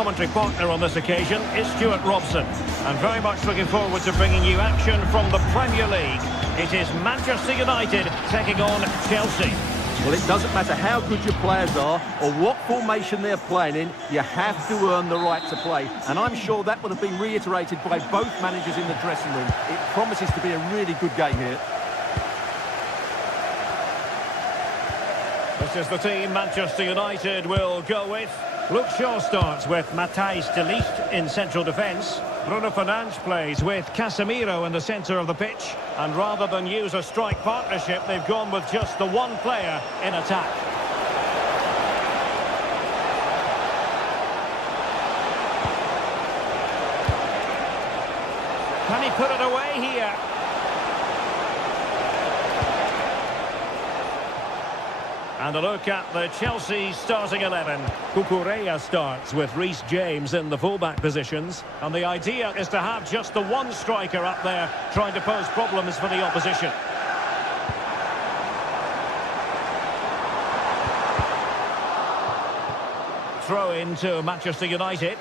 commentary partner on this occasion is Stuart Robson. And very much looking forward to bringing you action from the Premier League. It is Manchester United taking on Chelsea. Well, it doesn't matter how good your players are or what formation they're playing in, you have to earn the right to play. And I'm sure that would have been reiterated by both managers in the dressing room. It promises to be a really good game here. This is the team Manchester United will go with. Luke Shaw starts with Matthijs de Ligt in central defence. Bruno Fernandes plays with Casemiro in the centre of the pitch. And rather than use a strike partnership, they've gone with just the one player in attack. Can he put it away here? And a look at the Chelsea starting 11. Cucurella starts with Reece James in the fullback positions. And the idea is to have just the one striker up there trying to pose problems for the opposition. Throw into Manchester United.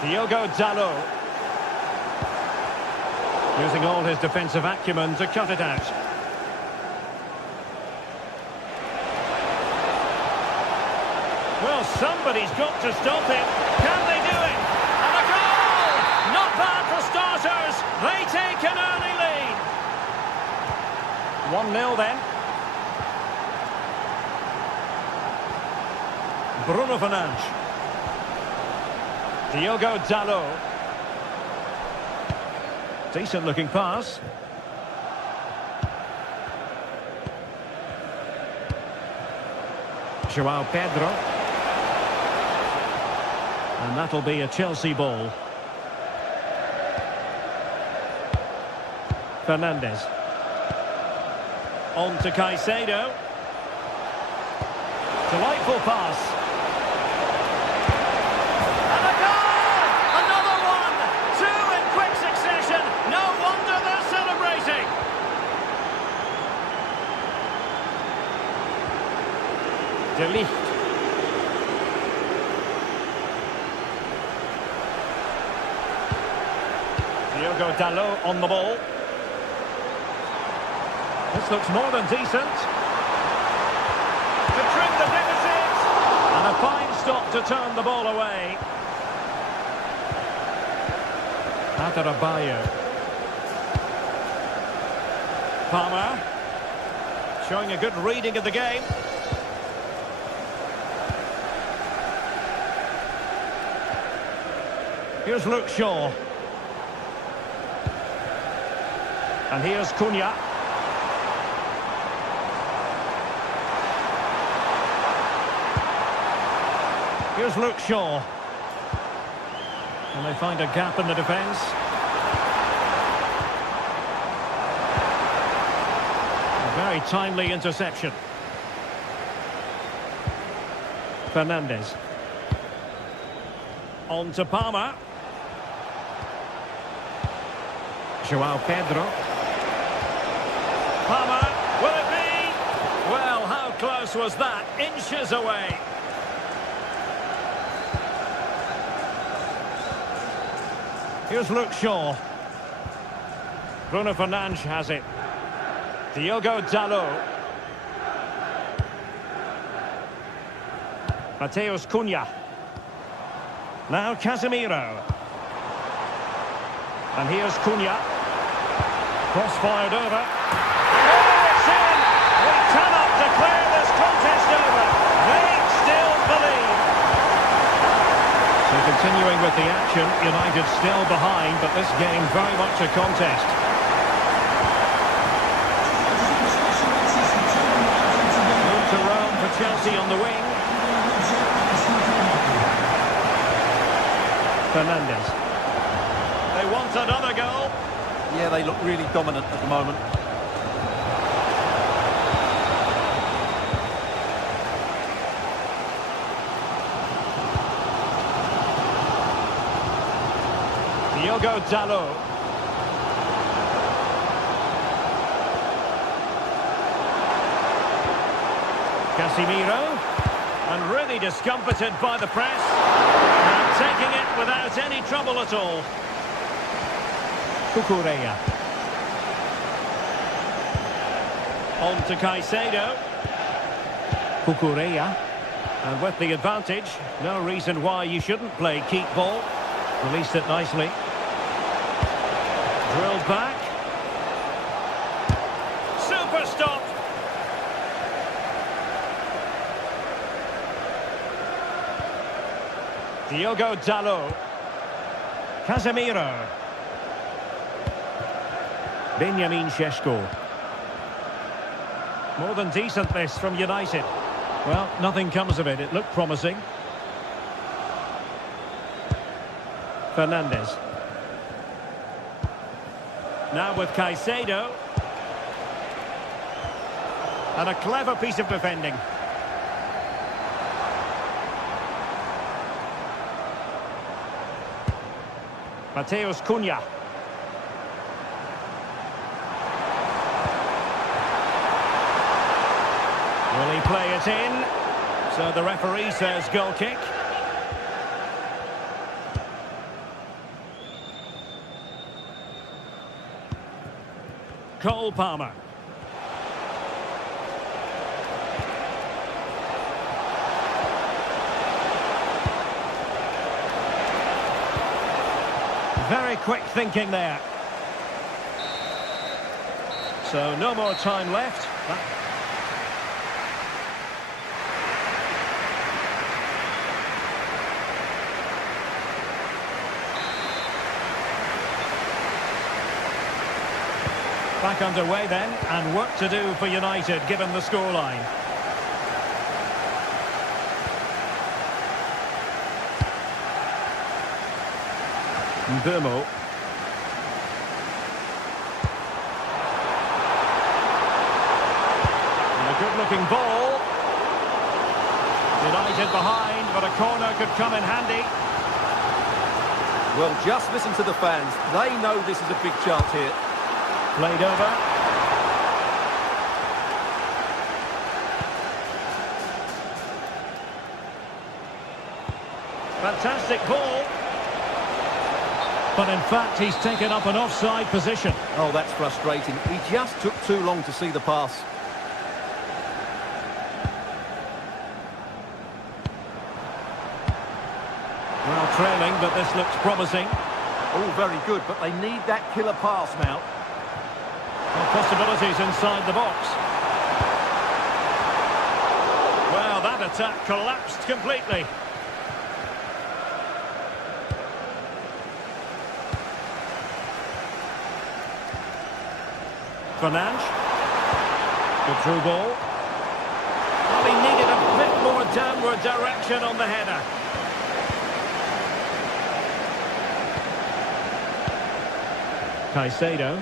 Diogo Dalot. Using all his defensive acumen to cut it out. Well, somebody's got to stop it. Can they do it? And a goal! Not bad for starters. They take an early lead. 1-0 then. Bruno Fernandes. Diogo Dalot. Decent looking pass. João Pedro. And that'll be a Chelsea ball. Fernandes. On to Caicedo. Delightful pass. De Ligt. Diogo Dalot on the ball. This looks more than decent. To trim the deficit. And a fine stop to turn the ball away. Adarabioyo. Palmer. Showing a good reading of the game. Here's Luke Shaw. And here's Cunha. Here's Luke Shaw. And they find a gap in the defence. A very timely interception. Fernandes. On to Palmer. João Pedro. Palmer, will it be? Well, how close was that? Inches away. Here's Luke Shaw. Bruno Fernandes has it. Diogo Dalot. Matheus Cunha. Now Casemiro. And here's Cunha. Cross-fired over. Oh, it's in! We cannot declare this contest over. They still believe. So continuing with the action, United still behind, but this game very much a contest. Move to Rome for Chelsea on the wing. Fernandes. They want another goal. Yeah, they look really dominant at the moment. Diogo Dalot. Casemiro. And really discomfited by the press. And taking it without any trouble at all. Cucurella. On to Caicedo. Cucurella. And with the advantage, no reason why you shouldn't play keep ball. Released it nicely. Drilled back. Super stop. Diogo Dalot. Casemiro. Benjamin Šeško. More than decent this from United. Well, nothing comes of it. It looked promising. Fernandes. Now with Caicedo. And a clever piece of defending. Mateus Cunha. Will he play it in? So the referee says goal kick. Cole Palmer. Very quick thinking there. So no more time left. Back underway then, and work to do for United given the scoreline. Mbeumo. And a good-looking ball. United behind, but a corner could come in handy. Well, just listen to the fans. They know this is a big chance here. Played over. Fantastic ball. But in fact, he's taken up an offside position. Oh, that's frustrating. He just took too long to see the pass. Well, trailing, but this looks promising. All very good, but they need that killer pass now. Well, possibilities inside the box. Well, that attack collapsed completely. Fernandes. Good through ball. Well, he needed a bit more downward direction on the header. Caicedo.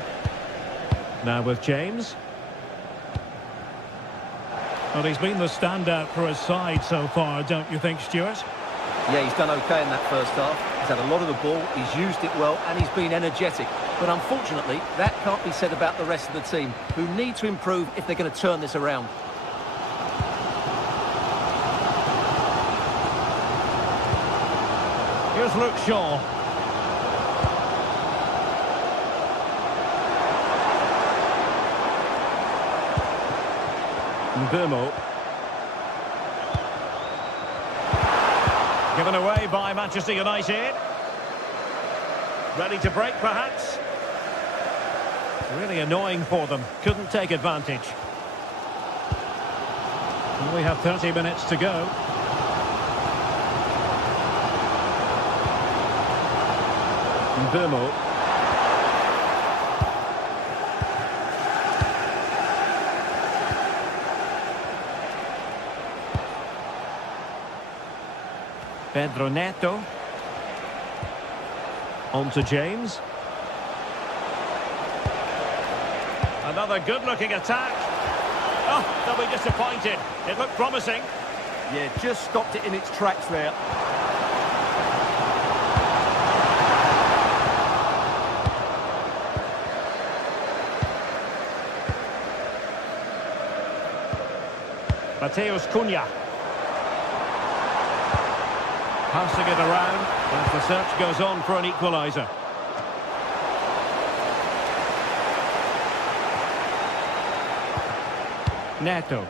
Now with James. Well, he's been the standout for his side so far, don't you think, Stuart? Yeah, he's done okay in that first half. He's had a lot of the ball, he's used it well, and he's been energetic. But unfortunately, that can't be said about the rest of the team, who need to improve if they're going to turn this around. Here's Luke Shaw. Mbeumo. Given away by Manchester United. Ready to break, perhaps. Really annoying for them. Couldn't take advantage. Well, we have 30 minutes to go. Mbeumo. Pedro Neto. On to James. Another good-looking attack. Oh, they'll be disappointed. It looked promising. Yeah, just stopped it in its tracks there. Mateus Cunha. Passing it around as the search goes on for an equaliser. Neto.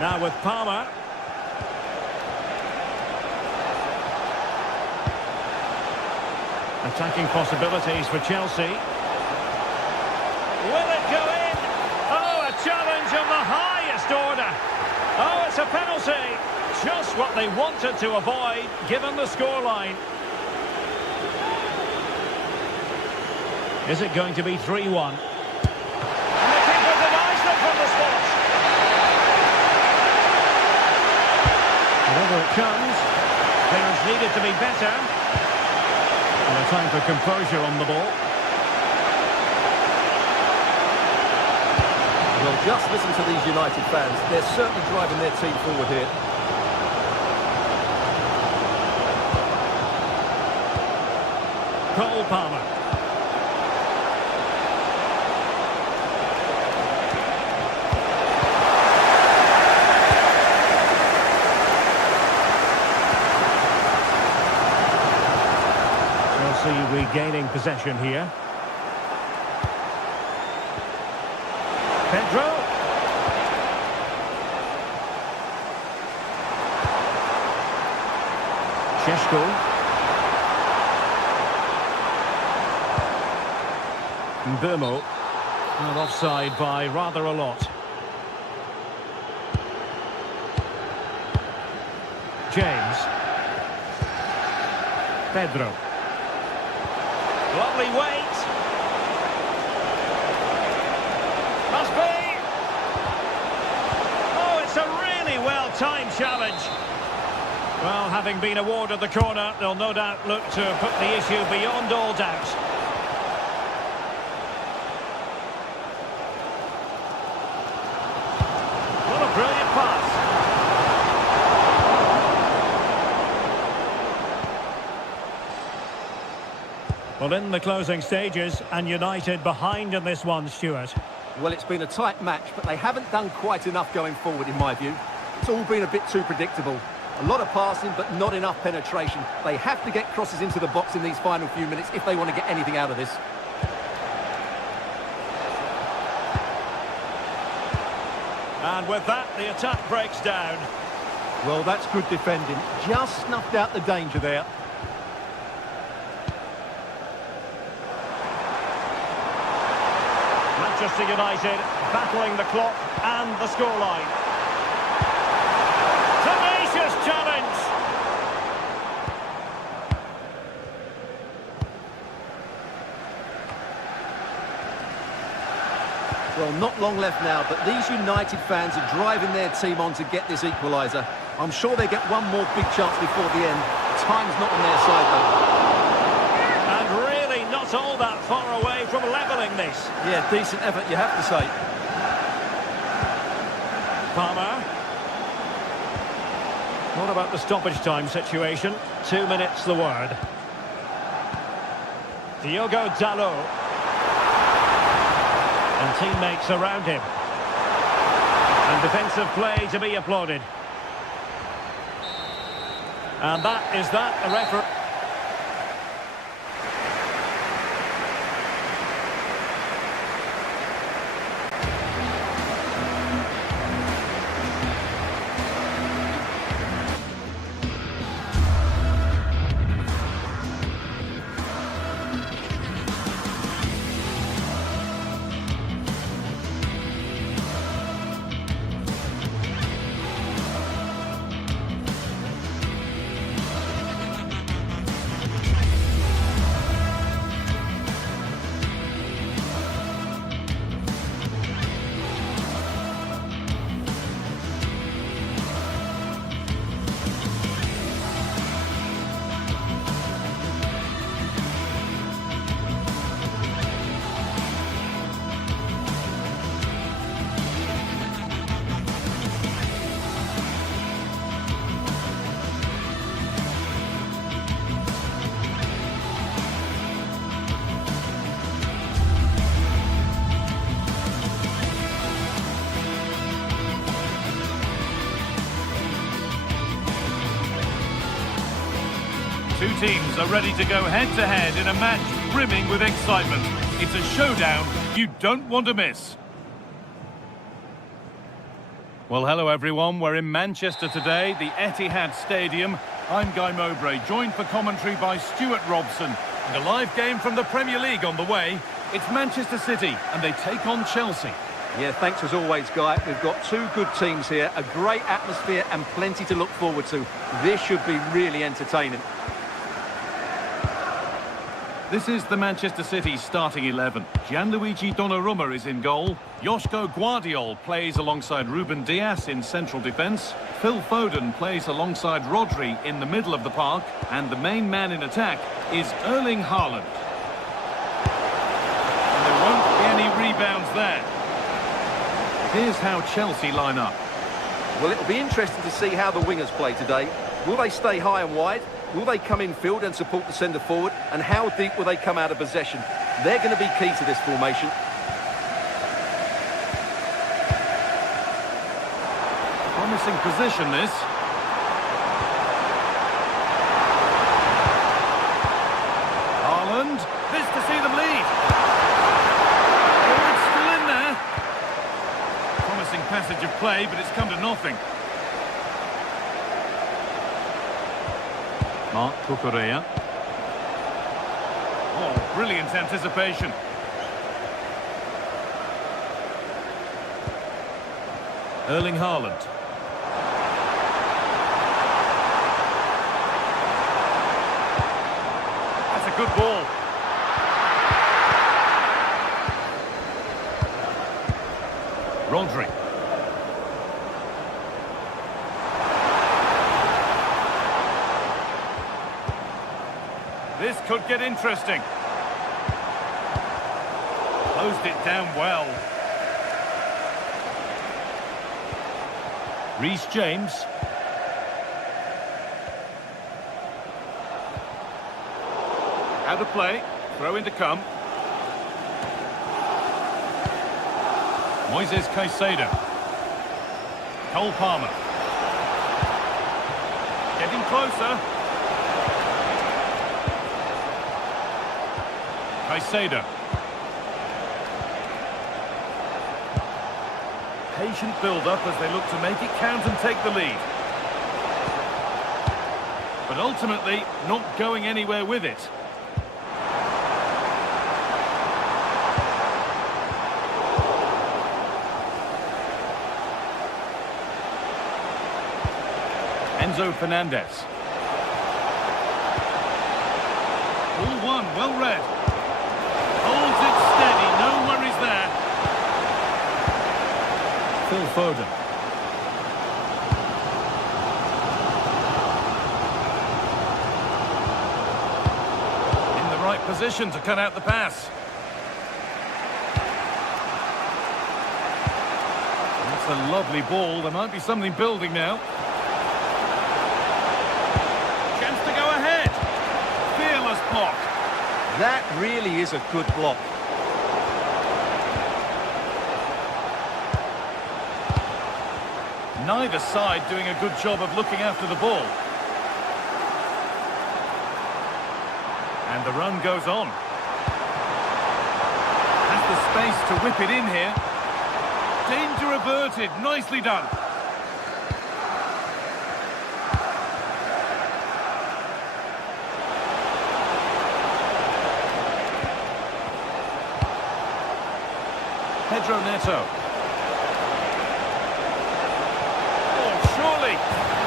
Now with Palmer. Attacking possibilities for Chelsea. Will it go in? Oh, a challenge of the highest order. Oh, it's a penalty. Just what they wanted to avoid, given the scoreline. Is it going to be 3-1? And the keeper denies them from the spot. Whenever it comes, players needed to be better. And a time for composure on the ball. Well, just listen to these United fans. They're certainly driving their team forward here. Cole Palmer. Chelsea regaining possession here. Pedro. Šeško. Burmo. Not offside by rather a lot. James. Pedro. Lovely weight. Must be. Oh, it's a really well-timed challenge. Well, having been awarded the corner, they'll no doubt look to put the issue beyond all doubt. What a brilliant pass. Well, in the closing stages, and United behind in this one, Stuart. Well, it's been a tight match, but they haven't done quite enough going forward, in my view. It's all been a bit too predictable. A lot of passing, but not enough penetration. They have to get crosses into the box in these final few minutes if they want to get anything out of this. And with that, the attack breaks down. Well, that's good defending. Just snuffed out the danger there. Manchester United battling the clock and the scoreline. Tenacious challenge. Well, not long left now, but these United fans are driving their team on to get this equaliser. I'm sure they get one more big chance before the end. Time's not on their side, though. And really not all that far away from levelling this. Yeah, decent effort, you have to say. Palmer. What about the stoppage time situation? 2 minutes the word. Diogo Dalot. And teammates around him. And defensive play to be applauded. And that is that, the referee. Two teams are ready to go head-to-head in a match brimming with excitement. It's a showdown you don't want to miss. Well, hello everyone. We're in Manchester today, the Etihad Stadium. I'm Guy Mowbray, joined for commentary by Stuart Robson. And a live game from the Premier League on the way. It's Manchester City, and they take on Chelsea. Yeah, thanks as always, Guy. We've got two good teams here, a great atmosphere and plenty to look forward to. This should be really entertaining. This is the Manchester City starting 11. Gianluigi Donnarumma is in goal. Joško Guardiol plays alongside Ruben Dias in central defence. Phil Foden plays alongside Rodri in the middle of the park. And the main man in attack is Erling Haaland. And there won't be any rebounds there. Here's how Chelsea line up. Well, it'll be interesting to see how the wingers play today. Will they stay high and wide? Will they come in field and support the centre forward? And how deep will they come out of possession? They're going to be key to this formation. Promising position, this. Haaland. This to see them lead. Oh, it's still in there. Promising passage of play, but it's come to nothing. Marc Cucurella. Oh, brilliant anticipation. Erling Haaland. That's a good ball. Rodri. This could get interesting. Closed it down well. Reece James. Out of play. Throw in to come. Moises Caicedo. Cole Palmer. Getting closer. Caicedo. Patient build-up as they look to make it count and take the lead. But ultimately, not going anywhere with it. Enzo Fernandez. Ball one, well read. Holds it steady, no worries there. Phil Foden. In the right position to cut out the pass. That's a lovely ball. There might be something building now. Chance to go ahead. Fearless block. That really is a good block. Neither side doing a good job of looking after the ball. And the run goes on. Has the space to whip it in here. Danger averted. Nicely done. Pedro Neto. Oh, surely.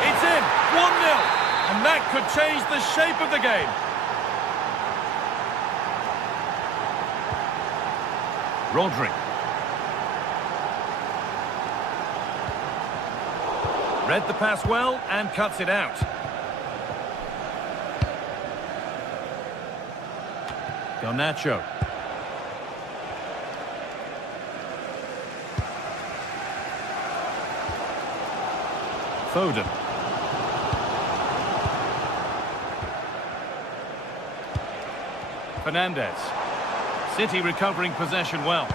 It's in. 1-0. And that could change the shape of the game. Rodri. Read the pass well and cuts it out. Garnacho. Foden. Fernandez. City recovering possession well.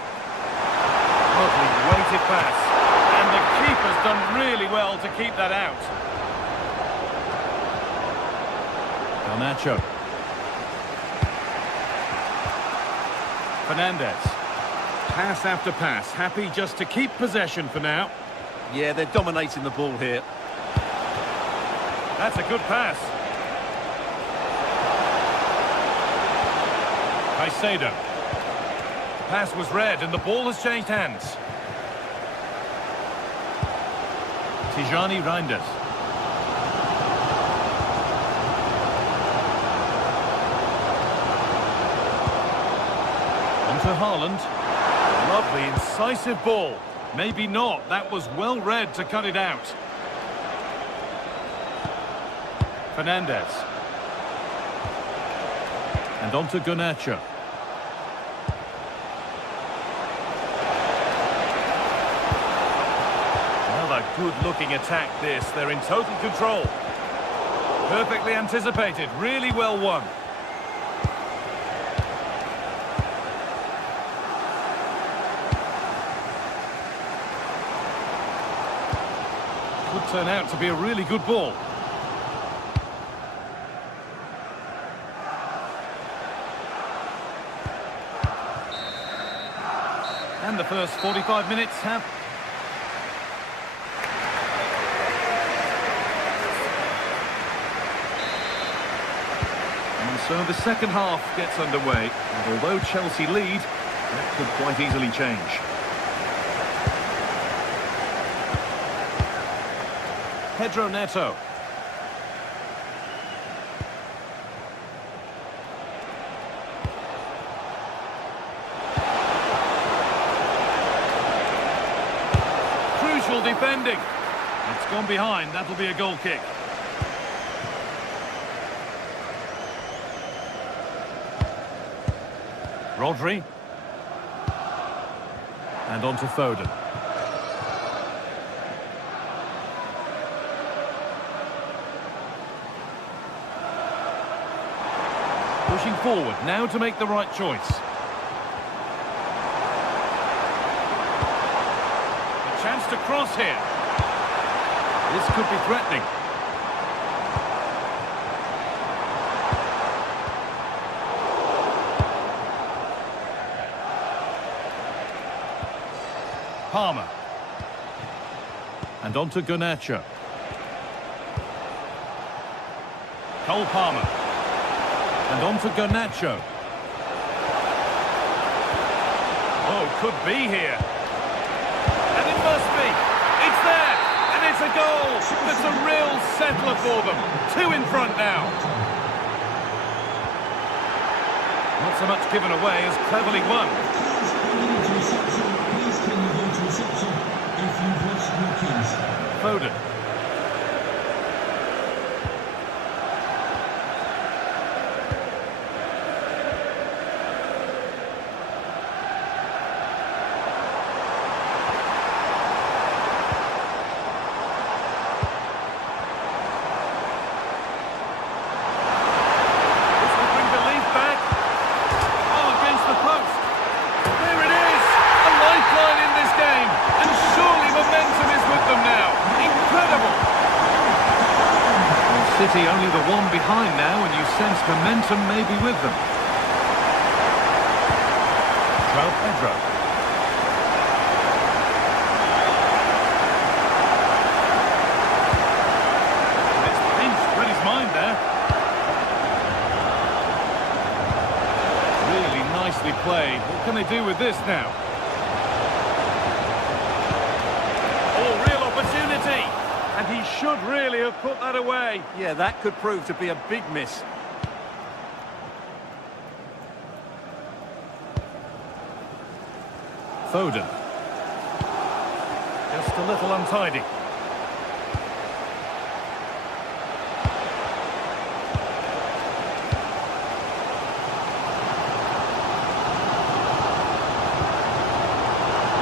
Lovely weighted pass. And the keeper's done really well to keep that out. Garnacho. Fernandez. Pass after pass. Happy just to keep possession for now. Yeah, they're dominating the ball here. That's a good pass. Caicedo. Pass was read and the ball has changed hands. Tijani Reinders. On to Haaland. Lovely, incisive ball. Maybe not. That was well read to cut it out. Fernandez. And on to Garnacho. Another good-looking attack this. They're in total control. Perfectly anticipated. Really well won. Could turn out to be a really good ball. And the first 45 minutes have... And so the second half gets underway. And although Chelsea lead, that could quite easily change. Pedro Neto. Crucial defending. It's gone behind. That'll be a goal kick. Rodri. And on to Foden. Pushing forward, now to make the right choice. A chance to cross here. This could be threatening. Palmer. And on to Garnacho. Cole Palmer. And on to Garnacho. Oh, could be here. And it must be. It's there. And it's a goal. That's a real settler for them. 2 in front now. Not so much given away as cleverly won. Foden. City only the one behind now, and you sense momentum may be with them. João Pedro. It's pinched, read his mind there. Really nicely played. What can they do with this now? Oh, real opportunity! And he should really have put that away. Yeah, that could prove to be a big miss. Foden. Just a little untidy.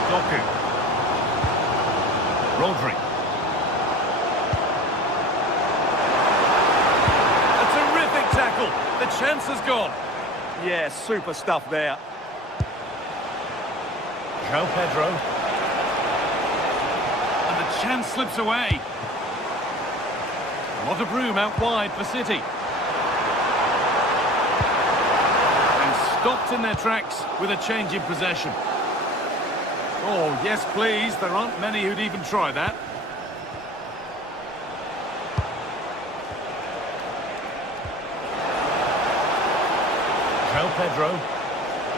Doku. Rodri. The chance has gone. Yeah, super stuff there. João Pedro. And the chance slips away. A lot of room out wide for City. stopped in their tracks with a change in possession. Oh, yes, please. There aren't many who'd even try that. João Pedro.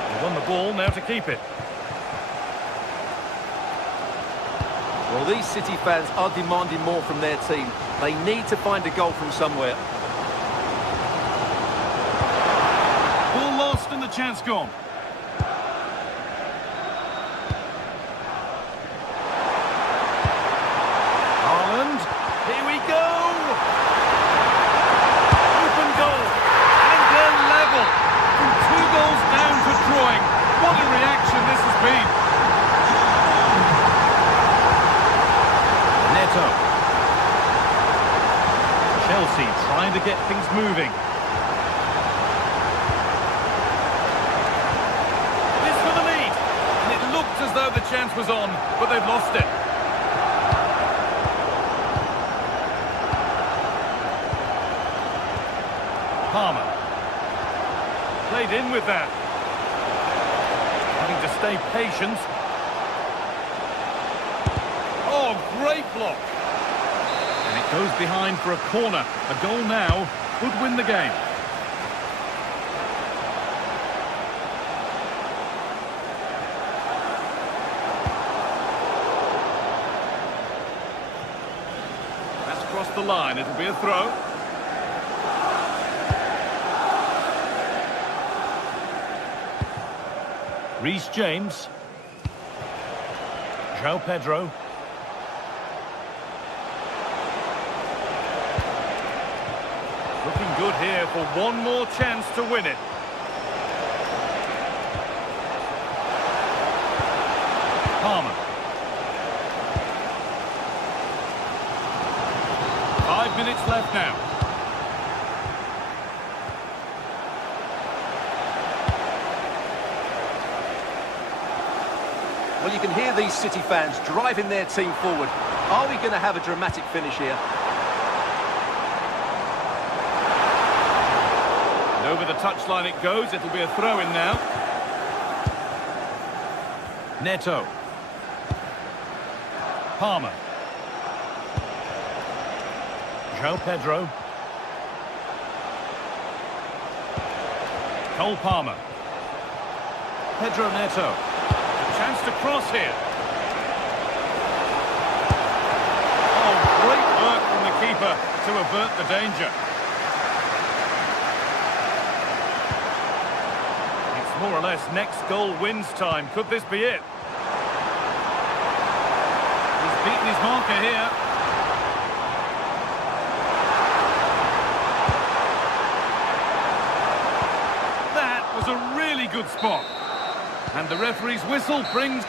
He won the ball, now to keep it. Well, these City fans are demanding more from their team. They need to find a goal from somewhere. Ball lost and the chance gone. Haaland, here we go! Open goal, and they're level. From 2 goals down to drawing. What a reaction this has been. Neto. Chelsea trying to get things moving. This for the lead. And it looked as though the chance was on, but they've lost it. Palmer. Played in with that. Having to stay patient. Oh, great block. And it goes behind for a corner. A goal now could win the game. That's crossed the line. It'll be a throw. Reece James. João Pedro. Looking good here for one more chance to win it. Palmer. 5 minutes left now. Well, you can hear these City fans driving their team forward. Are we going to have a dramatic finish here? And over the touchline it goes. It'll be a throw-in now. Neto. Palmer. João Pedro. Cole Palmer. Pedro Neto. Chance to cross here. Oh, great work from the keeper to avert the danger. It's more or less next goal wins time. Could this be it? He's beaten his marker here. That was a really good spot. And the referee's whistle brings...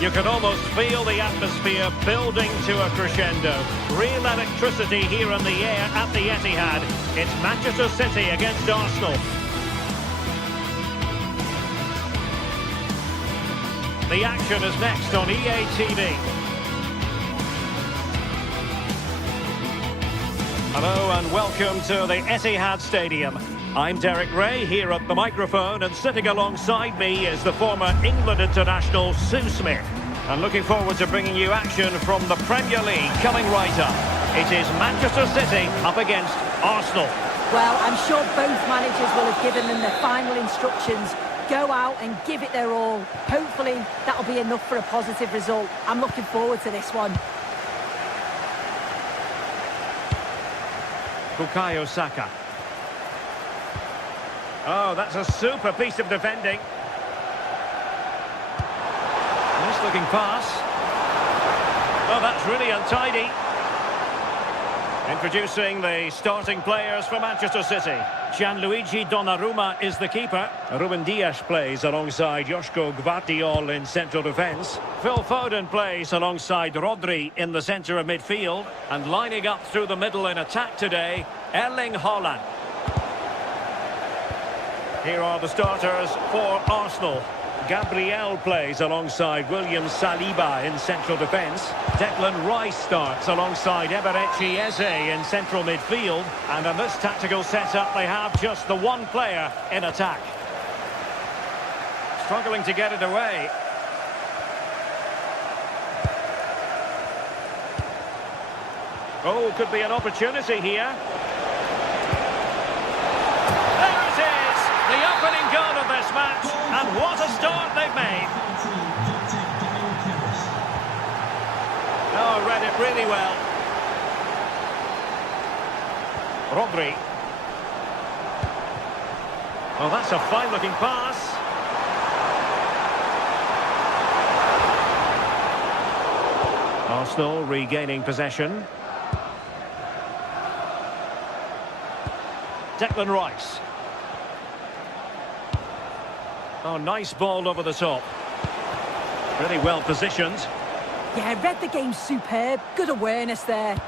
You can almost feel the atmosphere building to a crescendo. Real electricity here in the air at the Etihad. It's Manchester City against Arsenal. The action is next on EA TV. Hello and welcome to the Etihad Stadium. I'm Derek Ray here at the microphone, and sitting alongside me is the former England international Sue Smith. And looking forward to bringing you action from the Premier League coming right up. It is Manchester City up against Arsenal. Well, I'm sure both managers will have given them their final instructions. Go out and give it their all. Hopefully, that'll be enough for a positive result. I'm looking forward to this one. Bukayo Saka. Oh, that's a super piece of defending. Nice looking pass. Oh, that's really untidy. Introducing the starting players for Manchester City. Gianluigi Donnarumma is the keeper. Ruben Dias plays alongside Joško Gvardiol in central defence. Phil Foden plays alongside Rodri in the centre of midfield. And lining up through the middle in attack today, Erling Haaland. Here are the starters for Arsenal. Gabriel plays alongside William Saliba in central defence. Declan Rice starts alongside Eberechi Eze in central midfield. And in this tactical setup, they have just the one player in attack. Struggling to get it away. Oh, could be an opportunity here. There it is! The opening goal of this match. And what a start they've made. Oh, read it really well. Rodri. Oh, that's a fine-looking pass. Arsenal regaining possession. Declan Rice. Oh, nice ball over the top. Really well positioned. Yeah, read the game superb. Good awareness there.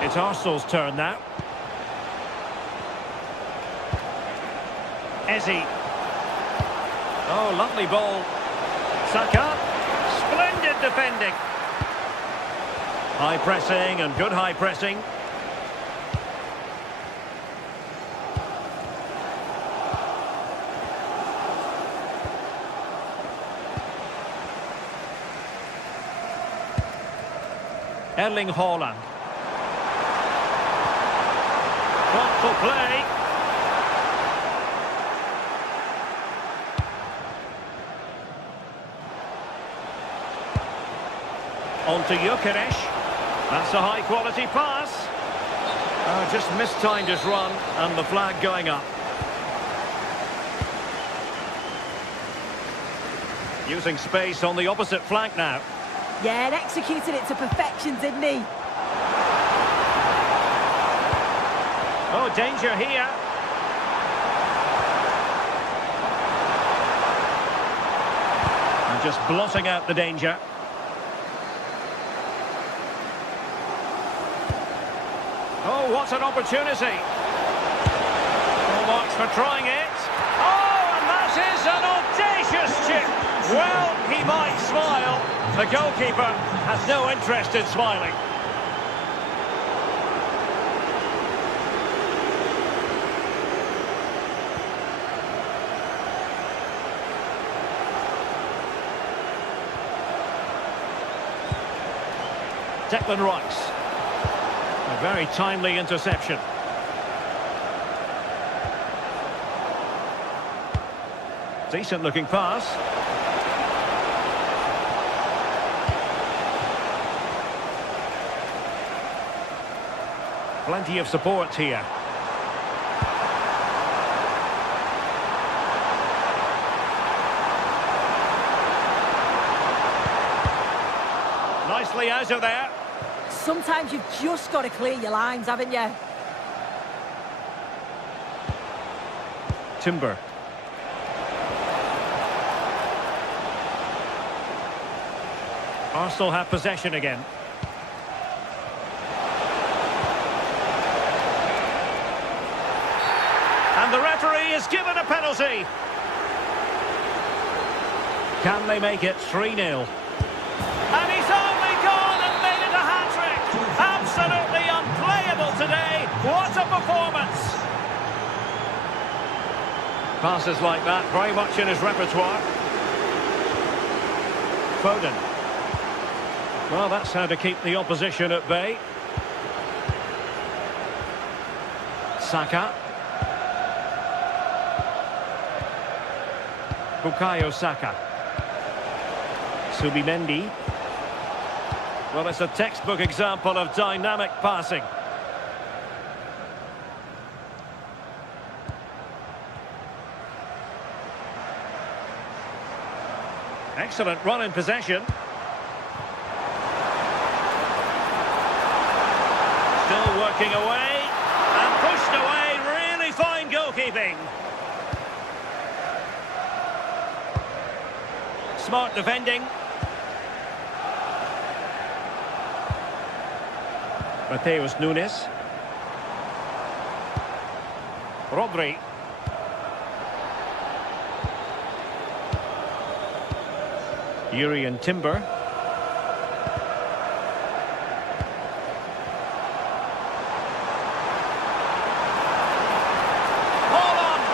It's Arsenal's turn now. Eze. Oh, lovely ball. Saka. Splendid defending. High pressing and good high pressing. Erling Haaland. Thoughtful play. On to Gyökeres. That's a high-quality pass. Just mistimed his run, and the flag going up. Using space on the opposite flank now. Yeah, and executed it to perfection, didn't he? Oh, danger here. And just blotting out the danger. Oh, what an opportunity. Full marks for trying it. Oh, and that is an audacious chip. Well, he might smile. The goalkeeper has no interest in smiling. Declan Rice. A very timely interception. Decent looking pass. Plenty of support here. Nicely out of there. Sometimes you've just got to clear your lines, haven't you? Timber. Arsenal have possession again. And the referee is given a penalty. Can they make it 3-0? And he's only gone and made it a hat-trick. Absolutely unplayable today. What a performance. Passes like that, very much in his repertoire. Foden. Well, that's how to keep the opposition at bay. Saka. Bukayo Saka. Subimendi. Well, it's a textbook example of dynamic passing. Excellent run in possession. Still working away. And pushed away. Really fine goalkeeping. Smart defending. Mateus Nunes. Rodri. Yuri and Timber. Holland!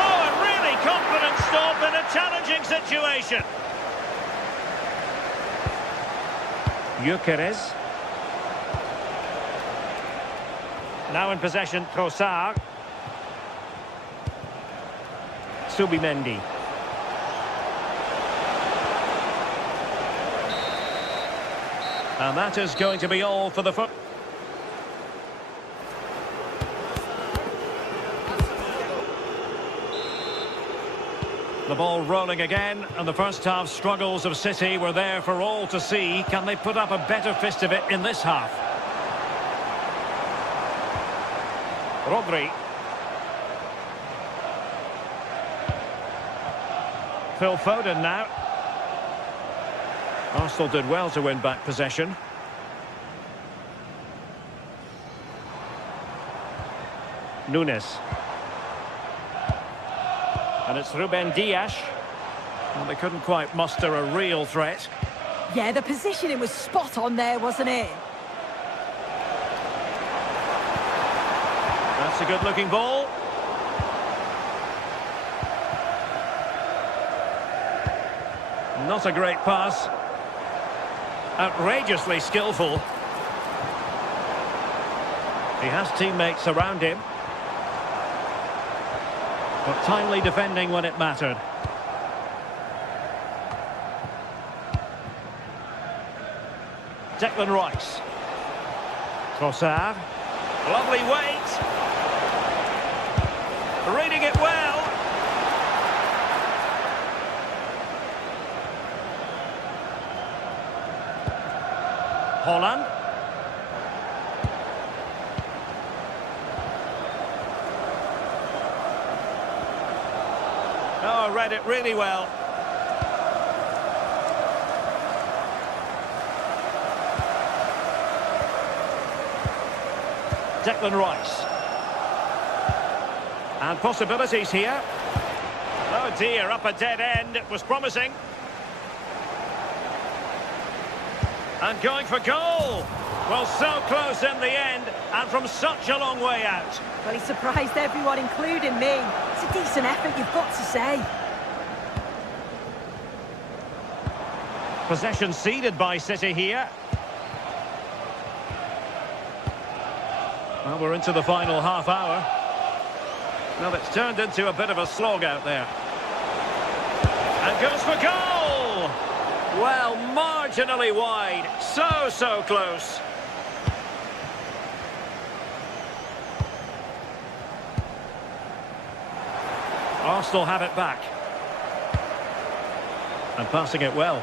Oh, a really confident stop in a challenging situation. Gyökeres. Now in possession, Trossard. Subimendi. And that is going to be all for the foot. The ball rolling again, and the first half struggles of City were there for all to see. Can they put up a better fist of it in this half? Rodri. Phil Foden now. Arsenal did well to win back possession. Nunes. And it's Ruben Dias. Well, they couldn't quite muster a real threat. Yeah, the positioning was spot on there, wasn't it? That's a good-looking ball. Not a great pass. Outrageously skillful. He has teammates around him. But timely defending when it mattered. Declan Rice. Trossard. Lovely weight. Reading it well. Holland. Oh, read it really well. Declan Rice. And possibilities here. Oh dear, up a dead end. It was promising. And going for goal. Well, so close in the end, and from such a long way out. Well, he surprised everyone, including me. It's a decent effort, you've got to say. Possession ceded by City here. Well, we're into the final half hour. Well, it's turned into a bit of a slog out there. And goes for goal! Well, marginally wide. So close. Arsenal have it back. And passing it well.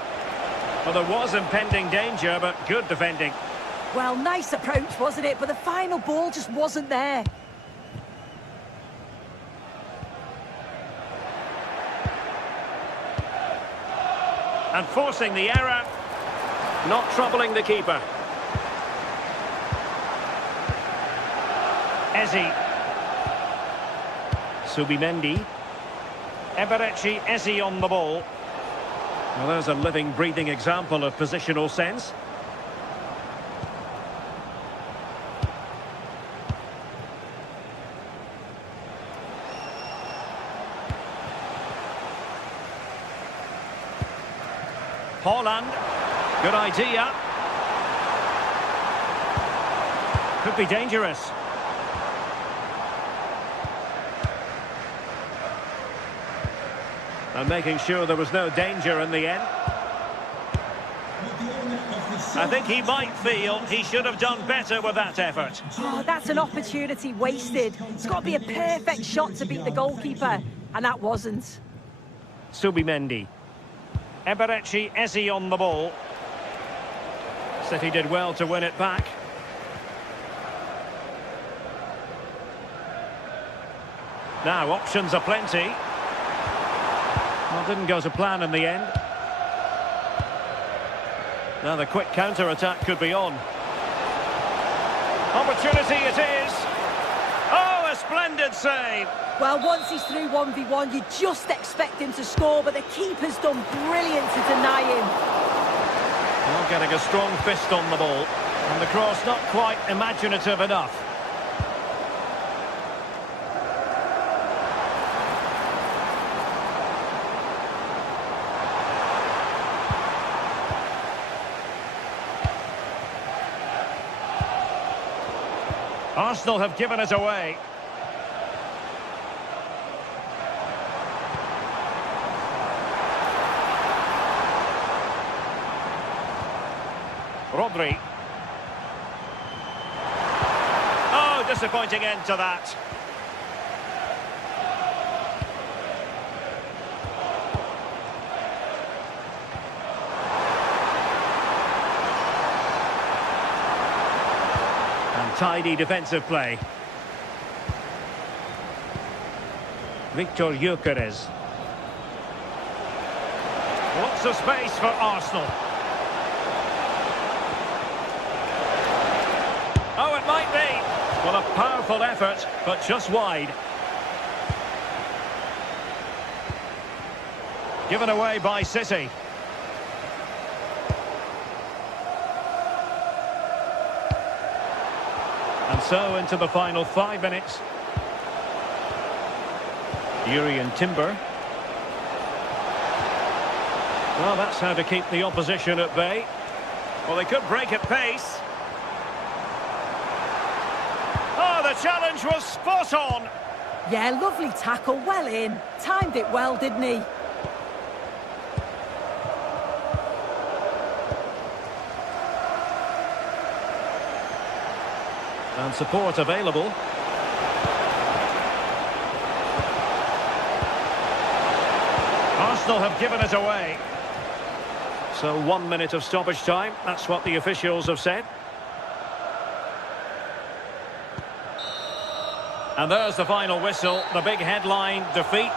Well, there was impending danger, but good defending. Well, nice approach, wasn't it? But the final ball just wasn't there. And forcing the error. Not troubling the keeper. Eze. Subimendi. Eberechi Eze on the ball. Well, there's a living, breathing example of positional sense. Holland. Good idea. Could be dangerous. And making sure there was no danger in the end. I think he might feel he should have done better with that effort. Oh, that's an opportunity wasted. It's got to be a perfect shot to beat the goalkeeper, and that wasn't. Subimendi. Eberechi Eze on the ball. City did well to win it back. Now, options are plenty. Well, didn't go to plan in the end. Now the quick counter-attack could be on. Opportunity it is. Oh, a splendid save. Well, once he's through 1v1, you just expect him to score, but the keeper's done brilliant to deny him. Well, getting a strong fist on the ball. And the cross not quite imaginative enough. Arsenal have given it away. Rodri. Oh, disappointing end to that. Tidy defensive play. Victor Gyökeres. Lots of space for Arsenal. Oh, it might be. Well, a powerful effort, but just wide. Given away by City. And so into the final 5 minutes. Jurrien Timber. Well, that's how to keep the opposition at bay. Well, they could break at pace. Oh, the challenge was spot on. Yeah, lovely tackle, well in. Timed it well, didn't he? And support available. Arsenal have given it away. So 1 minute of stoppage time. That's what the officials have said. And there's the final whistle. The big headline, defeat.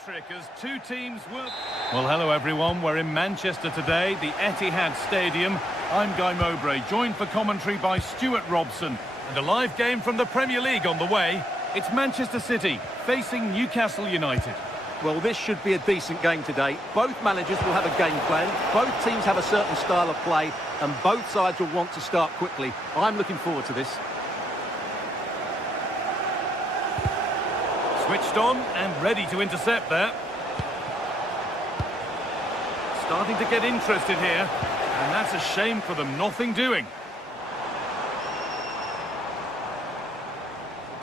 hat-trick as two teams work. Well, hello everyone. We're in Manchester today, the Etihad Stadium. I'm Guy Mowbray, joined for commentary by Stuart Robson. And a live game from the Premier League on the way. It's Manchester City facing Newcastle United. Well, this should be a decent game today. Both managers will have a game plan. Both teams have a certain style of play, and both sides will want to start quickly. I'm looking forward to this. Switched on and ready to intercept there. Starting to get interested here, and that's a shame for them. Nothing doing.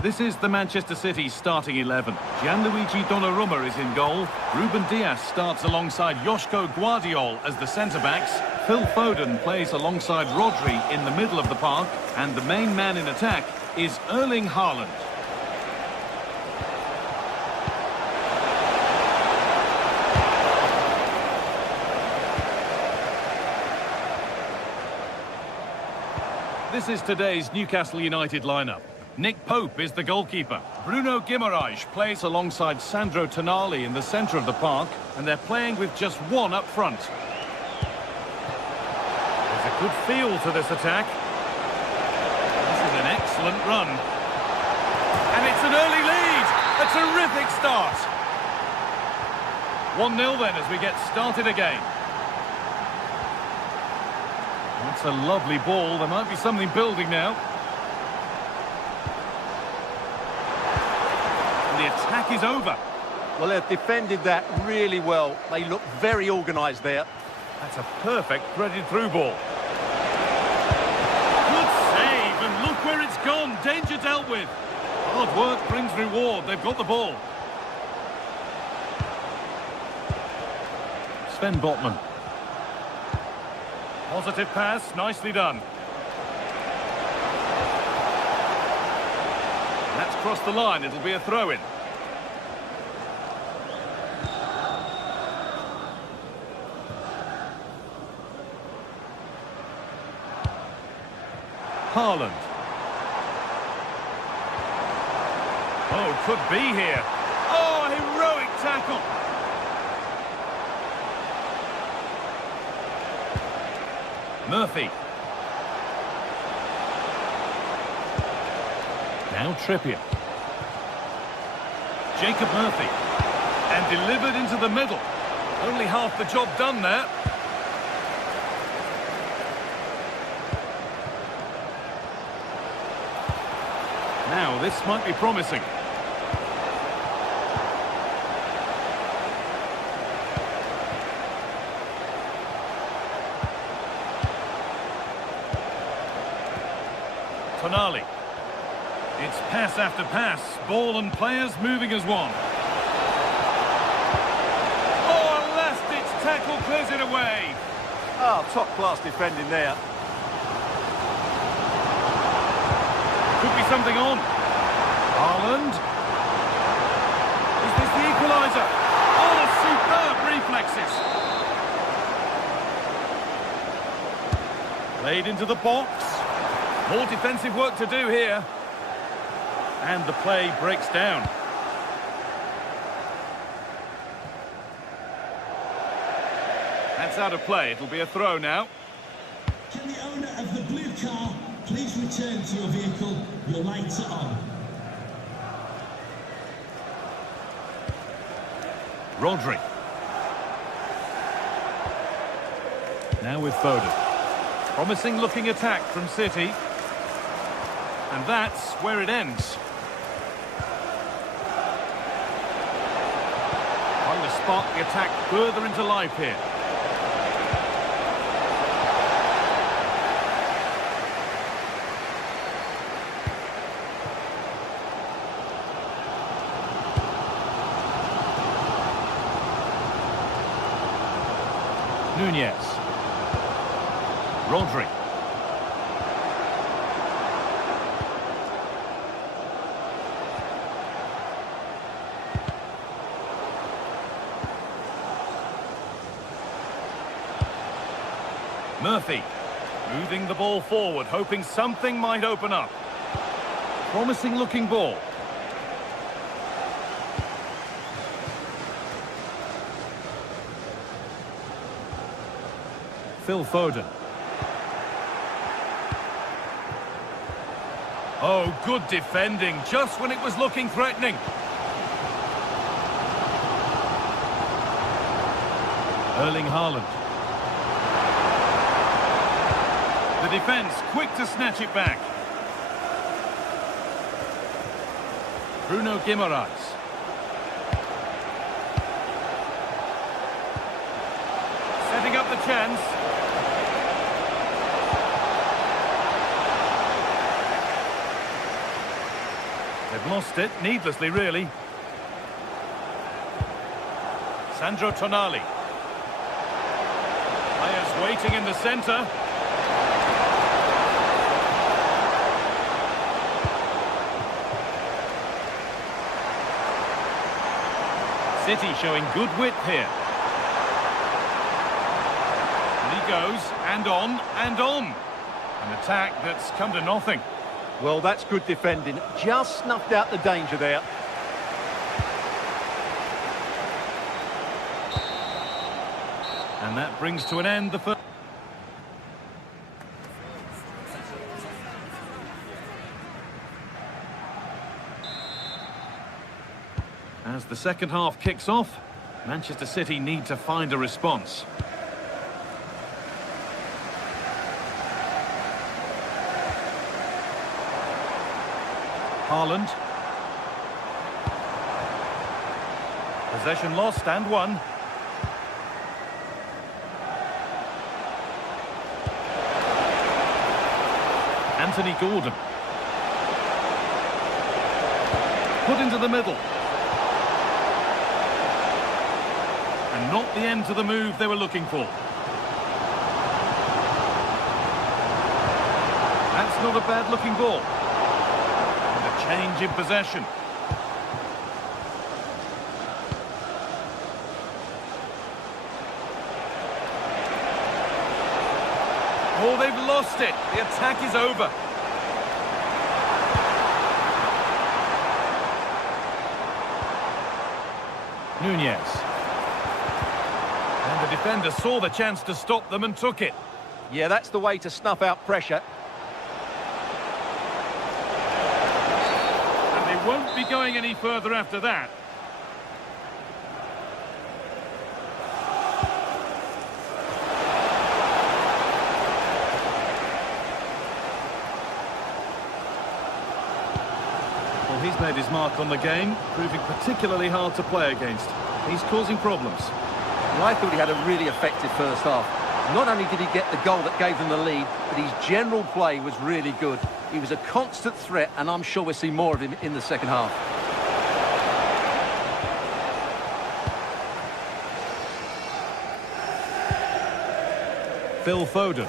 This is the Manchester City starting 11. Gianluigi Donnarumma is in goal. Ruben Dias starts alongside Joško Guardiol as the centre-backs. Phil Foden plays alongside Rodri in the middle of the park. And the main man in attack is Erling Haaland. This is today's Newcastle United lineup. Nick Pope is the goalkeeper. Bruno Guimaraes plays alongside Sandro Tonali in the centre of the park, and they're playing with just one up front. There's a good feel to this attack. This is an excellent run. And it's an early lead! A terrific start! 1-0 then as we get started again. That's a lovely ball. There might be something building now. The attack is over. Well, they've defended that really well. They look very organised there. That's a perfect threaded through ball. Good save, and look where it's gone. Danger dealt with. Hard work brings reward. They've got the ball. Sven Botman. Positive pass, nicely done. That's crossed the line, it'll be a throw-in. Haaland. Oh, could be here. Oh, heroic tackle. Murphy. Now Trippier. Jacob Murphy. And delivered into the middle. Only half the job done there. Now, this might be promising. Tonali. It's pass after pass. Ball and players moving as one. Oh, a last-ditch tackle clears it away. Oh, top-class defending there. Could be something on. Haaland. Is this the equaliser? Oh, superb reflexes. Played into the box. More defensive work to do here. And the play breaks down. That's out of play. It'll be a throw now. Can the owner of the blue car please return to your vehicle? Your lights are on. Rodri. Now with Foden. Promising looking attack from City. And that's where it ends. Trying to spark the attack further into life here. Nunez. Rodri. Murphy. Moving the ball forward, hoping something might open up. Promising looking ball. Phil Foden. Oh, good defending, just when it was looking threatening. Erling Haaland. The defence quick to snatch it back. Bruno Guimaraes. Setting up the chance. They've lost it, needlessly really. Sandro Tonali. Players waiting in the centre. City showing good width here. And he goes, and on, and on. An attack that's come to nothing. Well, that's good defending. Just snuffed out the danger there. And that brings to an end the first. As the second half kicks off, Manchester City need to find a response. Haaland. Possession lost and won. Anthony Gordon. Put into the middle. And not the end to the move they were looking for. That's not a bad-looking ball. And a change in possession. Oh, they've lost it. The attack is over. Nunez. And the defender saw the chance to stop them and took it. Yeah, that's the way to snuff out pressure. And they won't be going any further after that. Well, he's made his mark on the game, proving particularly hard to play against. He's causing problems. Well, I thought he had a really effective first half. Not only did he get the goal that gave them the lead, but his general play was really good. He was a constant threat, and I'm sure we'll see more of him in the second half. Phil Foden.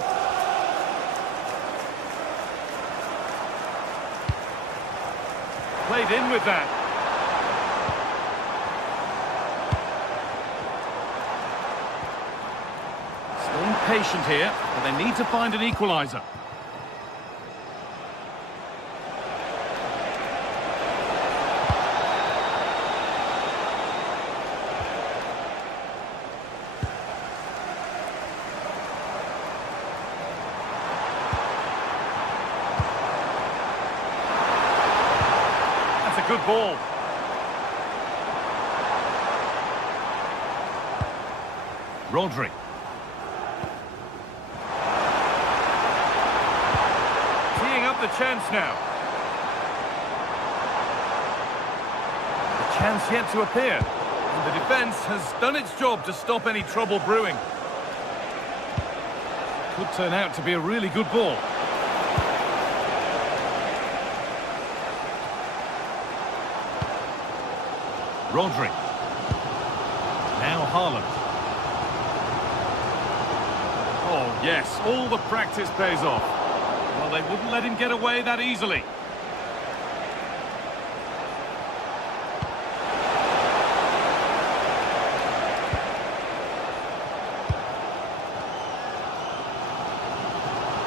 Played in with that. Staying patient here, but they need to find an equaliser. Good ball. Rodri. Teeing up the chance now. The chance yet to appear. And the defence has done its job to stop any trouble brewing. Could turn out to be a really good ball. Rodri. Now Haaland. Oh, yes, all the practice pays off. Well, they wouldn't let him get away that easily.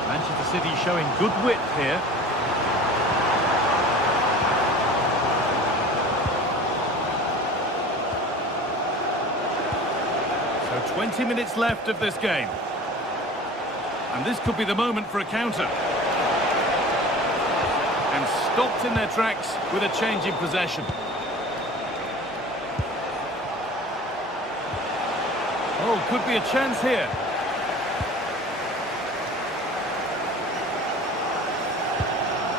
Manchester City showing good width here. So 20 minutes left of this game. And this could be the moment for a counter. And stopped in their tracks with a change in possession. Oh, could be a chance here.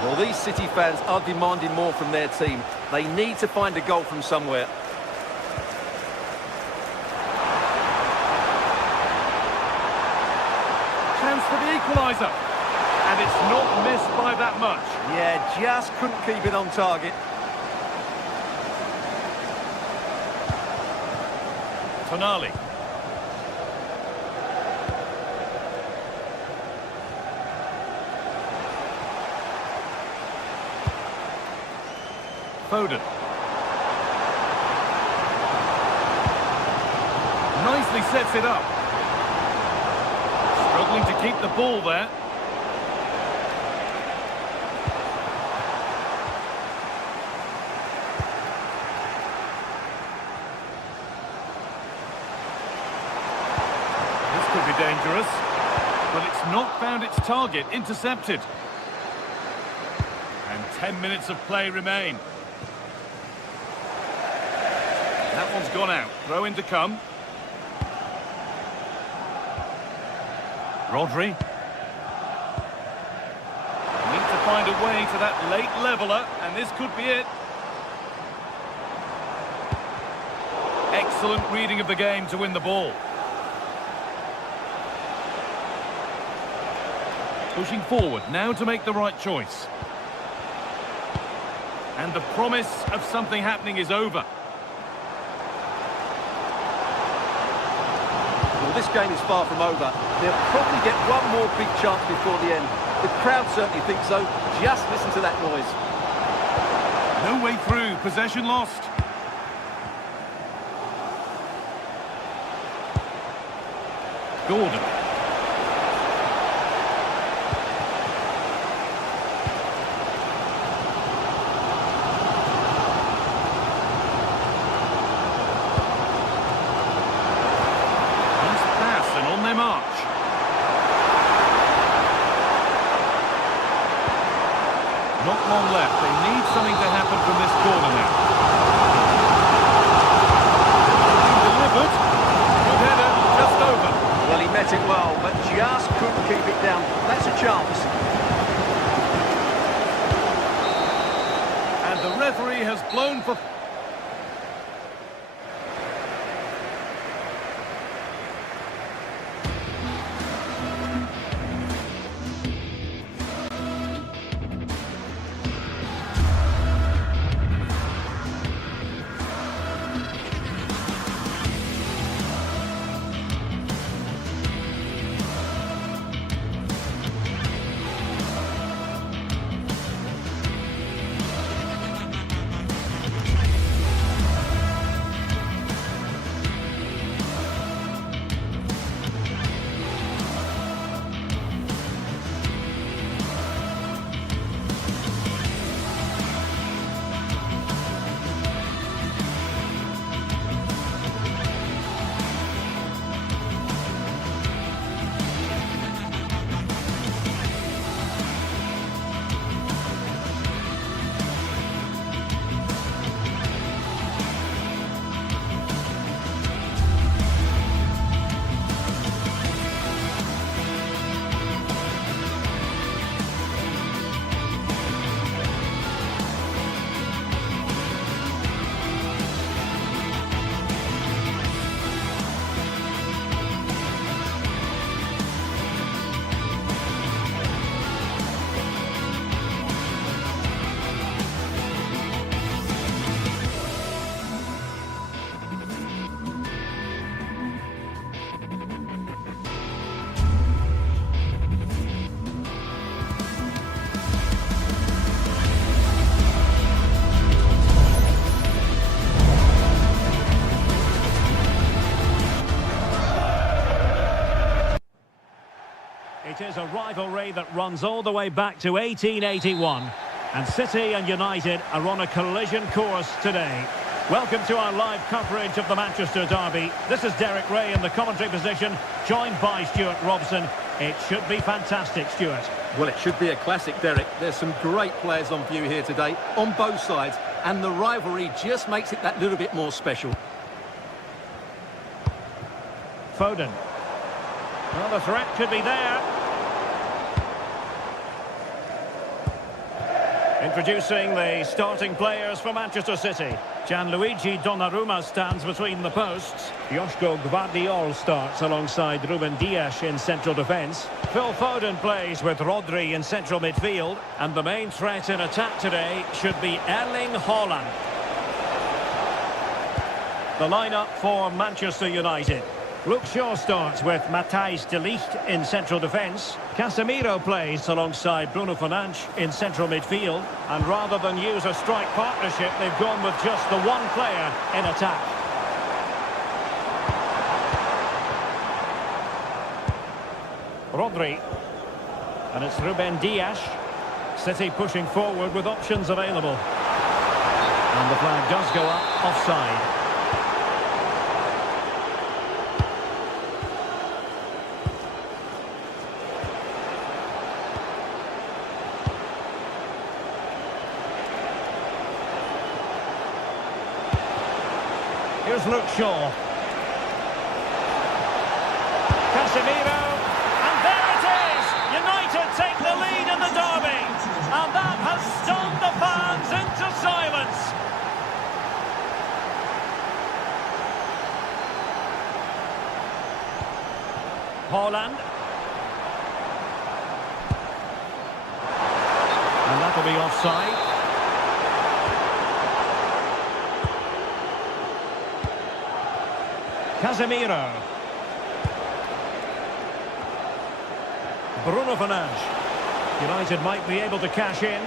Well, these City fans are demanding more from their team. They need to find a goal from somewhere. Chance for the equaliser. And it's not missed by that much. Yeah, just couldn't keep it on target. Tonali. Foden. Nicely sets it up. Struggling to keep the ball there. This could be dangerous. But it's not found its target. Intercepted. And 10 minutes of play remain. That one's gone out. Throw in to come. Rodri. Need to find a way to that late leveller, and this could be it. Excellent reading of the game to win the ball. Pushing forward now to make the right choice. And the promise of something happening is over. This game is far from over. They'll probably get one more big chance before the end. The crowd certainly think so. Just listen to that noise. No way through. Possession lost. Gordon. March. Not long left. They need something to happen from this corner now. Delivered. Good header, just over. Well, he met it well, but just couldn't keep it down. That's a chance. And the referee has blown for... It is a rivalry that runs all the way back to 1881. And City and United are on a collision course today. Welcome to our live coverage of the Manchester derby. This is Derek Ray in the commentary position, joined by Stuart Robson. It should be fantastic, Stuart. Well, it should be a classic, Derek. There's some great players on view here today, on both sides, and the rivalry just makes it that little bit more special. Foden. Well, the threat could be there. Introducing the starting players for Manchester City. Gianluigi Donnarumma stands between the posts. Joško Gvardiol starts alongside Ruben Dias in central defence. Phil Foden plays with Rodri in central midfield. And the main threat in attack today should be Erling Haaland. The lineup for Manchester United. Luke Shaw starts with Matthijs de Ligt in central defence. Casemiro plays alongside Bruno Fernandes in central midfield. And rather than use a strike partnership, they've gone with just the one player in attack. Rodri. And it's Ruben Dias. City pushing forward with options available. And the flag does go up offside. Here's Luke Shaw. Casemiro. And there it is! United take the lead in the derby. And that has stunned the fans into silence. Haaland. And that'll be offside. Casemiro. Bruno Fernandes. United might be able to cash in.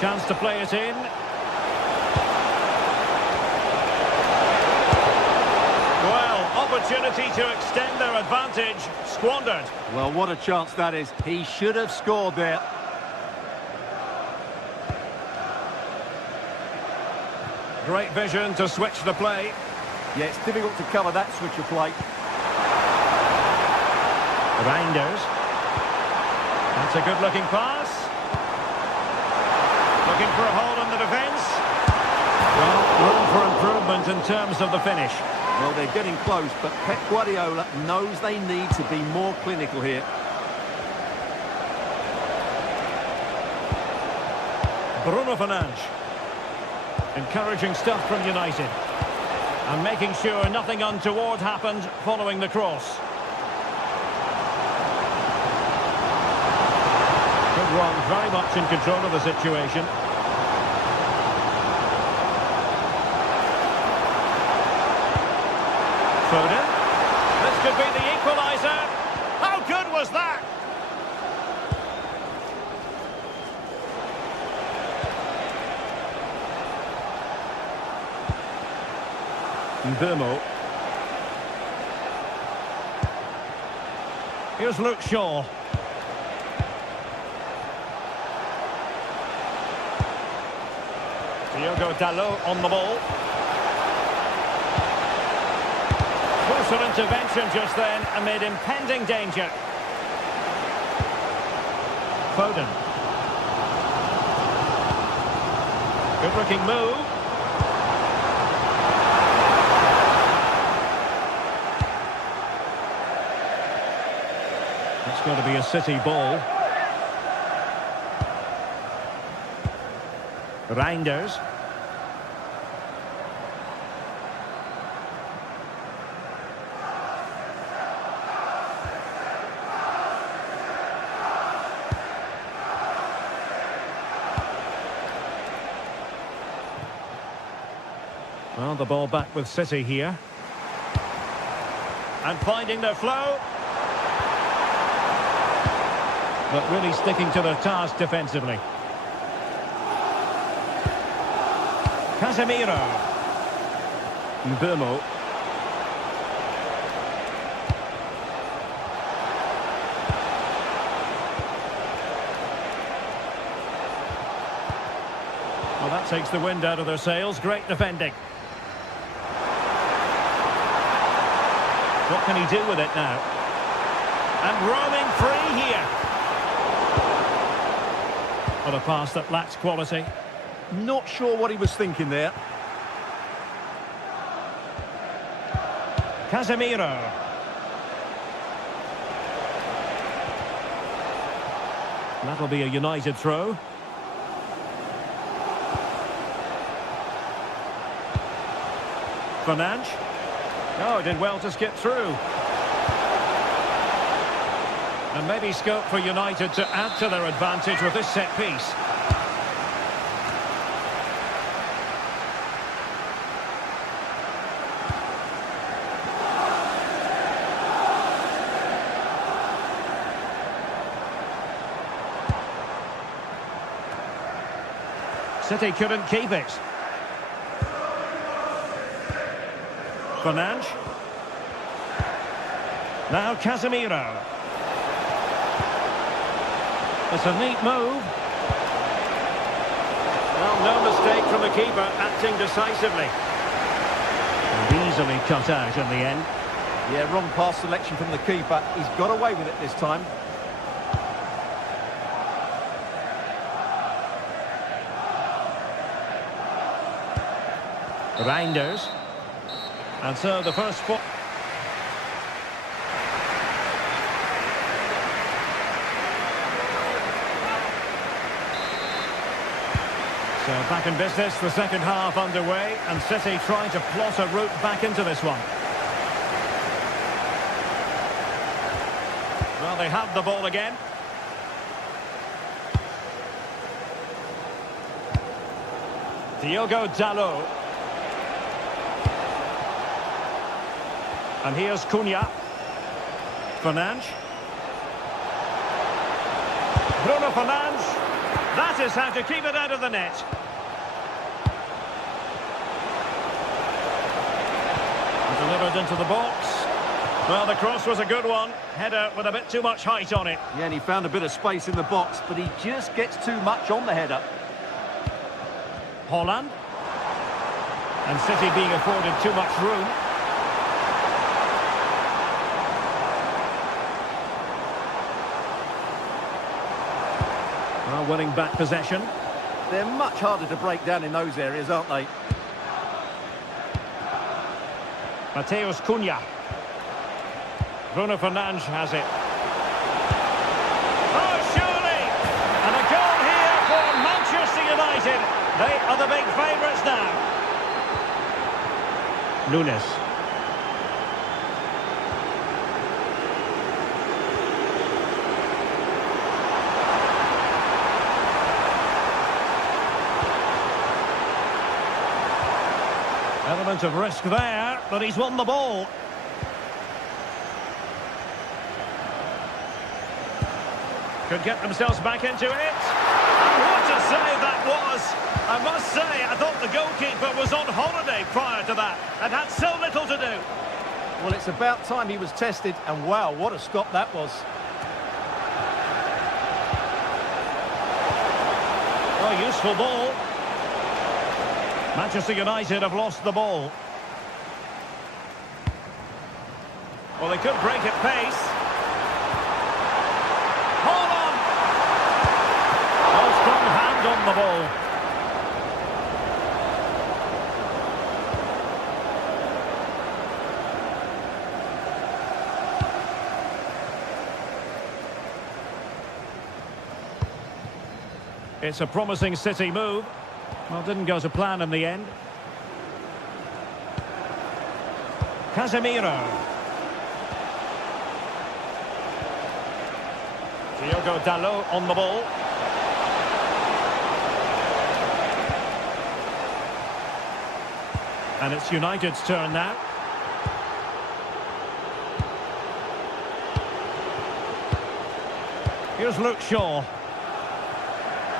Chance to play it in. Well, opportunity to extend their advantage. Squandered. Well, what a chance that is. He should have scored there. Great vision to switch the play. Yeah, it's difficult to cover that switch of play. Reinders. That's a good-looking pass. Looking for a hole in the defence. Well, room for improvement in terms of the finish. Well, they're getting close, but Pep Guardiola knows they need to be more clinical here. Bruno Fernandes. Encouraging stuff from United. And making sure nothing untoward happened following the cross. Good run, very much in control of the situation. Foden. This could be the equaliser. How good was that? Mbeumo. Here's Luke Shaw. Diogo Dalot on the ball. Closer intervention just then amid impending danger. Foden. Good looking move. It's going to be a City ball. Reinders. Well, the ball back with City here. And finding their flow. But really sticking to their task defensively. Casemiro. Mbeumo. Well, that takes the wind out of their sails. Great defending. What can he do with it now? And roaming free here. But a pass that lacks quality. Not sure what he was thinking there. Casemiro. That'll be a United throw. Fernandes. Oh, did well to skip through. And maybe scope for United to add to their advantage with this set piece. City couldn't keep it. Fernandes. Now Casemiro. It's a neat move. Well, no mistake from the keeper, acting decisively. And easily cut out in the end. Yeah, wrong pass selection from the keeper. He's got away with it this time. Reinders. And so the first spot. So back in business, the second half underway, and City trying to plot a route back into this one. Well, they have the ball again. Diogo Dalot. And here's Cunha. Fernandes. Bruno Fernandes. That is how to keep it out of the net. And delivered into the box. Well, the cross was a good one. Header with a bit too much height on it. Yeah, and he found a bit of space in the box, but he just gets too much on the header. Holland. And City being afforded too much room. Well, winning back possession. They're much harder to break down in those areas, aren't they? Mateus Cunha. Bruno Fernandes has it. Oh, surely! And a goal here for Manchester United. They are the big favourites now. Nunes. Element of risk there, but he's won the ball. Could get themselves back into it. And what a save that was! I must say, I thought the goalkeeper was on holiday prior to that and had so little to do. Well, it's about time he was tested, and wow, what a stop that was. Oh, useful ball. Manchester United have lost the ball. Well, they could break at pace. Hold on! Well, strong hand on the ball. It's a promising City move. Well, didn't go to plan in the end. Casemiro. Diogo Dalot on the ball. And it's United's turn now. Here's Luke Shaw.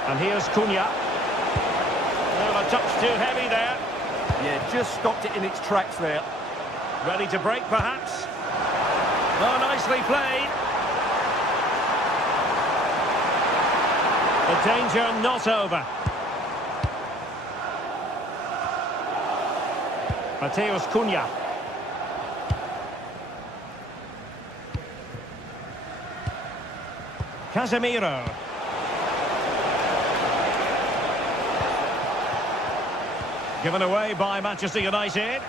And here's Cunha. Well, a touch too heavy there. Yeah, just stopped it in its tracks there. Ready to break, perhaps? Oh, nicely played. The danger not over. Mateus Cunha. Casemiro. Given away by Manchester United.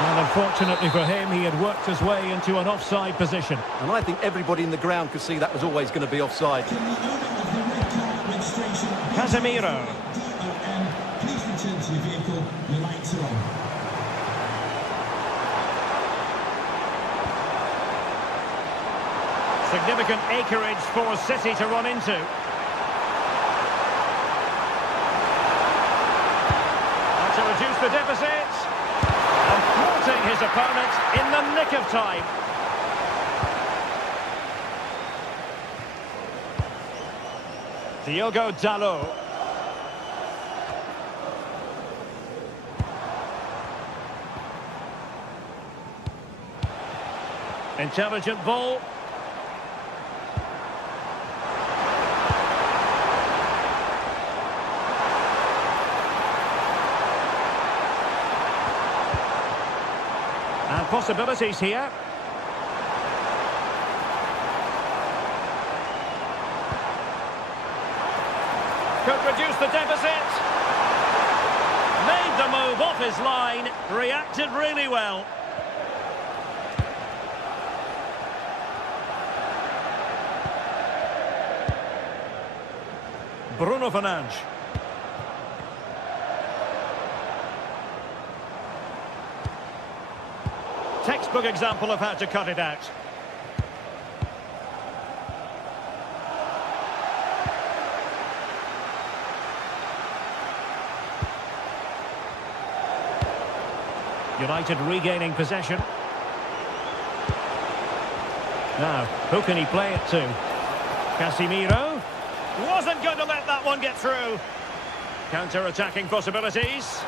And unfortunately for him, he had worked his way into an offside position. And I think everybody in the ground could see that was always going to be offside. Casemiro. Please return to your vehicle. Your lights are on. Significant acreage for City to run into. And to reduce the deficit. And thwarting his opponent in the nick of time. Diogo Dalot. Intelligent ball. And possibilities here. Could reduce the deficit. Made the move off his line. Reacted really well. Bruno Fernandes. Textbook example of how to cut it out. United regaining possession. Now, who can he play it to? Casemiro. Wasn't going to let that one get through. Counter-attacking possibilities.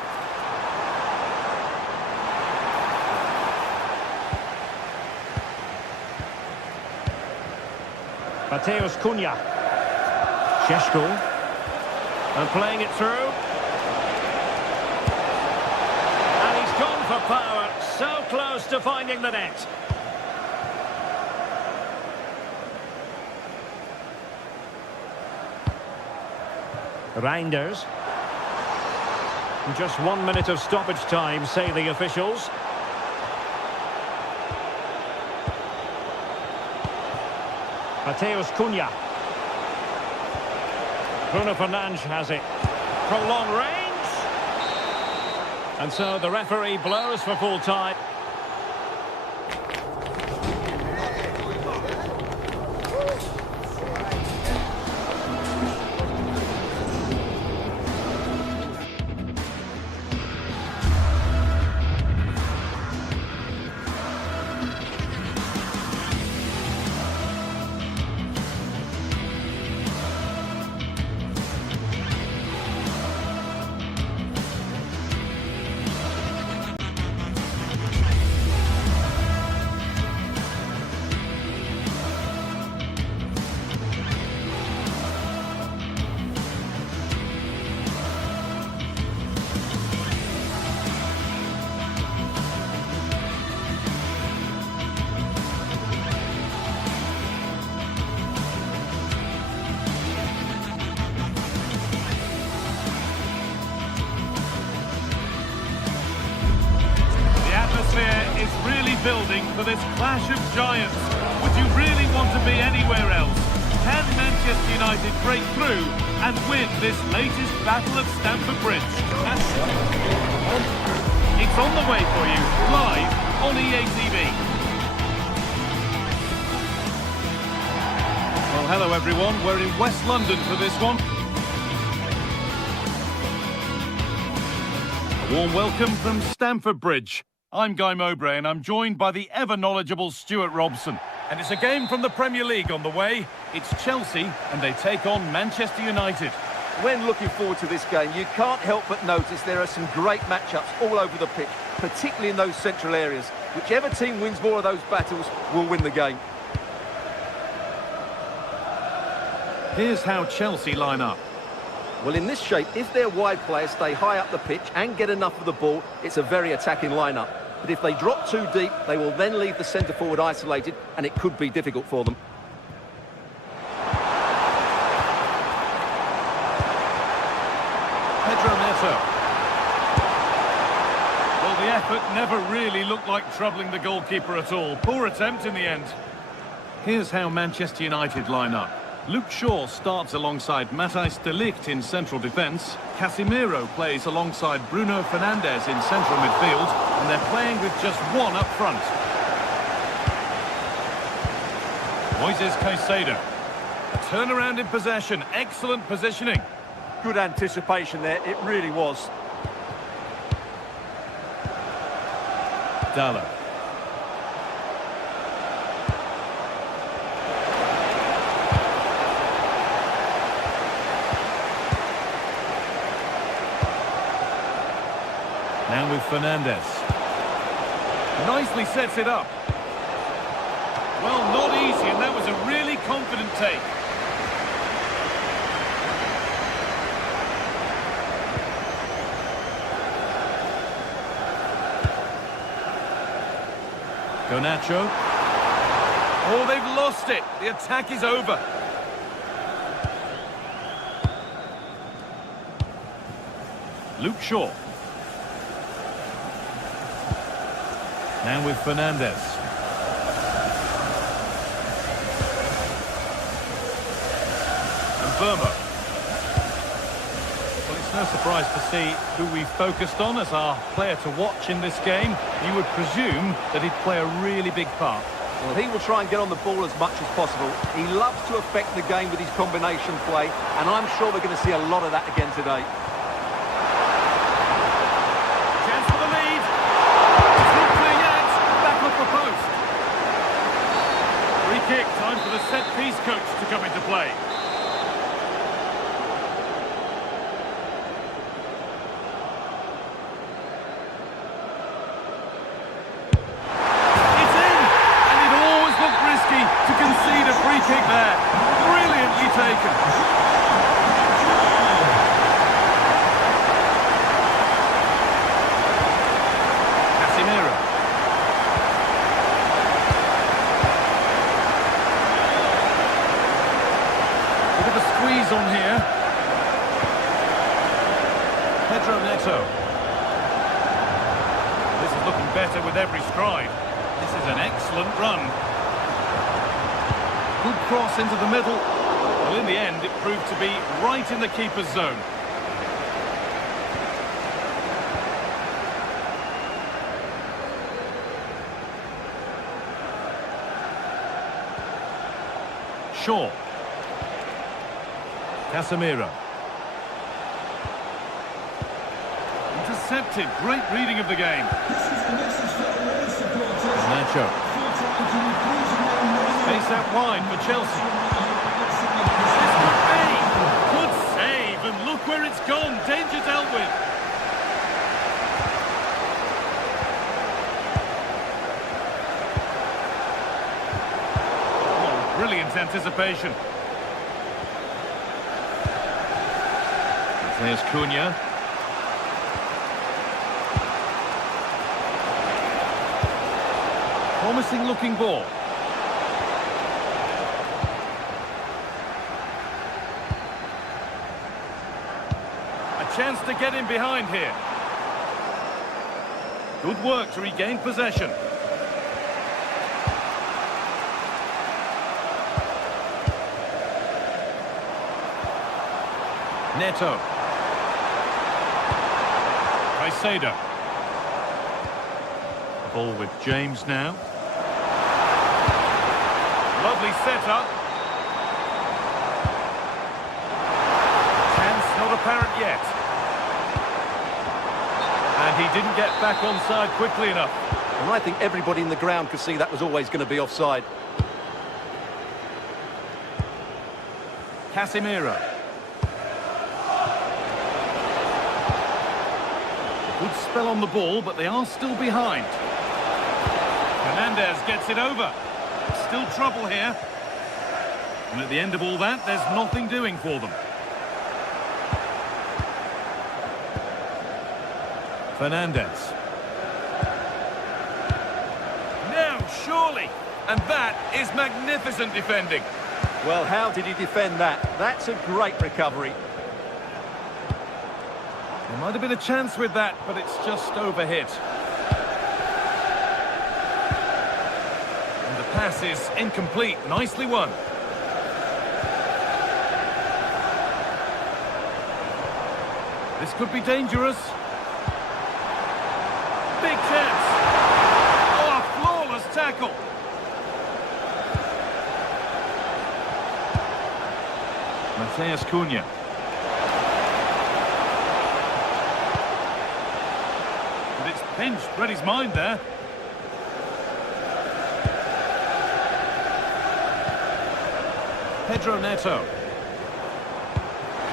Mateus Cunha. Šeško. And playing it through. And he's gone for power. So close to finding the net. Reinders. Just 1 minute of stoppage time, say the officials. Mateus Cunha. Bruno Fernandes has it. Prolonged range. And so the referee blows for full time. Is really building for this clash of giants. Would you really want to be anywhere else? Can Manchester United break through and win this latest battle of Stamford Bridge? It's on the way for you, live on EA TV. Well, hello everyone, we're in West London for this one. A warm welcome from Stamford Bridge. I'm Guy Mowbray and I'm joined by the ever-knowledgeable Stuart Robson. And it's a game from the Premier League on the way. It's Chelsea and they take on Manchester United. When looking forward to this game, you can't help but notice there are some great matchups all over the pitch, particularly in those central areas. Whichever team wins more of those battles will win the game. Here's how Chelsea line up. Well, in this shape, if their wide players stay high up the pitch and get enough of the ball, it's a very attacking lineup. But if they drop too deep, they will then leave the centre-forward isolated, and it could be difficult for them. Pedro Neto. Well, the effort never really looked like troubling the goalkeeper at all. Poor attempt in the end. Here's how Manchester United line up. Luke Shaw starts alongside Matthijs de Ligt in central defence. Casemiro plays alongside Bruno Fernandes in central midfield. And they're playing with just one up front. Moises Caicedo. A turnaround in possession. Excellent positioning. Good anticipation there, it really was. Dalla. Now with Fernandes. Nicely sets it up. Well, not easy, and that was a really confident take. Garnacho. Oh, they've lost it. The attack is over. Luke Shaw. Now with Fernandes. And Burma. Well, it's no surprise to see who we focused on as our player to watch in this game. You would presume that he'd play a really big part. Well, he will try and get on the ball as much as possible. He loves to affect the game with his combination play, and I'm sure we're going to see a lot of that again today. Chance for the lead. It's not clear yet. Back off the post. Free kick. Time for the set-piece coach to come into play. To concede a free kick there. Brilliantly taken. Casemiro. Bit of a squeeze on here. Pedro Neto. This is looking better with every stride. This is an excellent run. Good cross into the middle. Well, in the end, it proved to be right in the keeper's zone. Shaw. Casemiro. Intercepted. Great reading of the game. Nacho. Face out wide for Chelsea. This could be. Good save, and look where it's gone. Danger dealt with. Oh, brilliant anticipation. There's Cunha. Promising looking ball. Chance to get in behind here. Good work to regain possession. Neto. Caicedo. Ball with James now. Lovely setup. Chance not apparent yet. And he didn't get back onside quickly enough. And I think everybody in the ground could see that was always going to be offside. Casemiro. Good spell on the ball, but they are still behind. Fernandes gets it over. Still trouble here. And at the end of all that, there's nothing doing for them. Fernandez. Now, surely. And that is magnificent defending. Well, how did he defend that? That's a great recovery. There might have been a chance with that, but it's just overhit. And the pass is incomplete. Nicely won. This could be dangerous. Big chance. Oh, a flawless tackle. Mateus Cunha. And it's pinched, read his mind there. Pedro Neto.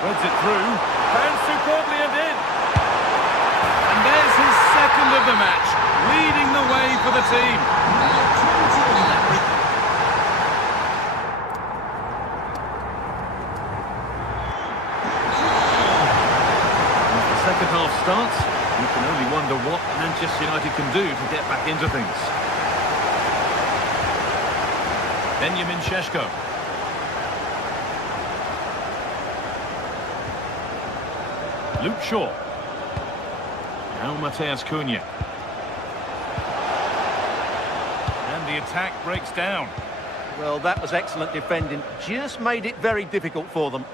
Threads it through. Found superbly and in. And there's his second of the match, leading the way for the team. Second half starts, you can only wonder what Manchester United can do to get back into things. Benjamin Šeško. Luke Shaw. Now Mateus Cunha. And the attack breaks down. Well, that was excellent defending. Just made it very difficult for them.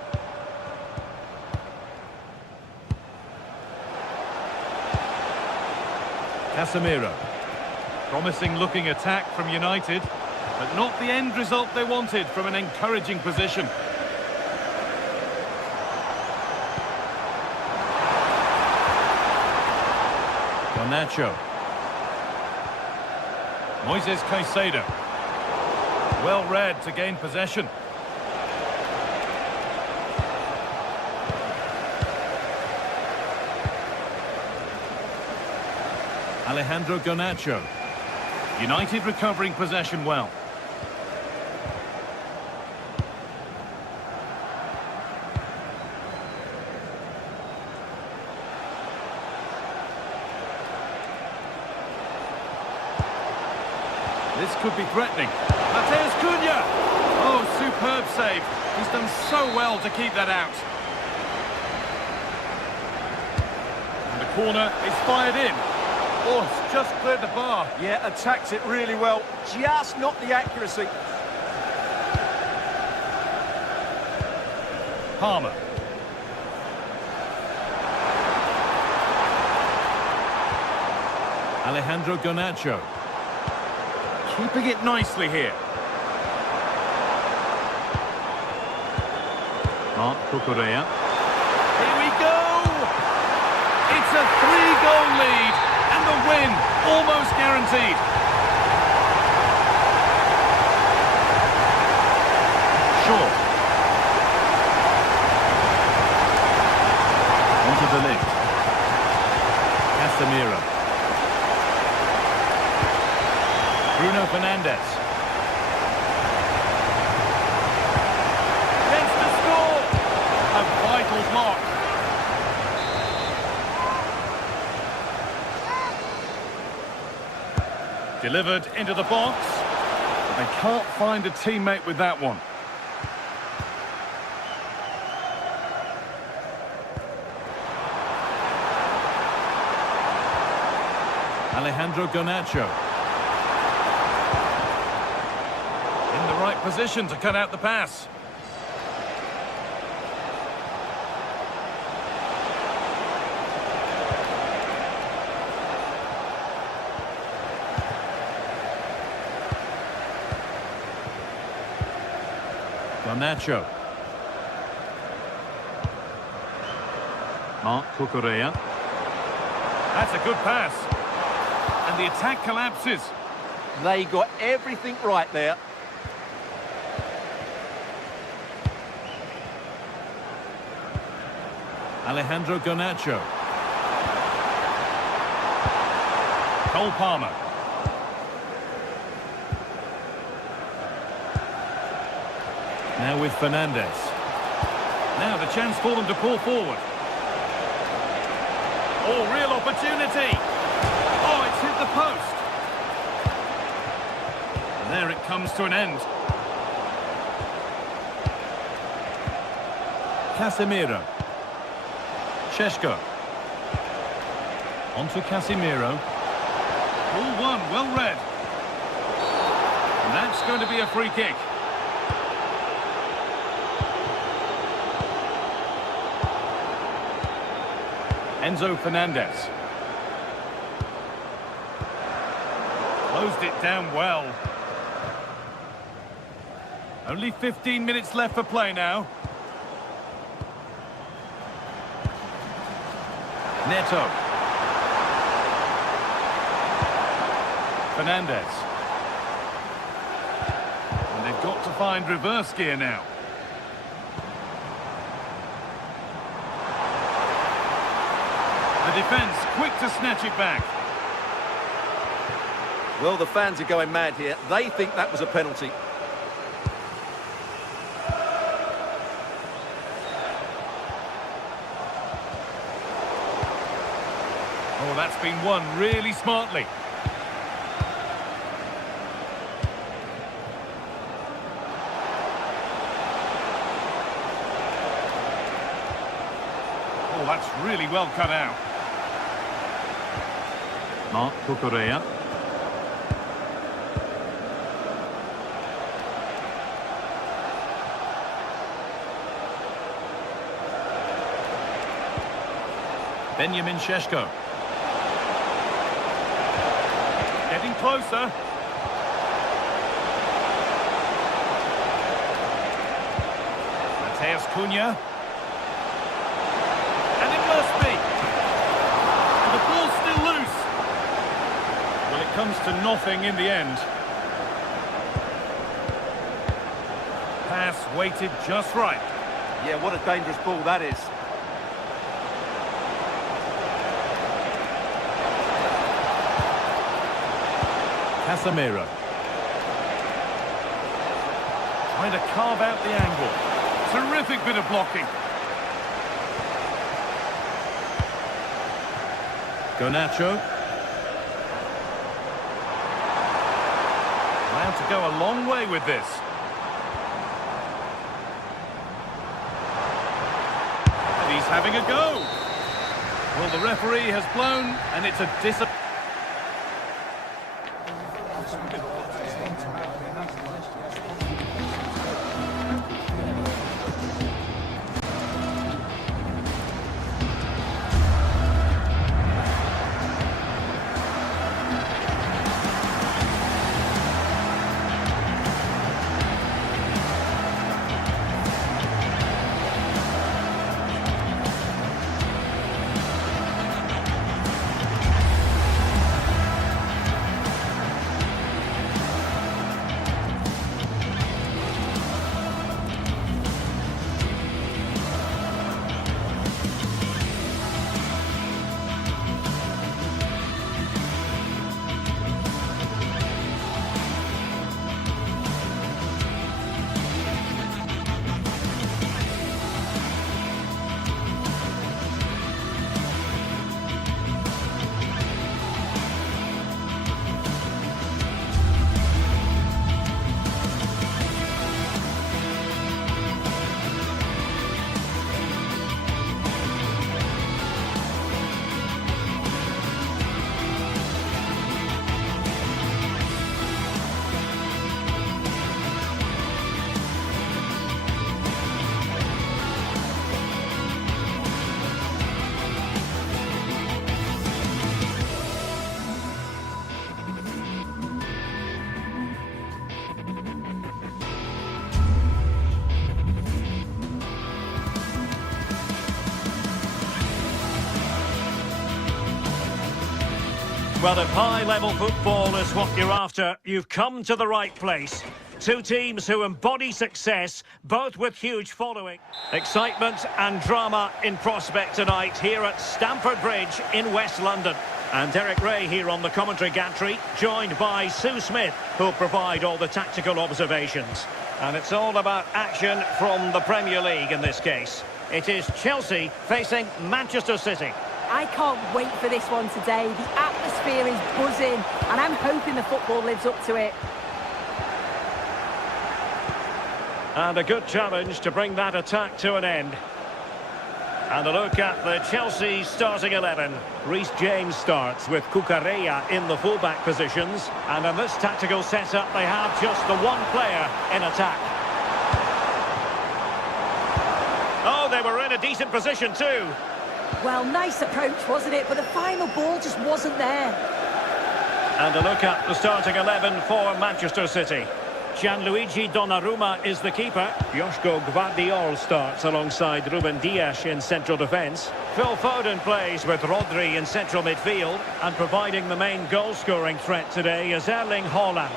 Casemiro. Promising looking attack from United, but not the end result they wanted from an encouraging position. Garnacho. Moises Caicedo. Well read to gain possession. Alejandro Garnacho. United recovering possession well. This could be threatening. Mateus Cunha! Oh, superb save. He's done so well to keep that out. And the corner is fired in. Oh, it's just cleared the bar. Yeah, attacks it really well. Just not the accuracy. Palmer. Alejandro Garnacho. Keeping it nicely here. Marc Cucurella. Here we go! It's a 3-goal lead, and the win almost guaranteed. Shaw. Onto the left. Casemiro. Bruno Fernandes. Gets to score! A vital block. Delivered into the box. But they can't find a teammate with that one. Alejandro Garnacho. In the right position to cut out the pass. Garnacho. Marc Cucurella. That's a good pass. And the attack collapses. They got everything right there. Alejandro Garnacho. Cole Palmer. Now with Fernandes. Now the chance for them to pull forward. Oh, real opportunity. Oh, it's hit the post. And there it comes to an end. Casemiro. Šeško. On to Casemiro. Ball one, well read. And that's going to be a free kick. Enzo Fernandez. Closed it down well. Only 15 minutes left for play now. Neto. Fernandez. And they've got to find reverse gear now. The defence quick to snatch it back. Well, the fans are going mad here. They think that was a penalty. Oh, that's been won really smartly. Oh, that's really well cut out. Marc Cucurella. Benjamin Šeško. Getting closer. Mateus Cunha. And it must be. And the ball's still loose. Well, it comes to nothing in the end. Pass weighted just right. Yeah, what a dangerous ball that is. Casemiro. Trying to carve out the angle. Terrific bit of blocking. Garnacho. Allowed to go a long way with this. And he's having a go. Well, the referee has blown, and it's a disappointment. Well, if high-level football is what you're after, you've come to the right place. Two teams who embody success, both with huge following. Excitement and drama in prospect tonight here at Stamford Bridge in West London. And Derek Ray here on the commentary gantry, joined by Sue Smith, who'll provide all the tactical observations. And it's all about action from the Premier League in this case. It is Chelsea facing Manchester City. I can't wait for this one today. The atmosphere is buzzing, and I'm hoping the football lives up to it. And a good challenge to bring that attack to an end. And a look at the Chelsea starting 11. Reece James starts with Cucurella in the fullback positions. And in this tactical setup, they have just the one player in attack. Oh, they were in a decent position too. Well, nice approach, wasn't it? But the final ball just wasn't there. And a look at the starting 11 for Manchester City. Gianluigi Donnarumma is the keeper. Joško Gvardiol starts alongside Ruben Dias in central defence. Phil Foden plays with Rodri in central midfield. And providing the main goal-scoring threat today is Erling Haaland.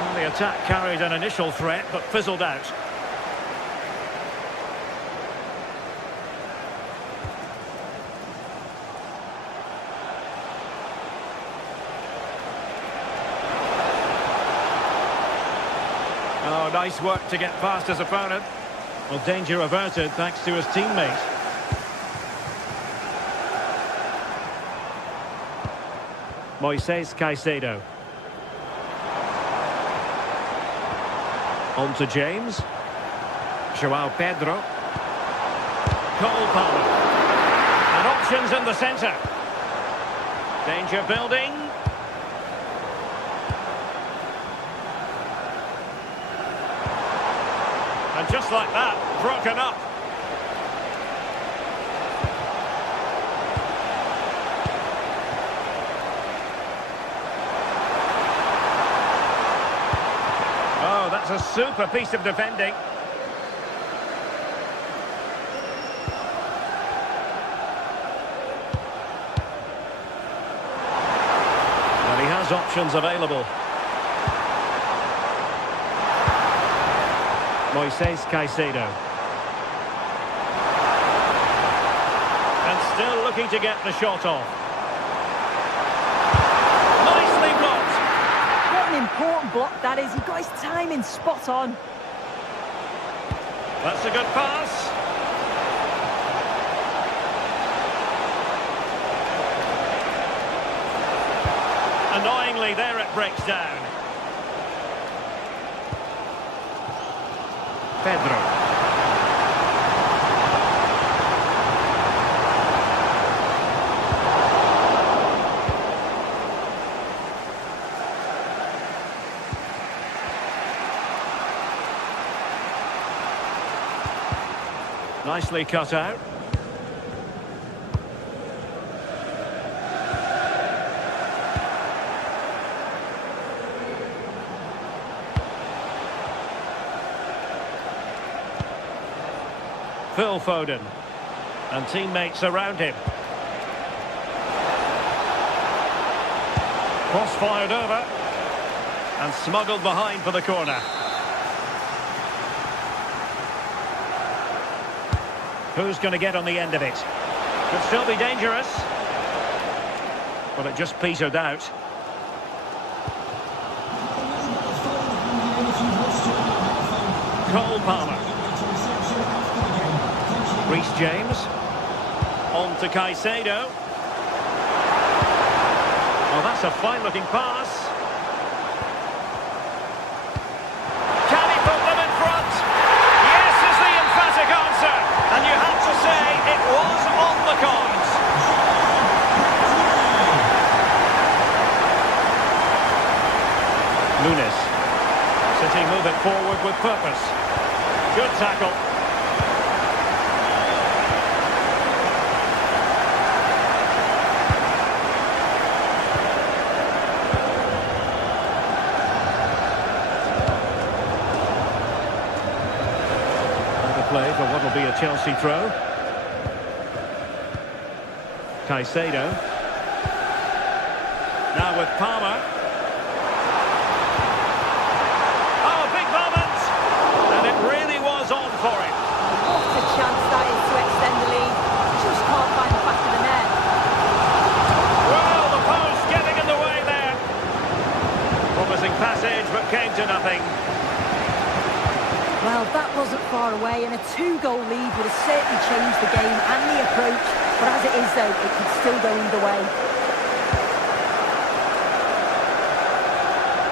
Well, the attack carried an initial threat but fizzled out. Oh, nice work to get past his opponent. Well, danger averted thanks to his teammate. Moises Caicedo. On to James. João Pedro. Cole Palmer. And options in the centre. Danger building. And just like that, broken up. Oh, that's a super piece of defending. Well, he has options available. Moises Caicedo. And still looking to get the shot off. Nicely blocked. What an important block that is. He got his timing spot on. That's a good pass. Annoyingly, there it breaks down. Pedro. Nicely cut out. Phil Foden. And teammates around him. Cross fired over. And smuggled behind for the corner. Who's going to get on the end of it? Could still be dangerous. But it just petered out. Cole Palmer. Reece James. On to Caicedo. Oh, that's a fine-looking pass. Can he put them in front? Yes is the emphatic answer. And you have to say it was on the cards. Nunes. City move it forward with purpose. Good tackle. Play for what will be a Chelsea throw. Caicedo. Now with Palmer. Oh, a big moment! And it really was on for him. What a chance that is to extend the lead. Just can't find the back of the net. Well, the post getting in the way there. Promising passage, but came to nothing. Well, that wasn't far away, and a 2-goal lead would have certainly changed the game and the approach. But as it is, though, it could still go either way.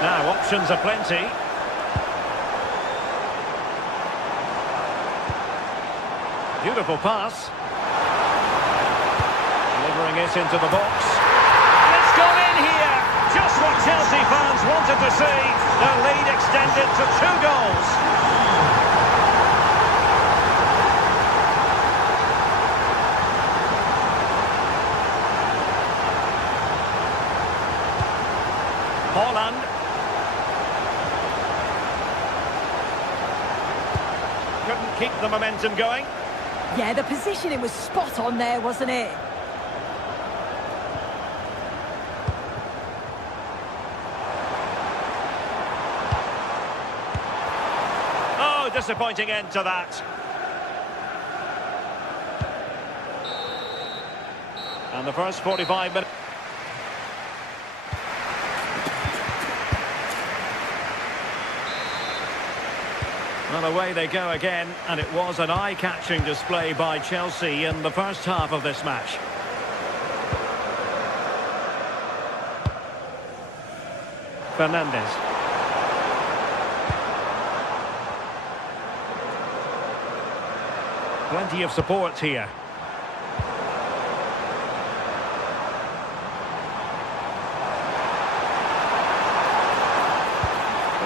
Now, options are plenty. Beautiful pass. Delivering it into the box. And it's gone in here! Just what Chelsea fans wanted to see. Their lead extended to 2 goals. Holland. Couldn't keep the momentum going. Yeah, the positioning was spot on there, wasn't it? Oh, disappointing end to that. And the first 45 minutes. Well, away they go again, and it was an eye-catching display by Chelsea in the first half of this match. Fernandes. Plenty of support here.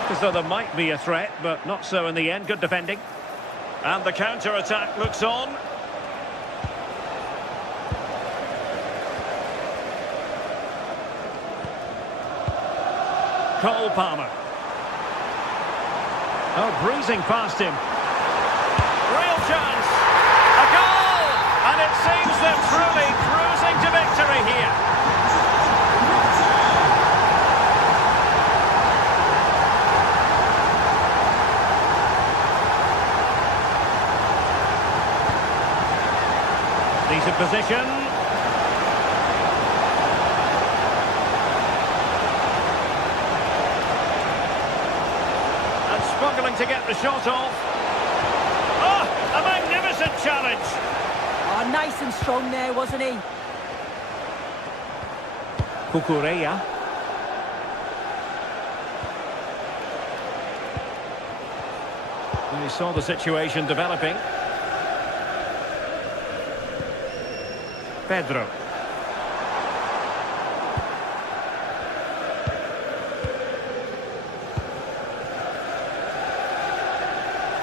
As though there might be a threat, but not so in the end. Good defending. And the counter-attack looks on. Cole Palmer. Oh, breezing past him. Real chance. A goal! And it seems they're truly cruising to victory here. Decent position. And struggling to get the shot off. Oh, a magnificent challenge. Oh, nice and strong there, wasn't he? Cucurella. He saw the situation developing. Pedro.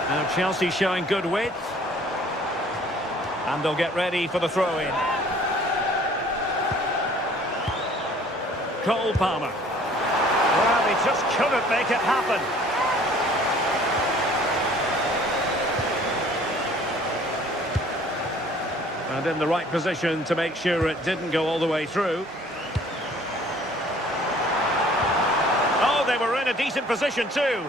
Now Chelsea showing good width. And they'll get ready for the throw-in. Cole Palmer. Well, he just couldn't make it happen. And in the right position to make sure it didn't go all the way through. Oh, they were in a decent position too.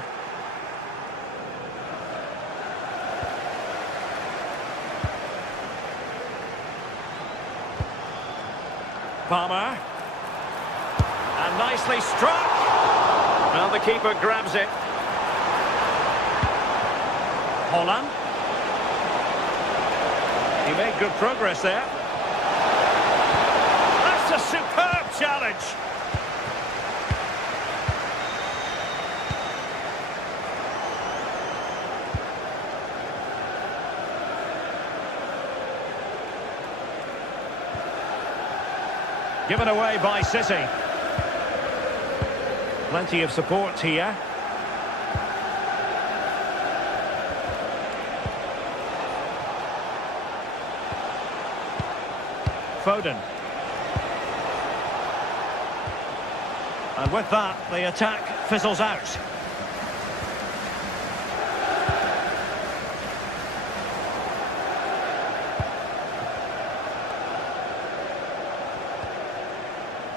Palmer. And nicely struck. Well, the keeper grabs it. Holland. He made good progress there. That's a superb challenge. Given away by City. Plenty of support here. Foden. And with that, the attack fizzles out.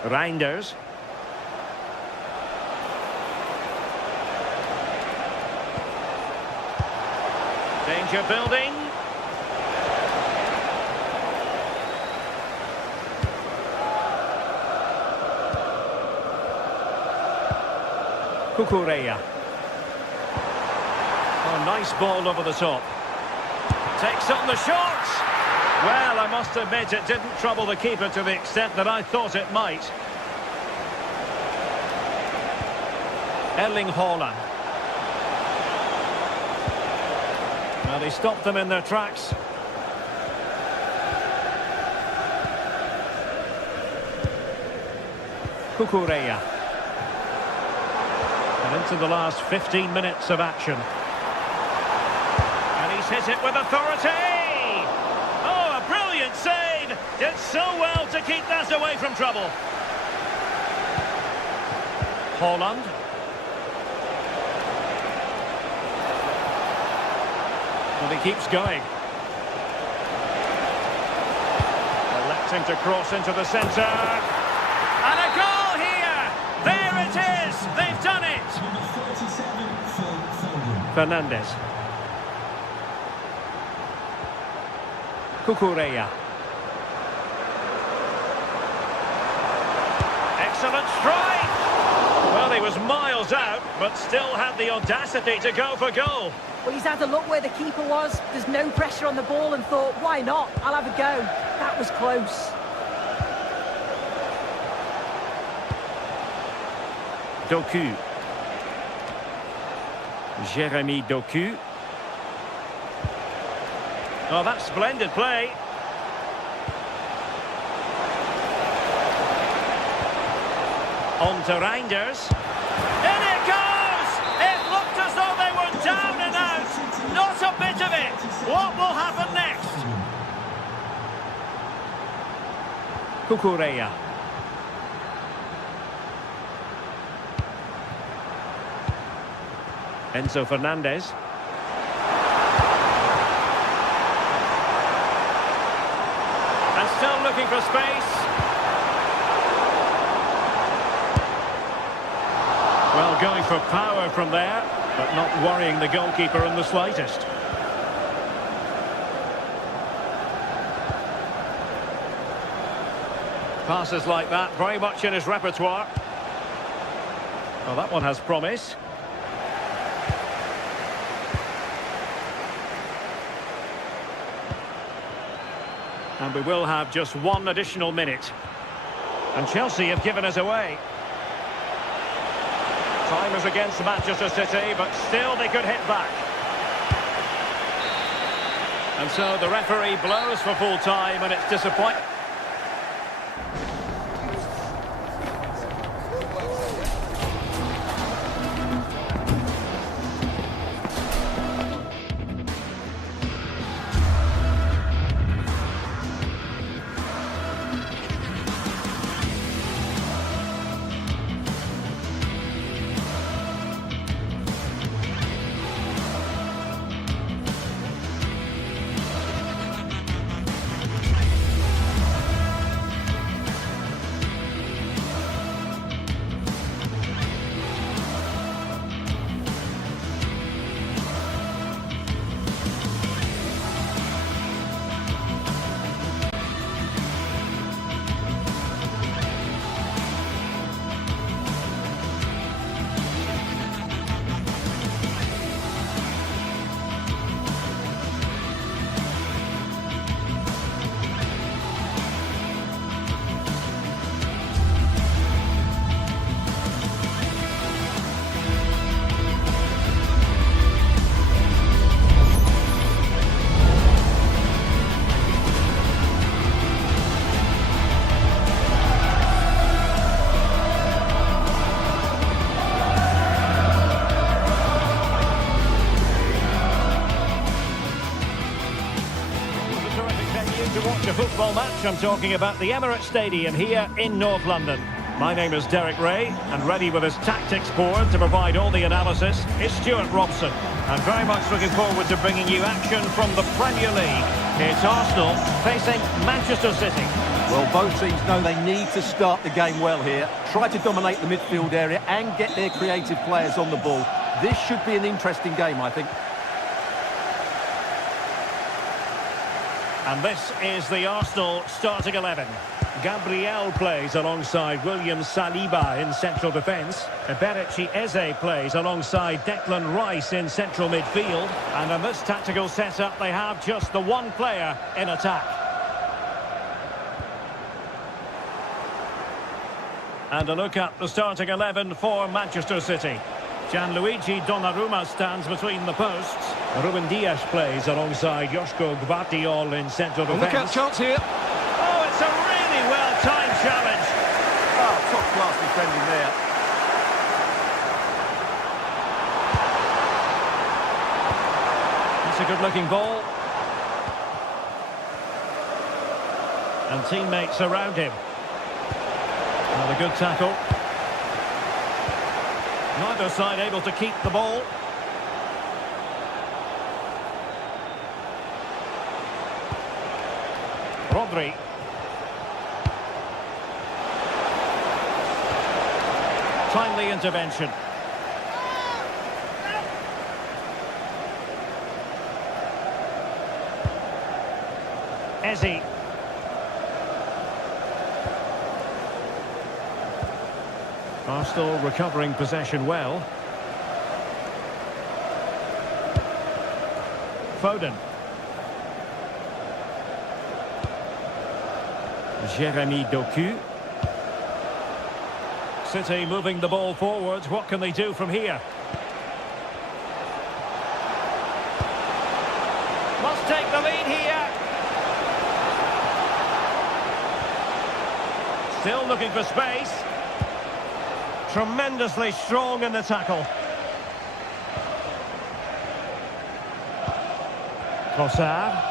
Reinders. Danger building. Cucurella. Oh, A nice ball over the top. Takes on the shot. Well, I must admit it didn't trouble the keeper to the extent that I thought it might. Erling Haaland. Well, he stopped them in their tracks. Cucurella. And into the last 15 minutes of action. And he's hit it with authority! Oh, a brilliant save! Did so well to keep that away from trouble. Haaland. Well, he keeps going. Electing to cross into the centre. And a goal here! There it is! They've done it! Number 37, Phil Foden. Fernandes. Cucurella. Excellent strike! Well, he was miles out, but still had the audacity to go for goal. Well, he's had a look where the keeper was. There's no pressure on the ball and thought, why not? I'll have a go. That was close. Doku. Jeremy Doku. Oh, that's splendid play. On to Reinders. In it goes! It looked as though they were down and out. Not a bit of it. What will happen next? Cucurella. Enzo Fernandez. And still looking for space. Well, going for power from there, but not worrying the goalkeeper in the slightest. Passes like that, very much in his repertoire. Well, that one has promise. And we will have just one additional minute. And Chelsea have given us away. Time is against Manchester City, but still they could hit back. And so the referee blows for full time, and it's disappointing. To watch a football match, I'm talking about the Emirates Stadium here in North London. My name is Derek Ray, and ready with his tactics board to provide all the analysis is Stuart Robson. I'm very much looking forward to bringing you action from the Premier League. It's Arsenal facing Manchester City. Well, both teams know they need to start the game well here. Try to dominate the midfield area and get their creative players on the ball. This should be an interesting game, I think. And this is the Arsenal starting 11. Gabriel plays alongside William Saliba in central defence. Eberechi Eze plays alongside Declan Rice in central midfield. And in this tactical setup, they have just the one player in attack. And a look at the starting 11 for Manchester City. Gianluigi Donnarumma stands between the posts. Ruben Dias plays alongside Joško Gvardiol in central defence. Look out, chance here. Oh, it's a really well-timed challenge. Oh, top-class defending there. It's a good-looking ball. And teammates around him. Another good tackle. Neither side able to keep the ball. Rodri. Timely intervention. Eze. Arsenal recovering possession well. Foden. Jeremy Doku. City moving the ball forwards. What can they do from here? Must take the lead here. Still looking for space. Tremendously strong in the tackle. Trossard.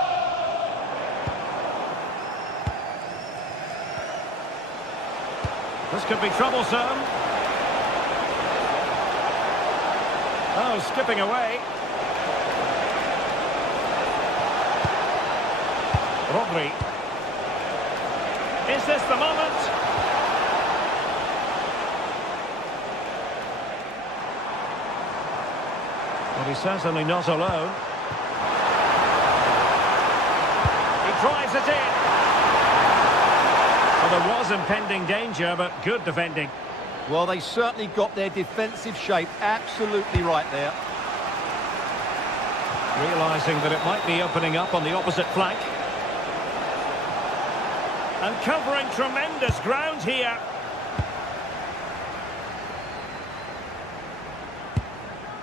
This could be troublesome. Oh, skipping away. Rodri. Is this the moment? Well, he's certainly not alone. He drives it in. Well, there was impending danger, but good defending. Well, they certainly got their defensive shape absolutely right there. Realising that it might be opening up on the opposite flank. And covering tremendous ground here.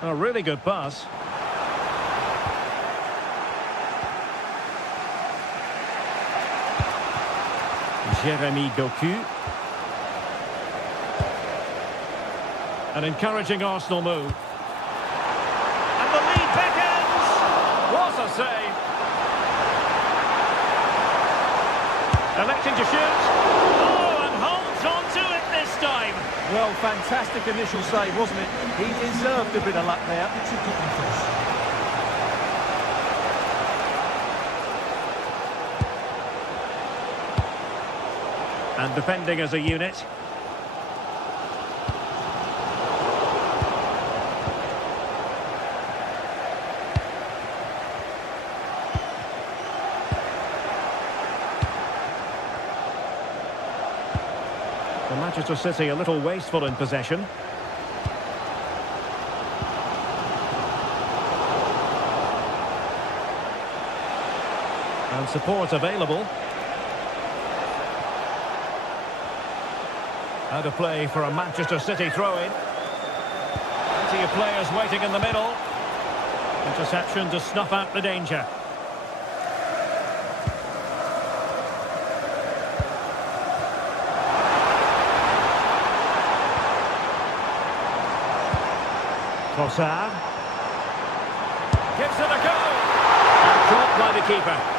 A really good pass. Jeremy Doku. An encouraging Arsenal move. And the lead beckons! What a save! Electing to shoot. Oh, and holds on to it this time. Well, fantastic initial save, wasn't it? He deserved a bit of luck there. And defending as a unit. The Manchester City a little wasteful in possession. And support available. Out of play for a Manchester City throw-in. Plenty of players waiting in the middle. Interception to snuff out the danger. Trossard. Gives it a go. And caught by the keeper.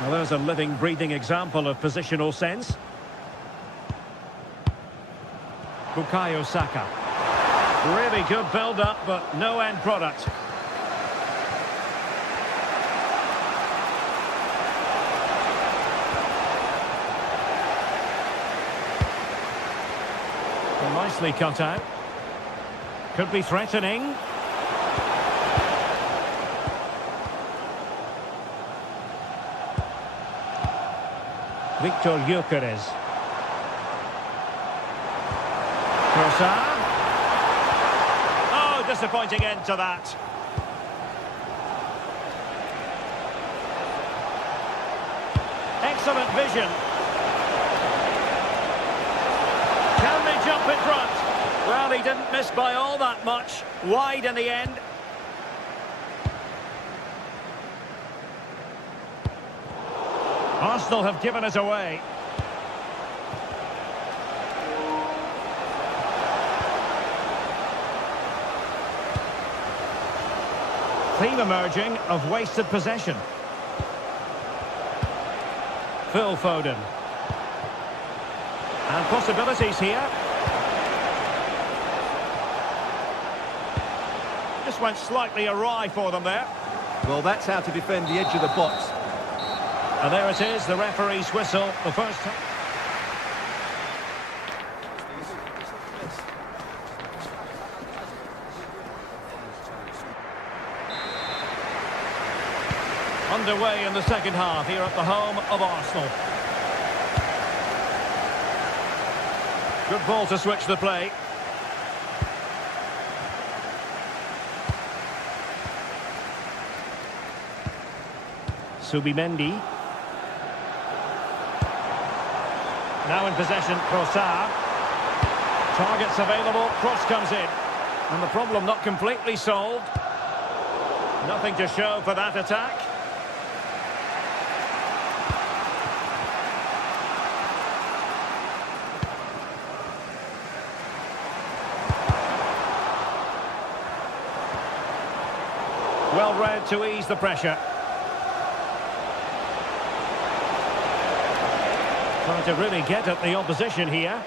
Well, there's a living, breathing example of positional sense. Bukayo Saka. Really good build-up, but no end product. Well, nicely cut out. Could be threatening. Victor Gyökeres. Trossard. Oh, disappointing end to that. Excellent vision. Can they jump in front? Well, he didn't miss by all that much. Wide in the end. Arsenal have given it away. Theme emerging of wasted possession. Phil Foden. And possibilities here. Just went slightly awry for them there. Well, that's how to defend the edge of the box. And there it is, the referee's whistle, the first time. Underway in the second half here at the home of Arsenal. Good ball to switch the play. Subimendi. Now in possession, Trossard. Targets available, cross comes in. And the problem not completely solved. Nothing to show for that attack. Well read to ease the pressure. Trying to really get at the opposition here.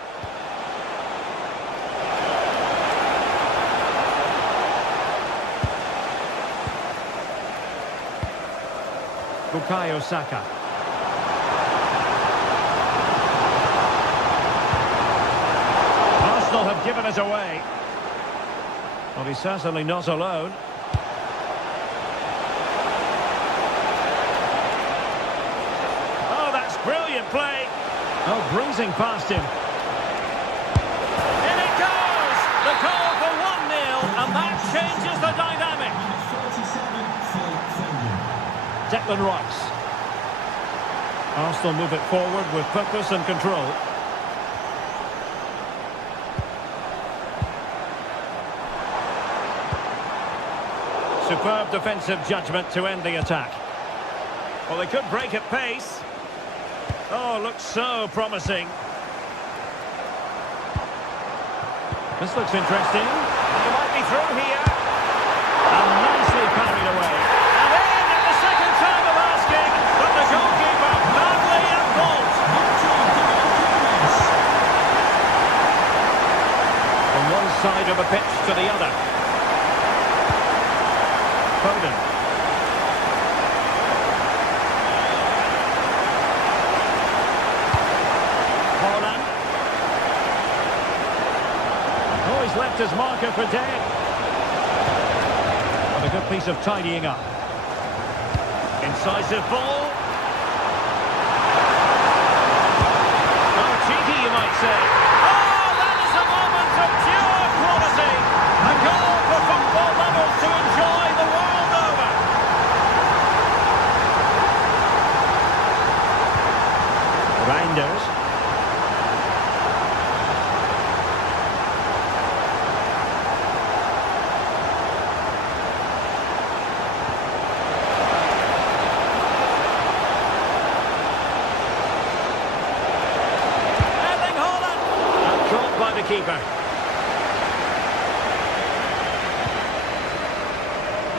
Bukayo Saka. Arsenal have given it away. Well, he's certainly not alone. Oh, that's brilliant play. Oh, breezing past him. In it goes! The goal for 1-0, and that changes the dynamic. Declan Rice. Arsenal move it forward with purpose and control. Superb defensive judgment to end the attack. Well, they could break at pace. Oh, looks so promising. This looks interesting. They might be through here. And nicely carried away. And in at the second time of asking, but the goalkeeper badly at fault. From one side of the pitch to the other. Foden. Oh, he's left his marker for dead. But a good piece of tidying up. Incisive ball. Oh, cheeky, you might say. Oh, that is a moment of pure quality. A goal for football lovers to enjoy the world over. Reinders. Keeper.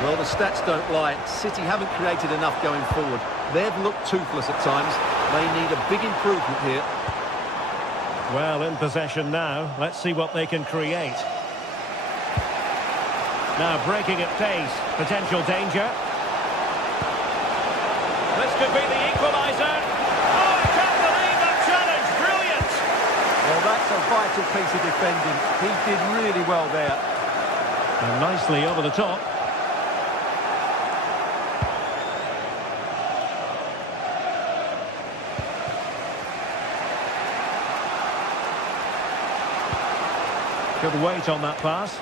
Well, the stats don't lie. City haven't created enough going forward. They've looked toothless at times. They need a big improvement here. Well, in possession now. Let's see what they can create. Now breaking at pace. Potential danger. This could be the equaliser. Oh, I can't believe that challenge. Brilliant. Well, that's a vital piece of defending. He did really well there. And nicely over the top. Good weight on that pass.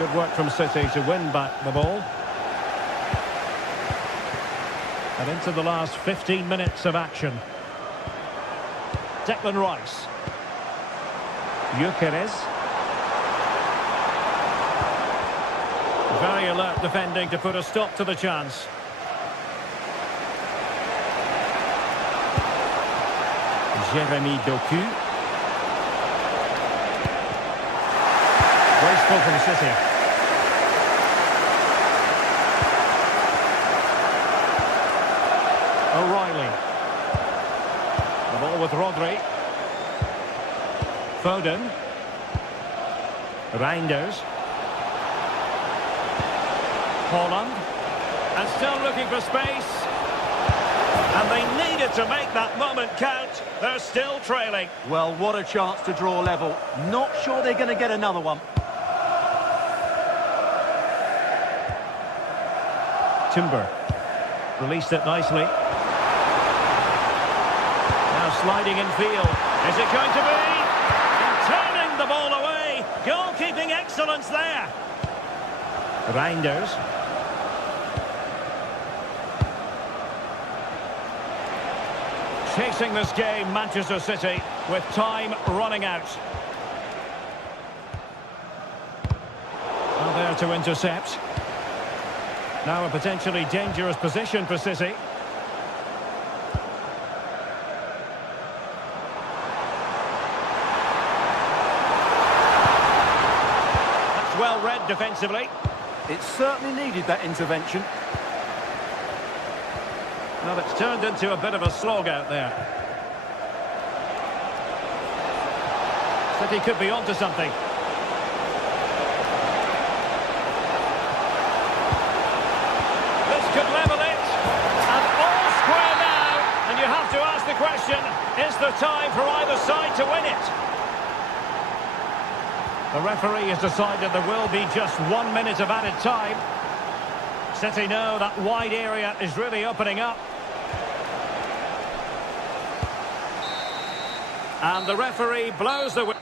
Good work from City to win back the ball. And into the last 15 minutes of action. Declan Rice. Gyökeres. Very alert defending to put a stop to the chance. Jeremy Doku. Wasteful from City. O'Reilly. The ball with Rodri. Foden. Reinders. Holland. And still looking for space. And they needed to make that moment count. They're still trailing. Well, what a chance to draw level. Not sure they're going to get another one. Timber. Released it nicely. Now sliding in field. Is it going to be? And turning the ball away. Goalkeeping excellence there. Reinders. Chasing this game, Manchester City, with time running out. Well, there to intercept. Now a potentially dangerous position for City. That's well read defensively. It certainly needed that intervention. Well, it's turned into a bit of a slog out there. City could be onto something. This could level it. And all square now. And you have to ask the question, is there time for either side to win it? The referee has decided there will be just 1 minute of added time. City know that wide area is really opening up. And the referee blows the whistle.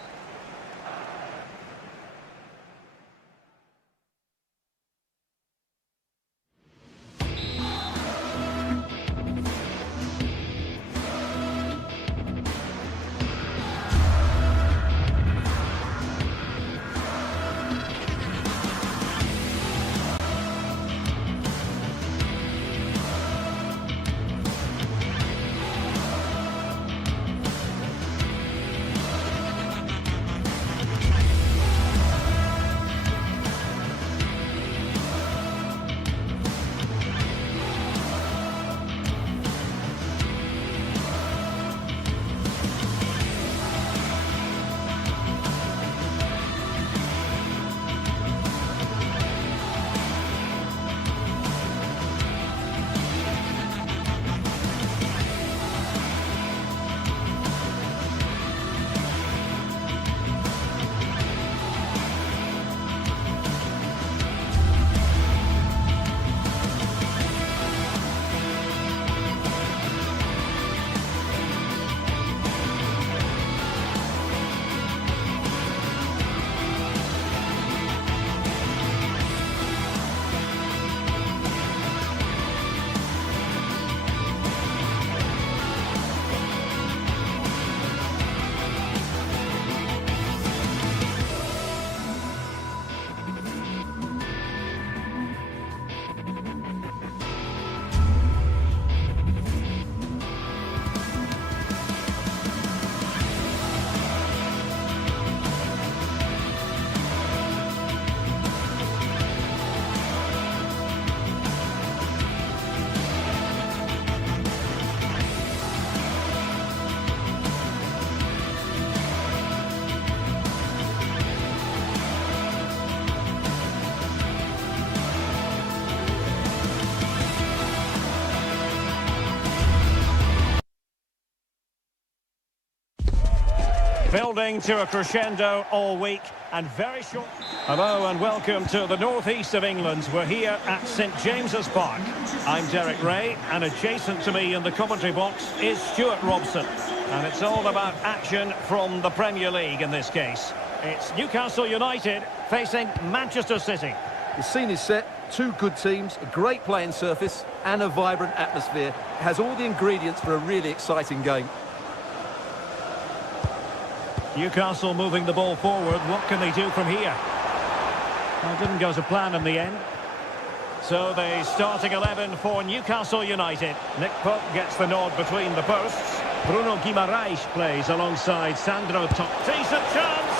Building to a crescendo all week. And very short. Hello and welcome to the northeast of England. We're here at St James's Park. I'm Derek Ray, and adjacent to me in the commentary box is Stuart Robson. And it's all about action from the Premier League in this case. It's Newcastle United facing Manchester City. The scene is set, two good teams, a great playing surface and a vibrant atmosphere. It has all the ingredients for a really exciting game. Newcastle moving the ball forward. What can they do from here? Well, it didn't go to plan in the end. So the starting 11 for Newcastle United. Nick Pope gets the nod between the posts. Bruno Guimaraes plays alongside Sandro Top. Decent chance!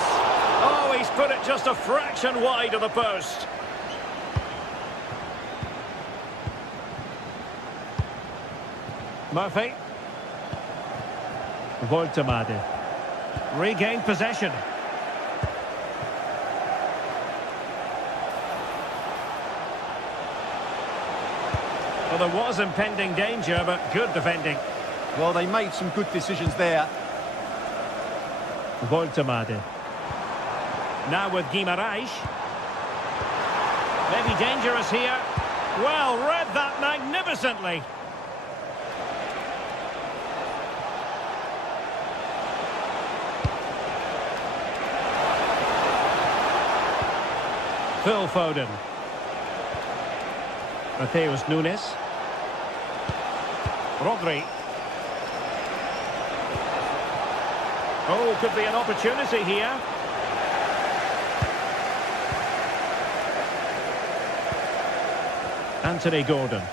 Oh, he's put it just a fraction wide of the post. Murphy. Voltemade. Regained possession. Well, there was impending danger, but good defending. Well, they made some good decisions there. Voltemade. Now with Guimaraes. Maybe dangerous here. Well, read that magnificently. Phil Foden. Mateus Nunes. Rodri. Oh, could be an opportunity here. Anthony Gordon.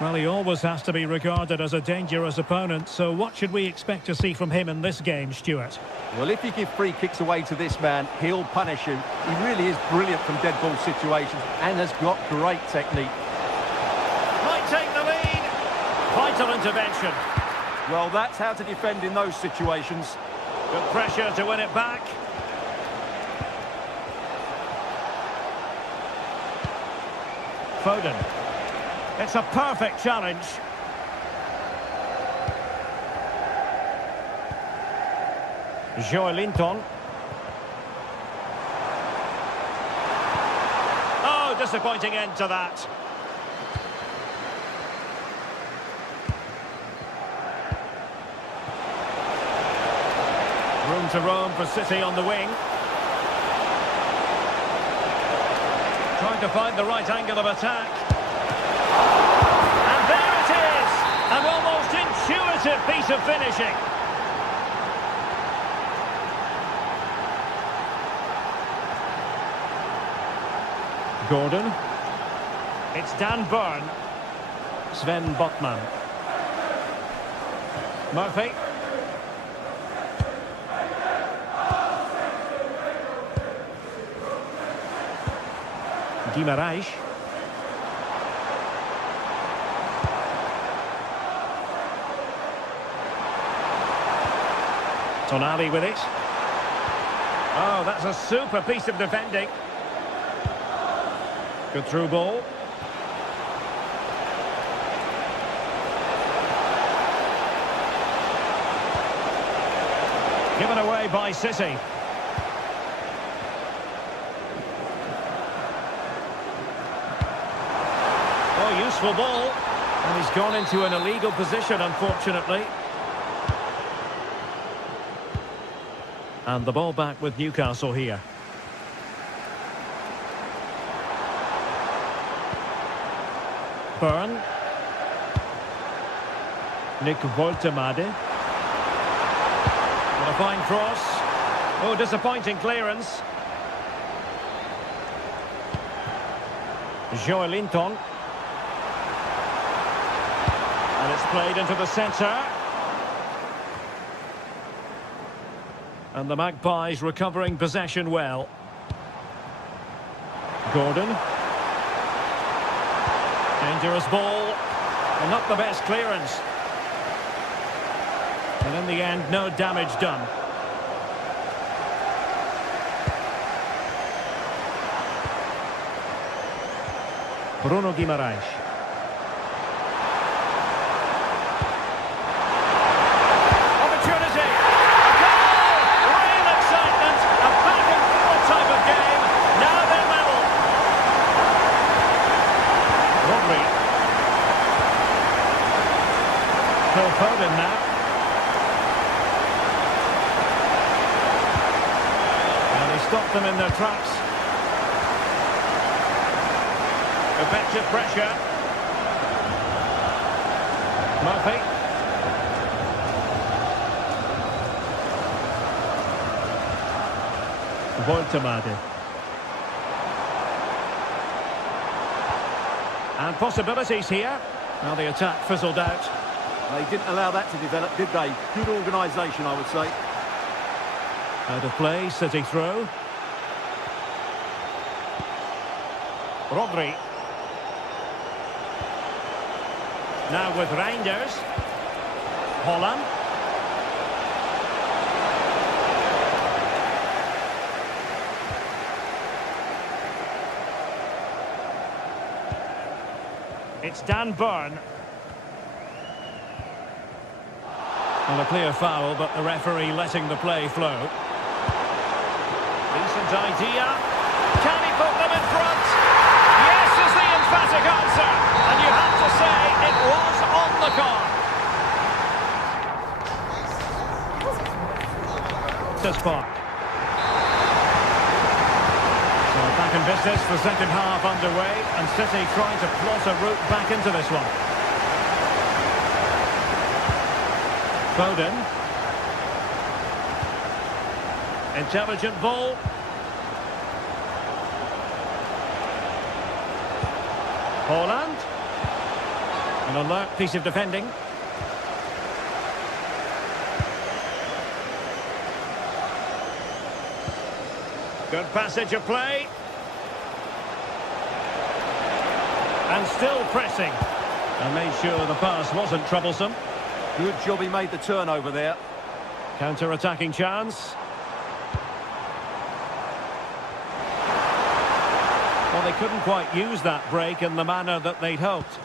Well, he always has to be regarded as a dangerous opponent, so what should we expect to see from him in this game, Stuart? Well, if you give free kicks away to this man, he'll punish you. He really is brilliant from dead ball situations and has got great technique. Might take the lead. Vital intervention. Well, that's how to defend in those situations. Good pressure to win it back. Foden. It's a perfect challenge. Joelinton. Oh, disappointing end to that. Room to roam for City on the wing. Trying to find the right angle of attack. And there it is! An almost intuitive piece of finishing. Gordon. It's Dan Burn. Sven Botman. Murphy. Guimaraes. Tonali with it. Oh, that's a super piece of defending. Good through ball. Given away by City. Oh, useful ball. And he's gone into an illegal position, unfortunately. And the ball back with Newcastle here. Burn. Nick Voltemade. What a fine cross. Oh, disappointing clearance. Joelinton. And it's played into the centre. And the Magpies recovering possession well. Gordon. Dangerous ball. And not the best clearance. And in the end, no damage done. Bruno Guimaraes. Opportunity! A goal! Rodri. Phil Foden now. And he stopped them in their tracks. Effective pressure. Murphy. Voltemade. And possibilities here. Now the attack fizzled out. They didn't allow that to develop, did they? Good organisation, I would say. Out of play, City throw. Rodri. Now with Reinders. Holland. It's Dan Burn. Well, a clear foul, but the referee letting the play flow. Decent idea. Can he put them in front? Yes is the emphatic answer. And you have to say it was on the card. This part. So back in business, the second half underway, and City trying to plot a route back into this one. Foden. Intelligent ball. Holland. An alert piece of defending. Good passage of play. And still pressing. And made sure the pass wasn't troublesome. Good job he made the turnover there. Counter-attacking chance. Well, they couldn't quite use that break in the manner that they'd hoped.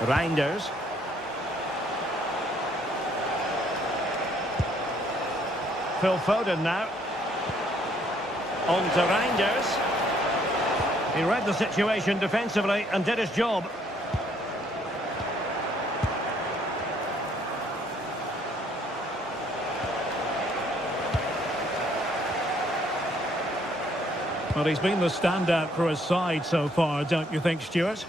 Reinders. Phil Foden now. On to Reinders. He read the situation defensively and did his job. Well, he's been the standout for his side so far, don't you think, Stuart?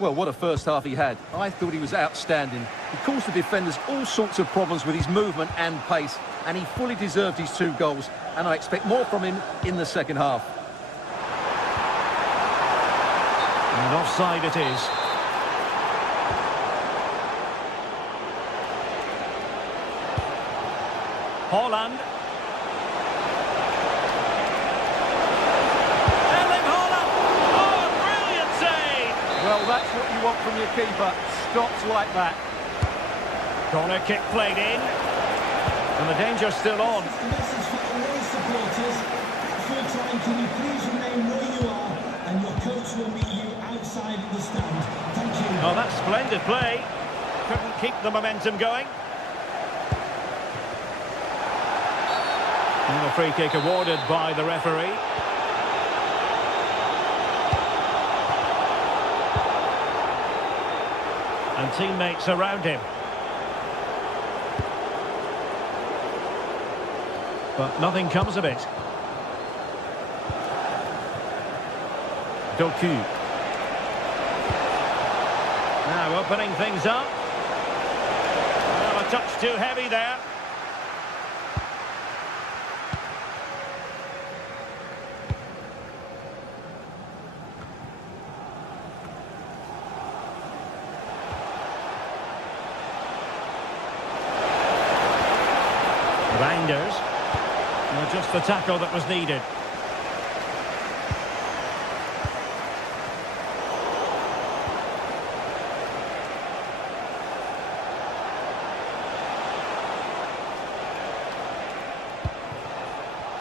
Well, what a first half he had. I thought he was outstanding. He caused the defenders all sorts of problems with his movement and pace, and he fully deserved his 2 goals, and I expect more from him in the second half. And offside it is. Holland. Well, that's what you want from your keeper. Stops like that. Corner kick played in. And the danger's still on. This is a message for all supporters. At full time, can you please remain where you are, and your coach will meet you outside the stand. Thank you. Oh, that's splendid play. Couldn't keep the momentum going. And a free kick awarded by the referee. And teammates around him. But nothing comes of it. Doku. Now opening things up. Well, a touch too heavy there. Reinders. Well, just the tackle that was needed.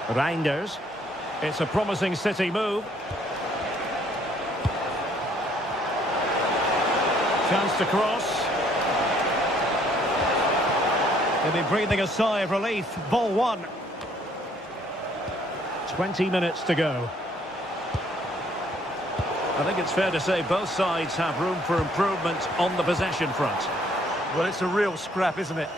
Reinders. It's a promising City move. Chance to cross. He'll be breathing a sigh of relief. Ball one. 20 minutes to go. I think it's fair to say both sides have room for improvement on the possession front. Well, it's a real scrap, isn't it?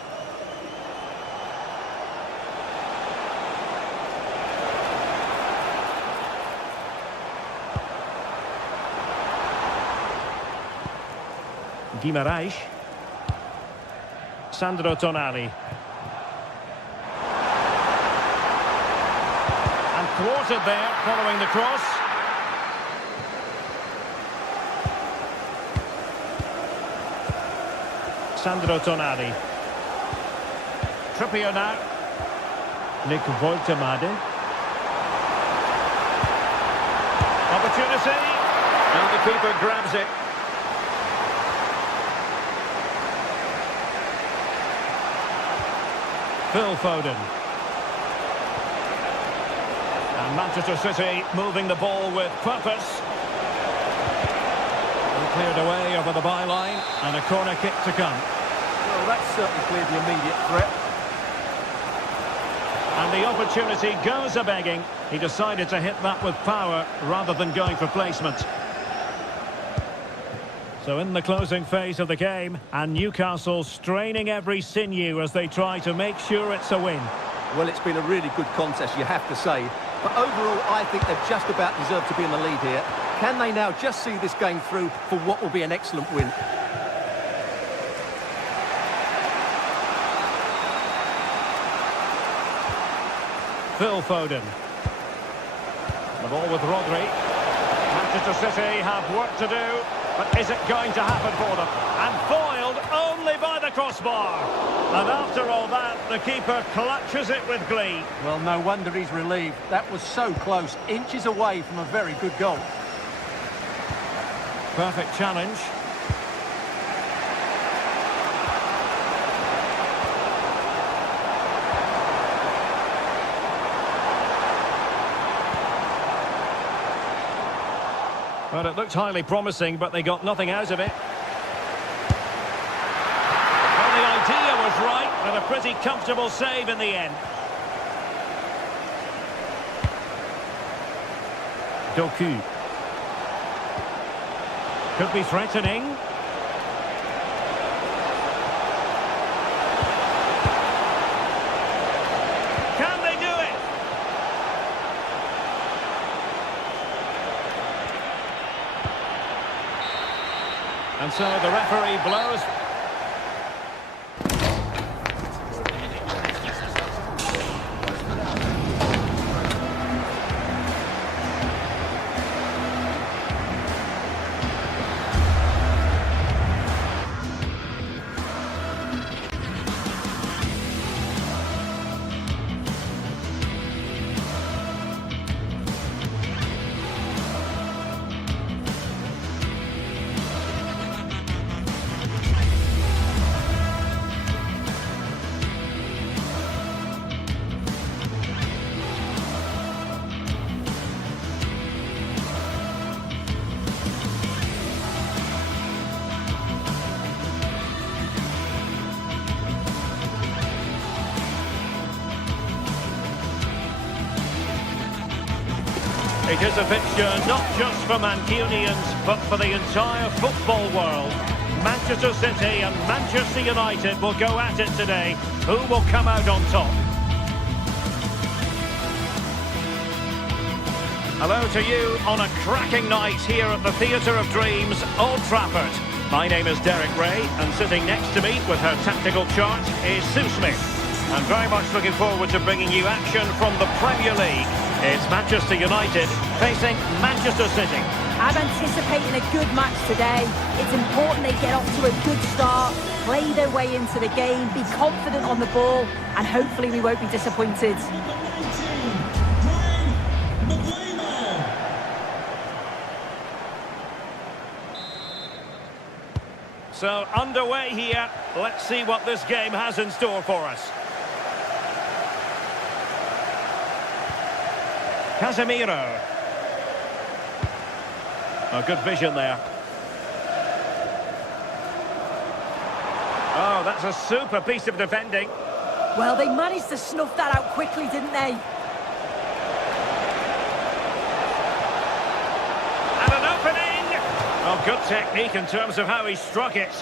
Guimarães. Sandro Tonali. And thwarted there following the cross. Sandro Tonali. Trippier now. Nick Woltemade. Opportunity. And the keeper grabs it. Phil Foden. And Manchester City moving the ball with purpose. And cleared away over the byline, and a corner kick to come. Well, that's certainly cleared the immediate threat. And the opportunity goes a-begging. He decided to hit that with power rather than going for placement. So in the closing phase of the game, and Newcastle straining every sinew as they try to make sure it's a win. Well, it's been a really good contest, you have to say. But overall, I think they've just about deserved to be in the lead here. Can they now just see this game through for what will be an excellent win? Phil Foden. The ball with Rodri. Manchester City have work to do. But is it going to happen for them? And foiled only by the crossbar. And after all that, the keeper clutches it with glee. Well, no wonder he's relieved. That was so close, inches away from a very good goal. Perfect challenge. Well, it looked highly promising, but they got nothing out of it. Well, the idea was right, but a pretty comfortable save in the end. Doku. Could be threatening. Can they do it? And so the referee blows. It is a fixture not just for Mancunians, but for the entire football world. Manchester City and Manchester United will go at it today. Who will come out on top? Hello to you on a cracking night here at the Theatre of Dreams, Old Trafford. My name is Derek Ray, and sitting next to me with her tactical chart is Sue Smith. I'm very much looking forward to bringing you action from the Premier League. It's Manchester United facing Manchester City. I'm anticipating a good match today. It's important they get off to a good start, play their way into the game, be confident on the ball, and hopefully we won't be disappointed. So underway here. Let's see what this game has in store for us. Casemiro. Oh, good vision there. Oh, that's a super piece of defending. Well, they managed to snuff that out quickly, didn't they? And an opening! Oh, good technique in terms of how he struck it.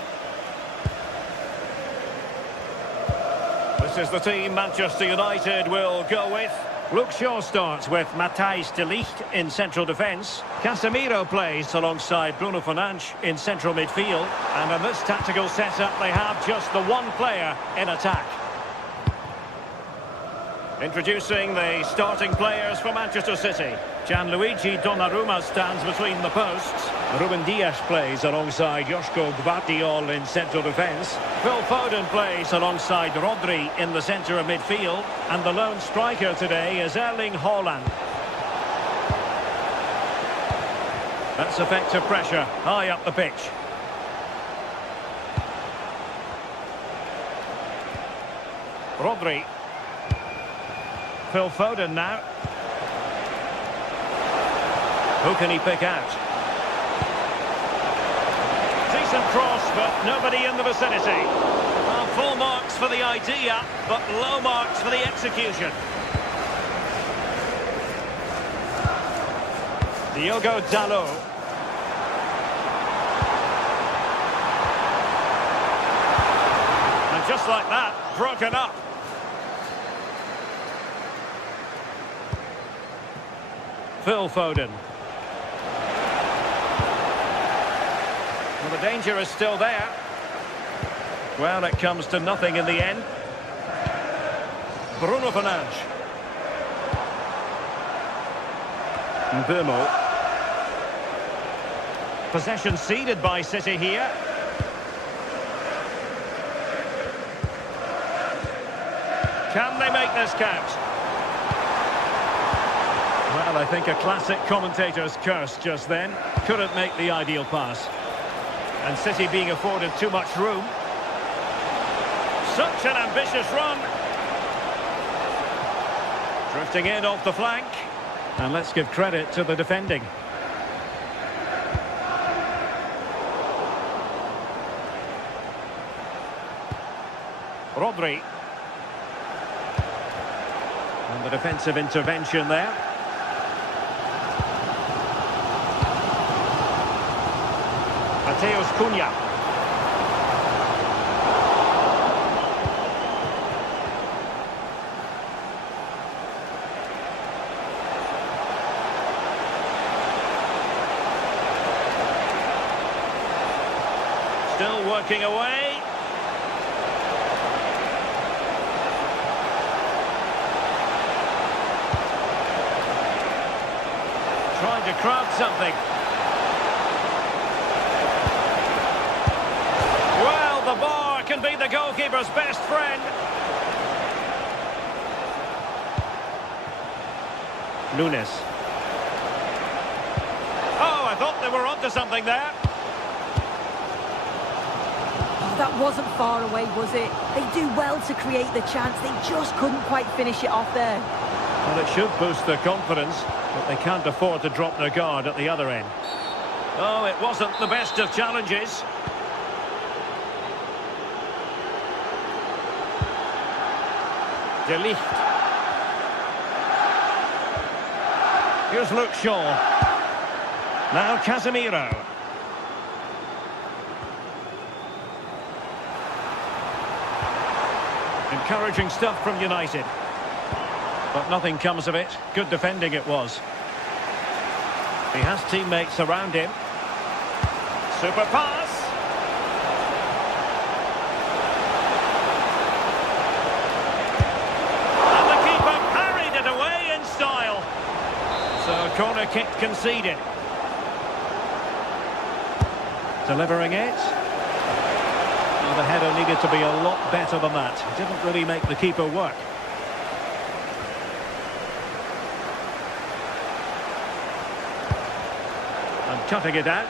This is the team Manchester United will go with. Luke Shaw starts with Matthijs de Ligt in central defence. Casemiro plays alongside Bruno Fernandes in central midfield. And in this tactical setup, they have just the one player in attack. Introducing the starting players for Manchester City. Gianluigi Donnarumma stands between the posts. Ruben Dias plays alongside Joško Gvardiol in central defence. Phil Foden plays alongside Rodri in the centre of midfield. And the lone striker today is Erling Haaland. That's effective pressure high up the pitch. Rodri. Phil Foden now. Who can he pick out? Decent cross, but nobody in the vicinity. Well, full marks for the idea, but low marks for the execution. Diogo Dalot. And just like that, broken up. Phil Foden. Well, the danger is still there. Well, it comes to nothing in the end. Bruno Fernandes. Mbeumo. Possession ceded by City here. Can they make this count? Well, I think a classic commentator's curse just then. Couldn't make the ideal pass. And City being afforded too much room. Such an ambitious run. Drifting in off the flank. And let's give credit to the defending. Rodri. And the defensive intervention there. Mateus Cunha. Still working away. Trying to craft something. The bar can be the goalkeeper's best friend. Nunes. Oh, I thought they were onto something there. Oh, that wasn't far away, was it? They do well to create the chance. They just couldn't quite finish it off there. Well, it should boost their confidence, but they can't afford to drop their guard at the other end. Oh, it wasn't the best of challenges. De Ligt. Here's Luke Shaw. Now Casemiro. Encouraging stuff from United. But nothing comes of it. Good defending it was. He has teammates around him. Super pass. So, corner kick conceded. Delivering it. Well, the header needed to be a lot better than that. It didn't really make the keeper work. And cutting it out.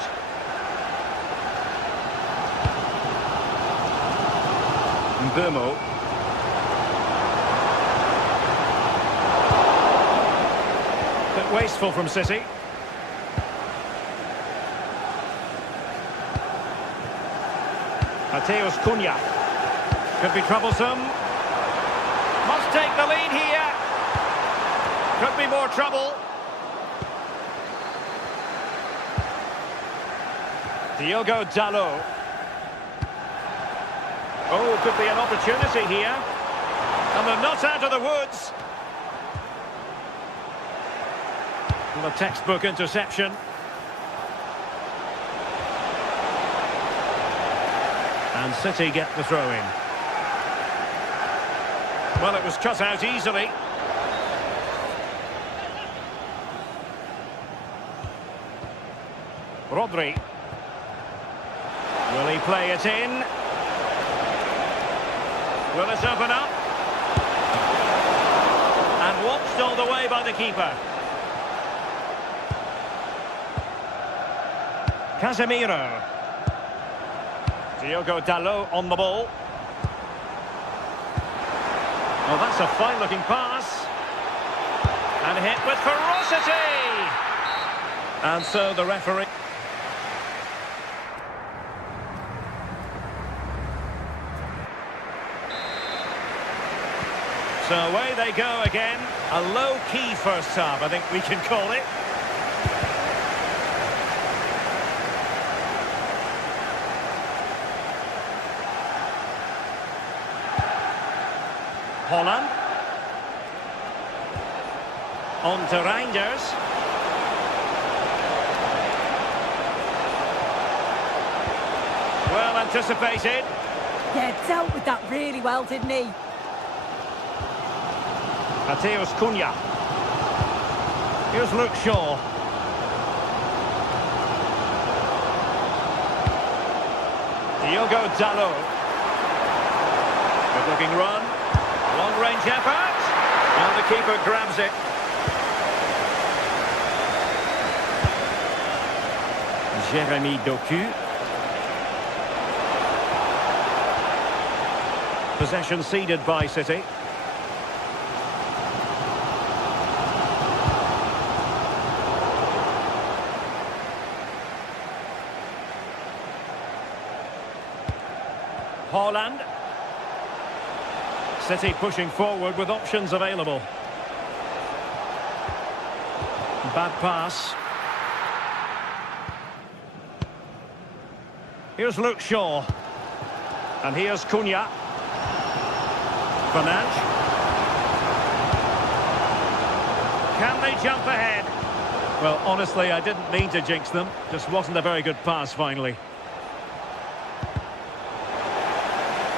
Mbeumo. Wasteful from City. Mateus Cunha. Could be troublesome. Must take the lead here. Could be more trouble. Diogo Dalot. Oh, could be an opportunity here. And they're not out of the woods. Well, a textbook interception. And City get the throw-in. Well, it was cut out easily. Rodri. Will he play it in? Will it open up? And watched all the way by the keeper. Casemiro. Diogo Dalot on the ball. Oh, that's a fine-looking pass. And hit with ferocity! And so the referee... So away they go again. A low-key first half, I think we can call it. Holland. On to Reinders. Well anticipated. Yeah, dealt with that really well, didn't he? Mateus Cunha. Here's Luke Shaw. Diogo Dalot. Good looking run. Long range effort. And the keeper grabs it. Jeremy Doku. Possession ceded by City. Holland. City pushing forward with options available. Bad pass. Here's Luke Shaw. And here's Cunha. Fernandes. Can they jump ahead? Well, honestly, I didn't mean to jinx them. Just wasn't a very good pass, finally.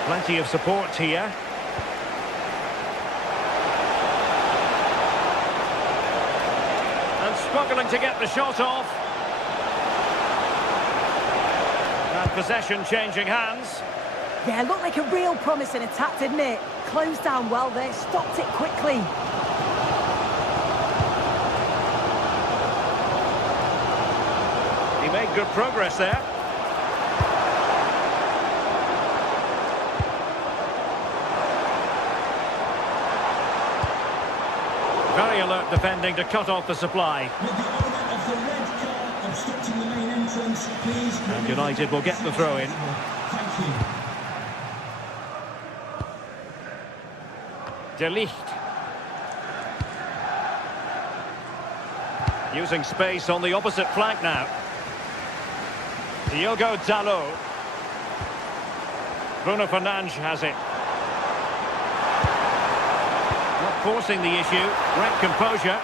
Plenty of support here. And struggling to get the shot off. And possession changing hands. Yeah, looked like a real promising attack, didn't it? Closed down well there, stopped it quickly. He made good progress there. Very alert defending to cut off the supply. With the owner of the red car obstructing the main entrance, please... And United will get the throw-in. Thank you. De Ligt. Using space on the opposite flank now. Diogo Dalot. Bruno Fernandes has it. Not forcing the issue. Great composure.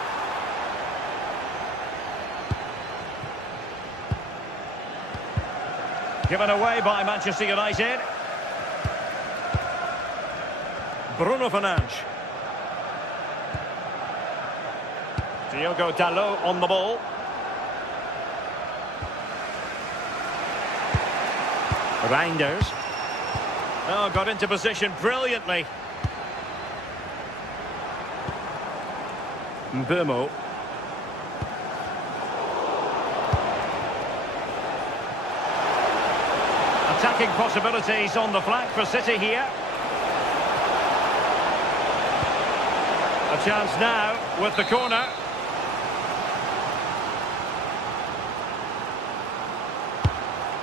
Given away by Manchester United. Bruno Fernandes. Diogo Dalot on the ball. Reinders. Oh, got into position brilliantly. Mbeumo. Attacking possibilities on the flank for City here. A chance now with the corner.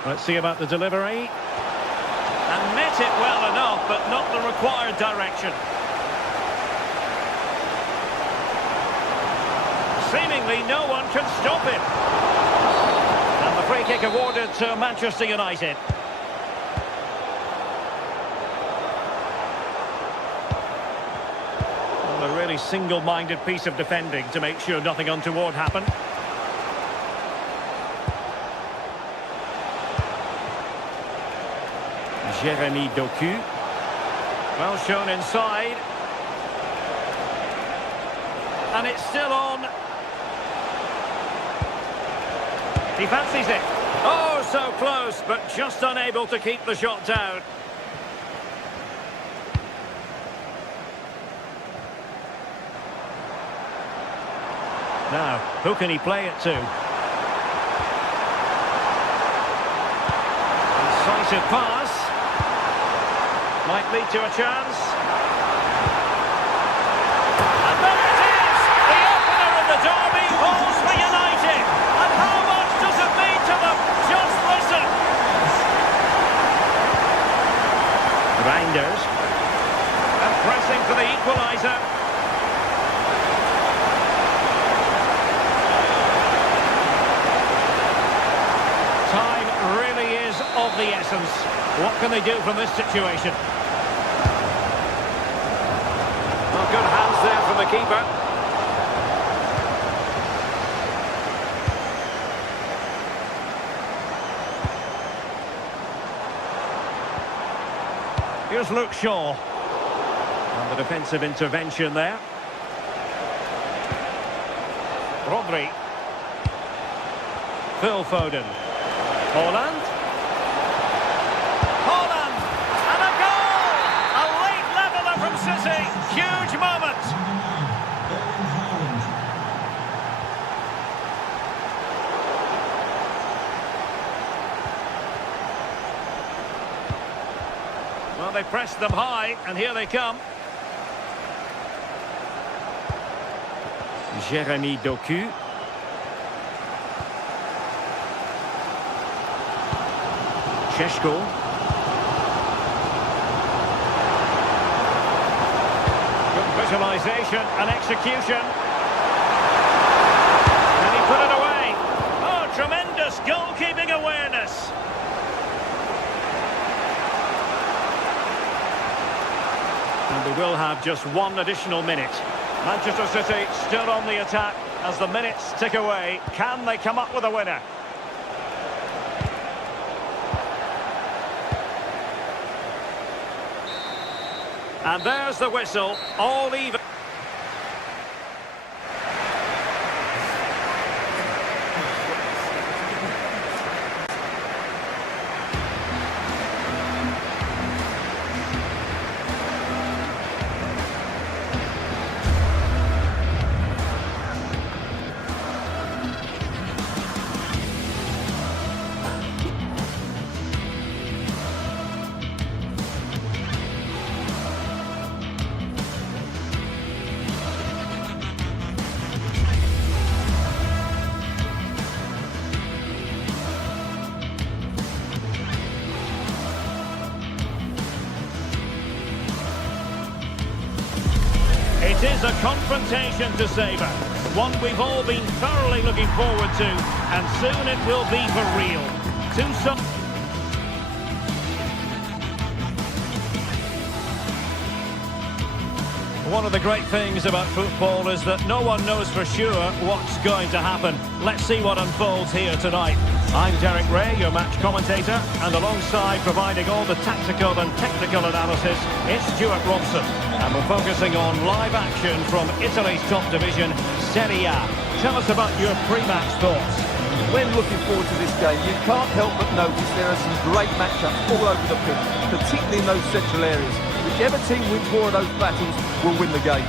Let's see about the delivery. And met it well enough, but not the required direction. Seemingly no one can stop him. And the free kick awarded to Manchester United. Well, a really single-minded piece of defending to make sure nothing untoward happened. Jeremy Doku. Well shown inside. And it's still on. He fancies it. Oh, so close, but just unable to keep the shot down. Now, who can he play it to? Incisive pass. Might lead to a chance. And there it is! The opener of the derby falls for United. And how much does it mean to them? Just listen. Reinders. And pressing for the equaliser. Time really is of the essence. What can they do from this situation? Well, good hands there from the keeper. Here's Luke Shaw. And the defensive intervention there. Rodri. Phil Foden. Holland. Holland. And a goal! A late leveller from City. Huge moment. Well, they pressed them high, and here they come. Jeremy Doku. Sheshko. Good visualisation and execution. And he put it away. Oh, tremendous goalkeeping awareness. And we will have just one additional minute. Manchester City still on the attack as the minutes tick away. Can they come up with a winner? And there's the whistle, all even. It is a confrontation to savour, one we've all been thoroughly looking forward to, and soon it will be for real. One of the great things about football is that no one knows for sure what's going to happen. Let's see what unfolds here tonight. I'm Derek Ray, your match commentator, and alongside providing all the tactical and technical analysis, it's Stuart Robson. And we're focusing on live action from Italy's top division, Serie A. Tell us about your pre-match thoughts. When looking forward to this game, you can't help but notice there are some great matchups all over the pitch, particularly in those central areas. Whichever team wins more of those battles will win the game.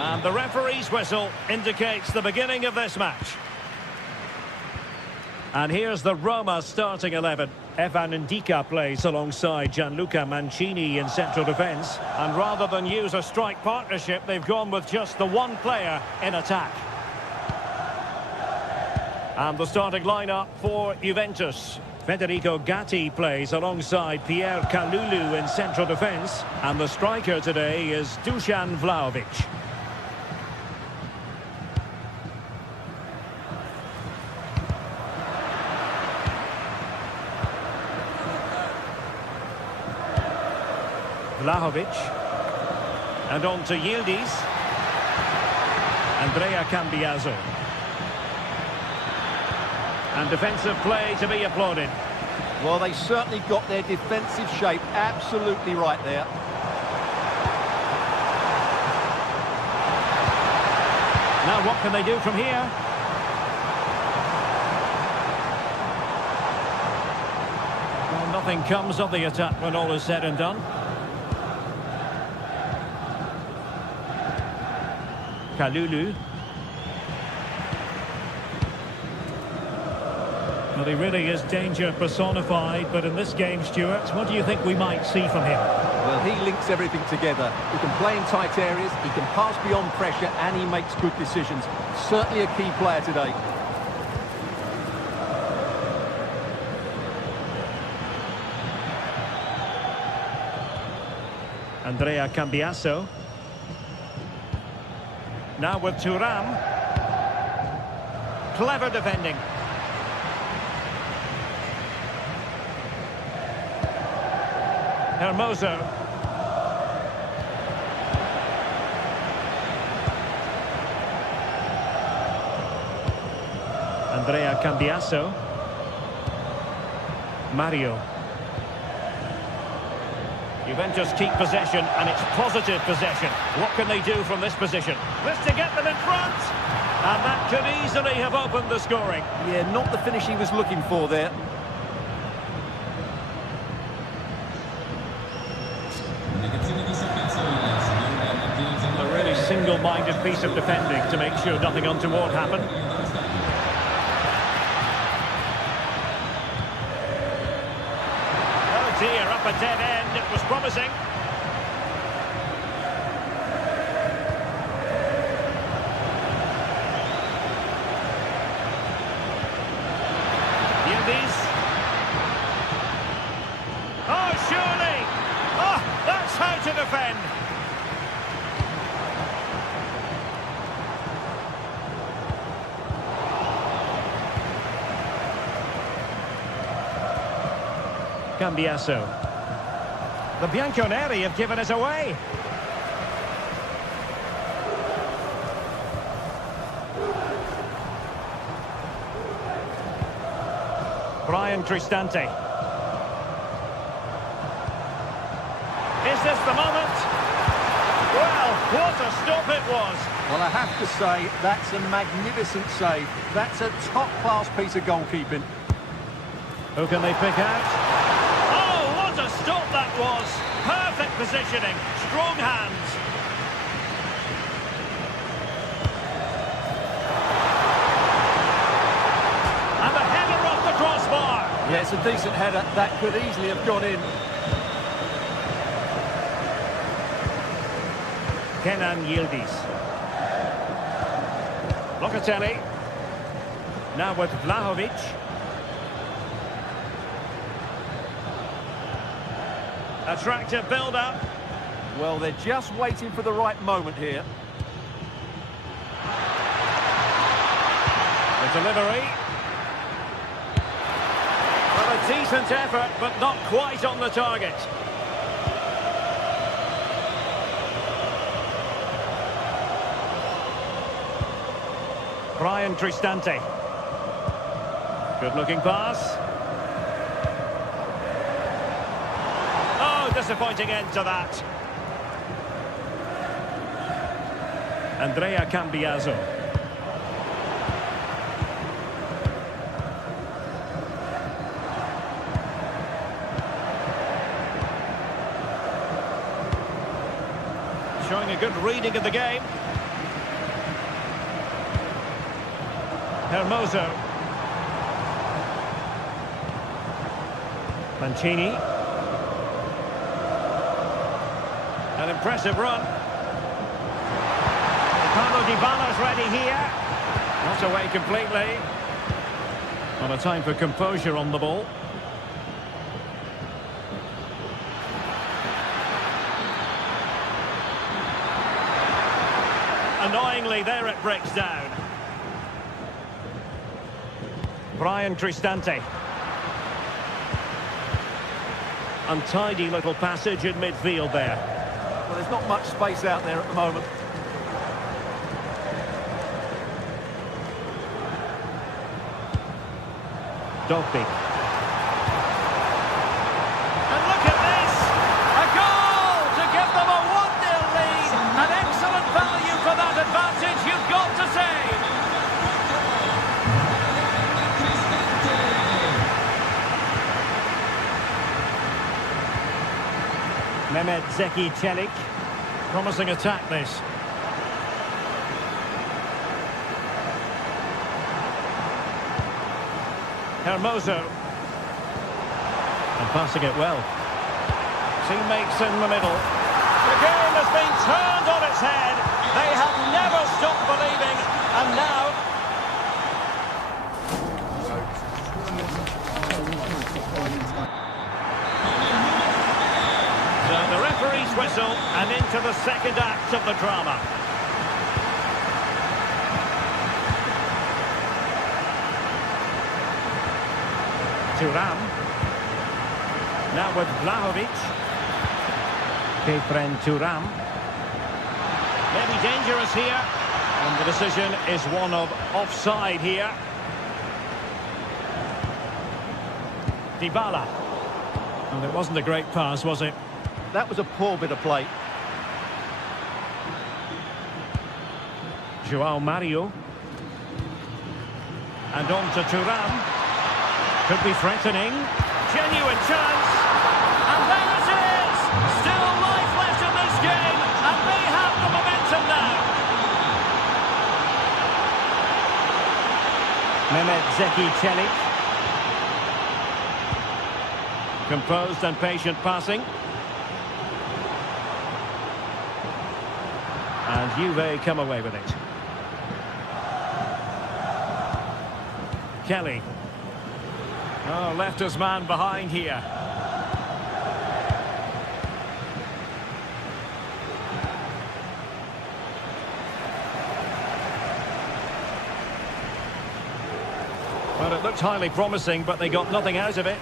And the referee's whistle indicates the beginning of this match. And here's the Roma starting 11. Evan Ndika plays alongside Gianluca Mancini in central defence. And rather than use a strike partnership, they've gone with just the one player in attack. And the starting lineup for Juventus. Federico Gatti plays alongside Pierre Kalulu in central defence. And the striker today is Dusan Vlahovic. Vlahovic. And on to Yildiz. Andrea Cambiaso. And defensive play to be applauded. Well, they certainly got their defensive shape absolutely right there. Now what can they do from here? Well, nothing comes of the attack when all is said and done. Kalulu. Well, he really is danger personified, but in this game, Stuart, what do you think we might see from him? Well, he links everything together. He can play in tight areas, he can pass beyond pressure, and he makes good decisions. Certainly a key player today. Andrea Cambiaso. Now with Thuram. Clever defending. Hermoso. Andrea Cambiaso. Mario. Juventus keep possession, and it's positive possession. What can they do from this position? This to get them in front! And that could easily have opened the scoring. Yeah, not the finish he was looking for there. A really single-minded piece of defending to make sure nothing untoward happened. Oh dear, up a dead end. It was promising. Yildiz. Oh, surely! Oh, that's how to defend. Cambiaso. The Bianconeri have given us away. Brian Cristante. Is this the moment? Well, what a stop it was. Well, I have to say, that's a magnificent save. That's a top-class piece of goalkeeping. Who can they pick out? What a stop that was! Perfect positioning, strong hands. And the header off the crossbar. Yeah, it's a decent header. That could easily have gone in. Kenan Yildiz. Locatelli. Now with Vlahovic. Attractive build-up. Well, they're just waiting for the right moment here. The delivery. Well, a decent effort, but not quite on the target. Brian Cristante. Good-looking pass. Disappointing end to that. Andrea Cambiaso. Showing a good reading of the game. Hermoso. Mancini. An impressive run. Paulo Dybala's ready here. Not away completely. Well, a time for composure on the ball. Annoyingly, there it breaks down. Brian Cristante. Untidy little passage in midfield there. Well, there's not much space out there at the moment. Dogby. And look at this! A goal to give them a 1-0 lead. An excellent value for that advantage, you've got to say. Mehmet Zeki Çelik. Promising attack this. Hermoso. And passing it well. Teammates in the middle. The game has been turned on its head. They have never stopped believing. And now... So the referee's whistle and into the second act of the drama. Thuram. Now with Vlahovic. Kefren Thuram. Maybe dangerous here. And the decision is one of offside here. Dybala. And it wasn't a great pass, was it? That was a poor bit of play. João Mario. And on to Thuram. Could be threatening. Genuine chance. And there it is! Still life left in this game. And they have the momentum now. Mehmet Zeki Çelik. Composed and patient passing. And Juve come away with it. Kelly. Oh, left his man behind here. Well, it looked highly promising, but they got nothing out of it.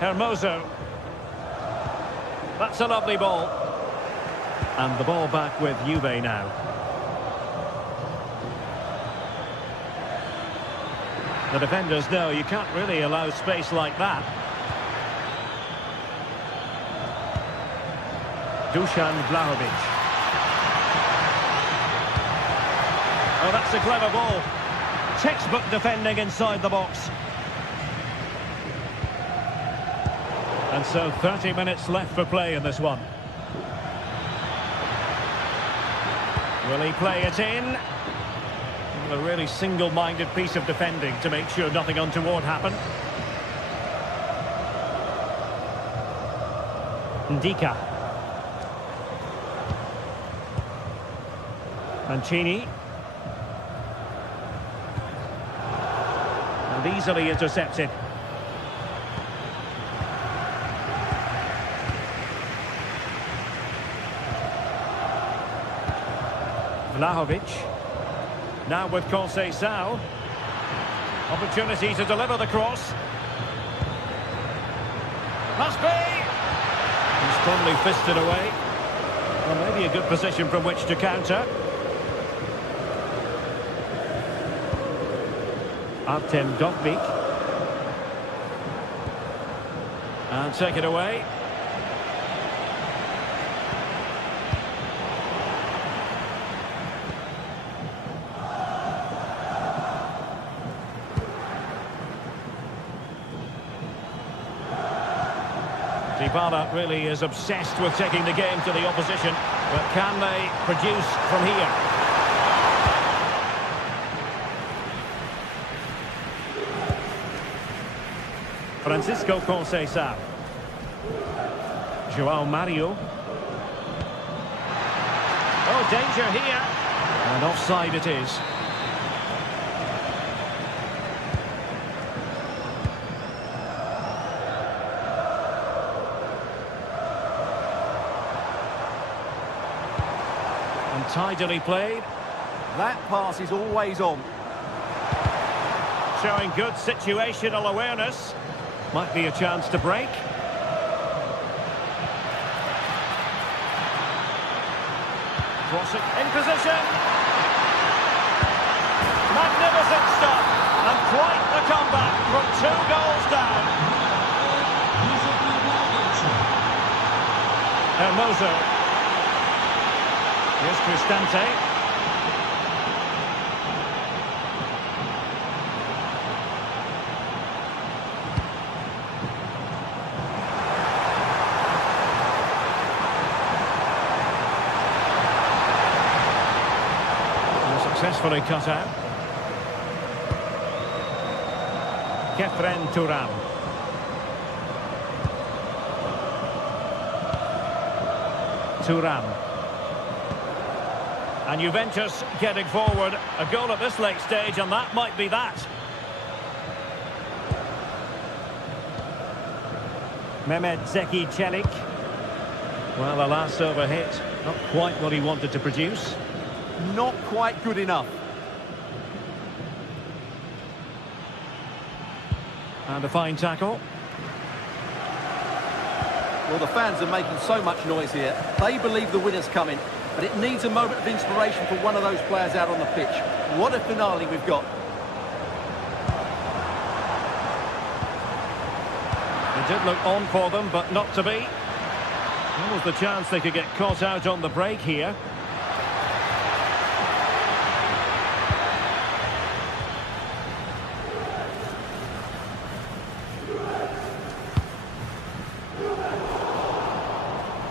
Hermoso. That's a lovely ball. And the ball back with Juve now. The defenders know you can't really allow space like that. Dusan Vlahovic. Oh, that's a clever ball. Textbook defending inside the box. And so 30 minutes left for play in this one. Will he play it in? A really single-minded piece of defending to make sure nothing untoward happened. Ndika. Mancini. And easily intercepted. Vlahovic. Now with Conceição. Opportunity to deliver the cross. Must be! He's probably fisted away. Well, maybe a good position from which to counter. Artem Dogby. And take it away. Dybala really is obsessed with taking the game to the opposition, but can they produce from here? Francisco Conceição. João Mario. Oh, danger here. And offside it is. And tidily played. That pass is always on. Showing good situational awareness. Might be a chance to break. Cross it in position. Magnificent stop. And quite the comeback from 2 goals down. Hermoso. Here's Cristante. Successfully cut out. Kefren Turan. Turan. And Juventus getting forward. A goal at this late stage, and that might be that. Mehmet Zeki Çelik. Well, the last over hit. Not quite what he wanted to produce. Not quite good enough. And a fine tackle. Well, the fans are making so much noise here. They believe the winner's coming, but it needs a moment of inspiration for one of those players out on the pitch. What a finale we've got. It did look on for them, but not to be. What was the chance they could get caught out on the break here?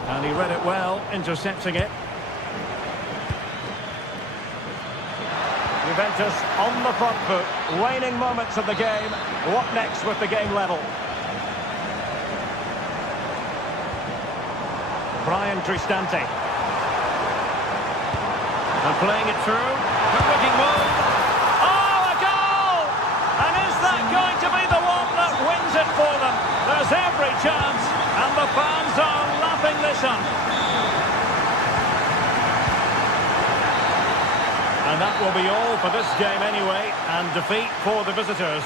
And he read it well, intercepting it. Juventus on the front foot, waning moments of the game. What next with the game level? Brian Cristante. And playing it through. Good looking move. Oh, a goal! And is that going to be the one that wins it for them? There's every chance, and the fans are lapping this up. And that will be all for this game anyway, and defeat for the visitors.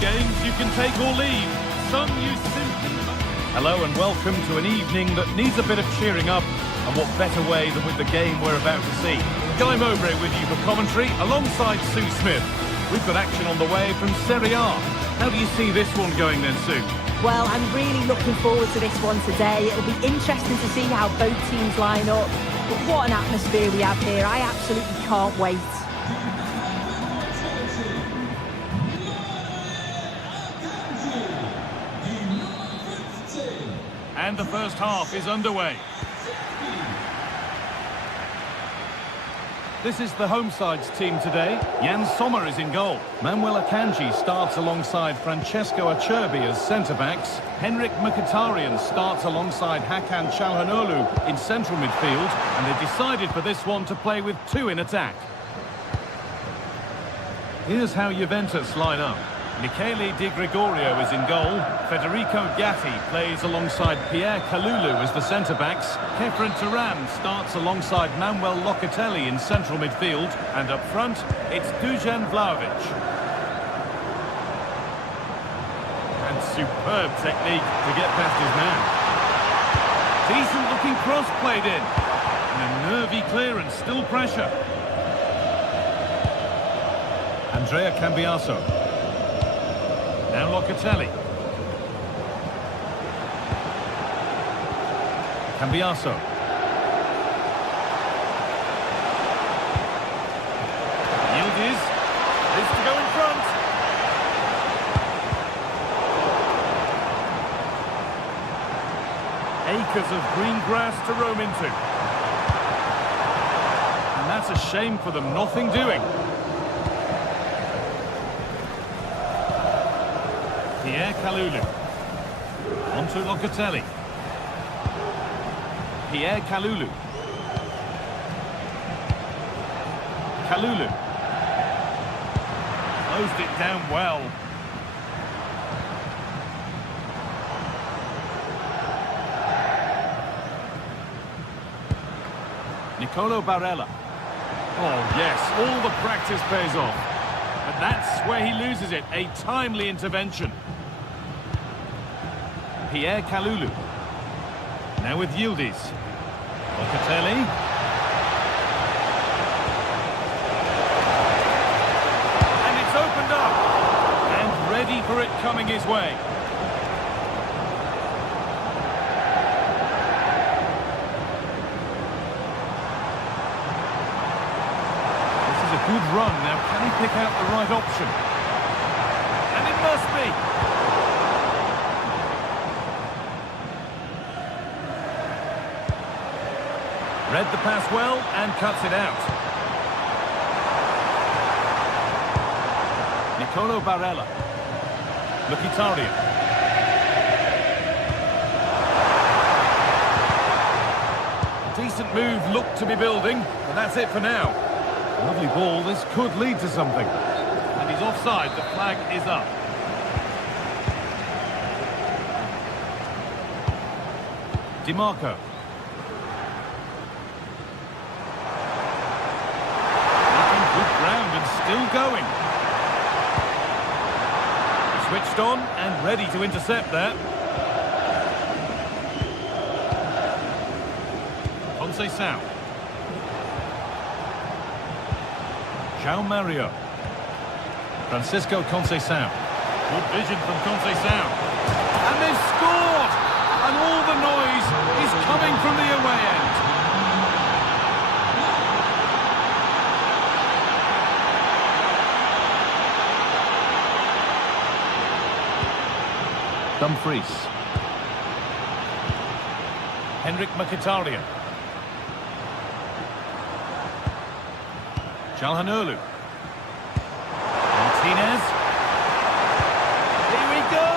Games you can take or leave. Some you simply... Hello and welcome to an evening that needs a bit of cheering up, and what better way than with the game we're about to see. Guy Mowbray with you for commentary alongside Sue Smith. We've got action on the way from Serie A. How do you see this one going then, Sue? Well, I'm really looking forward to this one today. It'll be interesting to see how both teams line up. But what an atmosphere we have here. I absolutely can't wait. And the first half is underway. This is the home side's team today. Jan Sommer is in goal. Manuel Akanji starts alongside Francesco Acerbi as centre-backs. Henrik Mkhitaryan starts alongside Hakan Çalhanoğlu in central midfield. And they've decided for this one to play with two in attack. Here's how Juventus line up. Michele Di Gregorio is in goal. Federico Gatti plays alongside Pierre Kalulu as the centre-backs. Kefren Turan starts alongside Manuel Locatelli in central midfield. And up front, it's Dusan Vlahovic. And superb technique to get past his man. Decent-looking cross played in. And a nervy clearance, still pressure. Andrea Cambiaso. Now Locatelli. Cambiaso. Yildiz is to go in front. Acres of green grass to roam into. And that's a shame for them, nothing doing. Pierre Kalulu. On to Locatelli. Pierre Kalulu. Kalulu. Closed it down well. Nicolo Barella. Oh yes, all the practice pays off. But that's where he loses it, a timely intervention. Pierre Kalulu. Now with Yildiz. Locatelli. And it's opened up. And ready for it coming his way. This is a good run. Now can he pick out the right option? And it must be. Read the pass well and cuts it out. Nicolo Barella. Mkhitaryan. Decent move, looked to be building, and that's it for now. Lovely ball, this could lead to something. And he's offside, the flag is up. DiMarco. Still going. Switched on and ready to intercept there. Conceição. João Mario. Francisco Conceição. Good vision from Conceição. And they've scored! And all the noise is coming from the away end. Dumfries. Henrik Mkhitaryan. Çalhanoğlu. Martinez. Here we go!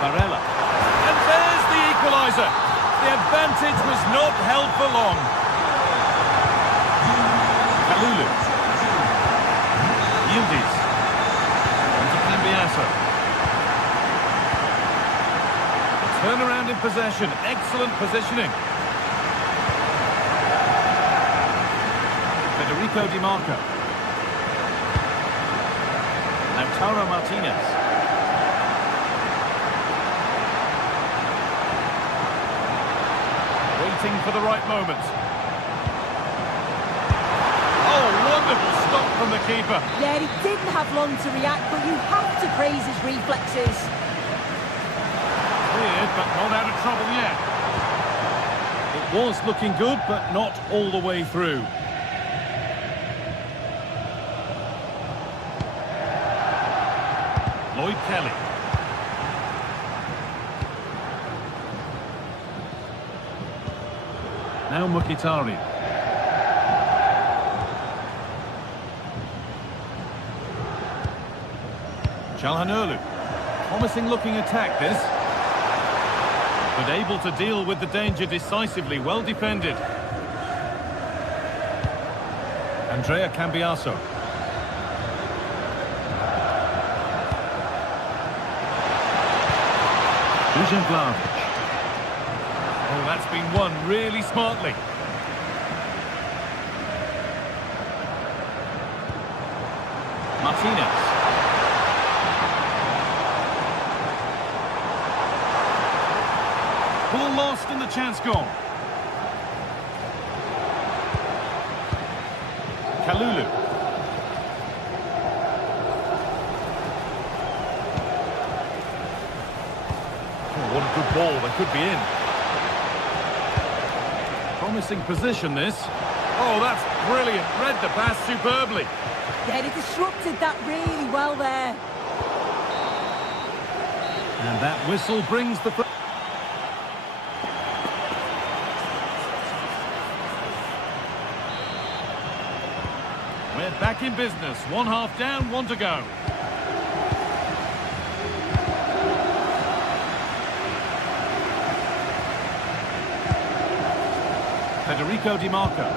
Barella. And there's the equaliser. The advantage was not held for long. Kalulu. Yildiz. Into Cambiaso. Turnaround in possession. Excellent positioning. Federico Di Marco. Lautaro Martinez. Waiting for the right moment. Wonderful stop from the keeper. Yeah, he didn't have long to react, but you have to praise his reflexes. Weird, but not out of trouble yet. It was looking good, but not all the way through. Lloyd Kelly. Now Mkhitaryan. Çalhanoğlu. Promising looking attack this. But able to deal with the danger decisively, well defended. Andrea Cambiaso. Dusan Vlahovic. Oh, that's been won really smartly. Martinez. Ball lost and the chance gone. Kalulu. Oh, what a good ball, they could be in. Promising position this. Oh, that's brilliant, read the pass superbly. Yeah, he disrupted that really well there. And that whistle brings the... We're back in business. One half down, one to go. Federico Di Marco.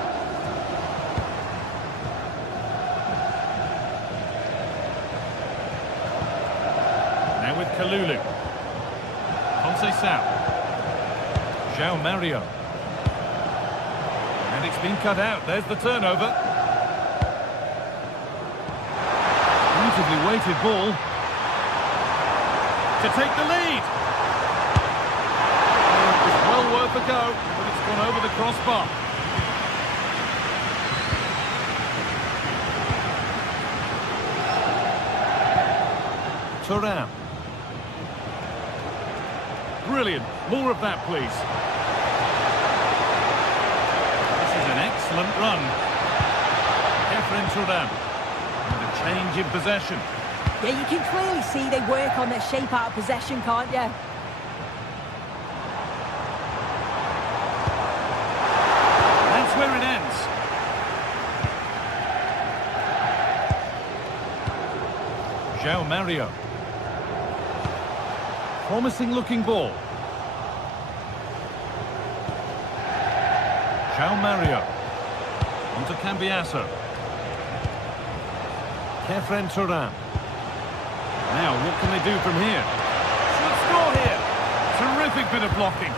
Now with Kalulu. Conceição. João Mario. And it's been cut out. There's the turnover. Beautifully weighted ball to take the lead. It was well worth a go, but it's gone over the crossbar. Thuram. Brilliant. More of that, please. This is an excellent run. Efren Thuram. Change in possession. Yeah, you can clearly see they work on their shape out of possession, can't you? That's where it ends. João Mario. Promising looking ball. João Mario. Onto Cambiaso. Efren Thuram. Now, what can they do from here? Should score here. Terrific bit of blocking.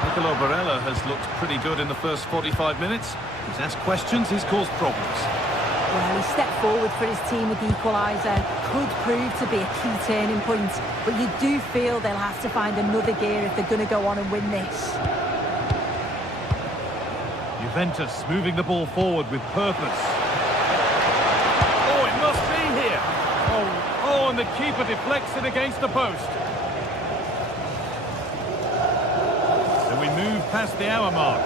Nicola Barella has looked pretty good in the first 45 minutes. He's asked questions, he's caused problems. Well, he stepped forward for his team with the equaliser. Could prove to be a key turning point, but you do feel they'll have to find another gear if they're going to go on and win this. Juventus moving the ball forward with purpose. Oh, and the keeper deflects it against the post. So we move past the hour mark.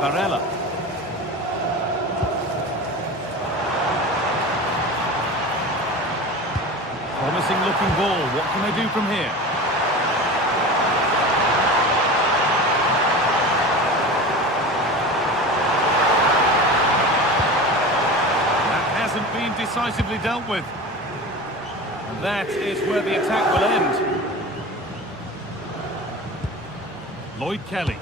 Barella. Promising looking ball. What can they do from here? Been decisively dealt with. And that is where the attack will end. Lloyd Kelly.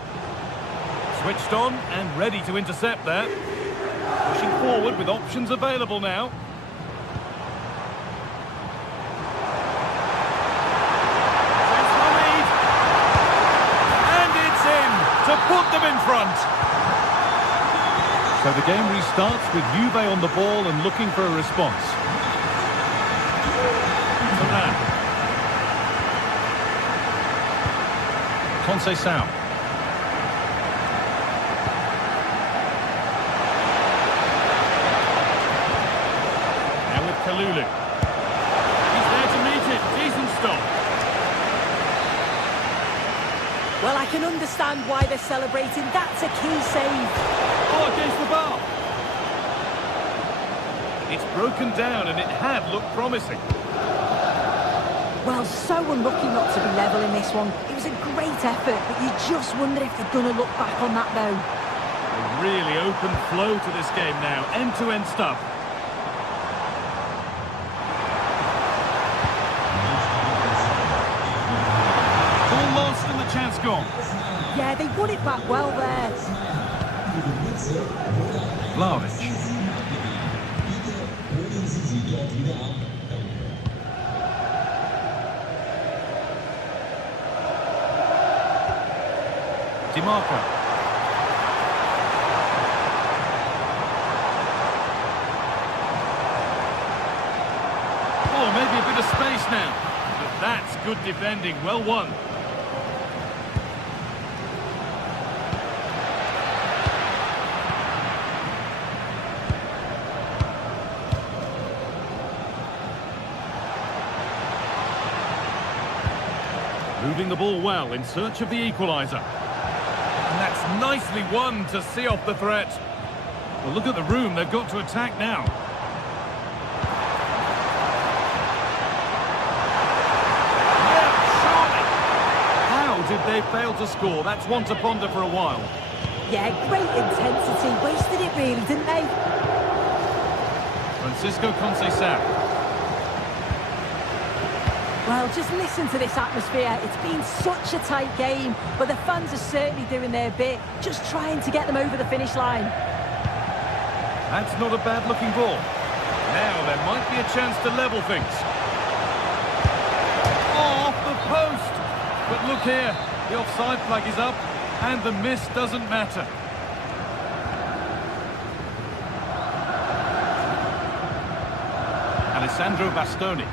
Switched on and ready to intercept there. Pushing forward with options available now. Chance for lead. And it's in to put them in front. So the game restarts with Juve on the ball and looking for a response. Thuram. Conceição. Now with Kalulu. He's there to meet it. Decent stop. Well, I can understand why they're celebrating. That's a key save. Oh, against the bar. It's broken down and it had looked promising. Well, so unlucky not to be level in this one. It was a great effort, but you just wonder if they're going to look back on that, though. A really open flow to this game now. End-to-end stuff. Ball lost and the chance gone. Yeah, they won it back well there. Vlahovic. DiMarco. Oh, maybe a bit of space now. But that's good defending. Well won. Moving the ball well in search of the equaliser. And that's nicely won to see off the threat. Well, look at the room they've got to attack now. Yeah, surely. How did they fail to score? That's one to ponder for a while. Yeah, great intensity. Wasted it really, didn't they? Francisco Conceição. Well, just listen to this atmosphere. It's been such a tight game, but the fans are certainly doing their bit, just trying to get them over the finish line. That's not a bad-looking ball. Now there might be a chance to level things. Oh, off the post! But look here, the offside flag is up, and the miss doesn't matter. Alessandro Bastoni.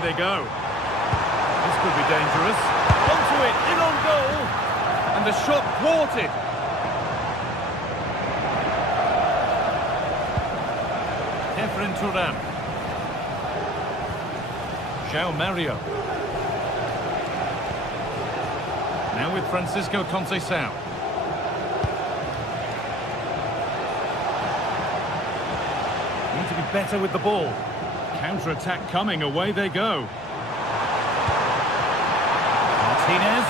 They go. This could be dangerous. Onto it, in on goal, and the shot thwarted. Efren Turan. João Mario. Now with Francisco Conceição. Need to be better with the ball. Counter-attack coming, away they go. Martinez,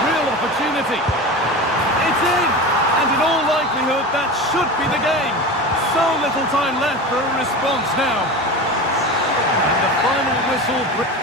real opportunity. It's in, and in all likelihood that should be the game. So little time left for a response now. And the final whistle...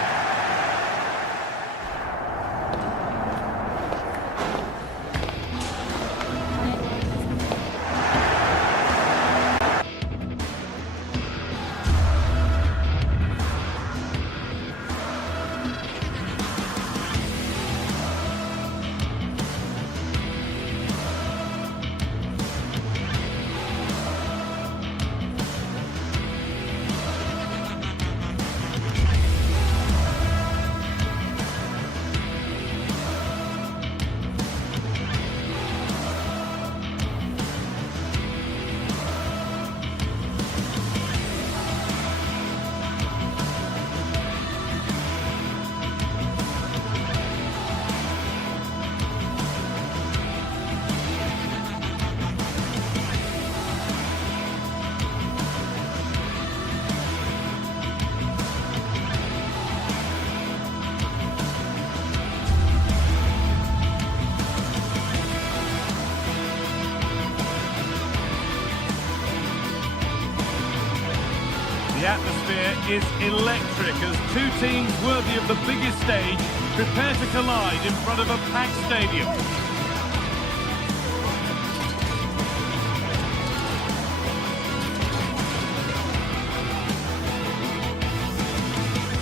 The atmosphere is electric as two teams worthy of the biggest stage prepare to collide in front of a packed stadium.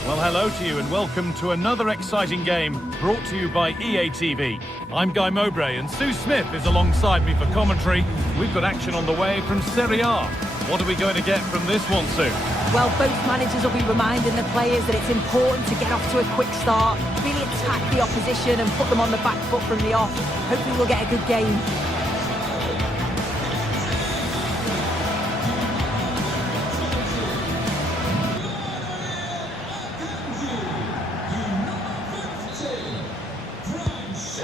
Well, hello to you and welcome to another exciting game brought to you by EA TV. I'm Guy Mowbray and Sue Smith is alongside me for commentary. We've got action on the way from Serie A. What are we going to get from this one, Sue? Well, both managers will be reminding the players that it's important to get off to a quick start, really attack the opposition and put them on the back foot from the off. Hopefully we'll get a good game.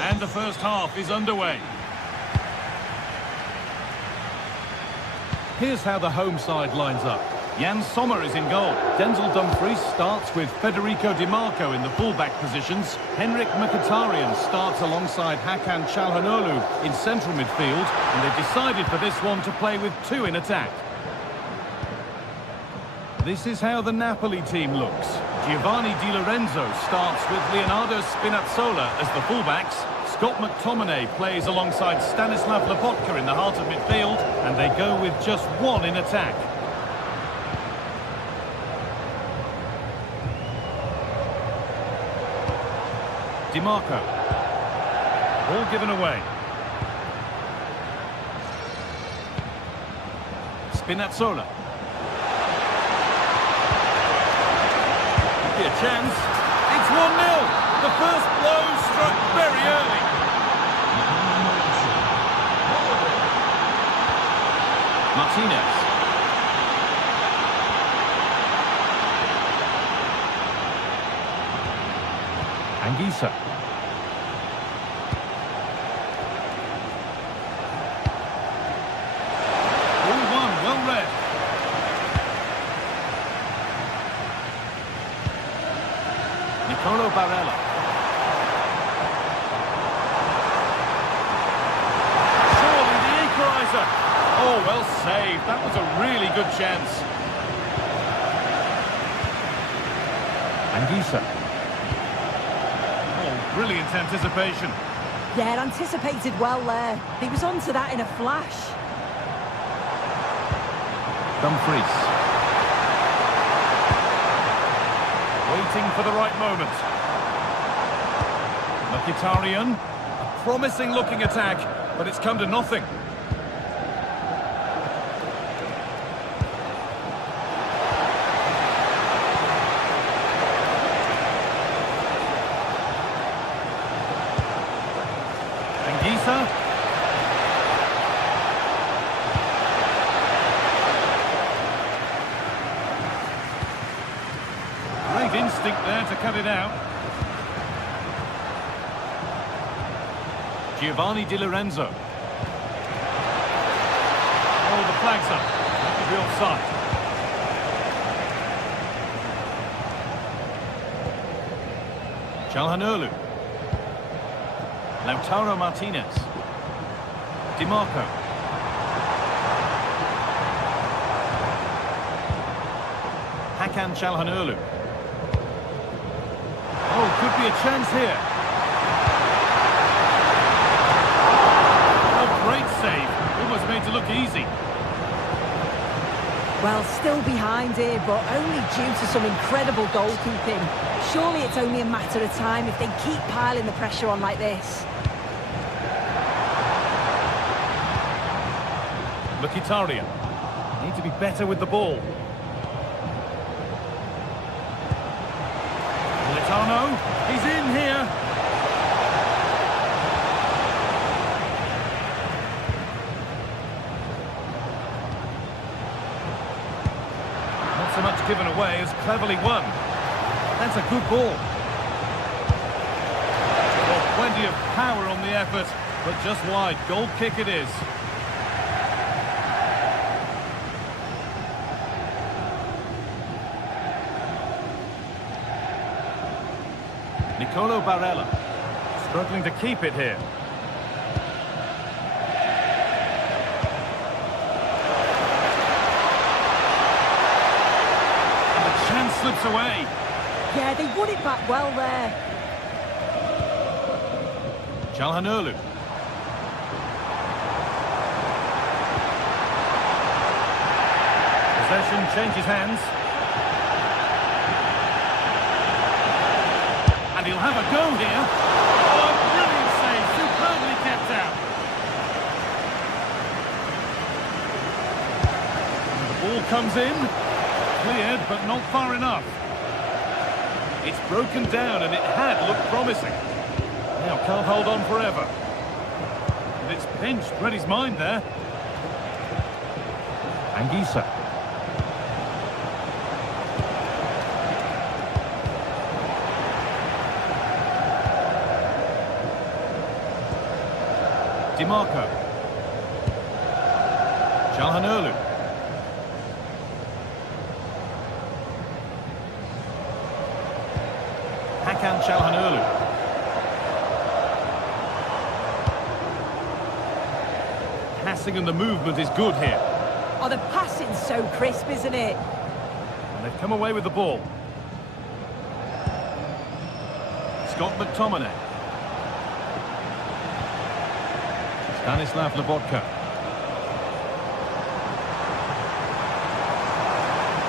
And the first half is underway. Here's how the home side lines up. Jan Sommer is in goal. Denzel Dumfries starts with Federico Di Marco in the full-back positions. Henrik Mkhitaryan starts alongside Hakan Çalhanoğlu in central midfield, and they've decided for this one to play with two in attack. This is how the Napoli team looks. Giovanni Di Lorenzo starts with Leonardo Spinazzola as the fullbacks. Scott McTominay plays alongside Stanislav Lobotka in the heart of midfield, and they go with just one in attack. Di Marco. Ball given away. Spinazzola. Could be a chance. It's 1-0. The first blow struck very early. Martinez. Anguissa. 1-1, well read. Nicolo Barella. Surely the equaliser. Oh, well saved. That was a really good chance. Anguissa. Brilliant anticipation. Yeah, anticipated well there. He was onto that in a flash. Dumfries. Waiting for the right moment. Mkhitaryan. A promising looking attack, but it's come to nothing. Anguissa. Great instinct there to cut it out. Giovanni Di Lorenzo. Oh, the flag's up. That could be offside. Çalhanoğlu. Lautaro Martinez. Di Marco. Hakan Çalhanoğlu. Oh, could be a chance here. Oh, great save. Almost made to look easy. Well, still behind here, but only due to some incredible goalkeeping. Surely it's only a matter of time if they keep piling the pressure on like this. Mkhitaryan. Need to be better with the ball. Militano. He's in here. Not so much given away as cleverly won. That's a good ball. Well, plenty of power on the effort, but just wide. Goal kick it is. Nicolo Barella, struggling to keep it here. And the chance slips away. Yeah, they won it back well there. Çalhanoğlu. Possession changes hands. And he'll have a go here. Oh, brilliant save, superbly kept out. And the ball comes in, cleared but not far enough. It's broken down and it had looked promising. Now can't hold on forever. And it's pinched, read his mind there. Anguissa. Di Marco. Çalhanoğlu. Çalhanoğlu. Passing and the movement is good here. Oh, the passing's so crisp, isn't it? And they've come away with the ball. Scott McTominay. Stanislav Lobotka.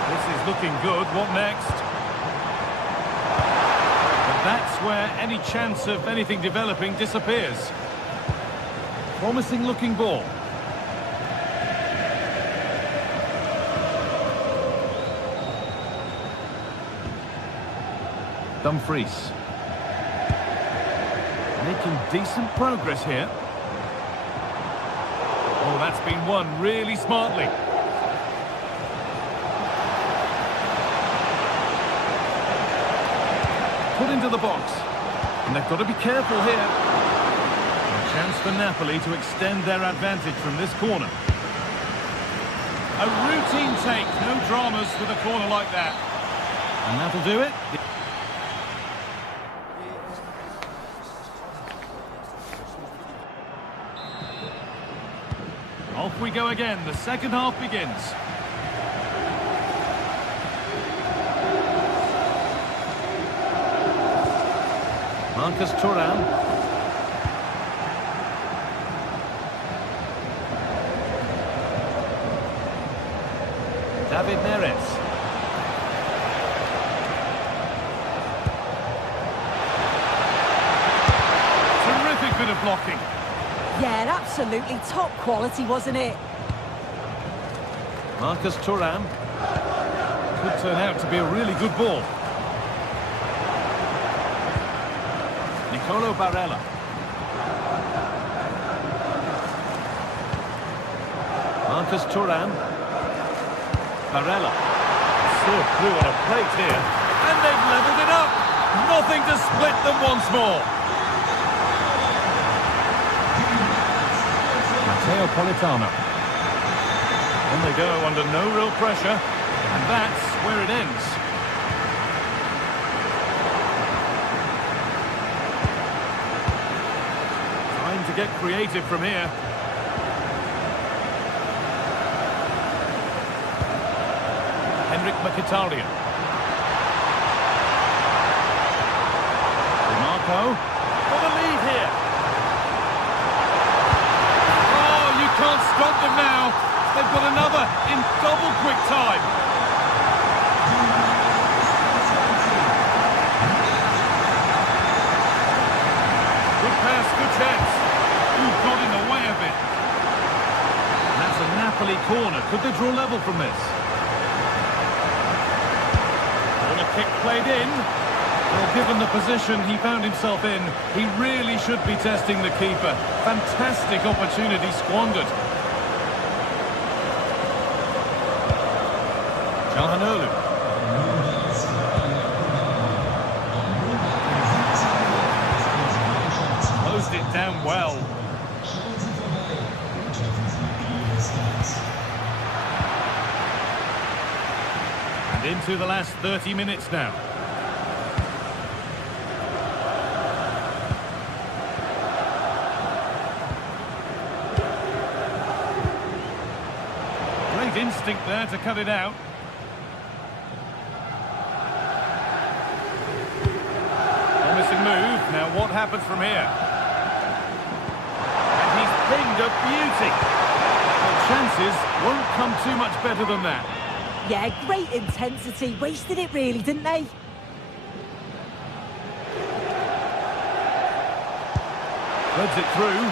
This is looking good. What next? But that's where any chance of anything developing disappears. Promising looking ball. Dumfries. Making decent progress here. Oh, that's been won really smartly. Put into the box. And they've got to be careful here. A chance for Napoli to extend their advantage from this corner. A routine take. No dramas with a corner like that. And that'll do it. Off we go again. The second half begins. Marcus Thuram. David Neres. Terrific bit of blocking. Yeah, absolutely top quality, wasn't it? Marcus Thuram. Could turn out to be a really good ball. Nicolo Barella. Marcus Thuram. Barella. Served through on a plate here. And they've levelled it up. Nothing to split them once more. Matteo Politano. On they go under no real pressure. And that's where it ends. To get creative from here. Henrik Mkhitaryan. Marco for the lead here. Oh, you can't stop them now. They've got another in double quick time. Good pass, good chance. Who's got in the way of it? And that's a Napoli corner. Could they draw level from this? Corner kick played in. Well, given the position he found himself in, he really should be testing the keeper. Fantastic opportunity squandered. Çalhanoğlu. Closed it down well. And into the last 30 minutes now. Great instinct there to cut it out. Promising move. Now what happens from here? And he's pinged a beauty. The chances won't come too much better than that. Yeah, great intensity. Wasted it really, didn't they? Threads it through.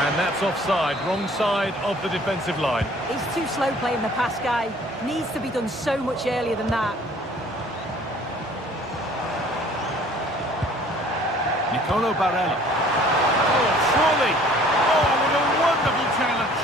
And that's offside. Wrong side of the defensive line. He's too slow playing the pass, guy. Needs to be done so much earlier than that. Nicolo Barella. Oh, surely. Oh, what a wonderful challenge.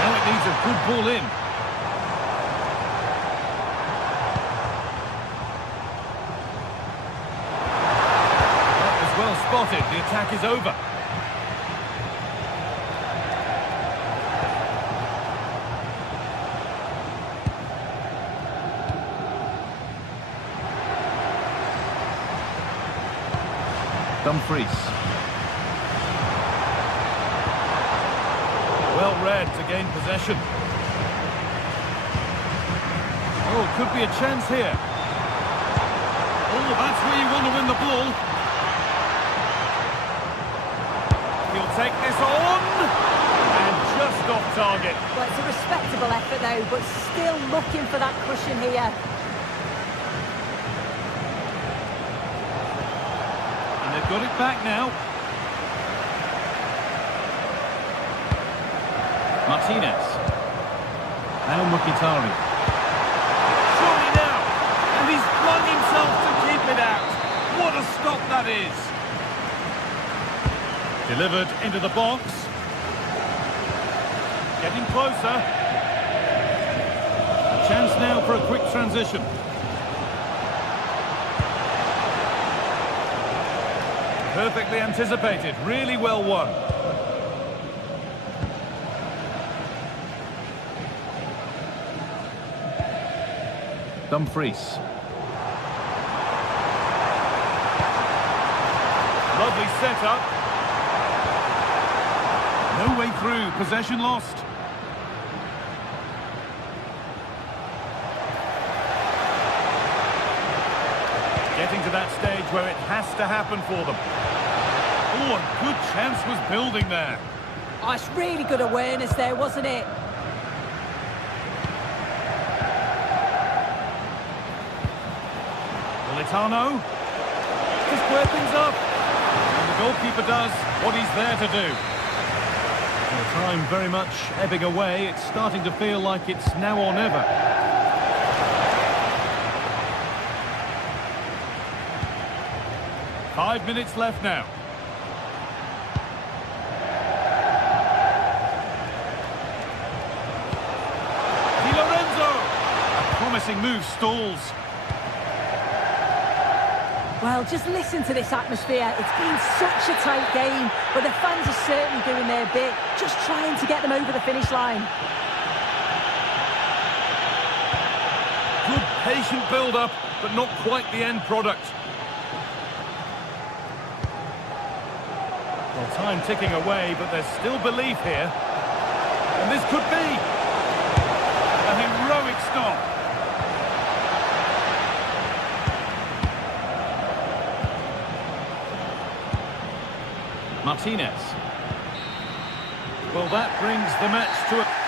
Now it needs a good ball in. That was spotted. The attack is over. Dumfries. Well read to gain possession. Oh, could be a chance here. Oh, that's where you want to win the ball. He'll take this on. And just off target. Well, it's a respectable effort though, but still looking for that cushion here. And they've got it back now. Martinez. Now Mkhitaryan. Surely now. And he's flung himself to keep it out. What a stop that is. Delivered into the box. Getting closer. A chance now for a quick transition. Perfectly anticipated. Really well won. Dumfries. Lovely setup. No way through. Possession lost. Getting to that stage where it has to happen for them. Oh, a good chance was building there. Oh, it's really good awareness there, wasn't it? Politano to square things up. And the goalkeeper does what he's there to do. The time very much ebbing away. It's starting to feel like it's now or never. Five minutes left now. Di Lorenzo. A promising move stalls. Well, just listen to this atmosphere. It's been such a tight game, but the fans are certainly doing their bit, just trying to get them over the finish line. Good patient build-up, but not quite the end product. Well, time ticking away, but there's still belief here. And this could be a heroic stop. Martinez. Well, that brings the match to a...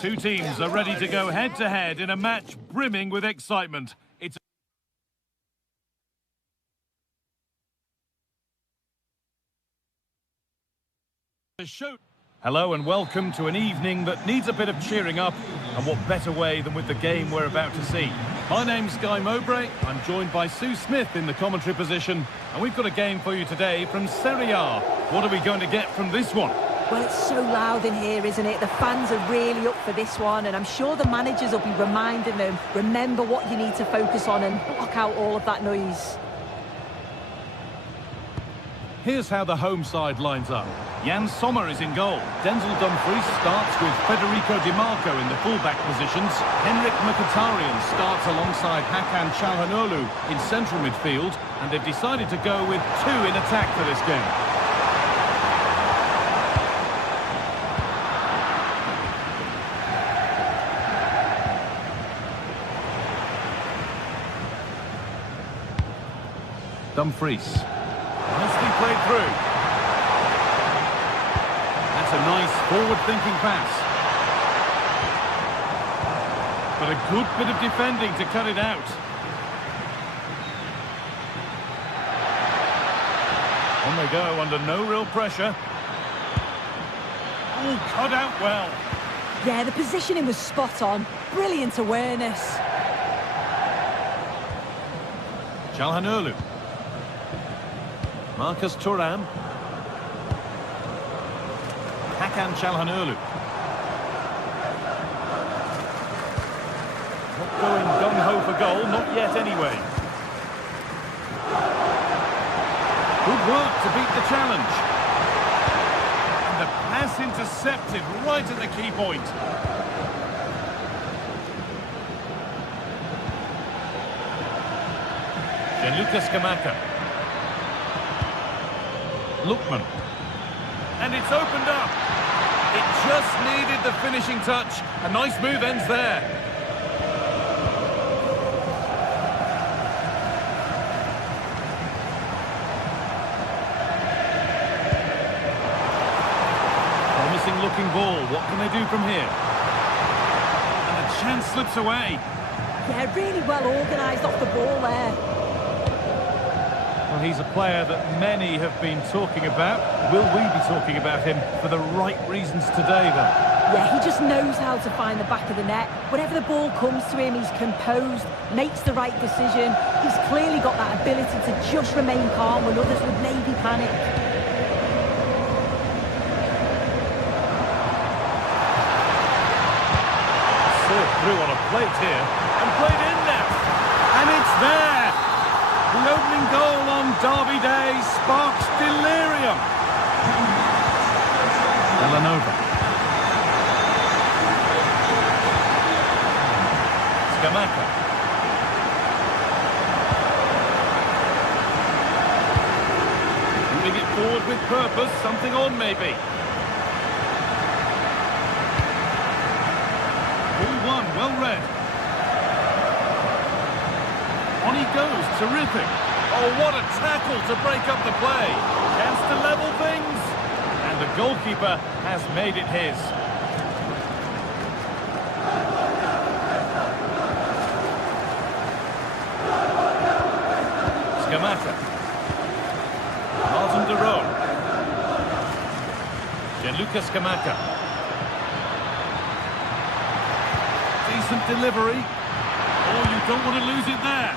Two teams are ready to go head-to-head in a match brimming with excitement. It's a show. Hello and welcome to an evening that needs a bit of cheering up, and what better way than with the game we're about to see. My name's Guy Mowbray. I'm joined by Sue Smith in the commentary position, and we've got a game for you today from Serie A. What are we going to get from this one? Well, it's so loud in here, isn't it? The fans are really up for this one, and I'm sure the managers will be reminding them, remember what you need to focus on and block out all of that noise. Here's how the home side lines up. Jan Sommer is in goal. Denzel Dumfries starts with Federico Di Marco in the fullback positions. Henrik Mkhitaryan starts alongside Hakan Çalhanoğlu in central midfield, and they've decided to go with two in attack for this game. Dumfries. Nicely played through. That's a nice forward-thinking pass. But a good bit of defending to cut it out. On they go under no real pressure. Oh, cut out well. Yeah, the positioning was spot on. Brilliant awareness. Çalhanoğlu. Marcus Thuram. Hakan Çalhanoğlu. Not going gung-ho for goal, not yet anyway. Good work to beat the challenge. And the pass intercepted right at the key point. Gianluca Scamacca. Lookman. And it's opened up. It just needed the finishing touch. A nice move ends there. Promising looking ball. What can they do from here? And the chance slips away. Yeah, really well organised off the ball there. Well, he's a player that many have been talking about. Will we be talking about him for the right reasons today, though? Yeah, he just knows how to find the back of the net. Whenever the ball comes to him, he's composed, makes the right decision. He's clearly got that ability to just remain calm when others would maybe panic. Served through on a plate here, and played in net. And it's there! The opening goal on Derby Day sparks delirium. Villanova. Scamacca. Moving it forward with purpose, something on maybe. Ball one, well read. On he goes, terrific. Oh, what a tackle to break up the play. Chance to level things. And the goalkeeper has made it his. Scamacca. Martin de Roon. Gianluca Scamacca. Decent delivery. Oh, you don't want to lose it there.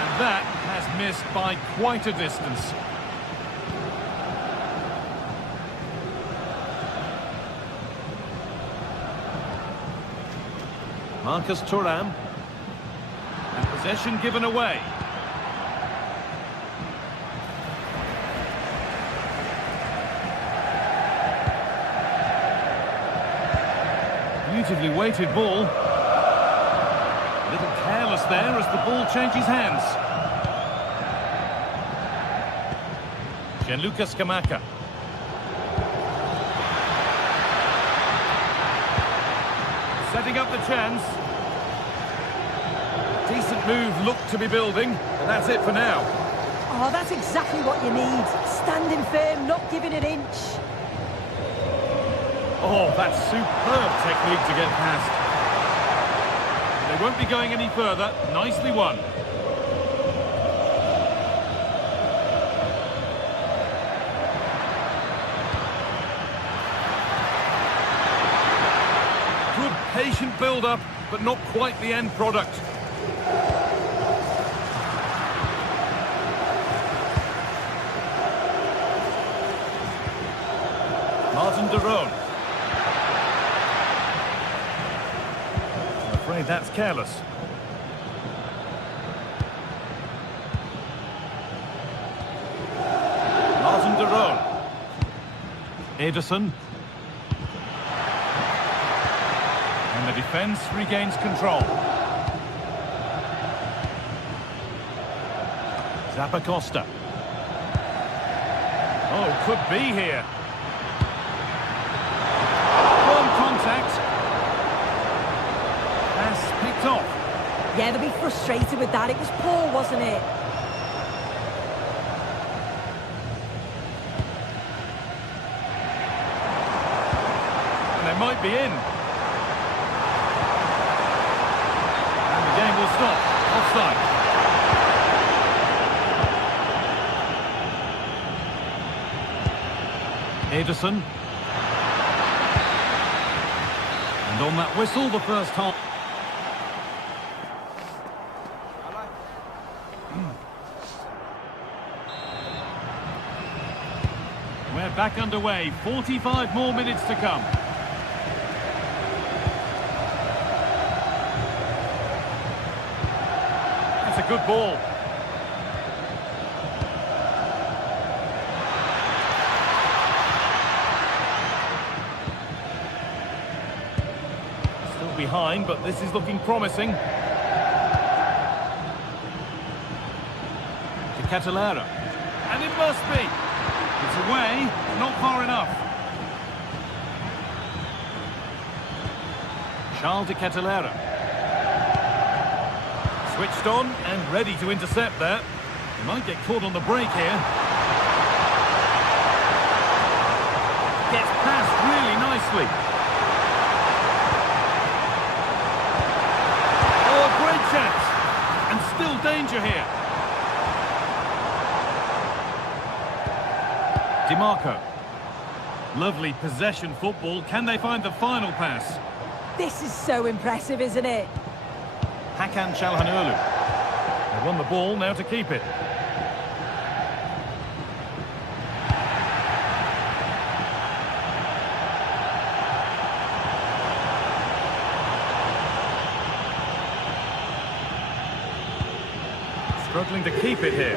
And that has missed by quite a distance. Marcus Thuram. And possession given away. Beautifully weighted ball. A little careless there as the ball changes hands. Gianluca Scamacca. Setting up the chance. Decent move looked to be building, and that's it for now. Oh, that's exactly what you need. Standing firm, not giving an inch. Oh, that's superb technique to get past. They won't be going any further. Nicely won. Good patient build-up, but not quite the end product. Martin de Roon. I'm afraid that's careless. Martin de Roon. Ederson. And the defence regains control. Zappacosta. Oh, could be here. Contact. Pass picked off. Yeah, they'll be frustrated with that. It was poor, wasn't it? And they might be in. And the game will stop. Offside. Ederson. And on that whistle, the first half. We're back underway. 45 more minutes to come. That's a good ball. Behind, but this is looking promising. To Catalera. And it must be. It's away, not far enough. Charles de Catalera. Switched on and ready to intercept there. He might get caught on the break here. Gets past really nicely. Chance. And still danger here. DiMarco. Lovely possession football. Can they find the final pass? This is so impressive, isn't it? Hakan Çalhanoğlu. They won the ball, now to keep it. Struggling to keep it here.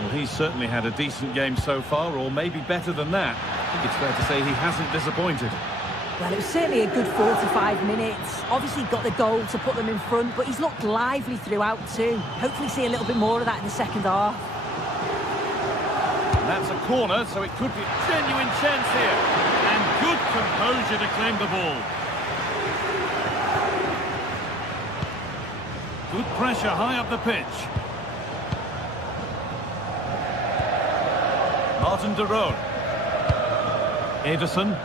Well, he's certainly had a decent game so far, or maybe better than that. I think it's fair to say he hasn't disappointed. Well, it was certainly a good 45 minutes. Obviously got the goal to put them in front, but he's looked lively throughout too. Hopefully see a little bit more of that in the second half. And that's a corner, so it could be a genuine chance here. And good composure to claim the ball. Good pressure high up the pitch. Martin de Roon. Ederson.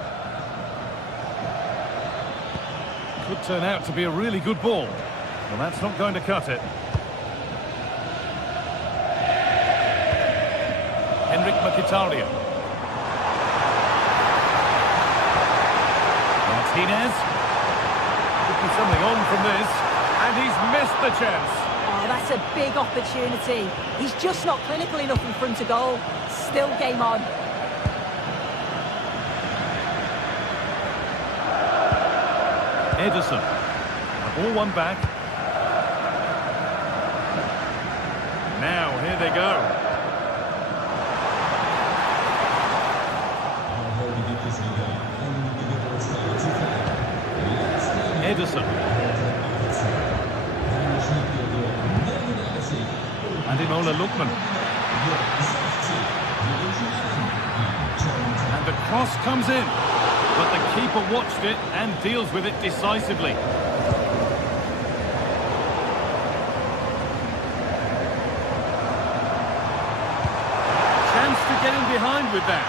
Could turn out to be a really good ball. Well, that's not going to cut it. Henrik Mkhitaryan. Martinez. Could be something on from this. And he's missed the chance. Oh, that's a big opportunity. He's just not clinical enough in front of goal. Still game on. Ederson. The ball won back. Now, here they go. Ederson. Ademola Lookman. And the cross comes in. But the keeper watched it and deals with it decisively. Chance to get in behind with that.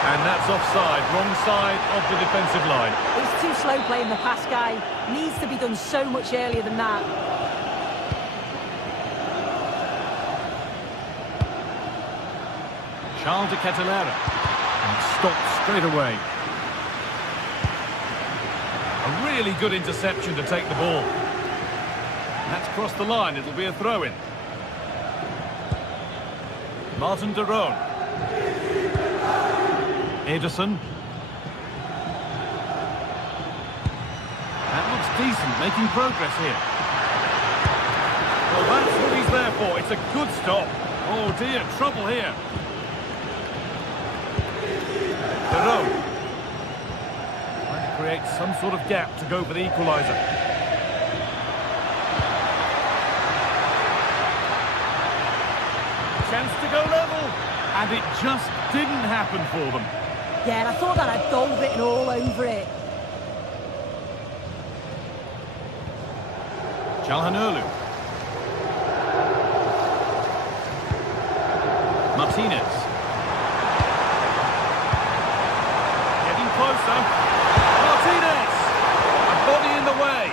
And that's offside, wrong side of the defensive line. He's too slow playing the pass, guy. Needs to be done so much earlier than that. Charles de Ketelera. And stopped straight away. A really good interception to take the ball. That's crossed the line, it'll be a throw-in. Martin de Roon. Ederson. That looks decent, making progress here. Well, that's what he's there for. It's a good stop. Oh dear, trouble here. De Roon. Trying to create some sort of gap to go for the equaliser. Chance to go level. And it just didn't happen for them. Yeah, and I thought that I'd dove it and all over it. Calhanoglu. Martinez. Getting closer. Martinez! A body in the way.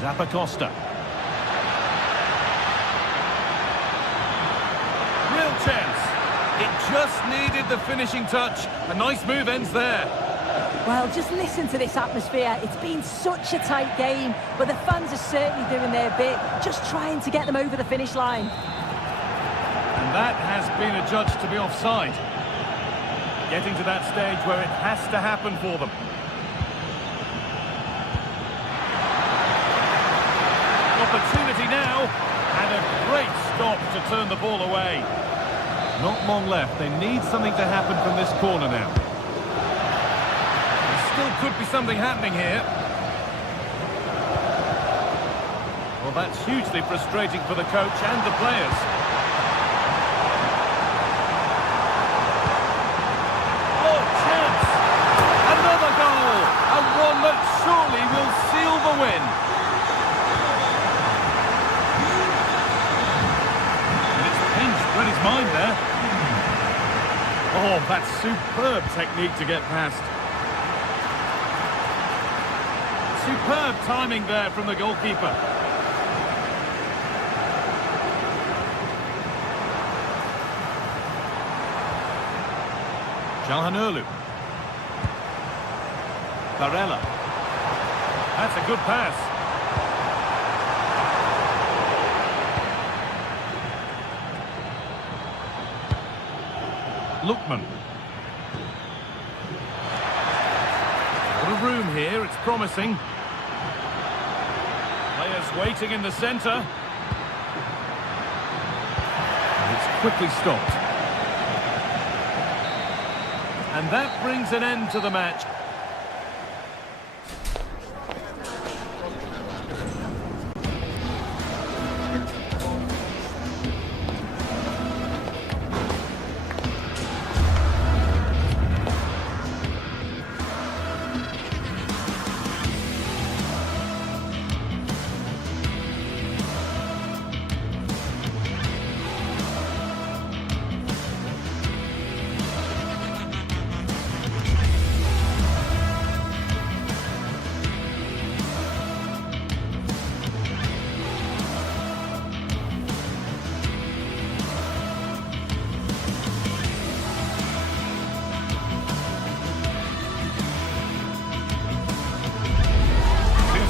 Zappacosta. Real chance. It just needed the finishing touch. A nice move ends there. Well, just listen to this atmosphere. It's been such a tight game, but the fans are certainly doing their bit, just trying to get them over the finish line. And that has been adjudged to be offside. Getting to that stage where it has to happen for them. Opportunity now, and a great stop to turn the ball away. Not long left. They need something to happen from this corner now. Still could be something happening here. Well, that's hugely frustrating for the coach and the players. Oh, chance! Another goal! And one that surely will seal the win. And it's pinched Reddy's mind there. Oh, that's superb technique to get past. Superb timing there from the goalkeeper. Calhanoglu. Barella. That's a good pass. Lookman. A lot of room here, it's promising. Players waiting in the centre. And it's quickly stopped. And that brings an end to the match.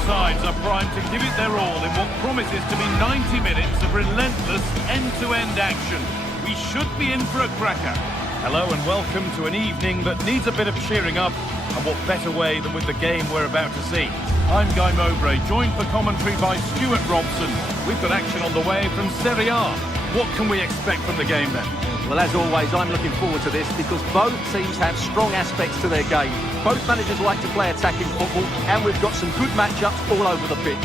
Sides are primed to give it their all in what promises to be 90 minutes of relentless end-to-end action. We should be in for a cracker. Hello and welcome to an evening that needs a bit of cheering up, and what better way than with the game we're about to see. I'm Guy Mowbray, joined for commentary by Stuart Robson. We've got action on the way from Serie A. What can we expect from the game then? Well, as always, I'm looking forward to this because both teams have strong aspects to their game. Both managers like to play attacking football, and we've got some good matchups all over the pitch.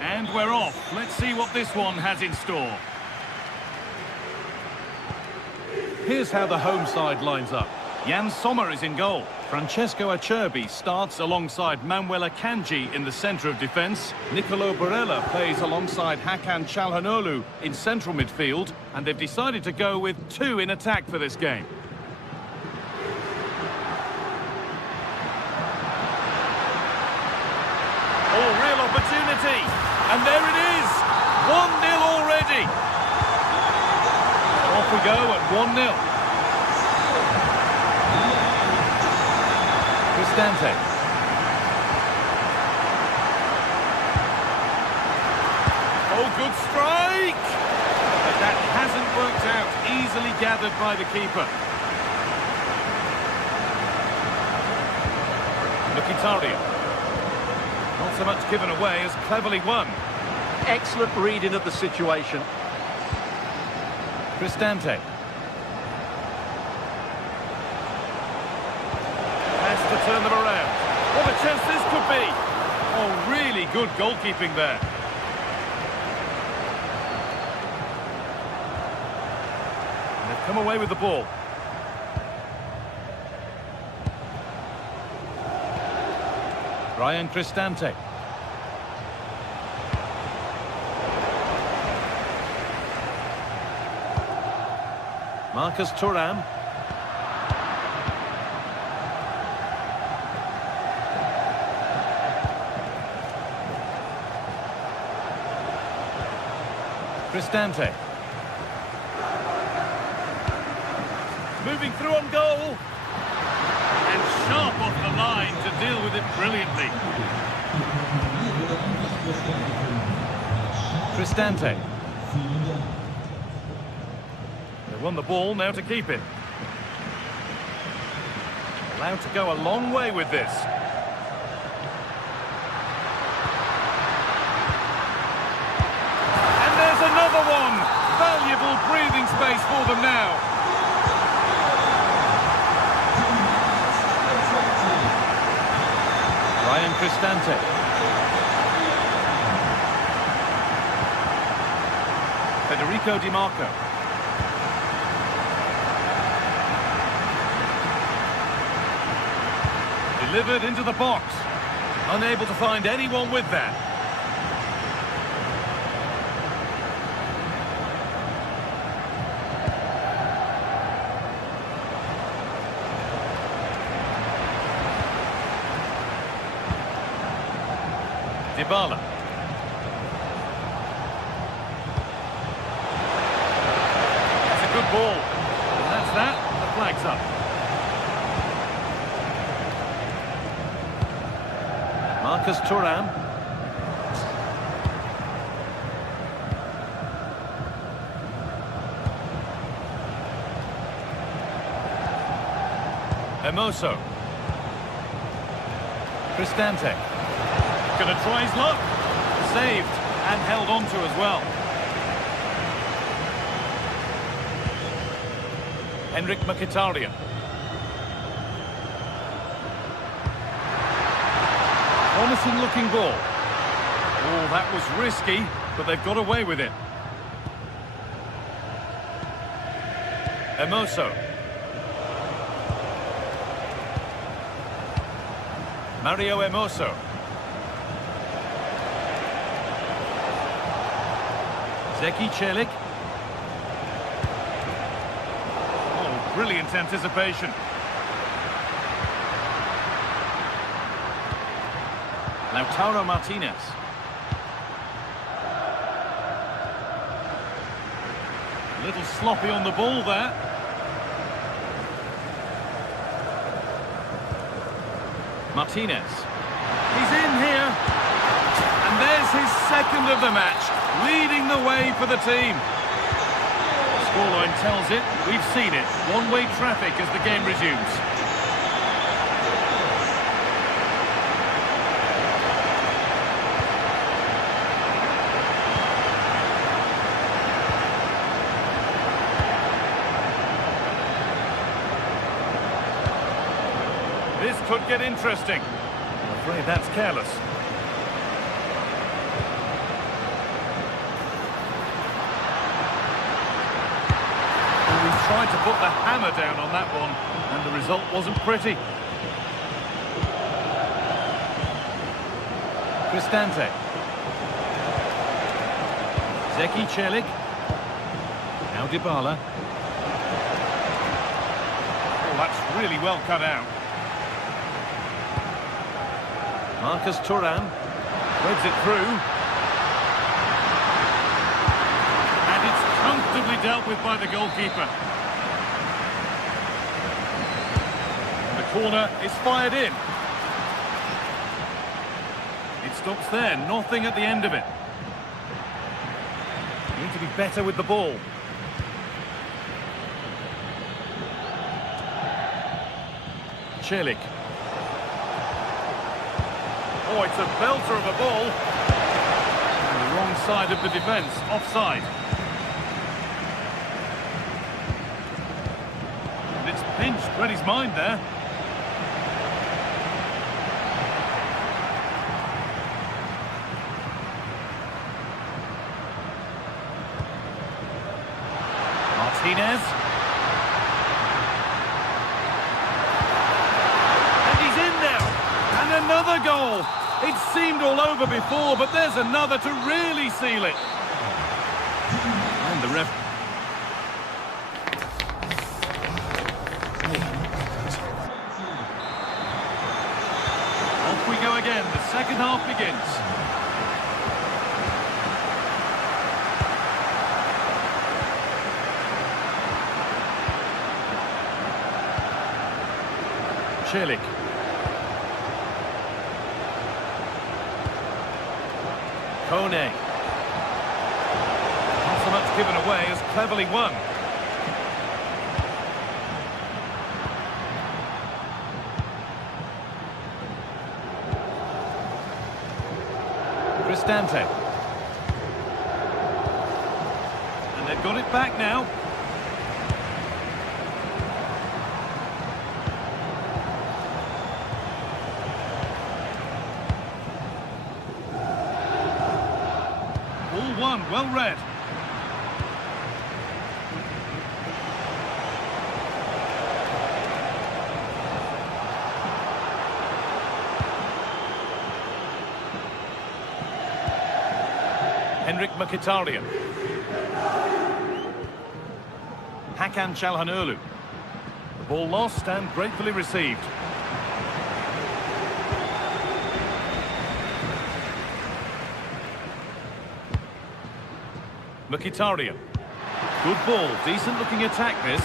And we're off. Let's see what this one has in store. Here's how the home side lines up. Jan Sommer is in goal. Francesco Acerbi starts alongside Manuel Akanji in the centre of defence. Nicolo Barella plays alongside Hakan Çalhanoğlu in central midfield. And they've decided to go with 2 in attack for this game. Oh, real opportunity. And there it is. 1-0 already. Off we go at 1-0. Cristante. Oh, good strike! But that hasn't worked out. Easily gathered by the keeper. Mkhitaryan. Not so much given away as cleverly won. Excellent reading of the situation. Cristante. Has to turn them around. What a chance this could be. Oh, really good goalkeeping there. And they've come away with the ball. Ryan Cristante. Marcus Thuram. Cristante. Moving through on goal. And sharp off the line to deal with it brilliantly. Cristante. They won the ball, now to keep it. Allowed to go a long way with this. And there's another one! Valuable breathing space for them now. Ryan Cristante. Federico Di Marco. Delivered into the box. Unable to find anyone with that. Dybala. That's a good ball. And that's that. The flag's up. Marcus Thuram. Hermoso. Cristante. Gonna try his luck. Saved and held on to as well. Henrik Mkhitaryan. Promising looking ball. Oh, that was risky, but they've got away with it. Hermoso. Mario Hermoso. Zeki Çelik. Oh, brilliant anticipation. Lautaro Martinez. A little sloppy on the ball there. Martinez. He's in here. And there's his second of the match, leading the way for the team. The scoreline tells it. We've seen it. One-way traffic as the game resumes. This could get interesting. I'm afraid that's careless. And we've tried to put the hammer down on that one, and the result wasn't pretty. Cristante. Zeki Celik. Now Dybala. Oh, that's really well cut out. Marcus Thuram. Threads it through. And it's comfortably dealt with by the goalkeeper. And the corner is fired in. It stops there, nothing at the end of it. Need to be better with the ball. Celik. Oh, it's a belter of a ball. And the wrong side of the defence, offside. And it's pinched, read his mind there. Martinez. And he's in now. And another goal. It seemed all over before, but there's another to really seal it. And the ref... Off we go again. The second half begins. Celik. Kone. Not so much given away as cleverly won. Cristante. And they've got it back now. Well read. Henrik Mkhitaryan. Hakan Çalhanoğlu. The ball lost and gratefully received. Mkhitaryan. Good ball, decent looking attack this.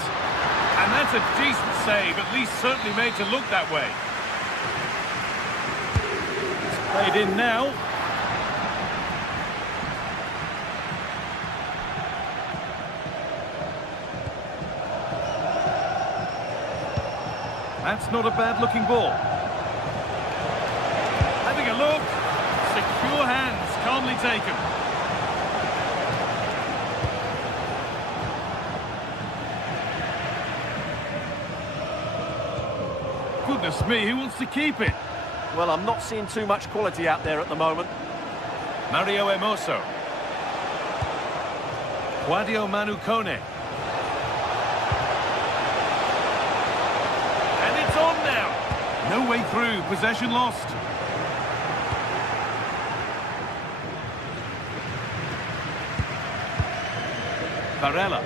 And that's a decent save, at least certainly made to look that way. It's played in now. That's not a bad looking ball. Having a look. Secure hands, calmly taken. Goodness me, who wants to keep it? Well, I'm not seeing too much quality out there at the moment. Mario Hermoso. Guadio Manu Kone. And it's on now. No way through, possession lost. Varela.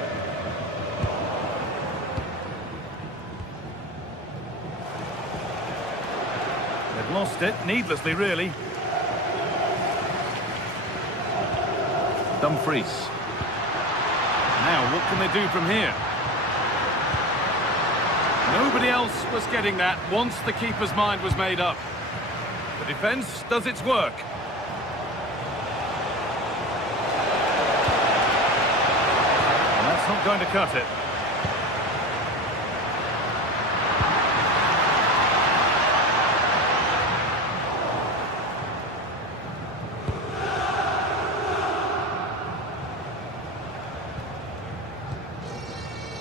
Lost it, needlessly really. Dumfries. Now, what can they do from here? Nobody else was getting that once the keeper's mind was made up. The defence does its work. And that's not going to cut it.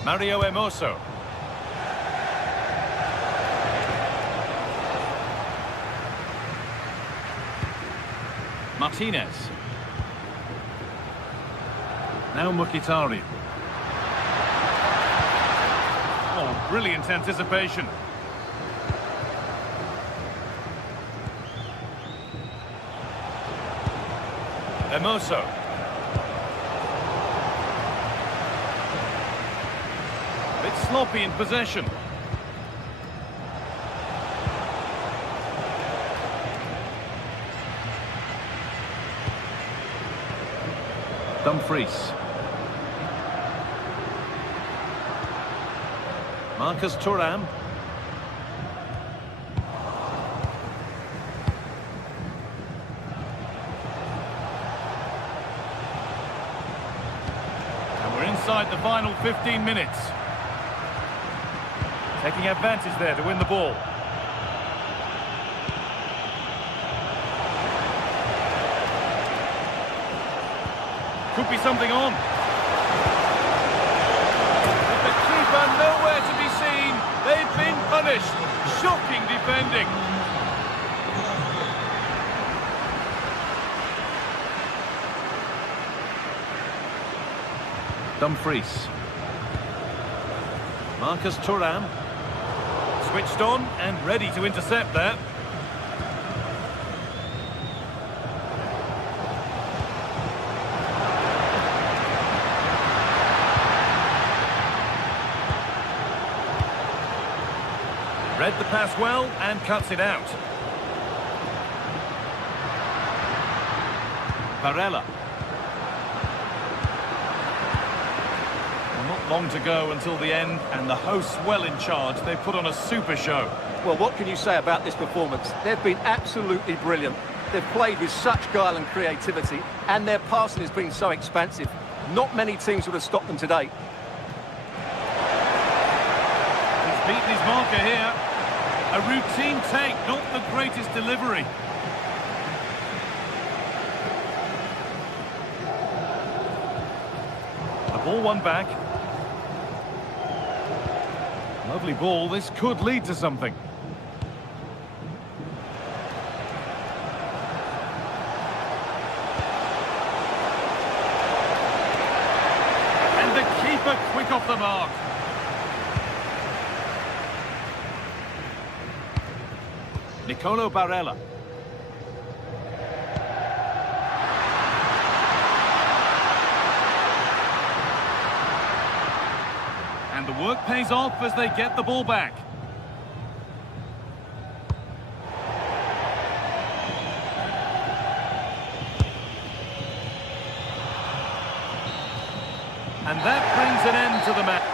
Mario Hermoso. Martinez. Now Mkhitaryan. Oh, brilliant anticipation. Hermoso. A bit sloppy in possession. Dumfries. Marcus Thuram. And we're inside the final 15 minutes. Taking advantage there to win the ball. Could be something on. But the keeper nowhere to be seen. They've been punished. Shocking defending. Dumfries. Marcus Thuram. Switched on and ready to intercept that. Read the pass well and cuts it out. Barella. Well, not long to go until the end, and the hosts well in charge. They've put on a super show. Well, what can you say about this performance? They've been absolutely brilliant. They've played with such guile and creativity, and their passing has been so expansive. Not many teams would have stopped them today. He's beaten his marker here. A routine take, not the greatest delivery. The ball won back. Lovely ball, this could lead to something. And the keeper quick off the mark. Nicolo Barella. And the work pays off as they get the ball back. And that brings an end to the match.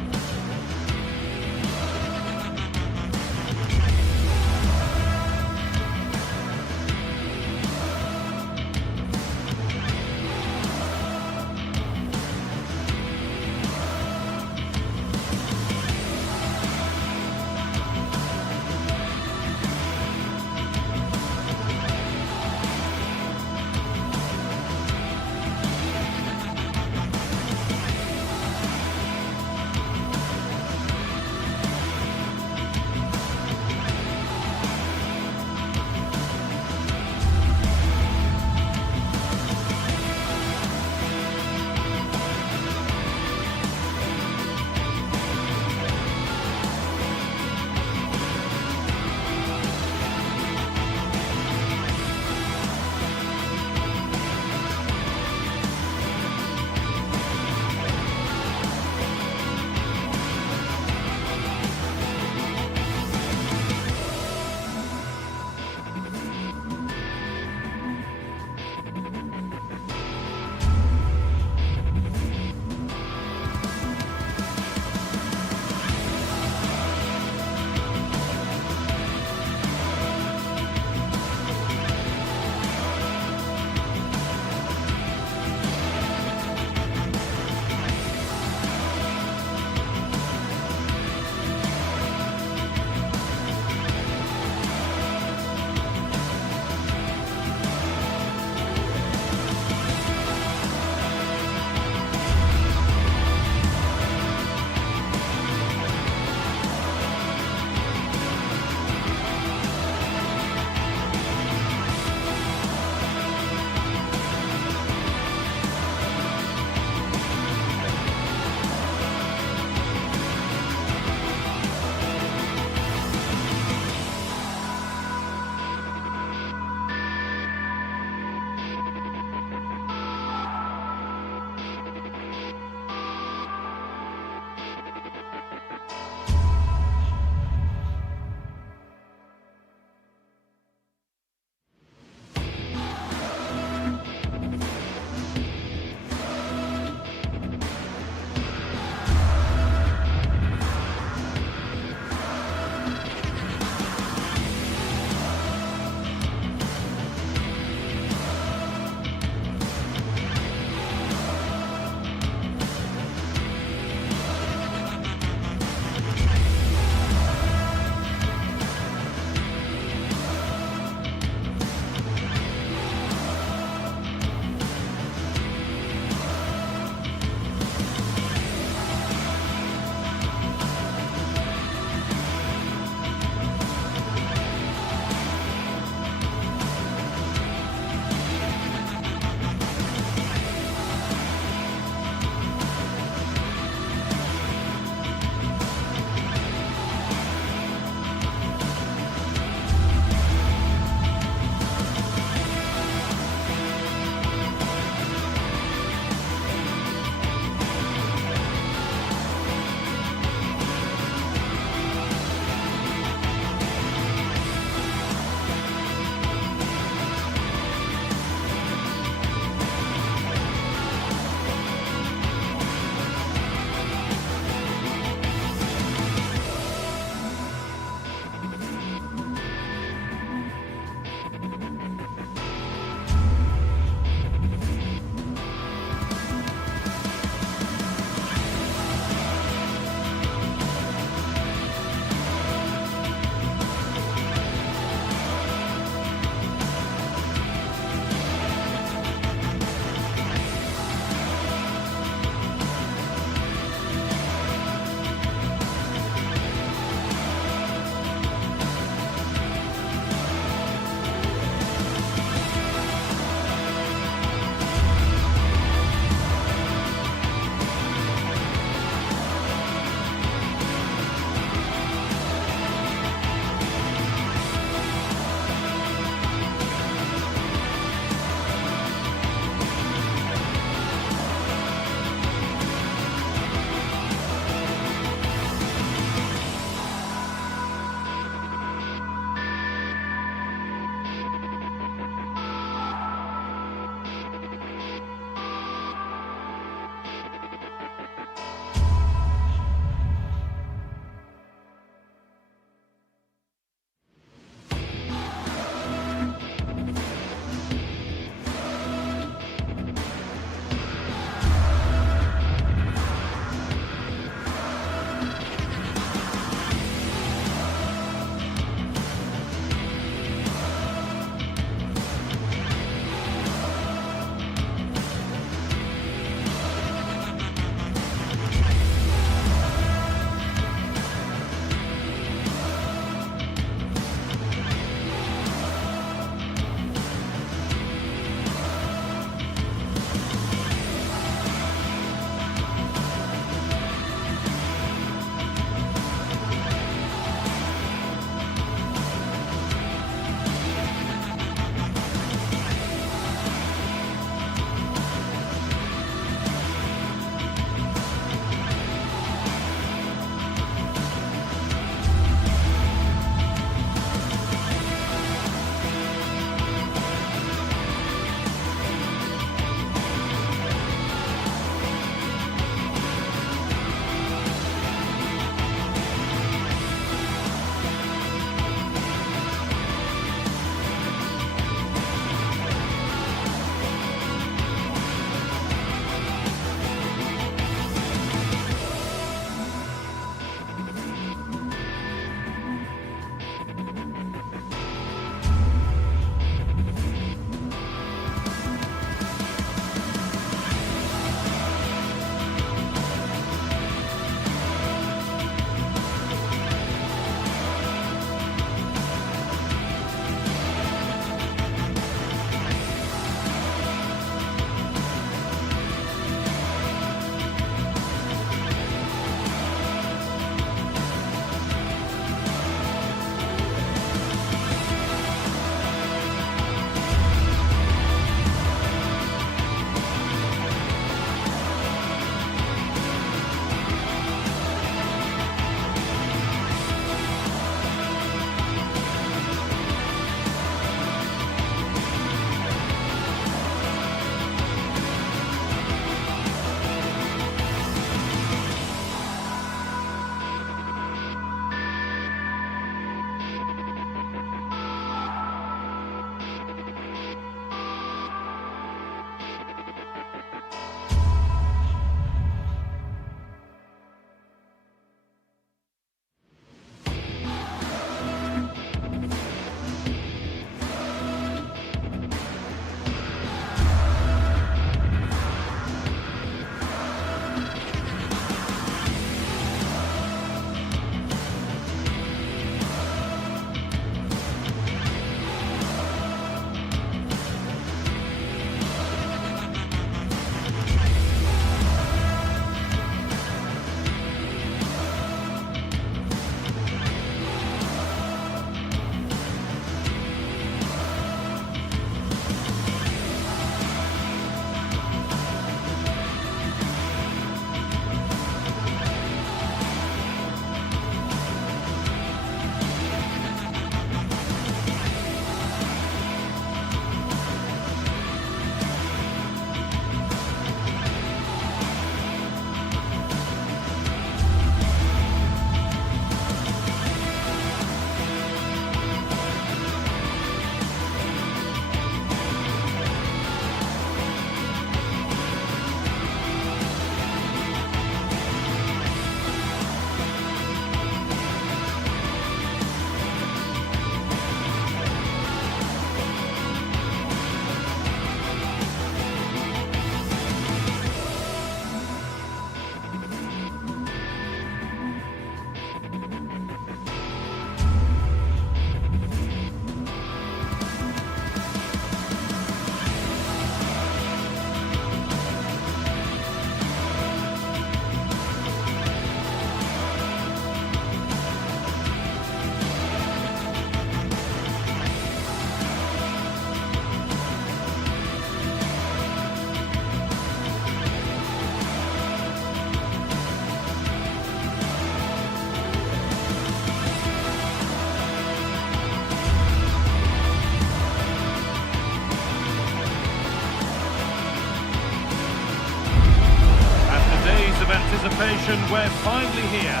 emotion, we're finally here.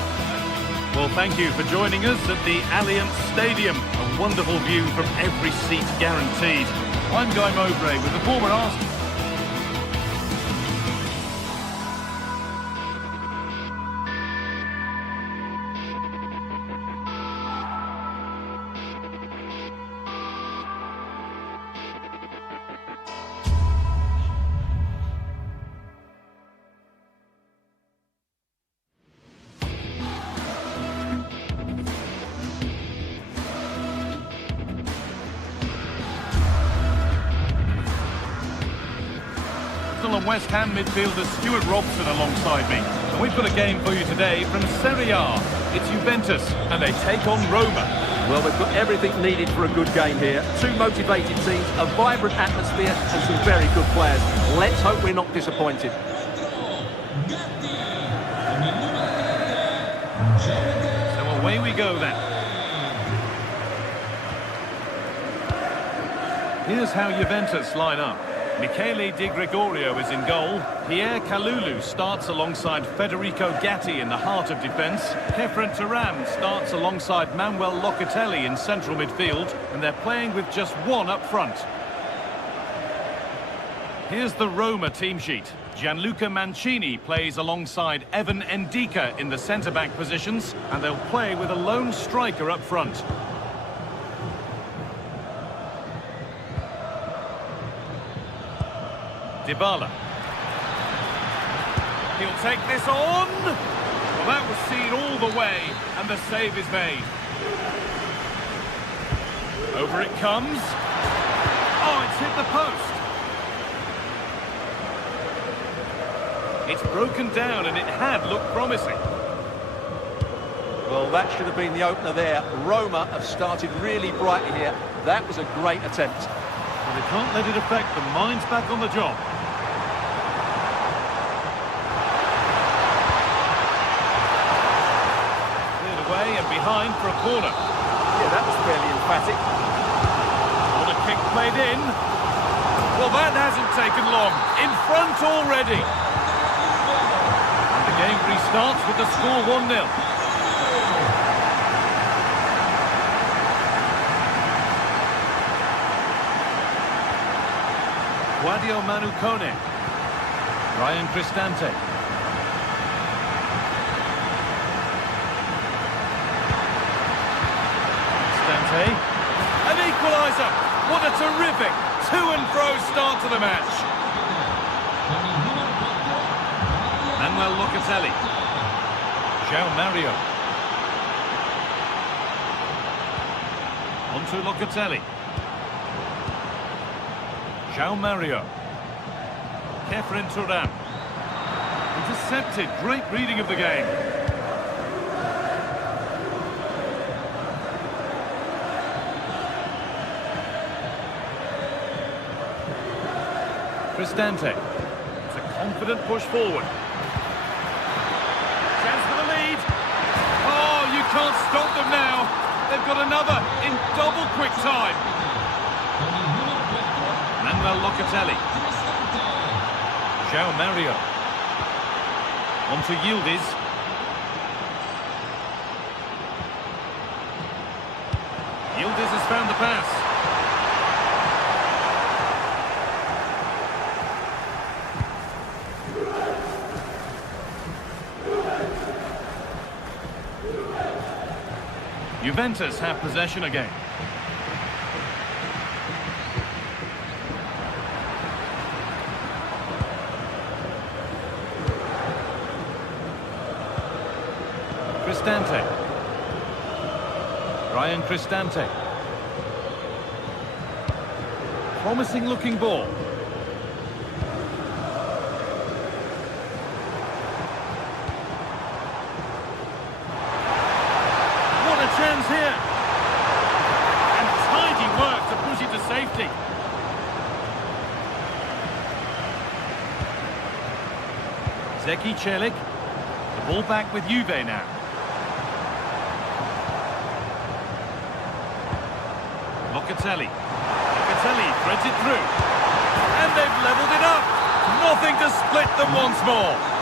Well, thank you for joining us at the Allianz Stadium. A wonderful view from every seat guaranteed. I'm Guy Mowbray with the former Arsenal. And West Ham midfielder Stuart Robson alongside me. And we've got a game for you today from Serie A. It's Juventus and they take on Roma. Well, they've got everything needed for a good game here. Two motivated teams, a vibrant atmosphere and some very good players. Let's hope we're not disappointed. So away we go then. Here's how Juventus line up. Michele Di Gregorio is in goal. Pierre Kalulu starts alongside Federico Gatti in the heart of defence. Khéphren Thuram starts alongside Manuel Locatelli in central midfield, and they're playing with just one up front. Here's the Roma team sheet. Gianluca Mancini plays alongside Evan Ndika in the centre-back positions, and they'll play with a lone striker up front. Dybala. He'll take this on. Well, that was seen all the way, and the save is made. Over it comes. Oh, it's hit the post. It's broken down, and it had looked promising. Well, that should have been the opener there. Roma have started really brightly here. That was a great attempt. And they can't let it affect them. Mind's back on the job. And behind for a corner. Yeah, that was fairly emphatic. What a kick played in. Well, that hasn't taken long. In front already. And the game restarts with the score 1-0. Guadio Manu Kone. Ryan Cristante. An equaliser! What a terrific to-and-fro start to the match. Manuel Locatelli. João Mario. On to Locatelli. João Mario. Khéphren Thuram. Intercepted. Great reading of the game. Cristante. It's a confident push forward. Chance for the lead. Oh, you can't stop them now. They've got another in double quick time. Manuel Locatelli. João Mario. On to Yildiz. Yildiz has found the pass. Juventus have possession again. Cristante. Ryan Cristante. Promising looking ball. Chance here. And tidy work to push it to safety. Zeki Celik. The ball back with Juve now. Locatelli. Locatelli threads it through. And they've levelled it up. Nothing to split them once more.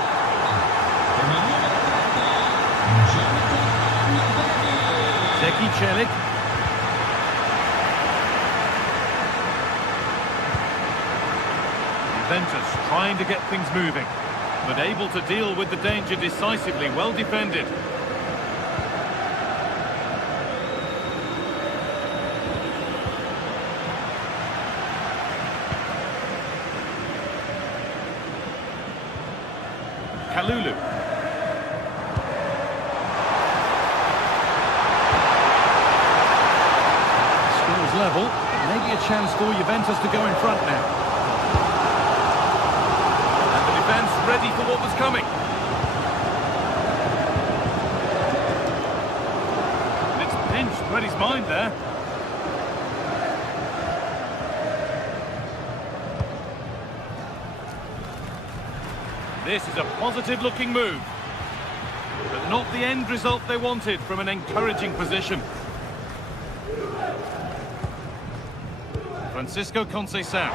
Zeki Celik. Juventus trying to get things moving, but able to deal with the danger decisively. Well defended. Kalulu. Scores level. Maybe a chance for Juventus to go in front now. And the defence ready for what was coming. And it's pinched Reddy's mind there. This is a positive-looking move, but not the end result they wanted from an encouraging position. Francisco Conceição.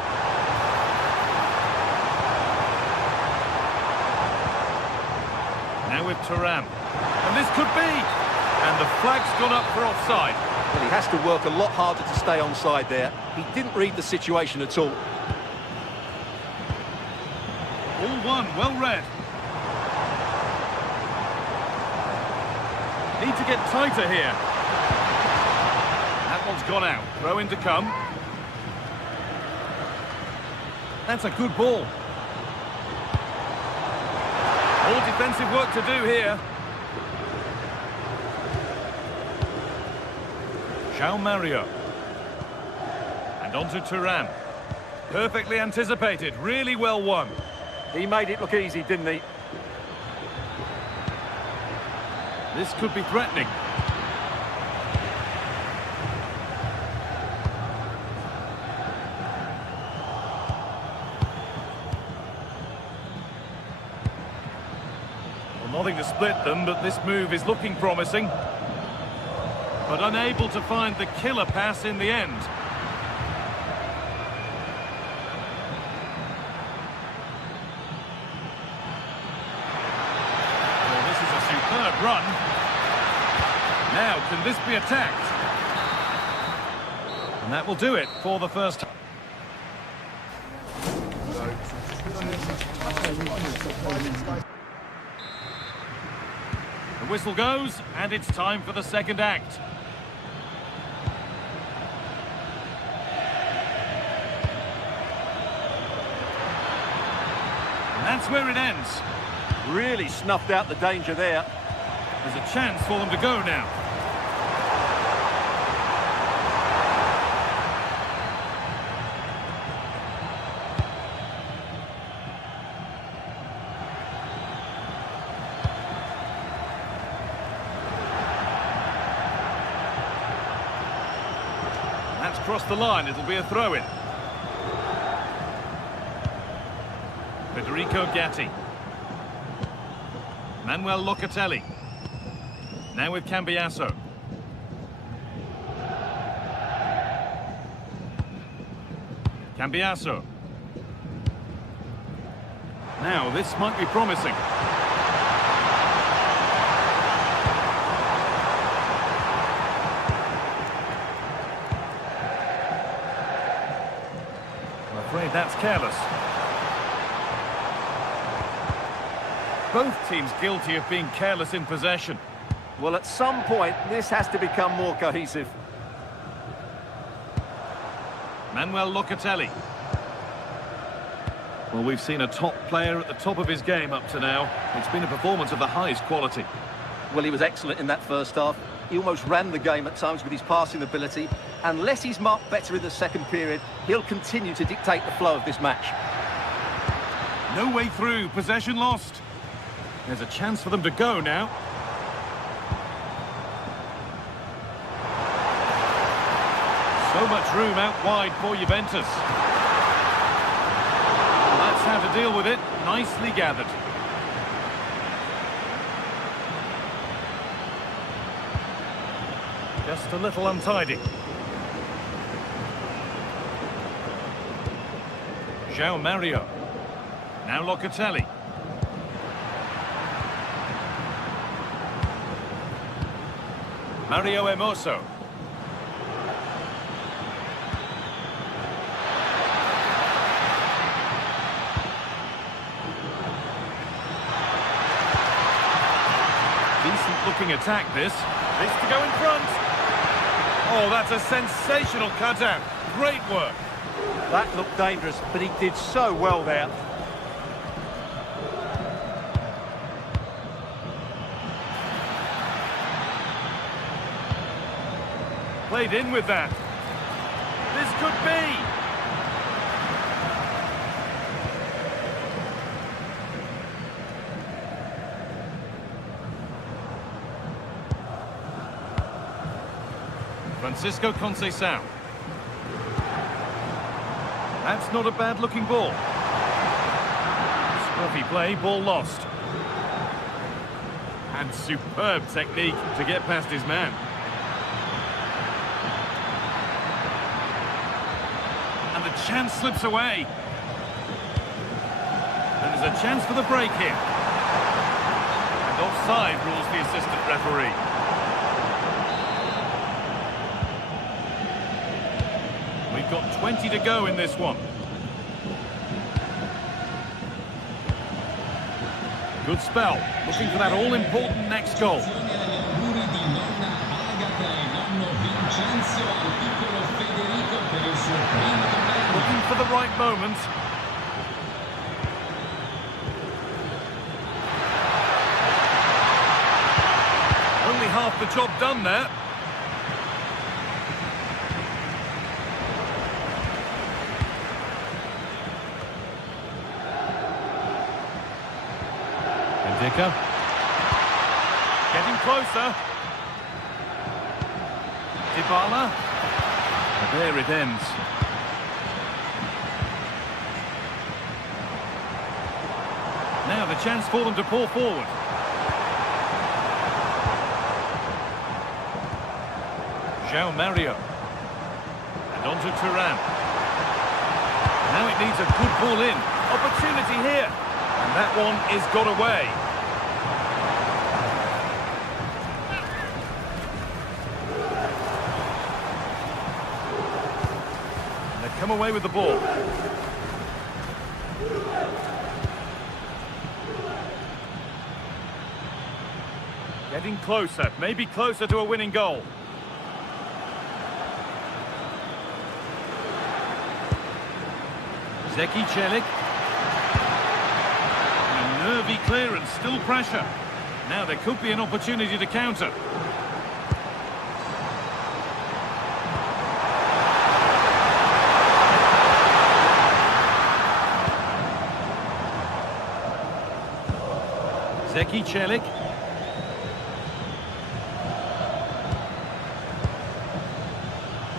Now with Thuram. And this could be! And the flag's gone up for offside. Well, he has to work a lot harder to stay onside there. He didn't read the situation at all. All one, well read. Need to get tighter here. That one's gone out. Throw in to come. That's a good ball. More defensive work to do here. João Mario. And on to Thuram. Perfectly anticipated, really well won. He made it look easy, didn't he? This could be threatening. Well, nothing to split them, but this move is looking promising. But unable to find the killer pass in the end. Run. Now, can this be attacked? And that will do it for the first time. The whistle goes, and it's time for the second act. And that's where it ends. Really snuffed out the danger there. There's a chance for them to go now. That's crossed the line. It'll be a throw-in. Federico Gatti. Manuel Locatelli. Now with Cambiasso. Cambiasso. Now, this might be promising. I'm afraid that's careless. Both teams guilty of being careless in possession. Well, at some point, this has to become more cohesive. Manuel Locatelli. Well, we've seen a top player at the top of his game up to now. It's been a performance of the highest quality. Well, he was excellent in that first half. He almost ran the game at times with his passing ability. Unless he's marked better in the second period, he'll continue to dictate the flow of this match. No way through, possession lost. There's a chance for them to go now. So much room out wide for Juventus. That's how to deal with it. Nicely gathered. Just a little untidy. João Mario. Now Locatelli. Mario Hermoso. Decent-looking attack, this. This to go in front. Oh, that's a sensational cutout. Great work. That looked dangerous, but he did so well there. Played in with that. This could be. Francisco Conceição. That's not a bad-looking ball. Scruffy play, ball lost. And superb technique to get past his man. And the chance slips away. And there's a chance for the break here. And offside rules the assistant referee. We've got 20 to go in this one. Good spell. Looking for that all-important next goal. Looking for the right moment. Only half the job done there. Dicker. Getting closer. Dybala. And there it ends. Now the chance for them to pull forward. João Mario. And on to Turan. Now it needs a good ball in. Opportunity here. And that one is got away. Come away with the ball. Getting closer, maybe closer to a winning goal. Zeki Celik. A nervy clearance, still pressure. Now there could be an opportunity to counter. Zeki Celik.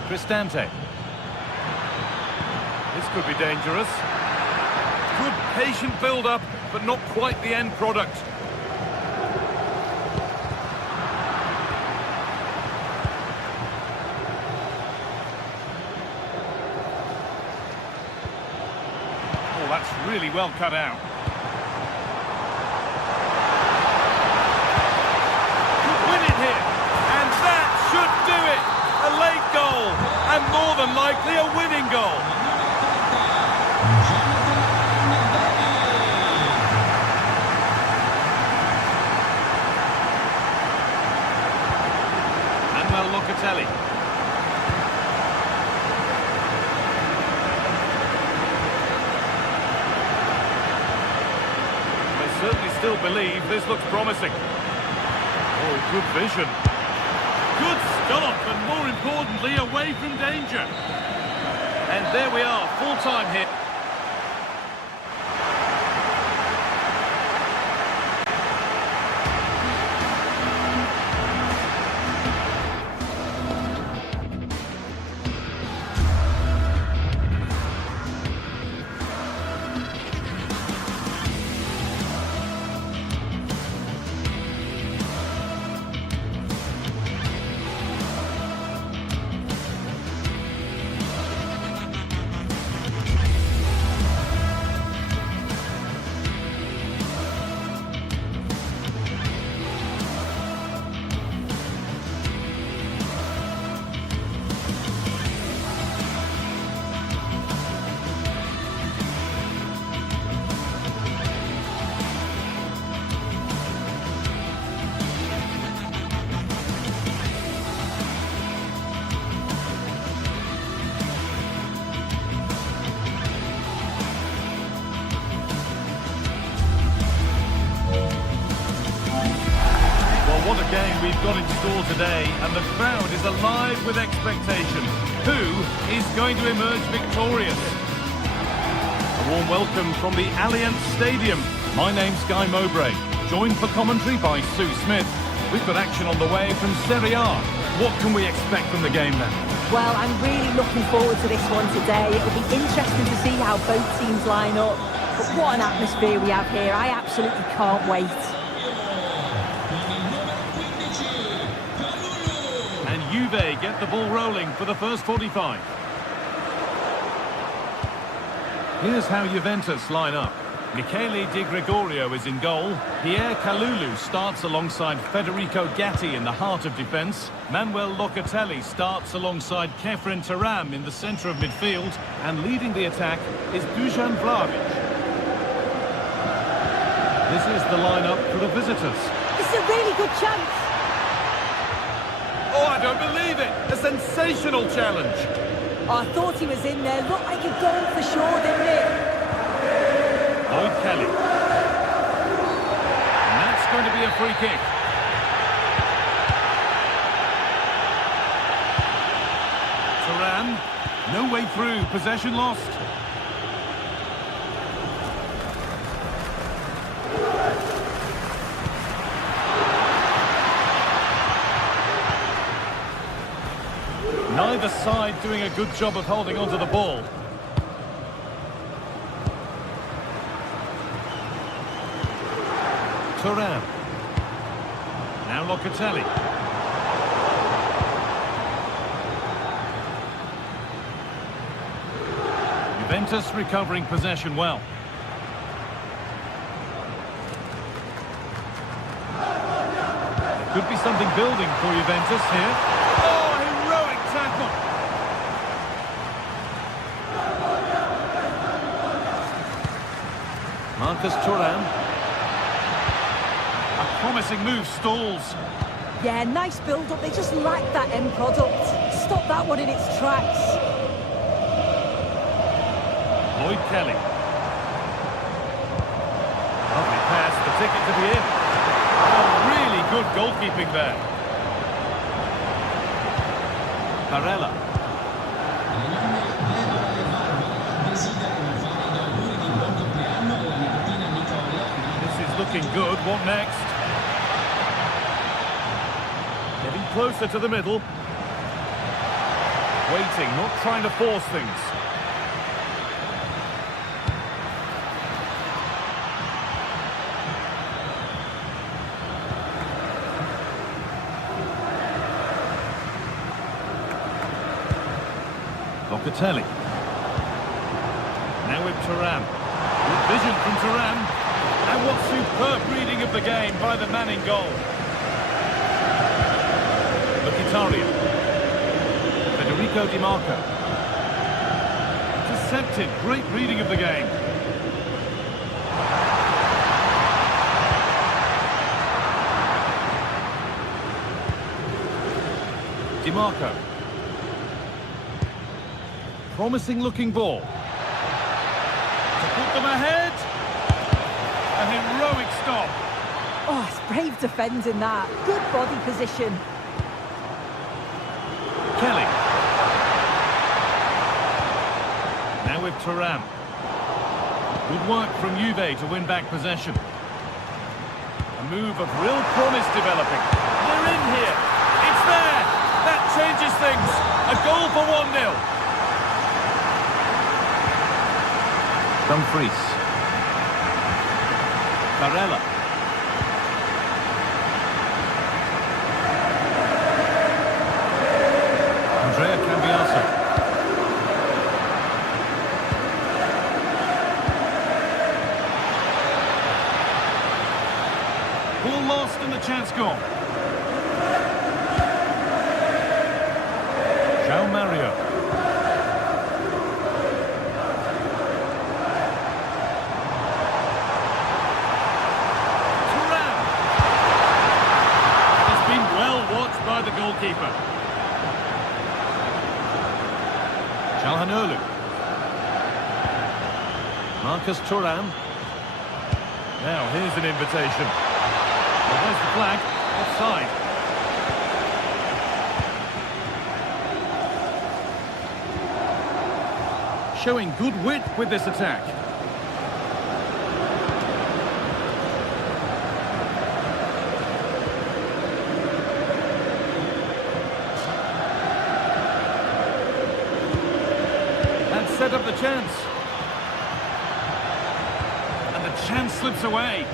Cristante. This could be dangerous. Good patient build-up, but not quite the end product. Oh, that's really well cut out. Goal, and more than likely a winning goal. Manuel Locatelli. They certainly still believe this looks promising. Oh, good vision. Good stop, and more importantly, away from danger. And there we are, full time here. got into store today, and the crowd is alive with expectation. Who is going to emerge victorious? A warm welcome from the Allianz Stadium. My name's Guy Mowbray, joined for commentary by Sue Smith. We've got action on the way from Serie A. What can we expect from the game then? Well, I'm really looking forward to this one today. It'll be interesting to see how both teams line up. But what an atmosphere we have here. I absolutely can't wait. And Juve get the ball rolling for the first 45. Here's how Juventus line up. Michele Di Gregorio is in goal. Pierre Kalulu starts alongside Federico Gatti in the heart of defence. Manuel Locatelli starts alongside Kefren Turam in the centre of midfield. And leading the attack is Dusan Vlahovic. This is the lineup for the visitors. This is a really good chance. Oh, I don't believe it! A sensational challenge! Oh, I thought he was in there. Looked like a goal for sure, didn't it? Lloyd Kelly. And that's going to be a free kick. Turan. No way through. Possession lost. Neither side doing a good job of holding onto the ball. Turan. Now Locatelli. Juventus recovering possession well. There could be something building for Juventus here. Oh, heroic tackle! Marcus Thuram. Promising move stalls. Yeah, nice build-up. They just lack that end product. Stop that one in its tracks. Lloyd Kelly. Lovely pass, the ticket to the in. Oh, really good goalkeeping there. Barella. This is looking good. What next? Getting closer to the middle. Waiting, not trying to force things. Locatelli. Now with Turam. Good vision from Turam. And what superb reading of the game by the man in goal. Mkhitaryan. Federico Di Marco. Intercepted. Great reading of the game. Di Marco. Promising looking ball. To put them ahead. A heroic stop. Oh, it's brave defending that. Good body position. Kelly. Now with Turam. Good work from Juve to win back possession. A move of real promise developing. They're in here. It's there. That changes things. A goal for 1-0. Dumfries. Barella. Andrea Cambiaso. Ball lost and the chance gone. João Mario. By the goalkeeper. Çalhanoğlu. Marcus Thuram. Now here's an invitation. Well, there's the flag. Offside. Showing good wit with this attack. And set up the chance. And the chance slips away.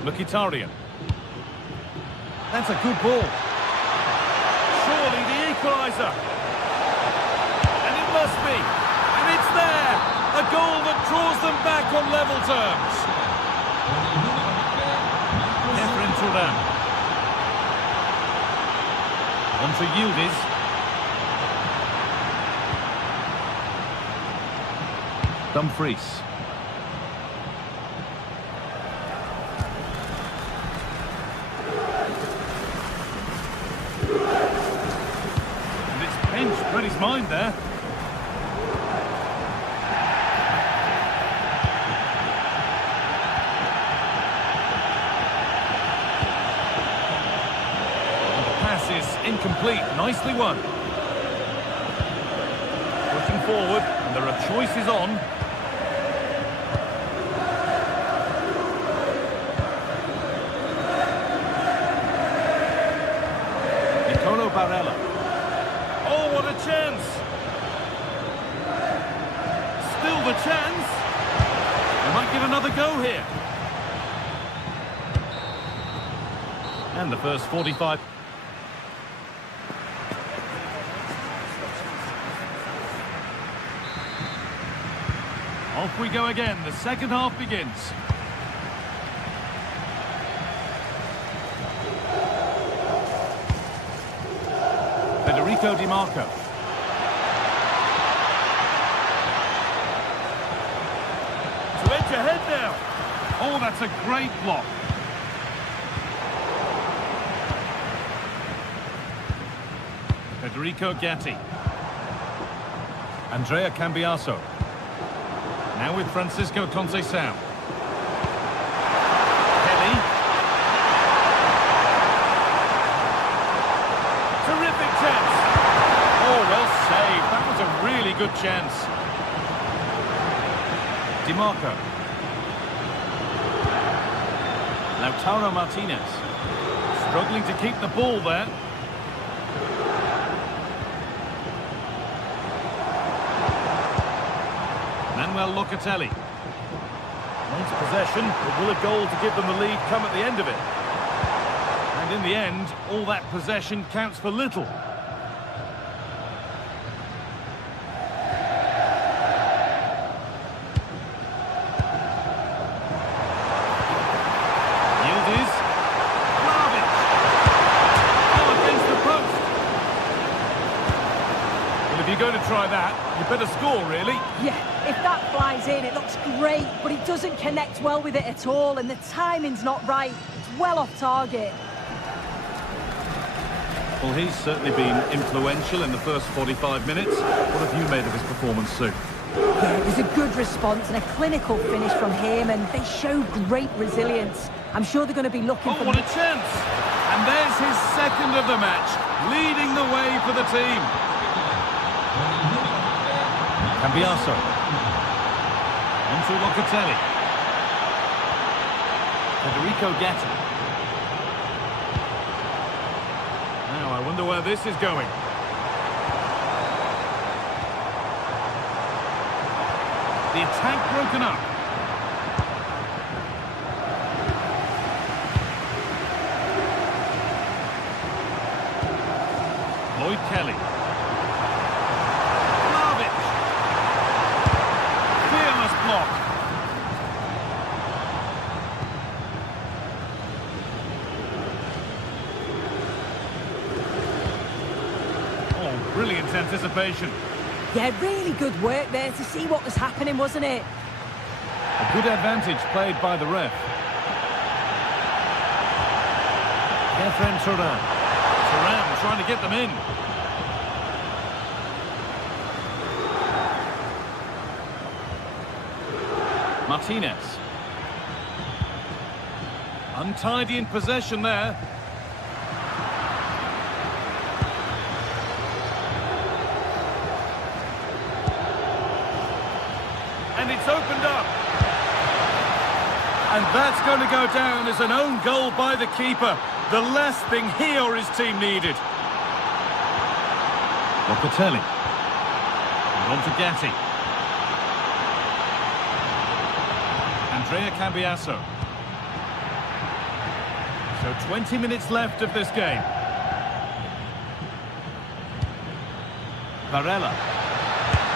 Mkhitaryan. That's a good ball. Surely the equaliser. And it must be. And it's there. A goal that draws them back on level terms. Efren Turan. On to Yildiz. Dumfries. Read his mind there. And the pass is incomplete. Nicely won. Pushing forward, and there are choices on. Nicolo Barella. Oh, what a chance! Still the chance. They might give another go here. And the first 45. Off we go again. The second half begins. Federico Di Marco. To edge ahead now. Oh, that's a great block. Federico Gatti. Andrea Cambiaso. Now with Francisco Conceição. Kelly. Terrific chance. Oh, well saved. That was a really good chance. Di Marco. Lautaro Martinez. Struggling to keep the ball there. Manuel Locatelli. Wants possession, but will a goal to give them the lead come at the end of it? And in the end, all that possession counts for little. Yildiz. Vlahovic. Oh, against the post. Well, if you're going to try that, you better score, really. Yeah, if that flies in, it looks great, but it doesn't connect well with it at all, and the timing's not right. It's well off target. Well, he's certainly been influential in the first 45 minutes. What have you made of his performance, Sue? Yeah, it was a good response and a clinical finish from him, and they show great resilience. I'm sure they're going to be looking for... Oh, what a chance! And there's his second of the match, leading the way for the team. Cambiaso. On to Locatelli. Federico Gatti. Now, I wonder where this is going. The attack broken up. Lloyd Kelly. Vlahovic. Fearless block. Oh, brilliant anticipation. Yeah, really good work there to see what was happening, wasn't it? A good advantage played by the ref. Efren Turan. Turan trying to get them in. Martinez. Untidy in possession there. And it's opened up. And that's going to go down as an own goal by the keeper. The last thing he or his team needed. Locatelli. And on to Gatti. Andrea Cambiasso. So 20 minutes left of this game. Varela.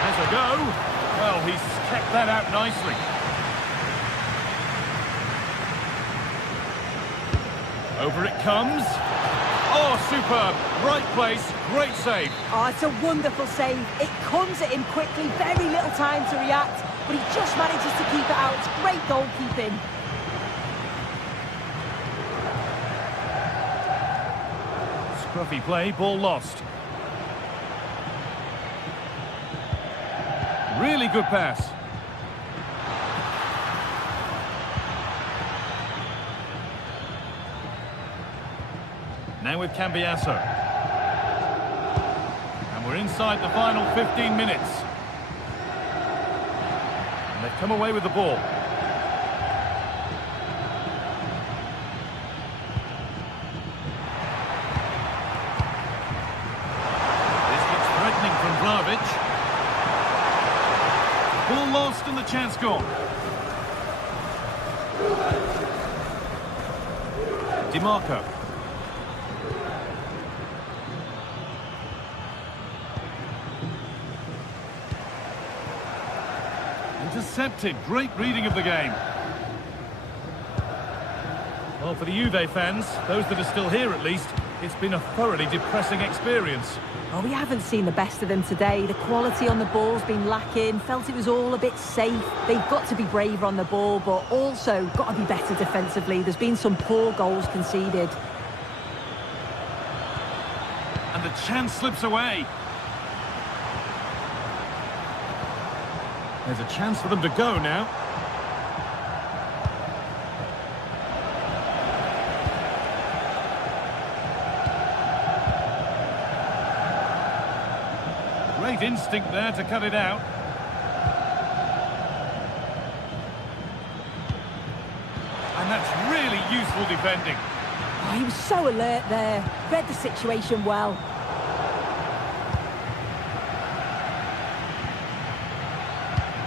Has a go. Well, he's kept that out nicely. Over it comes. Oh, superb. Right place, great save. Oh, it's a wonderful save. It comes at him quickly, very little time to react, but he just manages to keep it out. It's great goalkeeping. Scruffy play, ball lost. Really good pass. Now with Cambiasso. And we're inside the final 15 minutes. And they've come away with the ball. This looks threatening from Vlahovic. Ball lost and the chance gone. DiMarco. Intercepted. Great reading of the game. Well, for the Juve fans, those that are still here at least, it's been a thoroughly depressing experience. Oh, we haven't seen the best of them today. The quality on the ball's been lacking. Felt it was all a bit safe. They've got to be braver on the ball, but also got to be better defensively. There's been some poor goals conceded. And the chance slips away. There's a chance for them to go now. Great instinct there to cut it out. And that's really useful defending. Oh, he was so alert there. Read the situation well.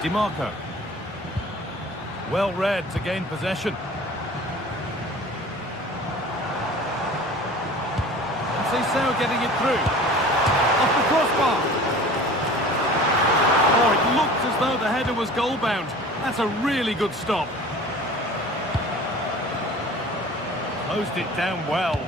DiMarco. Well read to gain possession. Conceição getting it through. Off the crossbar. Oh, it looked as though the header was goal-bound. That's a really good stop. Closed it down well.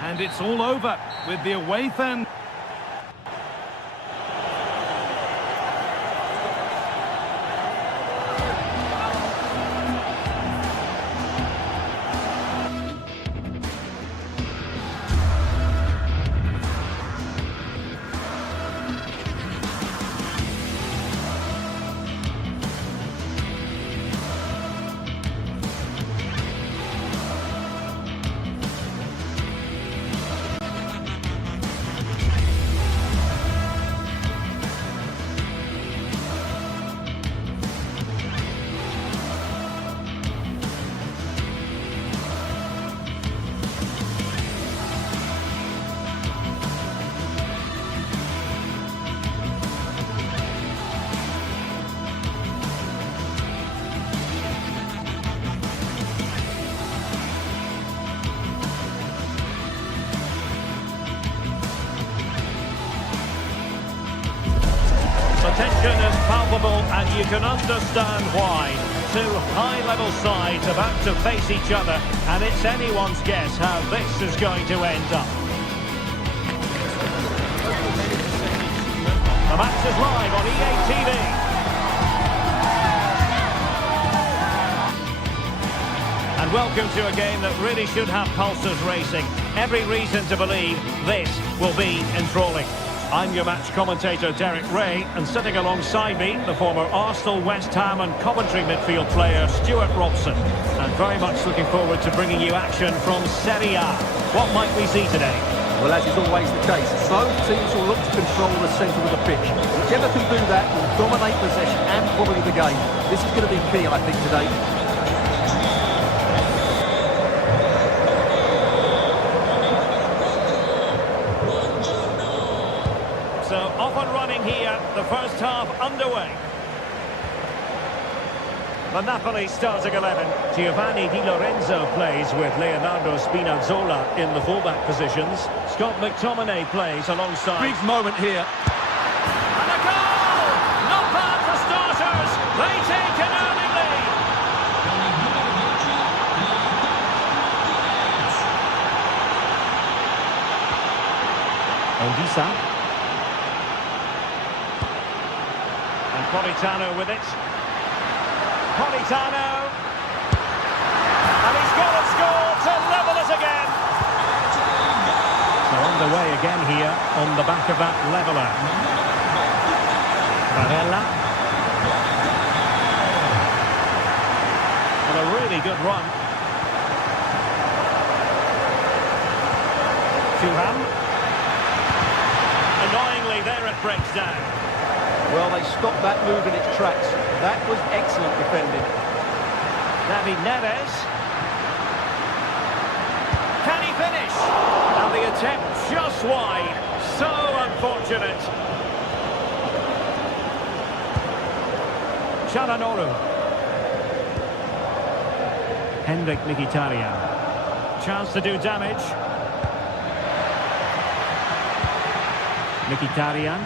And it's all over with the away fan. The tension is palpable and you can understand why. Two high-level sides about to face each other, and it's anyone's guess how this is going to end up. The match is live on EA TV. And welcome to a game that really should have pulses racing. Every reason to believe this will be enthralling. I'm your match commentator, Derek Ray, and sitting alongside me, the former Arsenal, West Ham and Coventry midfield player, Stuart Robson. And very much looking forward to bringing you action from Serie A. What might we see today? Well, as is always the case, both teams will look to control the centre of the pitch. Whichever can do that will dominate possession and probably the game. This is going to be key, I think, today. So, off and running here, the first half underway. The Napoli starting 11. Giovanni Di Lorenzo plays with Leonardo Spinazzola in the fullback positions. Scott McTominay plays alongside. Big moment here. And a goal! Not bad for starters. They take an early lead. Ondisa. And Politano with it. Politano. And he's got a score to level it again. So underway again here on the back of that leveller. Barella. And a really good run. Thuram. Annoyingly, there it breaks down. Well, they stopped that move in its tracks. That was excellent defending. David Neres. Can he finish? And the attempt just wide. So unfortunate. Çalhanoğlu. Henrik Mkhitaryan. Chance to do damage. Mkhitaryan.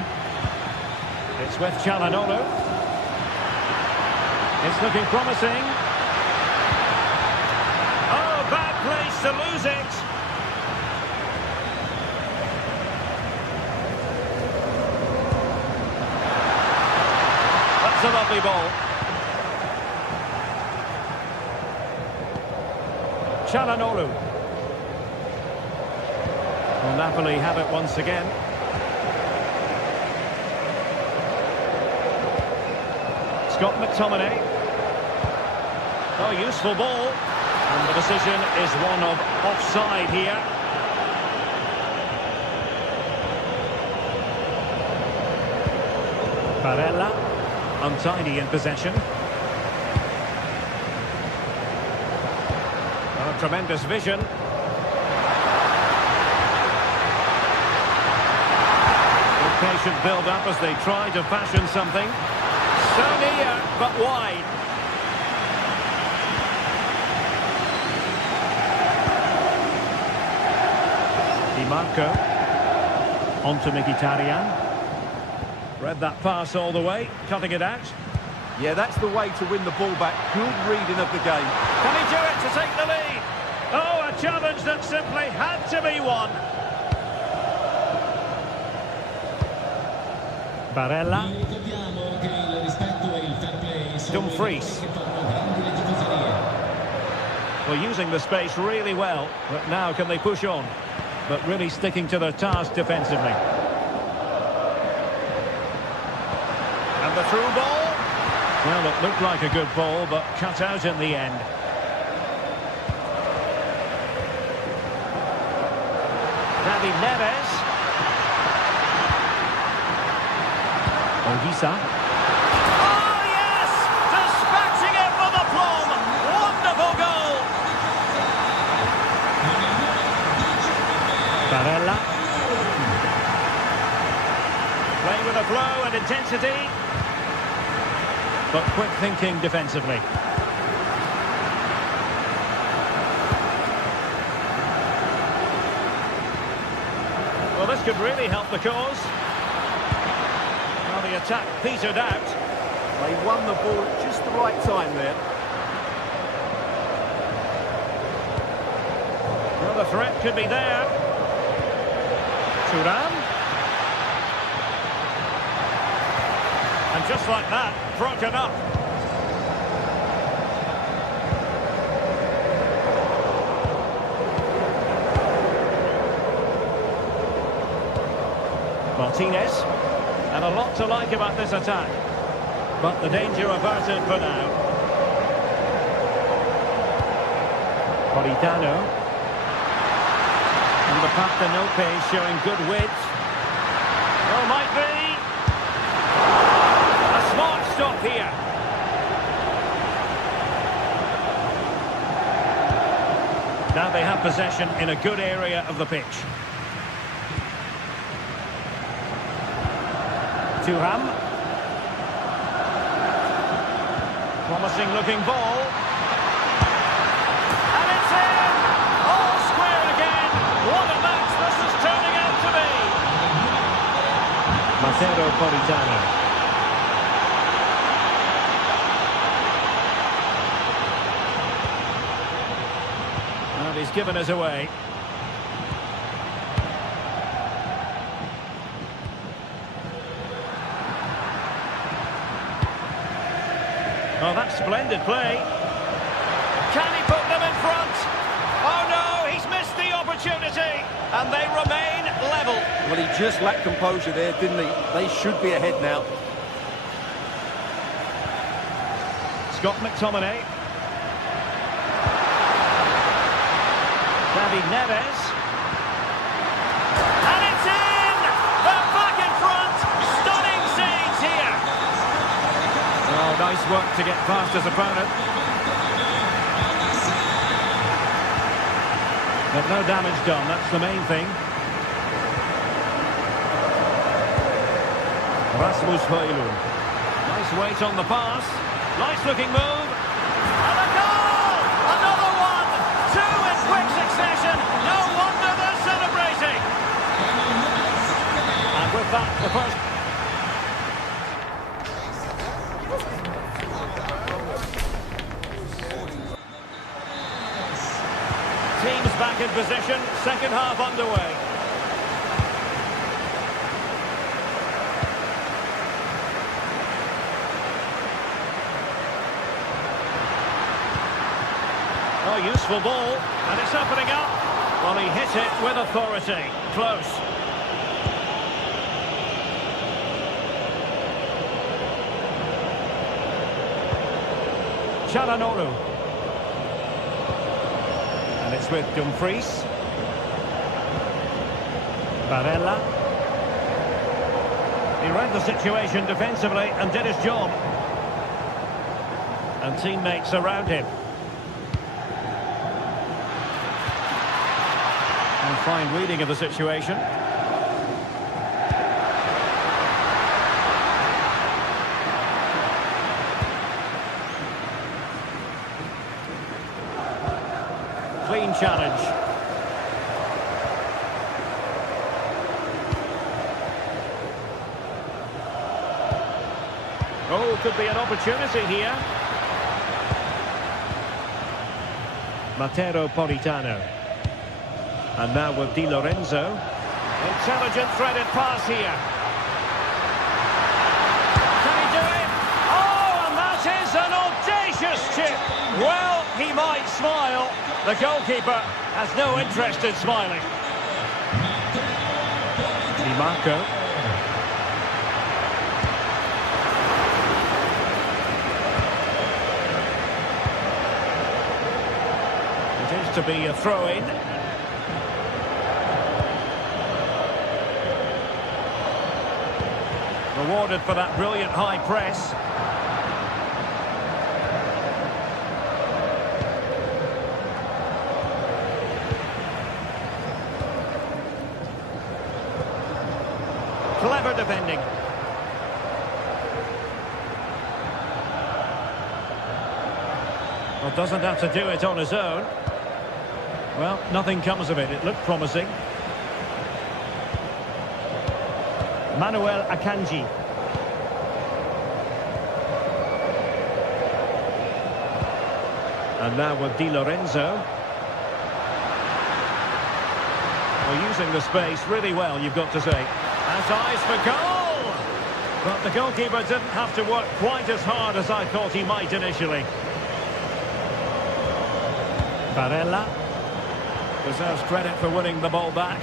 It's with Çalhanoğlu. It's looking promising. Oh, bad place to lose it. That's a lovely ball. Çalhanoğlu. Well, Napoli have it once again. Scott McTominay. Oh, useful ball. And the decision is one of offside here. Barella, untidy in possession. Oh, tremendous vision. Good patient build-up as they try to fashion something. So near, but wide. Di Marco. On to Mkhitaryan. Read that pass all the way, cutting it out. Yeah, that's the way to win the ball back. Good reading of the game. Can he do it to take the lead? Oh, a challenge that simply had to be won. Barella. Dumfries. Well, using the space really well, but now can they push on? But really sticking to their task defensively. And the through ball. Well, it looked like a good ball, but cut out in the end. David Neres. Ondisa. Oh, yes! Dispatching it for the plum! Wonderful goal! Barella. Playing with a flow and intensity. But quick thinking defensively. Well, this could really help the cause. Well, the attack petered out. They won the ball at just the right time there. Well, the threat could be there. Thuram. And just like that, broken up. Well, Martinez. And a lot to like about this attack. But the danger averted for now. Politano. And the Partenope showing good width. Oh, might be. A smart stop here. Now they have possession in a good area of the pitch. Thuram. Promising looking ball. And it's in! All square again. What a match this is turning out to be. Matteo Politano. And he's given us away. Oh, that's splendid play. Can he put them in front? Oh no, he's missed the opportunity. And they remain level. Well, he just lacked composure there, didn't he? They should be ahead now. Scott McTominay. David Neves. And it's in! They're back in front. Stunning scenes here. Oh, nice work to get past his opponent. But no damage done, that's the main thing. Rasmus Højlund. Nice weight on the pass. Nice looking move. And a goal! Another one! Two in quick succession. No wonder they're celebrating. And with that, the first... Teams back in position, second half underway. Oh, useful ball, and it's opening up. Well, he hit it with authority. Close. Çalhanoğlu. And it's with Dumfries. Barella. He read the situation defensively and did his job. And teammates around him. And fine reading of the situation. Clean challenge. Oh, could be an opportunity here. Matteo Politano. And now with Di Lorenzo. Intelligent threaded pass here. Can he do it? Oh, and that is an audacious chip. Well, he might smile. The goalkeeper has no interest in smiling. Di Marco. It is to be a throw-in. Rewarded for that brilliant high press. Clever defending. Well, doesn't have to do it on his own. Well, nothing comes of it. It looked promising. Manuel Akanji. And now with Di Lorenzo. Well, using the space really well, you've got to say. Has eyes for goal! But the goalkeeper didn't have to work quite as hard as I thought he might initially. Barella deserves credit for winning the ball back.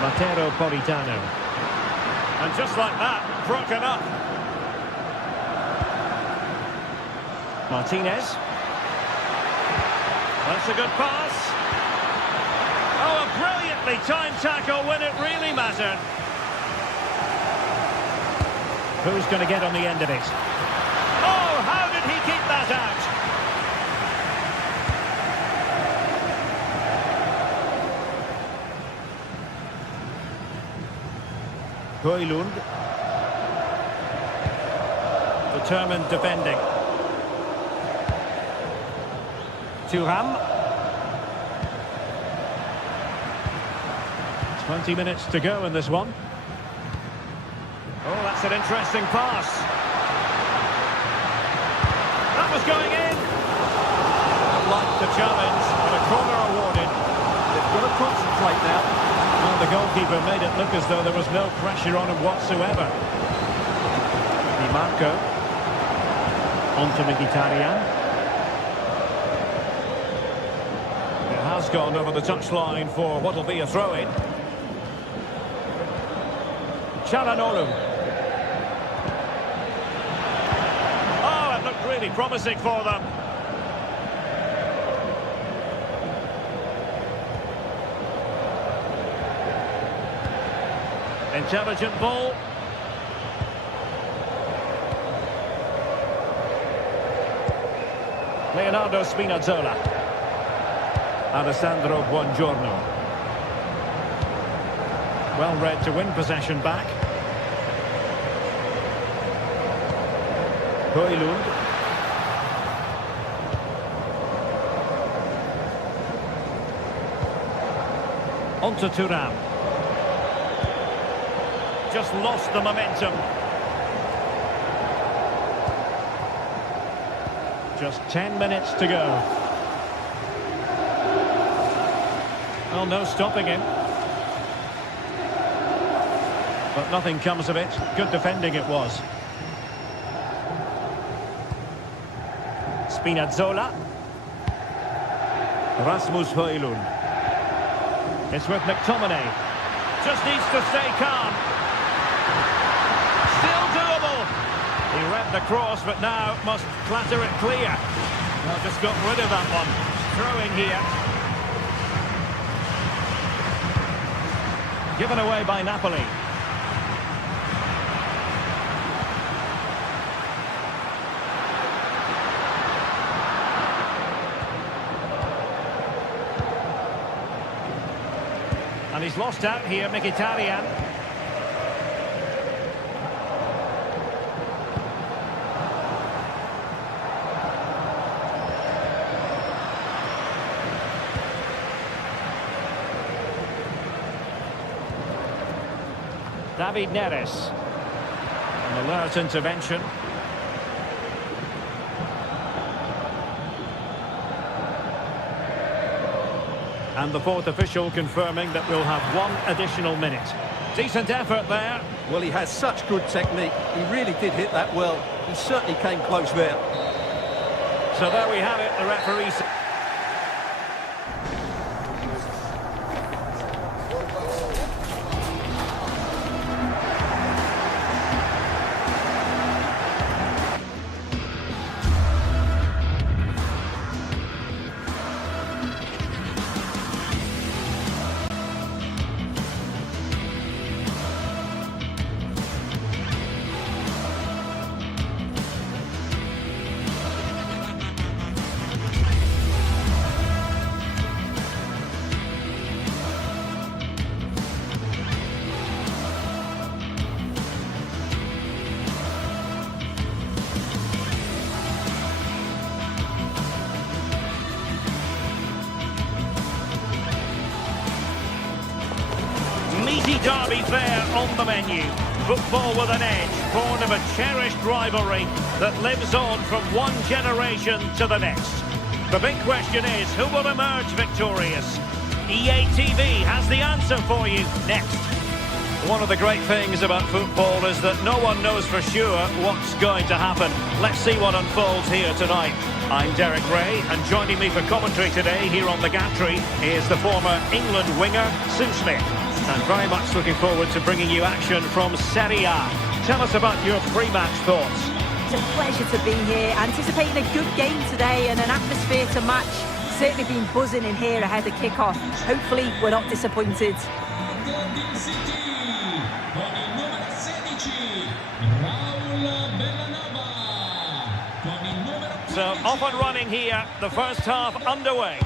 Matero Politano. And just like that, broken up. Martinez. That's a good pass. Oh, a brilliantly timed tackle when it really mattered. Who's going to get on the end of it? Oh, how did he keep that out? Højlund. Determined defending. Thuram. 20 minutes to go in this one. Oh, that's an interesting pass. That was going in. Like the challenge, and a corner awarded. They've got to concentrate now. Well, the goalkeeper made it look as though there was no pressure on him whatsoever. Di Marco. On to Mkhitaryan. It has gone over the touchline for what will be a throw-in. Çalhanoğlu. Oh, it looked really promising for them. Intelligent ball. Leonardo Spinazzola. Alessandro Buongiorno. Well read to win possession back. Højlund. On to Thuram. Just lost the momentum. Just 10 minutes to go. Well, no stopping him. But nothing comes of it. Good defending it was. Spinazzola. Rasmus Højlund. It's with McTominay. Just needs to stay calm. Still doable. He read the cross, but now must clatter it clear. Well, just got rid of that one. Throwing here. Given away by Napoli. And he's lost out here, Mkhitaryan. David Neres. An alert intervention. And the fourth official confirming that we'll have one additional minute. Decent effort there. Well, he has such good technique. He really did hit that well. He certainly came close there. So there we have it, the referee. Meaty derbies there on the menu. Football with an edge, born of a cherished rivalry that lives on from one generation to the next. The big question is, who will emerge victorious? EA TV has the answer for you next. One of the great things about football is that no one knows for sure what's going to happen. Let's see what unfolds here tonight. I'm Derek Ray, and joining me for commentary today here on the gantry is the former England winger, Sue Smith. And very much looking forward to bringing you action from Serie A. Tell us about your pre-match thoughts. It's a pleasure to be here, anticipating a good game today and an atmosphere to match. Certainly been buzzing in here ahead of kick-off. Hopefully we're not disappointed. So off and running here, the first half underway.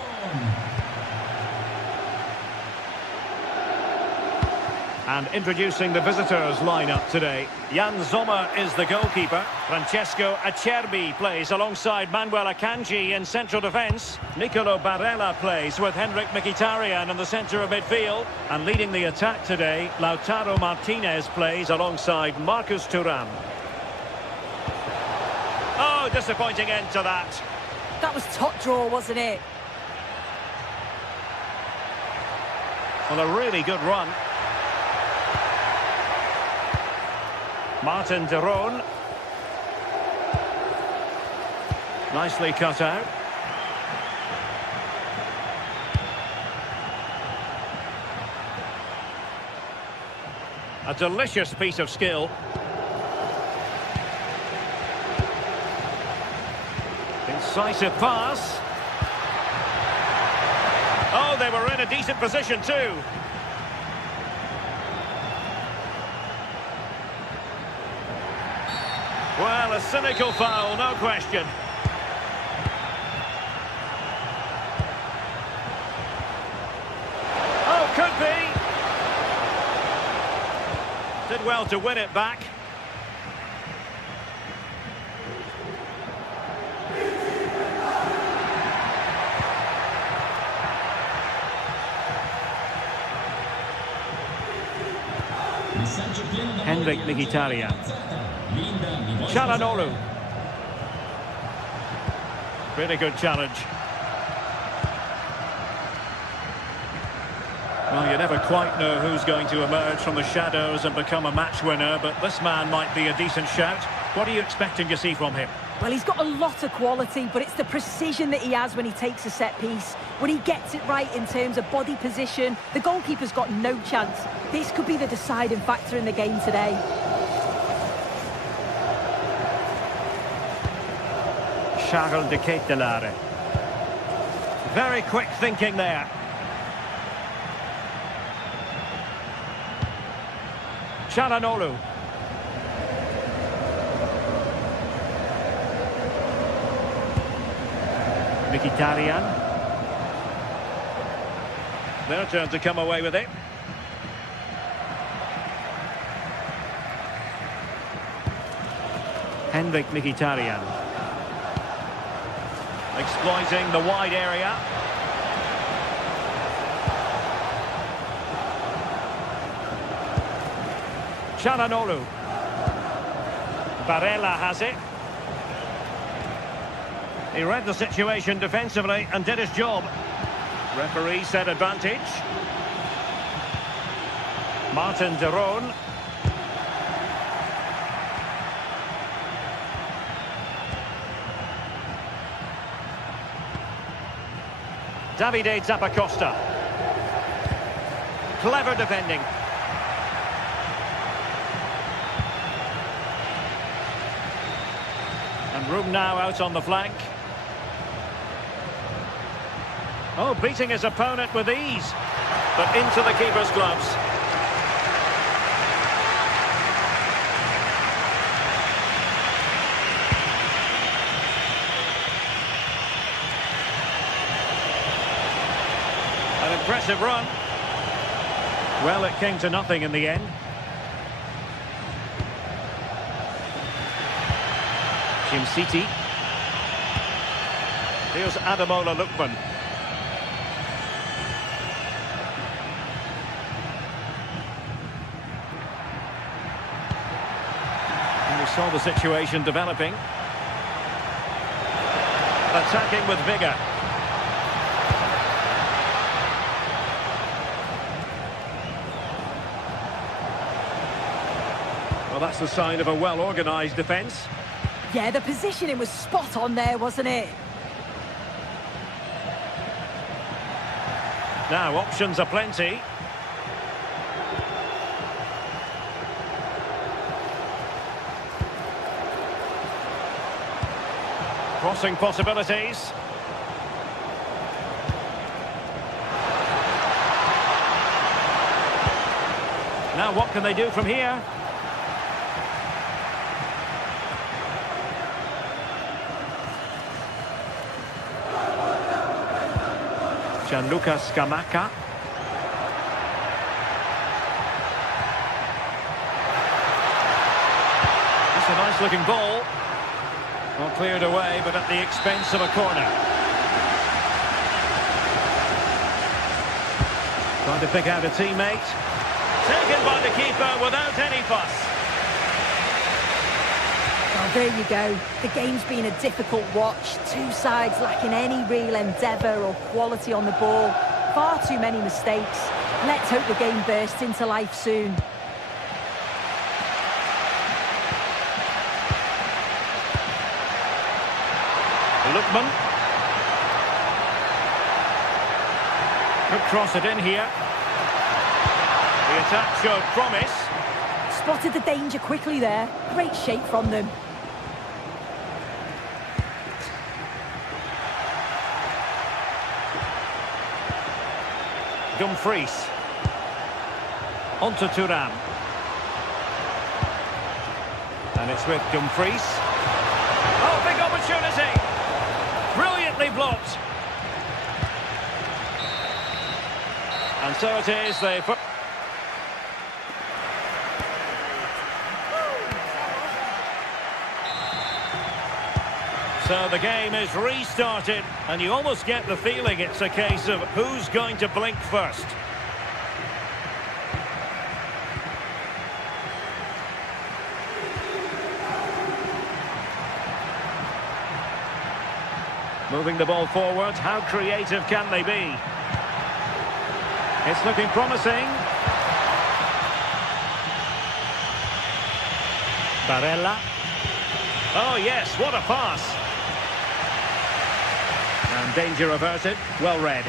And introducing the visitors lineup today. Jan Sommer is the goalkeeper. Francesco Acerbi plays alongside Manuel Akanji in central defence. Nicolo Barella plays with Henrik Mkhitaryan in the centre of midfield. And leading the attack today, Lautaro Martinez plays alongside Marcus Thuram. Oh, disappointing end to that. That was top draw, wasn't it? Well, a really good run. Martin de Roon. Nicely cut out. A delicious piece of skill. Incisive pass. Oh, they were in a decent position too. Well, a cynical foul, no question. Oh, could be. Did well to win it back. Henrik Mkhitaryan. Çalhanoğlu. Really good challenge. Well, you never quite know who's going to emerge from the shadows and become a match winner, but this man might be a decent shout. What are you expecting to see from him? Well, he's got a lot of quality, but it's the precision that he has when he takes a set piece. When he gets it right in terms of body position, the goalkeeper's got no chance. This could be the deciding factor in the game today. Charles de Ketelaere. Very quick thinking there. Çalhanoğlu. Mkhitaryan. Their turn to come away with it. Henrik Mkhitaryan. Exploiting the wide area. Çalhanoğlu. Barella has it. He read the situation defensively and did his job. Referee said advantage. Martin de Roon. Davide Zappacosta. Clever defending. And room now out on the flank. Oh, beating his opponent with ease. But into the keeper's gloves. An impressive run. Well, it came to nothing in the end. City. Here's Ademola Lookman. And we saw the situation developing. Attacking with vigour. Well, that's the sign of a well-organised defence. Yeah, the positioning was spot on there, wasn't it? Now, options are plenty. Crossing possibilities. Now what can they do from here? Gianluca Scamacca. It's a nice looking ball. Well, cleared away, but at the expense of a corner. Trying to pick out a teammate. Taken by the keeper without any fuss. Well, there you go. The game's been a difficult watch. Two sides lacking any real endeavour or quality on the ball. Far too many mistakes. Let's hope the game bursts into life soon. Lookman. Could cross it in here. The attack showed promise. Spotted the danger quickly there. Great shape from them. Dumfries. On to Thuram. And it's with Dumfries. Oh, big opportunity. Brilliantly blocked. And so it is. So the game is restarted, and you almost get the feeling it's a case of who's going to blink first. Moving the ball forward, how creative can they be? It's looking promising. Barella. Oh yes, what a pass. And danger averted, well read.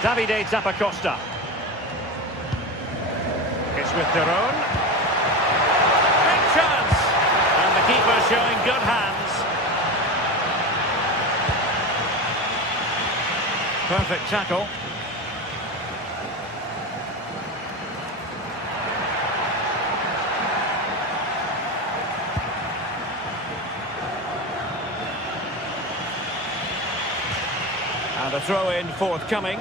Davide Zappacosta. It's with Daron. Big chance! And the keeper showing good hands. Perfect tackle. And a throw-in forthcoming.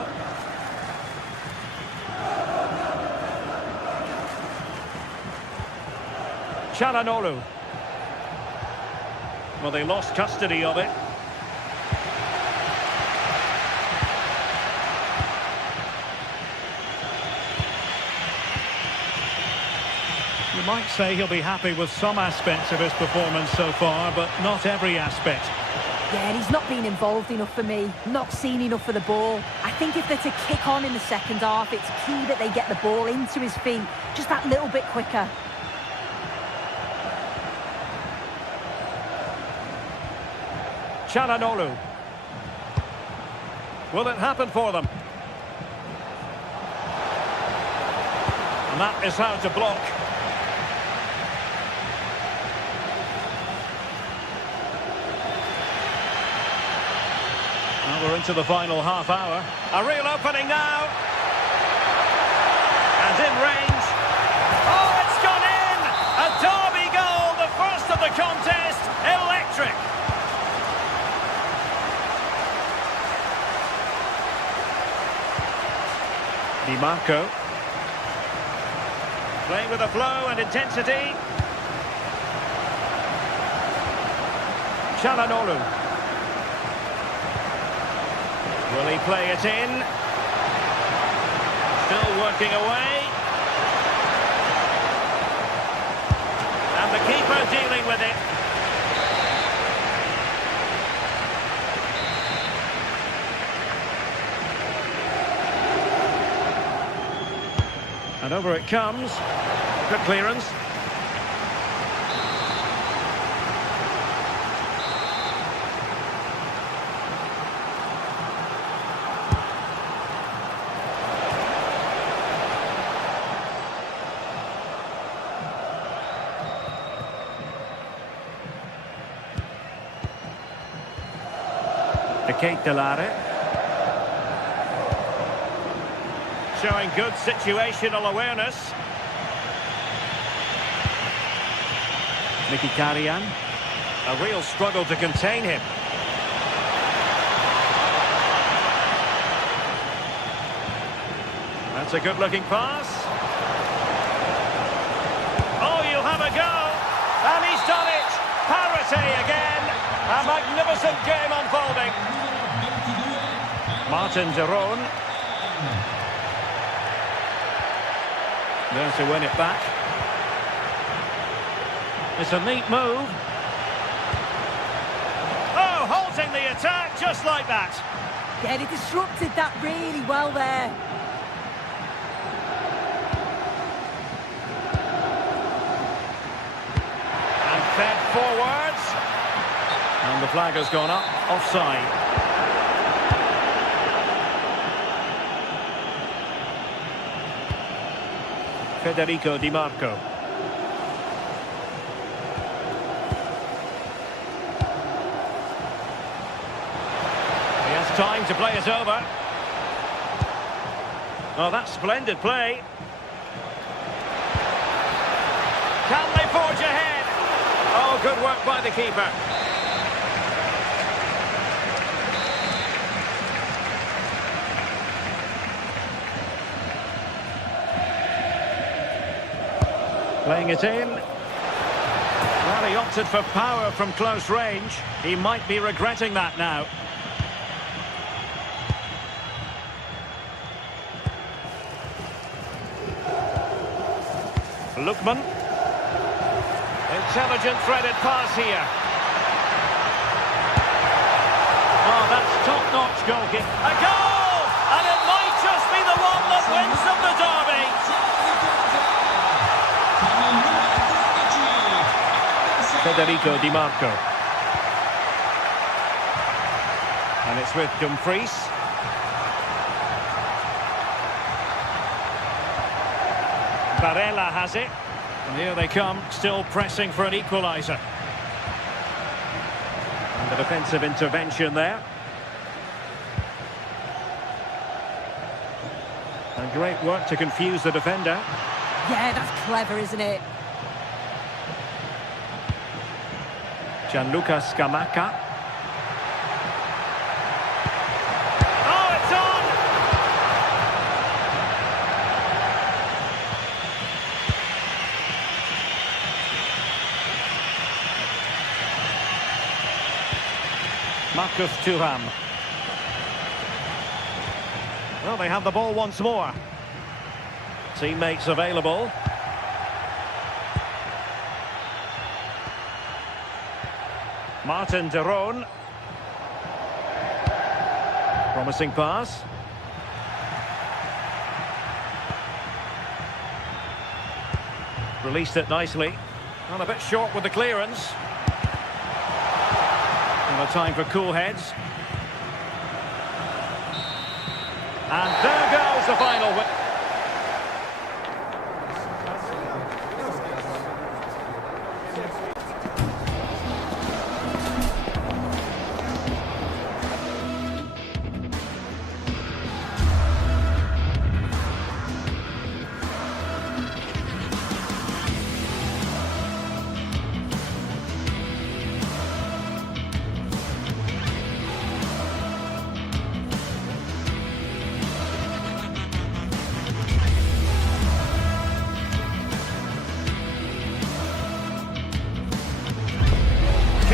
Çalhanoğlu. Well, they lost custody of it. You might say he'll be happy with some aspects of his performance so far, but not every aspect. Yeah, and he's not been involved enough for me, not seen enough for the ball. I think if they're to kick on in the second half, it's key that they get the ball into his feet just that little bit quicker. Çalhanoğlu. Will it happen for them? And that is how to block. We're into the final half hour. A real opening now. And in range. Oh, it's gone in! A derby goal, the first of the contest. Electric. Di Marco. Playing with a flow and intensity. Çalhanoğlu. Will he play it in? Still working away. And the keeper dealing with it. And over it comes. Good clearance. Ketelare. Showing good situational awareness. Mkhitaryan. A real struggle to contain him. That's a good-looking pass. Oh, you'll have a go. And he's done it. Parity again. A magnificent game unfolding. Martin de Roon. There to win it back. It's a neat move. Oh, halting the attack just like that. Yeah, they disrupted that really well there. And fed forwards. And the flag has gone up. Offside. Federico Di Marco. He has time to play it over. Oh, that's splendid play. Can they forge ahead? Oh, good work by the keeper. Playing it in. Well, he opted for power from close range. He might be regretting that now. Lookman. Intelligent threaded pass here. Oh, that's top-notch goalkeeping. A goal! And it might just be the one that wins them the derby. Federico Di Marco. And it's with Dumfries. Barella has it. And here they come, still pressing for an equaliser. And the defensive intervention there. And great work to confuse the defender. Yeah, that's clever, isn't it? Gianluca Scamacca. Oh, it's on! Marcus Thuram. Well, they have the ball once more. Teammates available. Martin de Roon. Promising pass. Released it nicely. And a bit short with the clearance. And a time for cool heads. And there goes the final win.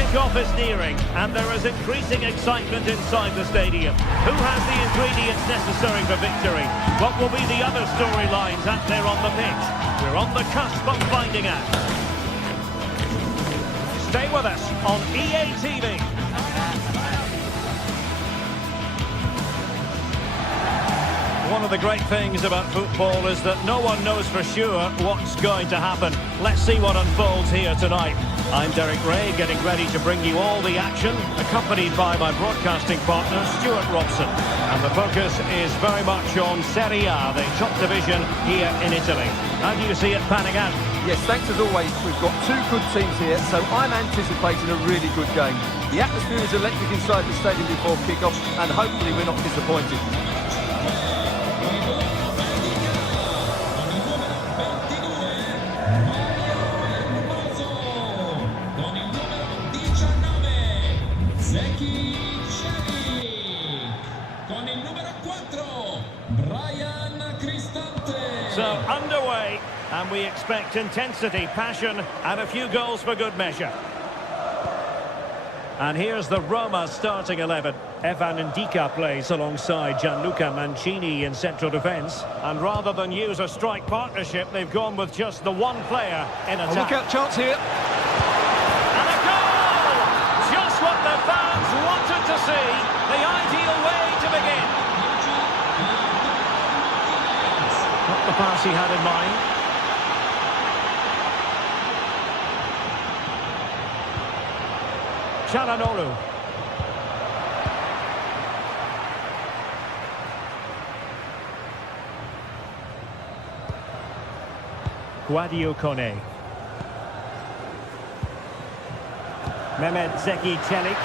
Kick-off is nearing, and there is increasing excitement inside the stadium. Who has the ingredients necessary for victory? What will be the other storylines out there on the pitch? We're on the cusp of finding out. Stay with us on EA TV. one of the great things about football is that no one knows for sure what's going to happen. Let's see what unfolds here tonight. I'm Derek Ray, getting ready to bring you all the action, accompanied by my broadcasting partner, Stuart Robson. And the focus is very much on Serie A, the top division here in Italy. How do you see it panning out? Yes, thanks as always. We've got two good teams here, so I'm anticipating a really good game. The atmosphere is electric inside the stadium before kick-off, and hopefully we're not disappointed. So underway, and we expect intensity, passion, and a few goals for good measure. And here's the Roma starting 11. Evan Ndika plays alongside Gianluca Mancini in central defence. And rather than use a strike partnership, they've gone with just the one player in attack. Look out, chance here. And a goal! Just what the fans wanted to see. The ideal way to begin. Not the pass he had in mind. Çalhanoğlu. Guadio Kone. Mehmet Zeki Çelik.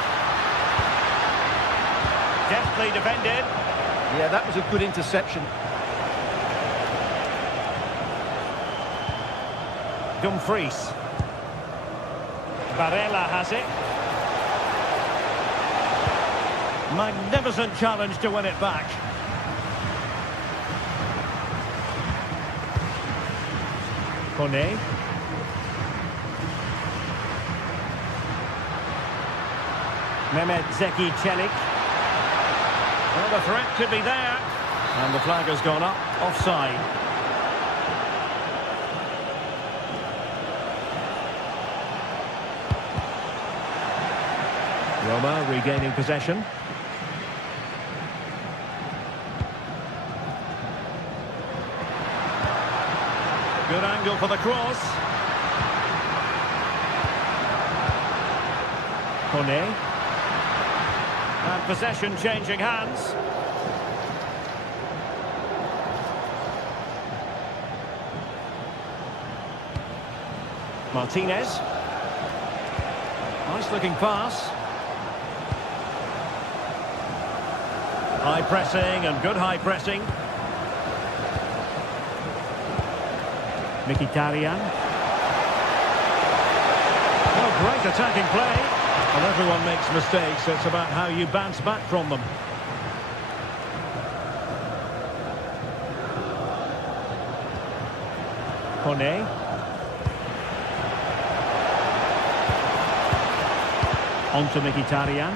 Deftly defended. Yeah, that was a good interception. Dumfries. Barella has it. Magnificent challenge to win it back. Kone. Mehmet Zeki Çelik. Well, the threat could be there. And the flag has gone up, offside. Roma regaining possession. Good angle for the cross. Kone. And possession changing hands. Martinez. Nice looking pass. High pressing and good high pressing. Mkhitaryan. Oh, great attacking play. Well, everyone makes mistakes. It's about how you bounce back from them. Kone. On to Mkhitaryan.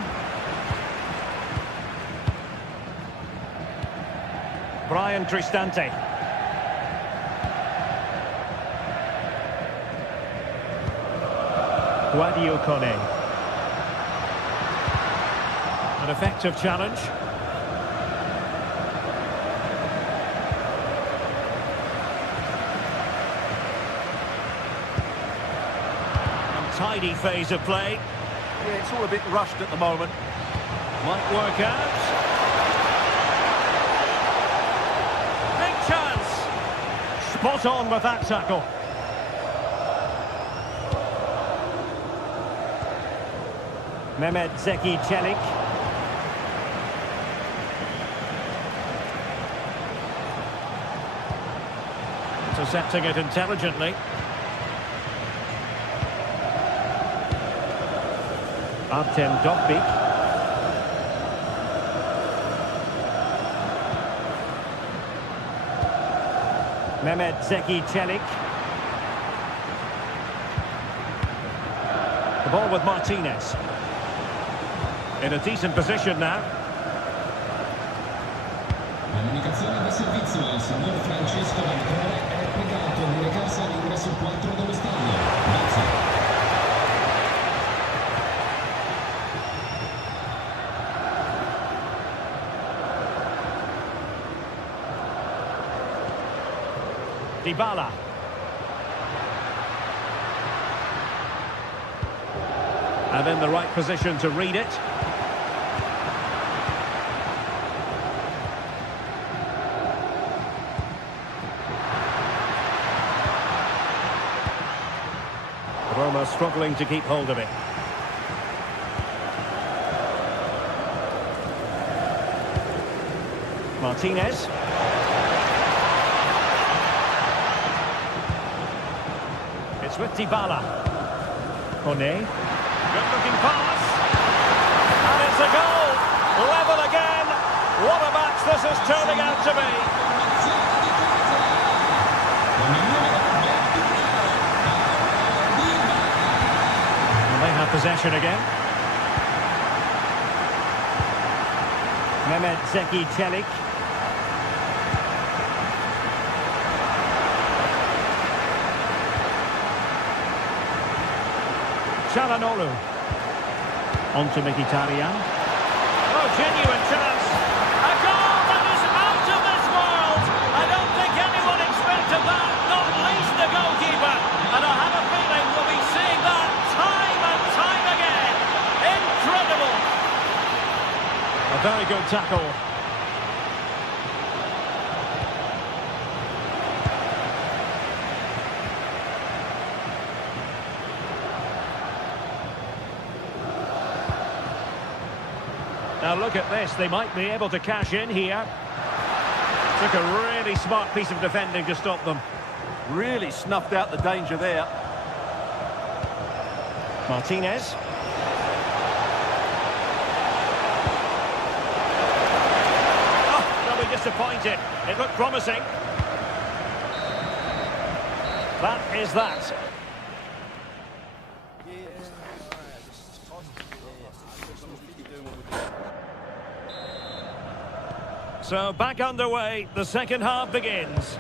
Brian Cristante. Guadio Kone. An effective challenge. Untidy phase of play. Yeah, it's all a bit rushed at the moment. Might work out. Big chance. Spot on with that tackle. Mehmet Zeki Çelik. Intercepting it intelligently. Artem Dovbyk. Mehmet Zeki Çelik. The ball with Martinez. In a decent position now. Comunicazione di servizio, il signor Francesco Ventrone è pregato di recarsi all'ingresso 4 dello stadio. Grazie. Dybala. And in the right position to read it. Roma struggling to keep hold of it. Martinez. It's with Dybala. Kone. Good-looking pass. And it's a goal. Level again. What a match this is turning out to be. They have possession again. Mehmet Zeki Çelik. Çalhanoğlu. On to Mkhitaryan. Oh, genuine chance. A goal that is out of this world. I don't think anyone expected that, not least the goalkeeper. And I have a feeling we'll be seeing that time and time again. Incredible. A very good tackle. Now look at this, they might be able to cash in here. Took a really smart piece of defending to stop them. Really snuffed out the danger there. Martinez. Oh, they'll be disappointed. It looked promising. That is that. So back underway, the second half begins.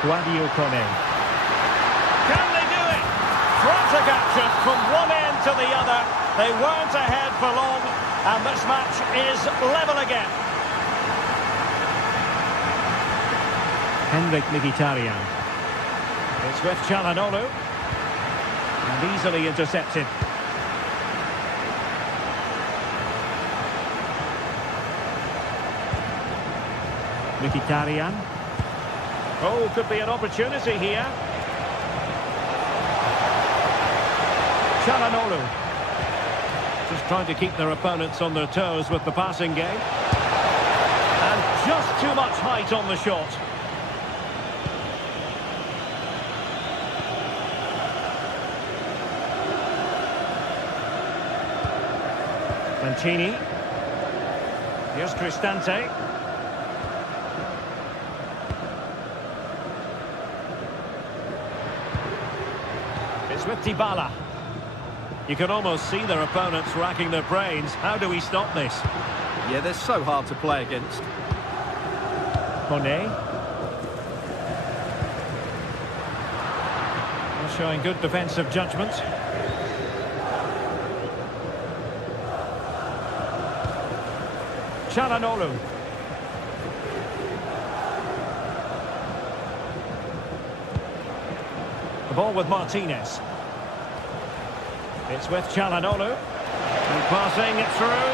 Guardiola. Can they do it? Frantic action from one end to the other. They weren't ahead for long, and this match is level again. Henrik Mkhitaryan. It's with Çalhanoğlu. And easily intercepted. Mkhitaryan. Oh, could be an opportunity here. Çalhanoğlu. Just trying to keep their opponents on their toes with the passing game. And just too much height on the shot. Mancini. Here's Cristante. It's with Dybala. You can almost see their opponents racking their brains. How do we stop this? Yeah, they're so hard to play against. Kone. Showing good defensive judgment. Çalhanoğlu. The ball with Martinez. It's with Çalhanoğlu. And passing it through.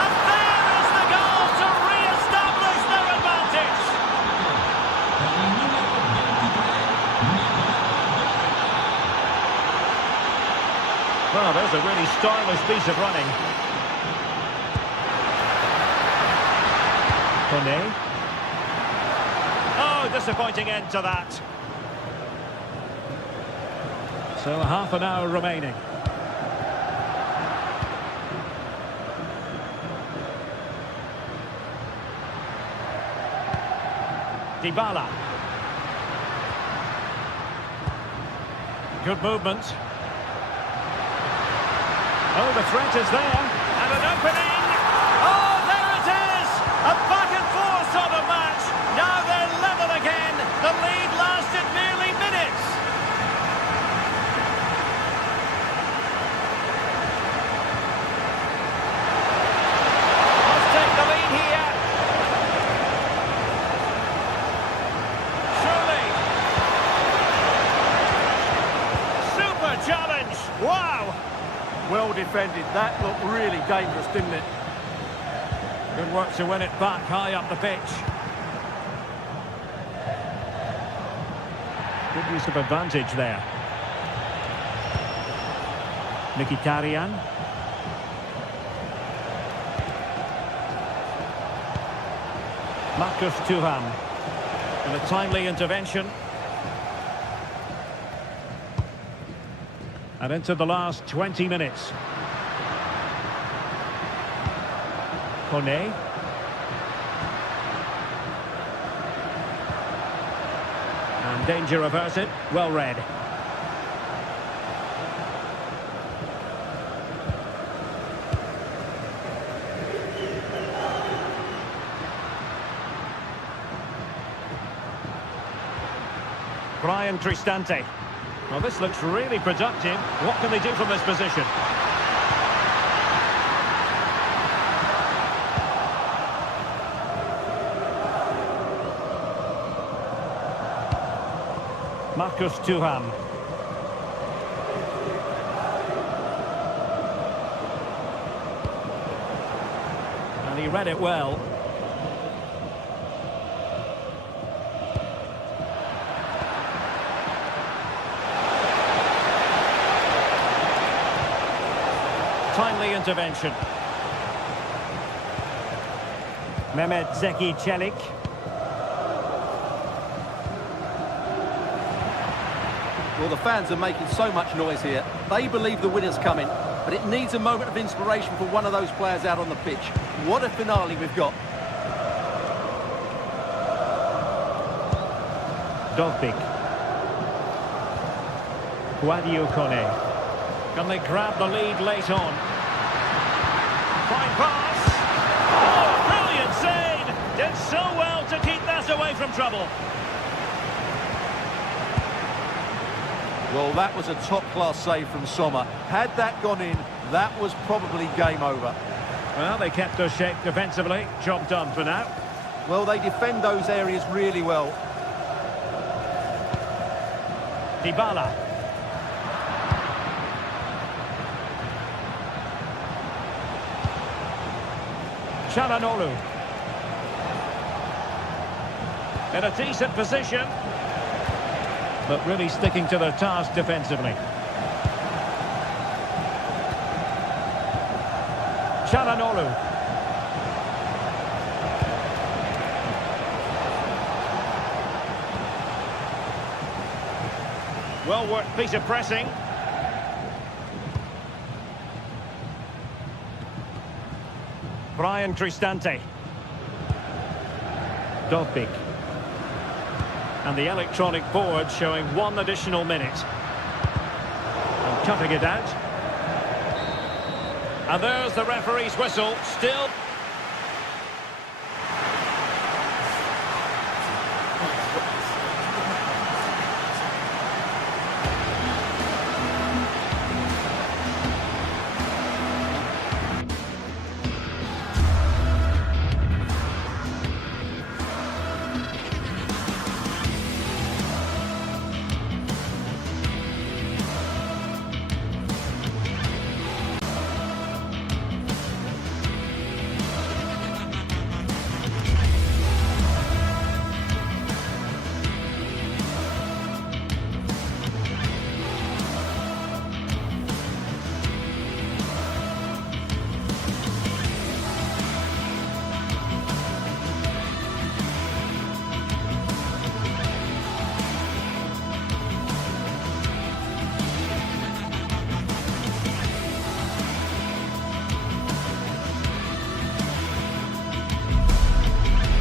And there is the goal to re-establish their advantage. Well, there's a really stylish piece of running. Kone. Oh, disappointing end to that. So half an hour remaining. Dybala. Good movement. Oh, the threat is there. And an opening. Oh, there it is! A back and forth sort of match. Now they're level again. The lead lasted nearly minutes. Well defended. That looked really dangerous, didn't it? Good work to win it back high up the pitch. Good use of advantage there. Mkhitaryan. Marcus Thuram. And a timely intervention. And into the last 20 minutes. Kone. And danger averted. Well read. Brian Cristante. Well, this looks really productive. What can they do from this position? Marcus Thuram. And he read it well. Timely intervention. Mehmet Zeki Çelik. Well, the fans are making so much noise here. They believe the winner's coming, but it needs a moment of inspiration for one of those players out on the pitch. What a finale we've got. Dovbik. Guadio Kone. Can they grab the lead late on? Fine pass. Oh, brilliant save. Did so well to keep that away from trouble. Well, that was a top-class save from Sommer. Had that gone in, that was probably game over. Well, they kept us shape defensively. Job done for now. Well, they defend those areas really well. Dybala. Çalhanoğlu. In a decent position, but really sticking to their task defensively. Çalhanoğlu. Well worked piece of pressing. Brian Cristante. Dovbik. And the electronic board showing 1 additional minute. And cutting it out. And there's the referee's whistle. Still.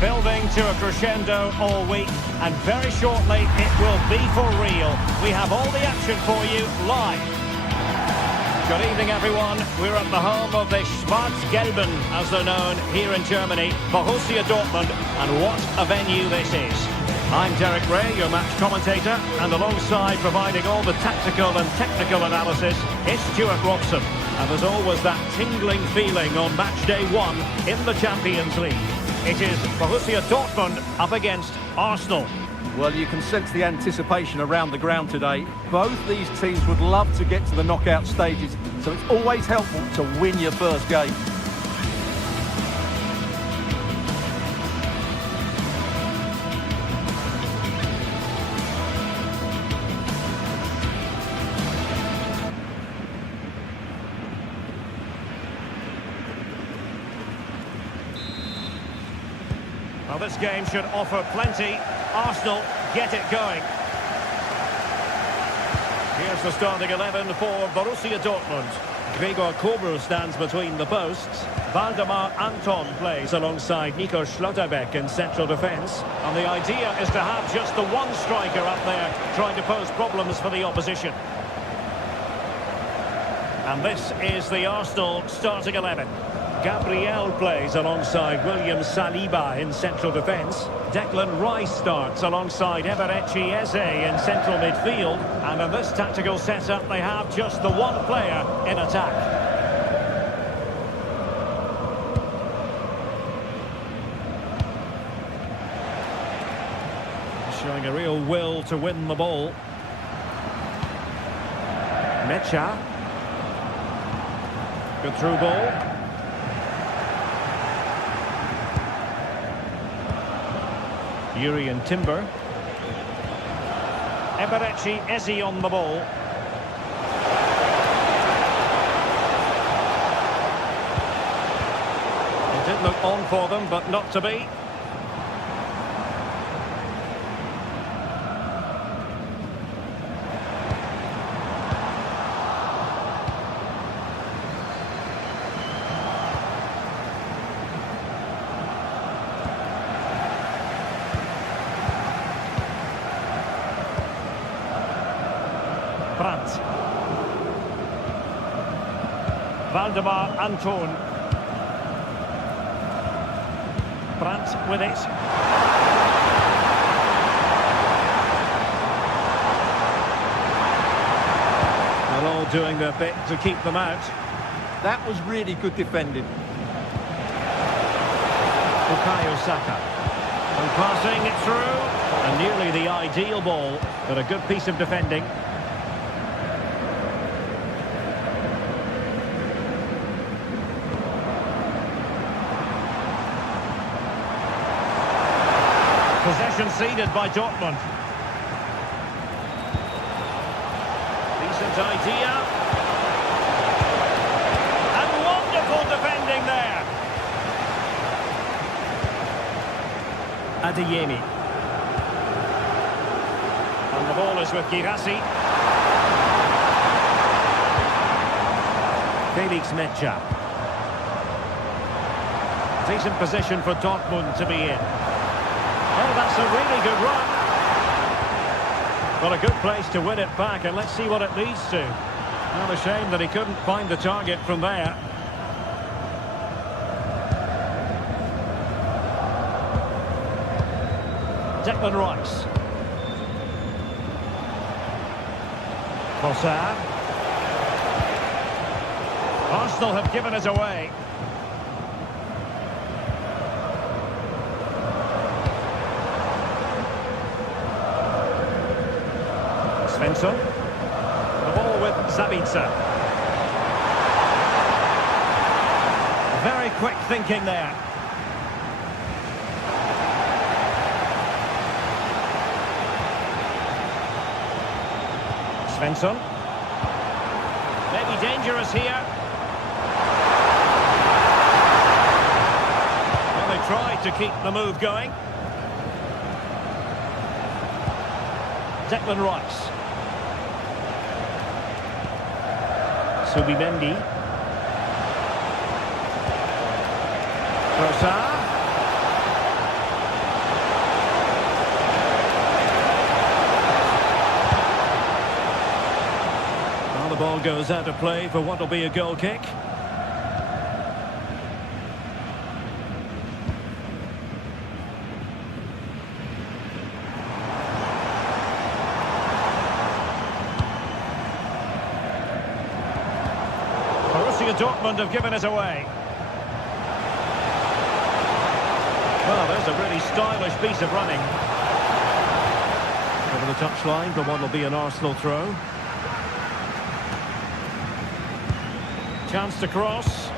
Building to a crescendo all week, and very shortly it will be for real. We have all the action for you live. Good evening, everyone. We're at the home of the Schwarz-Gelben, as they're known here in Germany, Borussia Dortmund, and what a venue this is. I'm Derek Ray, your match commentator, and alongside providing all the tactical and technical analysis is Stuart Robson. And there's always that tingling feeling on match day 1 in the Champions League. It is Borussia Dortmund up against Arsenal. Well, you can sense the anticipation around the ground today. Both these teams would love to get to the knockout stages, so it's always helpful to win your first game. Well, this game should offer plenty. Arsenal get it going. Here's the starting 11 for Borussia Dortmund. Gregor Kobel stands between the posts. Waldemar Anton plays alongside Nico Schlotterbeck in central defence. And the idea is to have just the one striker up there trying to pose problems for the opposition. And this is the Arsenal starting 11. Gabriel plays alongside William Saliba in central defence. Declan Rice starts alongside Eberechi Eze in central midfield. And in this tactical setup, they have just the one player in attack. Showing a real will to win the ball. Mecha. Good through ball. Yuri and Timber. Eberechi Eze on the ball. It did look on for them, but not to be. Brandt. Waldemar Anton. Brandt with it. They're all doing their bit to keep them out. That was really good defending. Bukayo Saka. And passing it through. And nearly the ideal ball, but a good piece of defending. Possession ceded by Dortmund. Decent idea. And wonderful defending there. Adeyemi. And the ball is with Girassi. Felix Mecha. Decent position for Dortmund to be in. Oh, that's a really good run. Well, a good place to win it back, and let's see what it leads to. Not a shame that he couldn't find the target from there. Declan Rice. Trossard. Arsenal have given it away. Svensson. The ball with Sabitzer. Very quick thinking there. Svensson. Maybe dangerous here. Well, they tried to keep the move going. Declan Rice. Subimendi. Trossard. Well, the ball goes out of play for what will be a goal kick. Dortmund have given it away. Well, there's a really stylish piece of running. the touchline, but what will be an Arsenal throw. Chance to cross.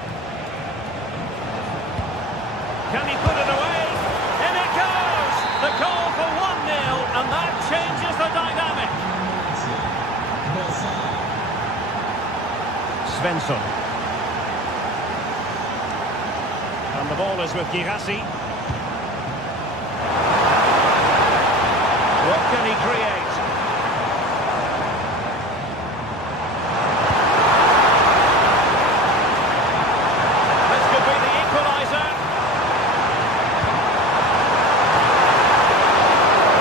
Can he put it away? In it goes! The goal for 1-0, and that changes the dynamic. Svensson. And the ball is with Girassi. What can he create? This could be the equaliser.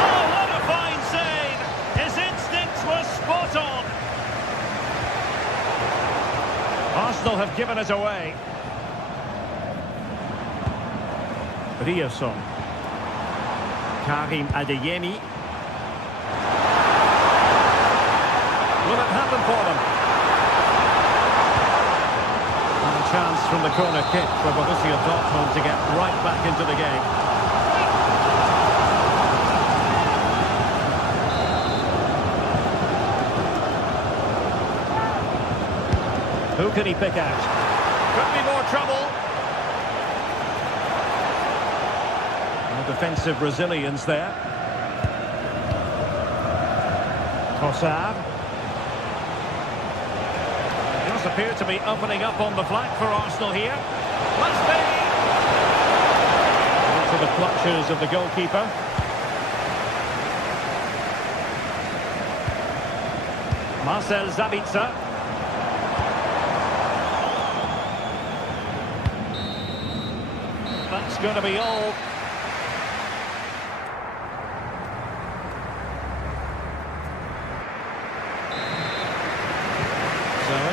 Oh, what a fine save! His instincts were spot on. Arsenal have given it away. Riasson. Karim Adeyemi. Will it happen for them? And a chance from the corner kick for Borussia Dortmund to get right back into the game. Who can he pick out? Could be more trouble. Defensive resilience there. Trossard. It does appear to be opening up on the flank for Arsenal here. Must be! Into the clutches of the goalkeeper. Marcel Sabitzer. That's going to be all.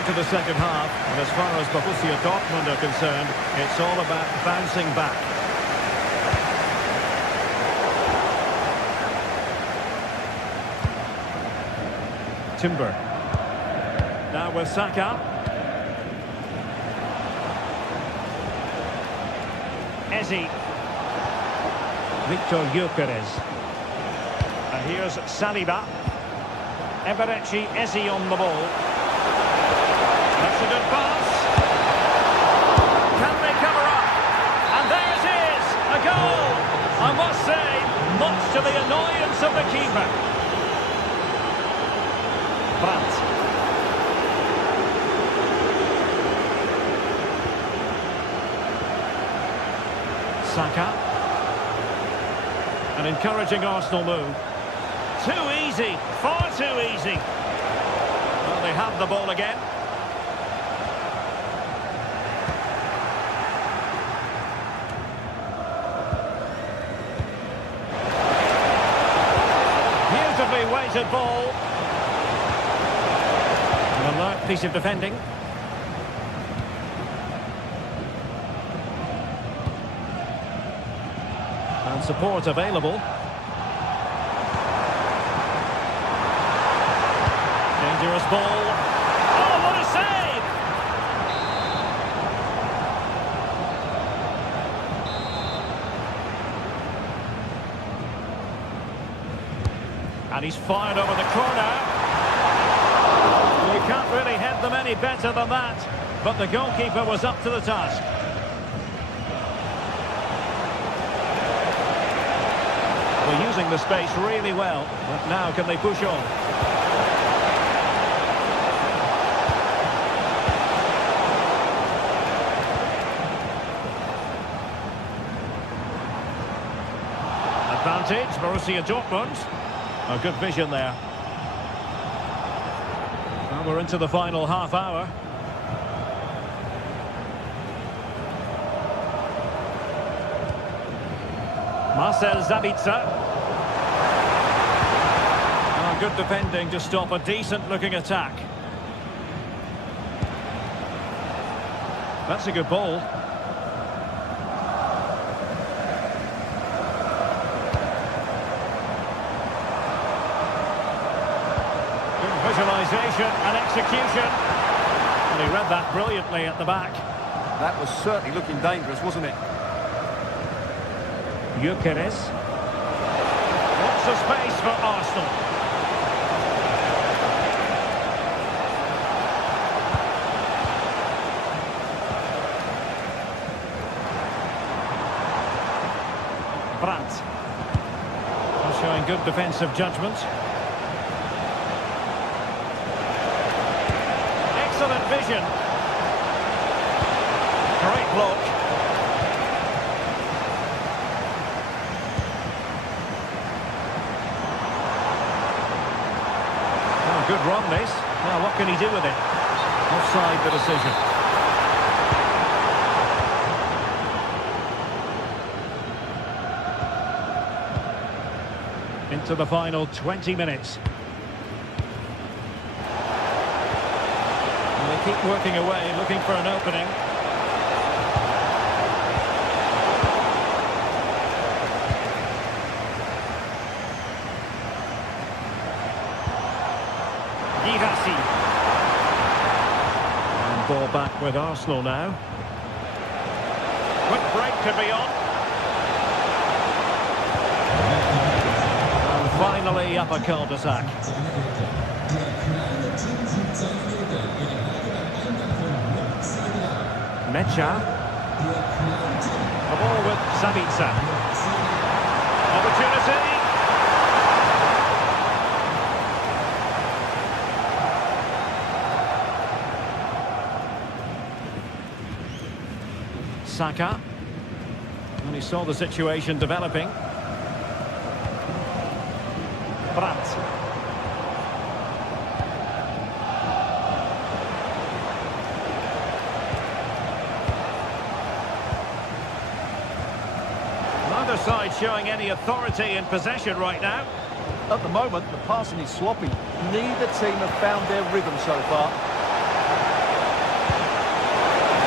Into the second half, and as far as Borussia Dortmund are concerned, it's all about bouncing back. Timber. Now with Saka. Eze. Victor Gyökeres. And here's Saliba. Eberechi Eze on the ball. That's a good pass. Can they cover up? And there it is, a goal. I must say, much to the annoyance of the keeper. Brandt. Saka. An encouraging Arsenal move. Too easy, far too easy. Well, they have the ball again. Weighted ball. An alert piece of defending. And support available. Dangerous ball. Oh, what a save! And he's fired over the corner. You can't really head them any better than that. But the goalkeeper was up to the task. They're using the space really well. But now can they push on? Advantage, Borussia Dortmund. A good vision there. Well, we're into the final half hour. Marcel Sabitzer. Oh, good defending to stop a decent-looking attack. That's a good ball. Visualisation and execution. And he read that brilliantly at the back. That was certainly looking dangerous, wasn't it? Gyökeres. Lots of space for Arsenal. showing good defensive judgment. Excellent vision. Great block. Oh, good run this. Now what can he do with it? Offside the decision. Into the final 20 minutes. And they keep working away, looking for an opening. And ball back with Arsenal now. Quick break could be on. And finally up a cul-de-sac. Mecha. The ball with Sabitzer. Opportunity. Saka. And he saw the situation developing. Brandt. Neither side showing any authority in possession right now. At the moment, the passing is sloppy. Neither team have found their rhythm so far.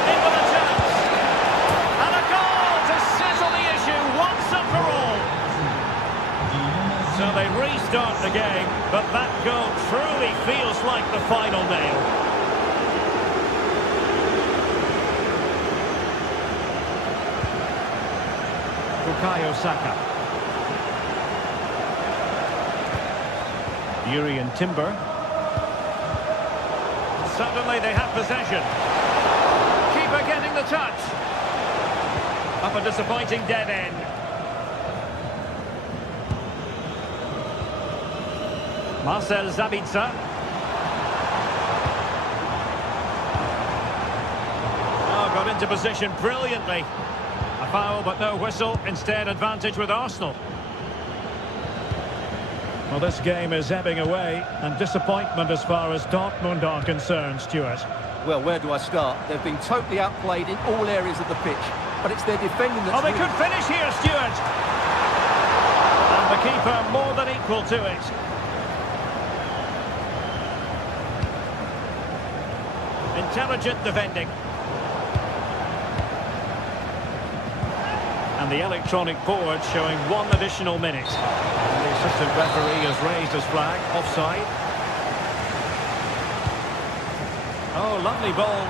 In with a chance. And a goal to settle the issue once and for all. So they restart the game, but that goal truly feels like the final nail. Bukayo Saka. Yuri and Timber. Suddenly they have possession. Keeper getting the touch. Up a disappointing dead end. Marcel Sabitzer. Oh, got into position brilliantly. A foul, but no whistle. Instead, advantage with Arsenal. Well, this game is ebbing away, and disappointment as far as Dortmund are concerned, Stuart. Well, where do I start? They've been totally outplayed in all areas of the pitch, but it's their defending that's... Oh, they could finish here, Stuart! And the keeper more than equal to it. Intelligent defending. And the electronic board showing 1 additional minute. And the assistant referee has raised his flag, offside. Oh, lovely ball.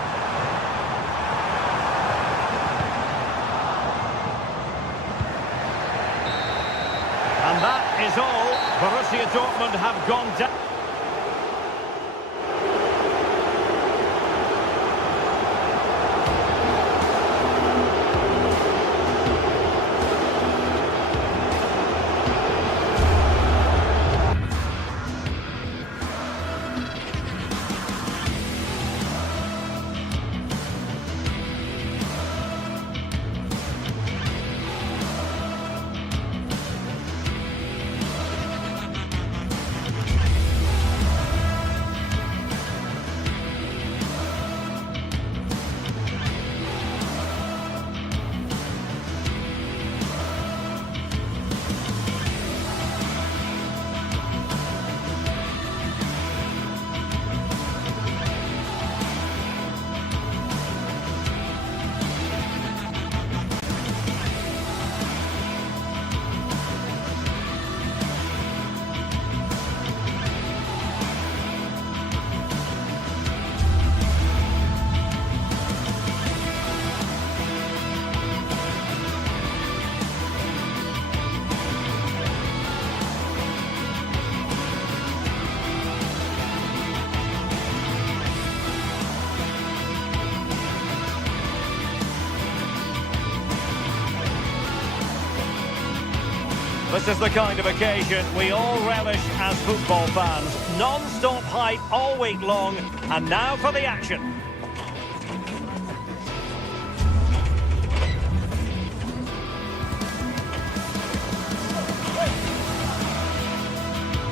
And that is all. Borussia Dortmund have gone down. This is the kind of occasion we all relish as football fans. Non-stop hype all week long, and now for the action.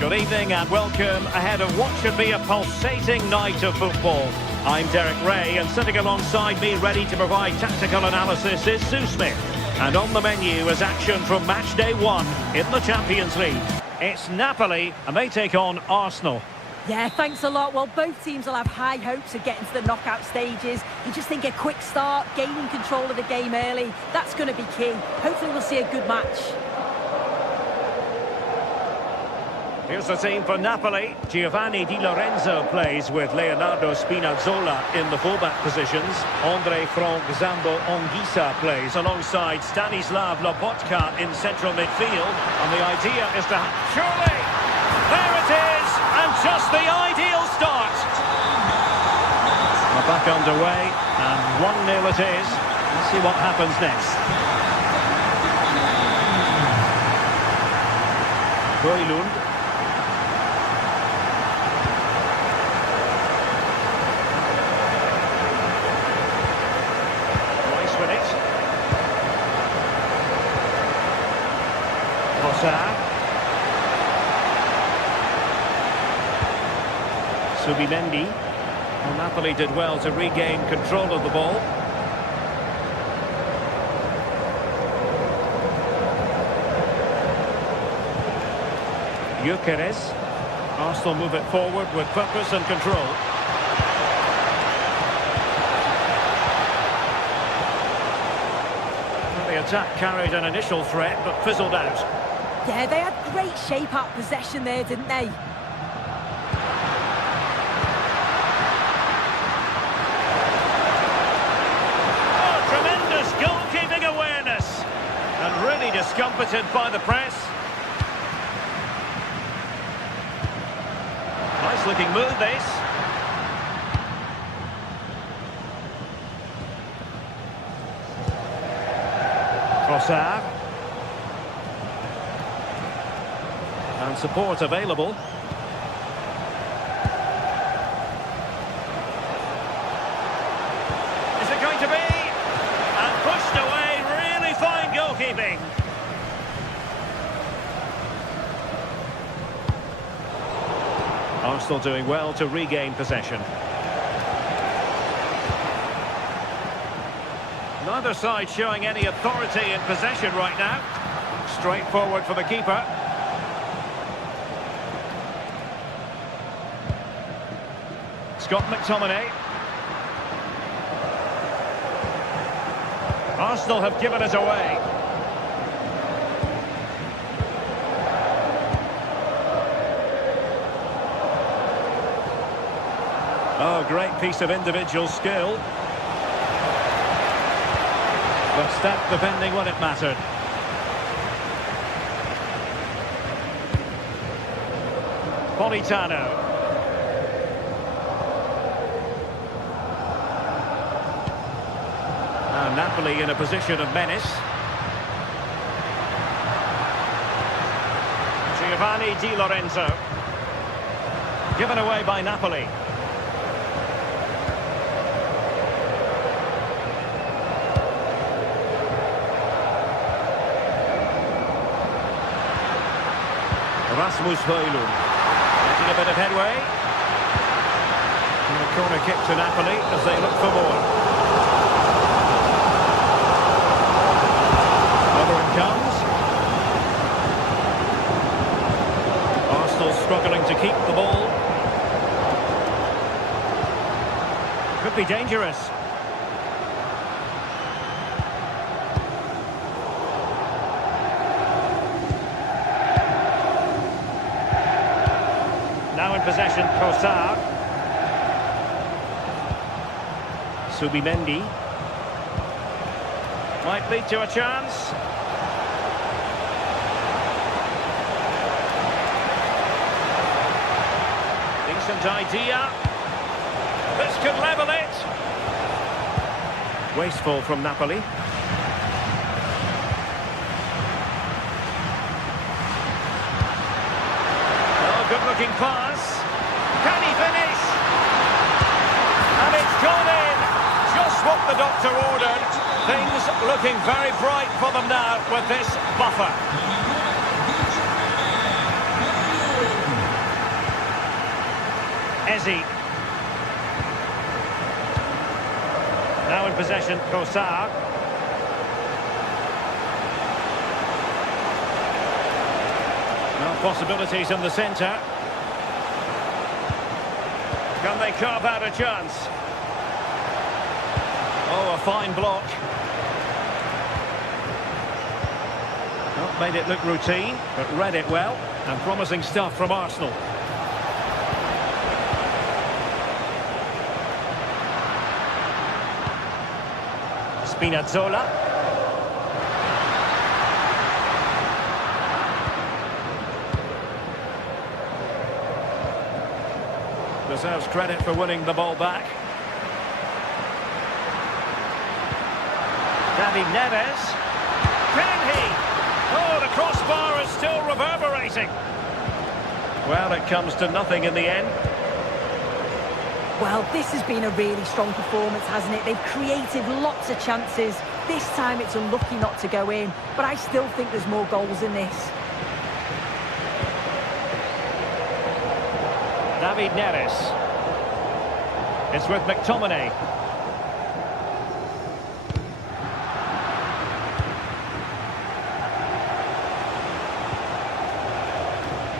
Good evening and welcome ahead of what should be a pulsating night of football. I'm Derek Ray, and sitting alongside me ready to provide tactical analysis is Sue Smith. And on the menu is action from match day 1 in the Champions League. It's Napoli, and they take on Arsenal. Yeah, thanks a lot. Well, both teams will have high hopes of getting to the knockout stages. You just think a quick start, gaining control of the game early, that's going to be key. Hopefully we'll see a good match. Here's the team for Napoli. Giovanni Di Lorenzo plays with Leonardo Spinazzola in the fullback positions. Andre Frank Zambo Anguissa plays alongside Stanislav Lobotka in central midfield. And the idea is to... Surely! There it is! And just the ideal start! We're back underway, and 1-0 it is. Let's see what happens next. Højlund. Subimendi. Well, Napoli did well to regain control of the ball. Gyökeres. Arsenal move it forward with purpose and control. Well, the attack carried an initial threat but fizzled out. Yeah, they had great shape up possession there, didn't they? Oh, tremendous goalkeeping awareness. And really discomfited by the press. Nice looking move, this. Trossard. And support available. Is it going to be? And pushed away, really fine goalkeeping. Arsenal doing well to regain possession. Neither side showing any authority in possession right now. Straightforward for the keeper. Scott McTominay. Arsenal have given it away. Oh, great piece of individual skill. But stat defending when it mattered. Politano. Now Napoli in a position of menace. Giovanni Di Lorenzo. Given away by Napoli. Rasmus Højlund making a bit of headway. And a corner kick to Napoli as they look for more. Over it comes. Arsenal struggling to keep the ball. Could be dangerous. Now in possession, Trossard. Subimendi. Might lead to a chance. Decent idea. This could level it. Wasteful from Napoli. Good-looking pass. Can he finish? And it's gone in. Just what the doctor ordered. Things looking very bright for them now with this buffer. Ezzy. Now in possession, Kossar. No possibilities in the centre. Can they carve out a chance? Oh, a fine block. Not made it look routine, but read it well. And promising stuff from Arsenal. Spinazzola. Deserves credit for winning the ball back. David Neves. Can he? Oh, the crossbar is still reverberating. Well, it comes to nothing in the end. Well, this has been a really strong performance, hasn't it? They've created lots of chances. This time it's unlucky not to go in, but I still think there's more goals in this. David Neres. It's with McTominay.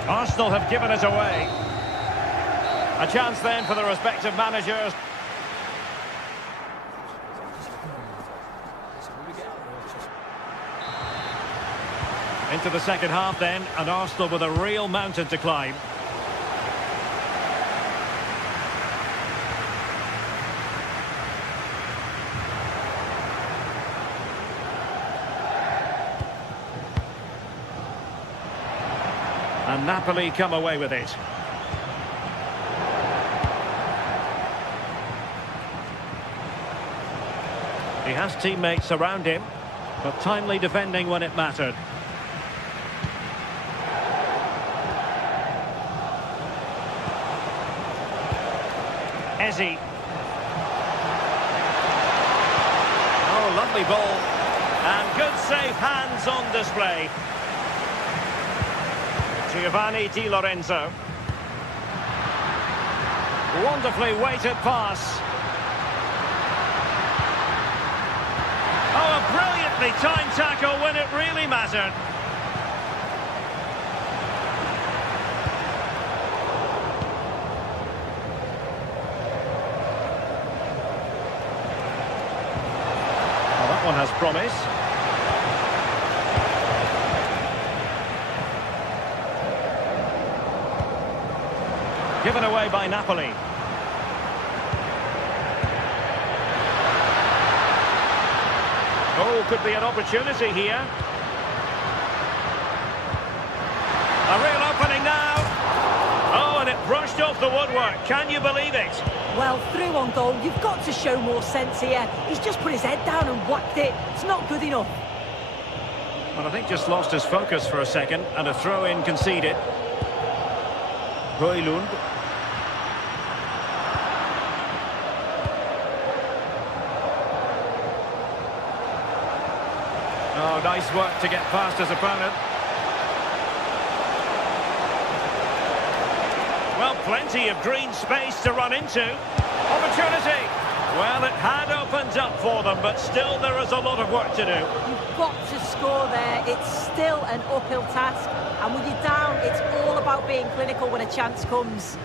Arsenal have given it away. A chance then for the respective managers. Into the second half then, and Arsenal with a real mountain to climb. And Napoli come away with it. He has teammates around him, but timely defending when it mattered. Ezzy. Oh, lovely ball. And good safe hands on display. Giovanni Di Lorenzo. Wonderfully weighted pass. Oh, a brilliantly timed tackle when it really mattered. Well, that one has promise. Given away by Napoli. Oh, could be an opportunity here. A real opening now. Oh, and it brushed off the woodwork. Can you believe it? Well, through on goal, you've got to show more sense here. He's just put his head down and whacked it. It's not good enough. Well, I think just lost his focus for a second, and a throw-in conceded. Højlund. Oh, nice work to get past his opponent. Well, plenty of green space to run into. Opportunity. Well, it had opened up for them, but still there is a lot of work to do. You've got to score there. It's still an uphill task. And when you're down, it's all about being clinical when a chance comes.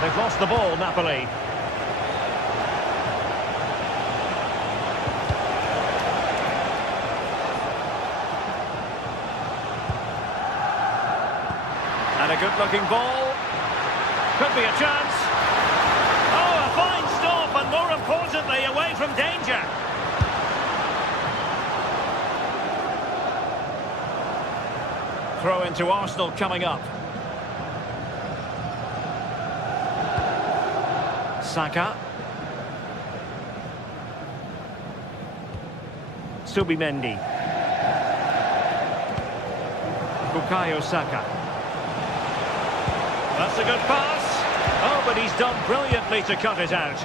They've lost the ball, Napoli. And a good-looking ball. Could be a chance. Oh, a fine stop, and more importantly, away from danger. Throw into Arsenal coming up. Saka. Subimendi. Bukayo Saka. That's a good pass. Oh, but he's done brilliantly to cut it out.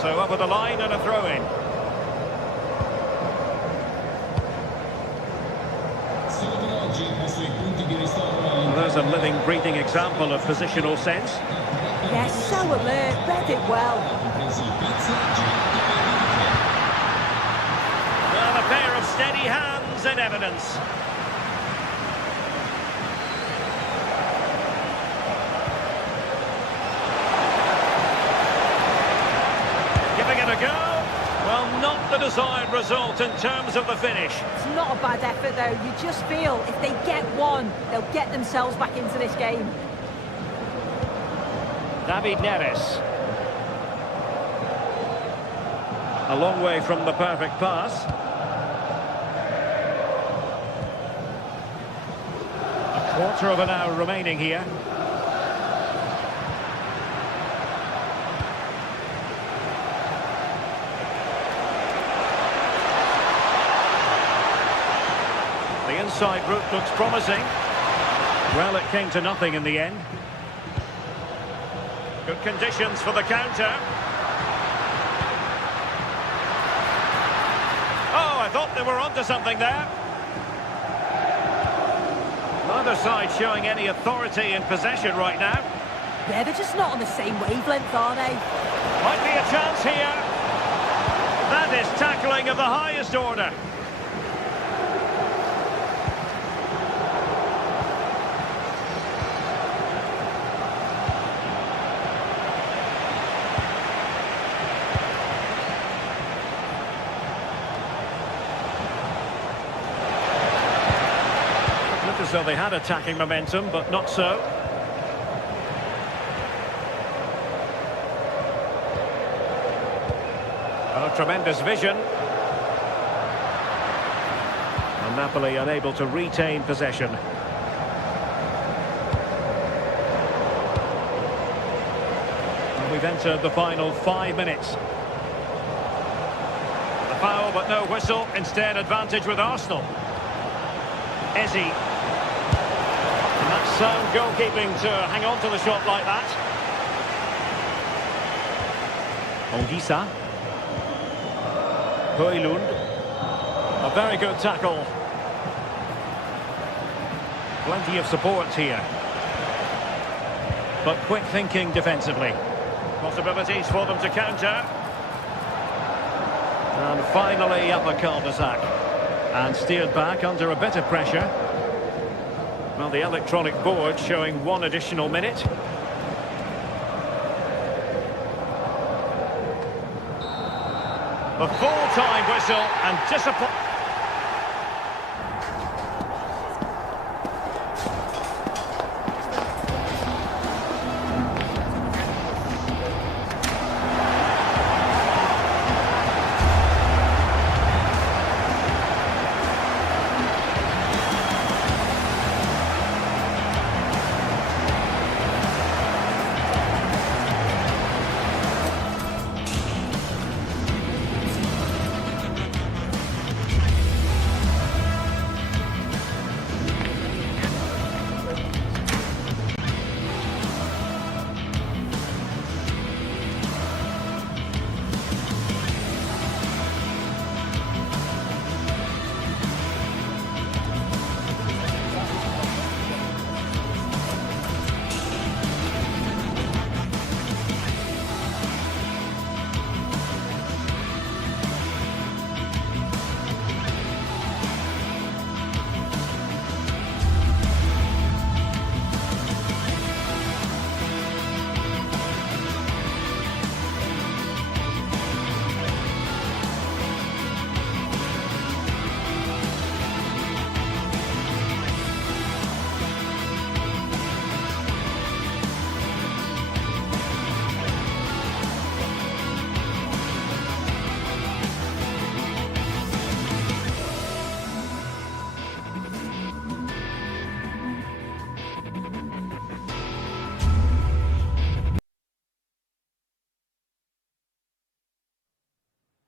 So over the line and a throw-in. Well, there's a living, breathing example of positional sense. Yes, so alert, read it well. Well, a pair of steady hands in evidence. Giving it a go. Well, not the desired result in terms of the finish. It's not a bad effort, though. You just feel if they get one, they'll get themselves back into this game. David Neres. A long way from the perfect pass. A quarter of an hour remaining here. The inside route looks promising. Well, it came to nothing in the end. Good conditions for the counter. Oh, I thought they were onto something there. Neither side showing any authority in possession right now. Yeah, they're just not on the same wavelength, are they? Might be a chance here. That is tackling of the highest order. As though they had attacking momentum, but not so. Oh, tremendous vision. And Napoli unable to retain possession. And we've entered the final 5 minutes. The foul, but no whistle. Instead, advantage with Arsenal. Eze. Sound goalkeeping to hang on to the shot like that. Ongisa. Højlund. A very good tackle. Plenty of support here. But quick thinking defensively. Possibilities for them to counter. And finally up a cul-de-sac. And steered back under a bit of pressure. Well, the electronic board showing 1 additional minute. The full-time whistle and disappointment.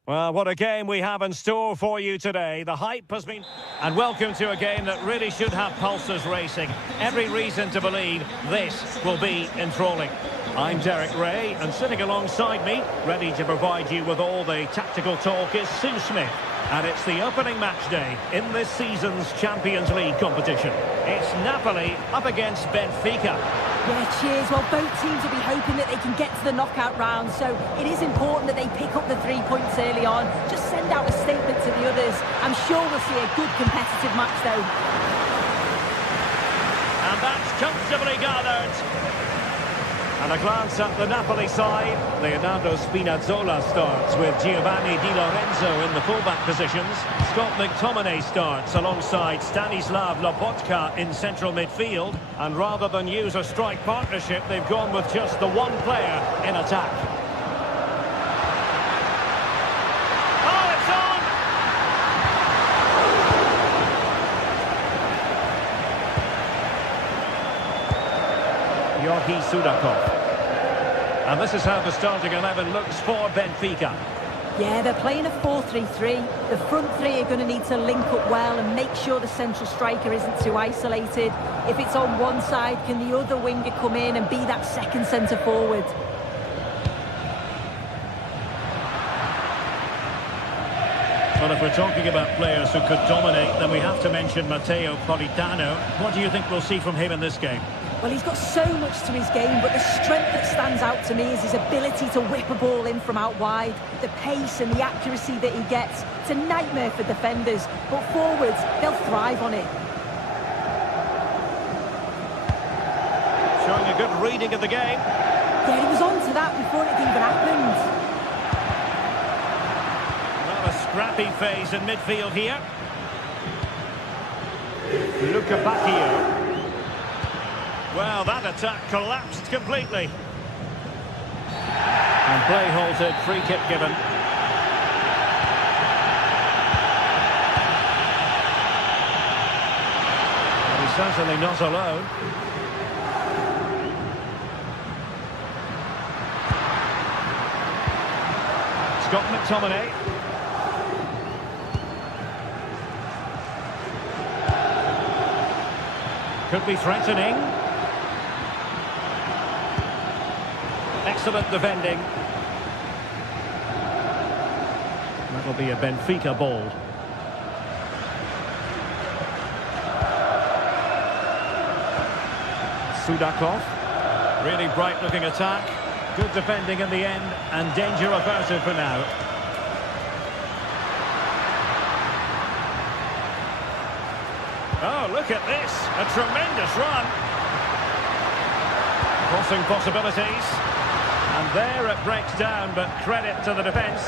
Well, what a game we have in store for you today. The hype has been... And welcome to a game that really should have pulses racing. Every reason to believe this will be enthralling. I'm Derek Ray, and sitting alongside me, ready to provide you with all the tactical talk, is Sue Smith. And it's the opening match day in this season's Champions League competition. It's Napoli up against Benfica. Yeah, cheers. Well, both teams will be hoping that they can get to the knockout round, so it is important that they pick up the 3 points early on. Just send out a statement to the others. I'm sure we'll see a good competitive match, though. And that's comfortably gathered. And a glance at the Napoli side. Leonardo Spinazzola starts with Giovanni Di Lorenzo in the fullback positions. Scott McTominay starts alongside Stanislav Lobotka in central midfield. And rather than use a strike partnership, they've gone with just the one player in attack. Oh, it's on! Yorgi Sudakov. And this is how the starting 11 looks for Benfica. Yeah, they're playing a 4-3-3. The front three are going to need to link up well and make sure the central striker isn't too isolated. If it's on one side, can the other winger come in and be that second centre forward? Well, if we're talking about players who could dominate, then we have to mention Matteo Politano. What do you think we'll see from him in this game? Well, he's got so much to his game, but the strength that stands out to me is his ability to whip a ball in from out wide. The pace and the accuracy that he gets. It's a nightmare for defenders, but forwards, they'll thrive on it. Showing a good reading of the game. Yeah, he was on to that before it even happened. Well, a scrappy phase in midfield here. Luca Bacchio. Well, that attack collapsed completely. And play halted, free kick given. And he's certainly not alone. Scott McTominay. Could be threatening. Excellent defending. That'll be a Benfica ball. Sudakov. Really bright-looking attack. Good defending in the end, and danger averted for now. Oh, look at this. A tremendous run. Crossing possibilities. And there it breaks down, but credit to the defence.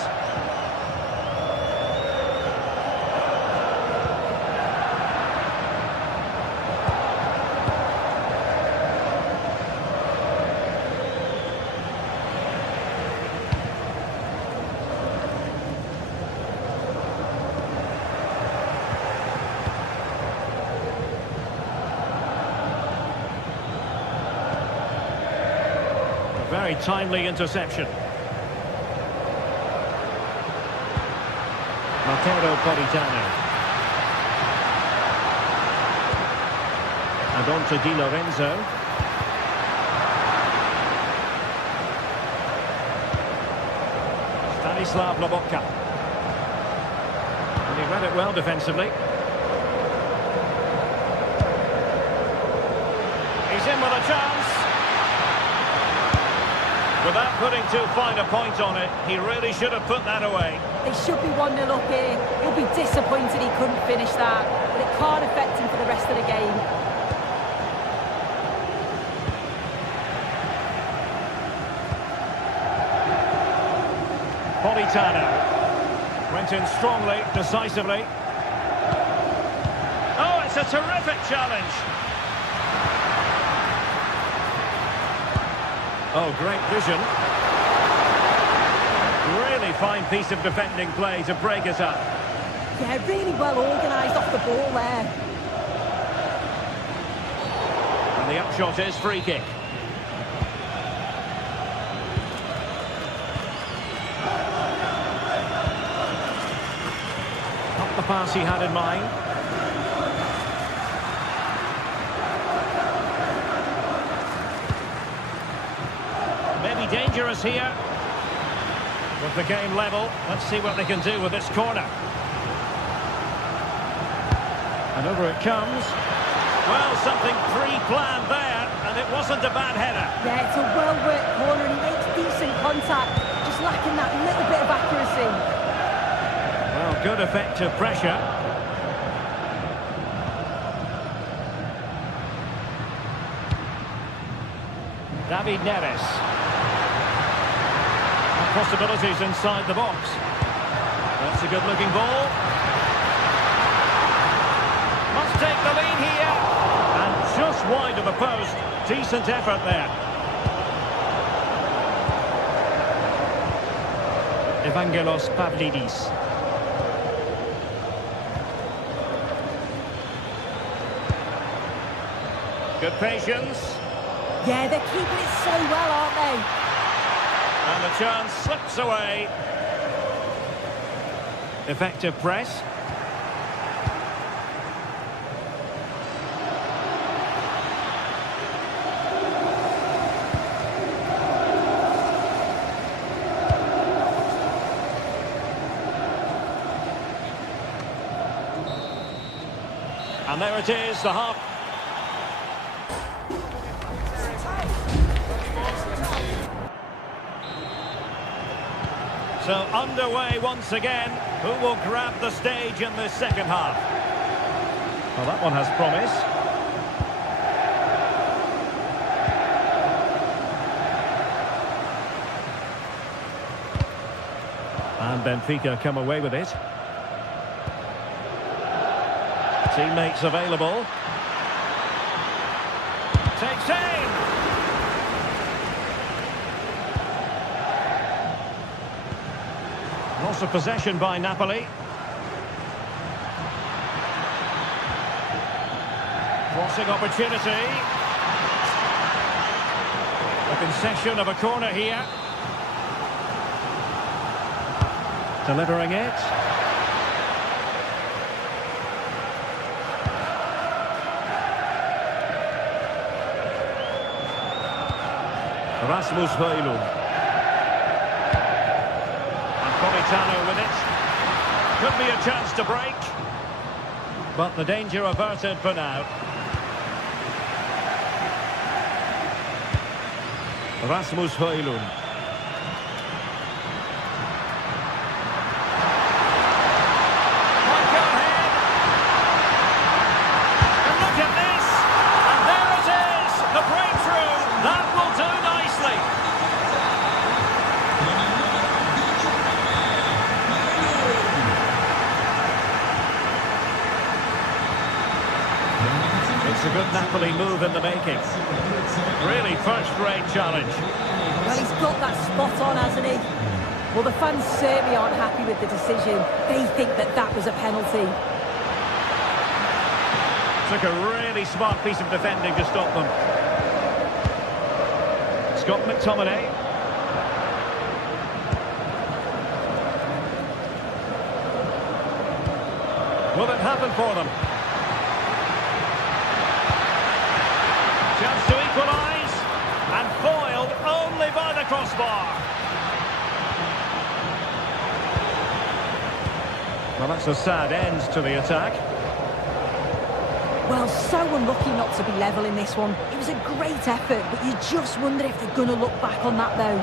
Very timely interception. Matteo Politano. And on to Di Lorenzo. Stanislav Lobotka. And he read it well defensively. He's in with a chance. Without putting too fine a point on it, he really should have put that away. They should be 1-0 up here. He'll be disappointed he couldn't finish that, but it can't affect him for the rest of the game. Politano went in strongly, decisively. Oh, it's a terrific challenge. Oh, great vision. Really fine piece of defending play to break it up. Yeah, really well organised off the ball there. And the upshot is free kick. pass he had in mind. Maybe dangerous here. With the game level, let's see what they can do with this corner. And over it comes. Well, something pre-planned there, and it wasn't a bad header. Yeah, it's a well-worked corner, and he makes decent contact, just lacking that little bit of accuracy. Well, good effective pressure. David Neres. And possibilities inside the box. That's a good-looking ball. Must take the lead here. And just wide of the post. Decent effort there. Evangelos Pavlidis. Good patience. Yeah, they're keeping it so well, aren't they? And the chance slips away. Effective press. And there it is, the half. So underway once again. Who will grab the stage in this second half? Well, that one has promise. And Benfica come away with it. Teammates available. Takes aim. Loss of possession by Napoli. Crossing opportunity. A concession of a corner here. Delivering it. Rasmus Højlund. And Politano with it. Could be a chance to break. But the danger averted for now. Rasmus Højlund. Might go ahead. And look at this. And there it is. The breakthrough. That will do nicely. It's a good Napoli move in the making. Really first-rate challenge. Well, he's got that spot on, hasn't he? Well, the fans certainly aren't happy with the decision. They think that that was a penalty. Took a really smart piece of defending to stop them. Scott McTominay. Will it happen for them? Chance to equalise. And foiled only by the crossbar. Well, that's a sad end to the attack. Well, so unlucky not to be level in this one. It was a great effort, but you just wonder if they're going to look back on that, though.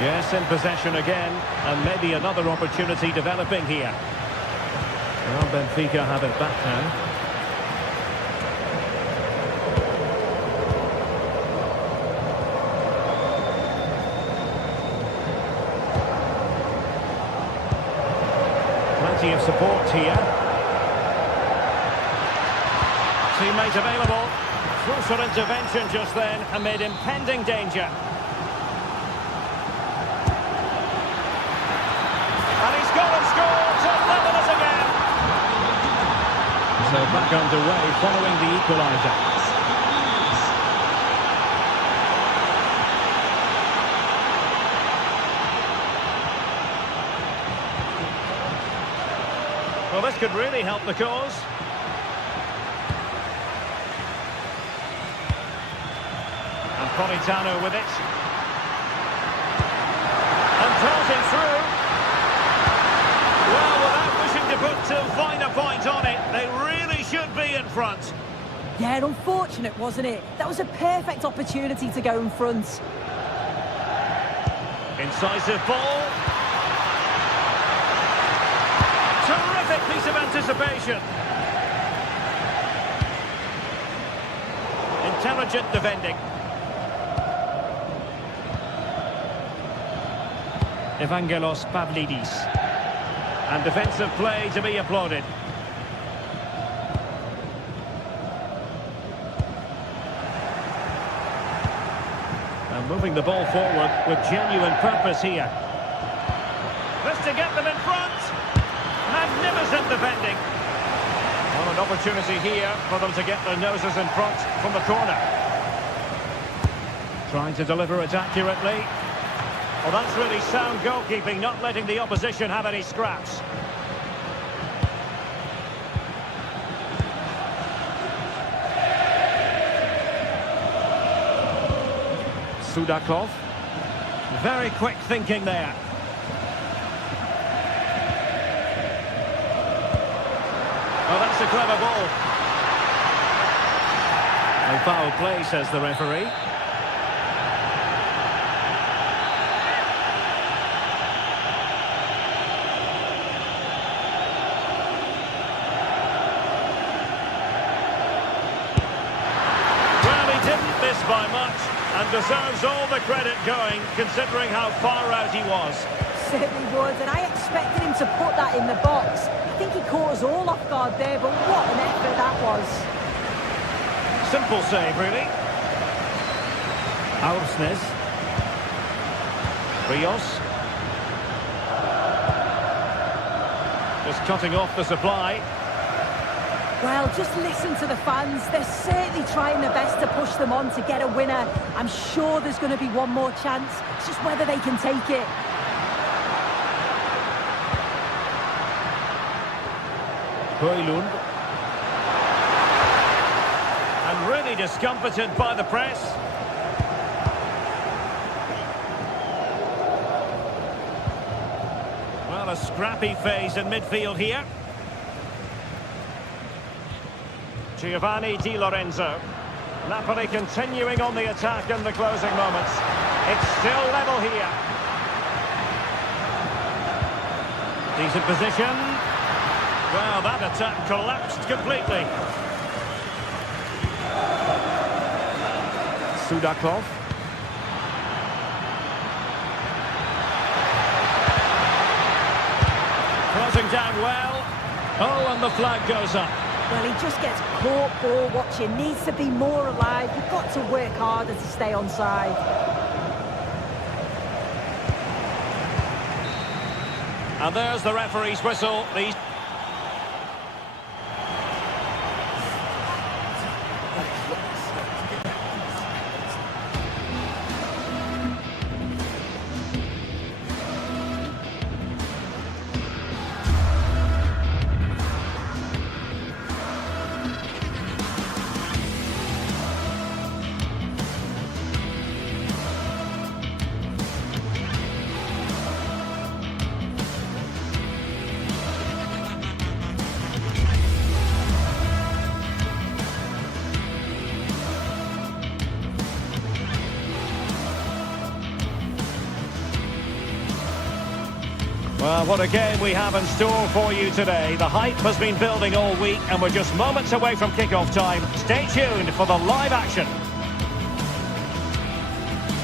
Yes, in possession again, and maybe another opportunity developing here. Well, Benfica have it back now. Plenty of support here. Teammate available. Crucial intervention just then amid impending danger. And he's gone and scored to level us again. So back underway following the equaliser. Well, this this could really help the cause. And Politano with it. And draws him through. Well, without wishing to put too fine a point on it, they really should be in front. Yeah, unfortunate, wasn't it? That was a perfect opportunity to go in front. Incisive ball. Terrific piece of anticipation. Intelligent defending. Evangelos Pavlidis. And defensive play to be applauded. And moving the ball forward with genuine purpose here. This to get them in front. Magnificent defending. Well, an opportunity here for them to get their noses in front from the corner. Trying to deliver it accurately. Well, that's really sound goalkeeping, not letting the opposition have any scraps. Sudakov. Very quick thinking there. Oh, that's a clever ball. No foul play, says the referee. Well, he didn't miss by much. And deserves all the credit going, considering how far out he was. Certainly would, and I expected him to put that in the box. I think he caught us all off guard there, but what an effort that was. Simple save, really. Aursnes. Rios. Just cutting off the supply. Well, just listen to the fans. They're certainly trying their best to push them on to get a winner. I'm sure there's going to be one more chance. It's just whether they can take it. Højlund. And really discomfited by the press. Well, a scrappy phase in midfield here. Giovanni Di Lorenzo. Napoli continuing on the attack in the closing moments. It's still level here. Decent position. Well, that attack collapsed completely. Sudakov. Closing down well. Oh, and the flag goes up. Well, he just gets caught ball watching, needs to be more alive. You've got to work harder to stay on side. And there's the referee's whistle. These Well, what a game we have in store for you today. The hype has been building all week and we're just moments away from kick-off time. Stay tuned for the live action.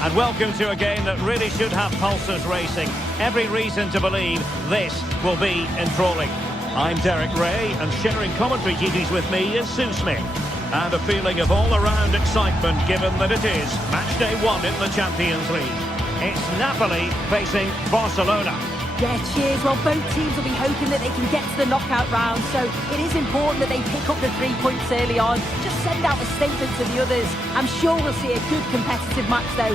And welcome to a game that really should have pulses racing. Every reason to believe this will be enthralling. I'm Derek Ray and sharing commentary duties with me is Sue Smith. And a feeling of all-around excitement given that it is match day 1 in the Champions League. It's Napoli facing Barcelona. Yeah, cheers. Well, both teams will be hoping that they can get to the knockout round, so it is important that they pick up the 3 points early on. Just send out a statement to the others. I'm sure we'll see a good competitive match, though.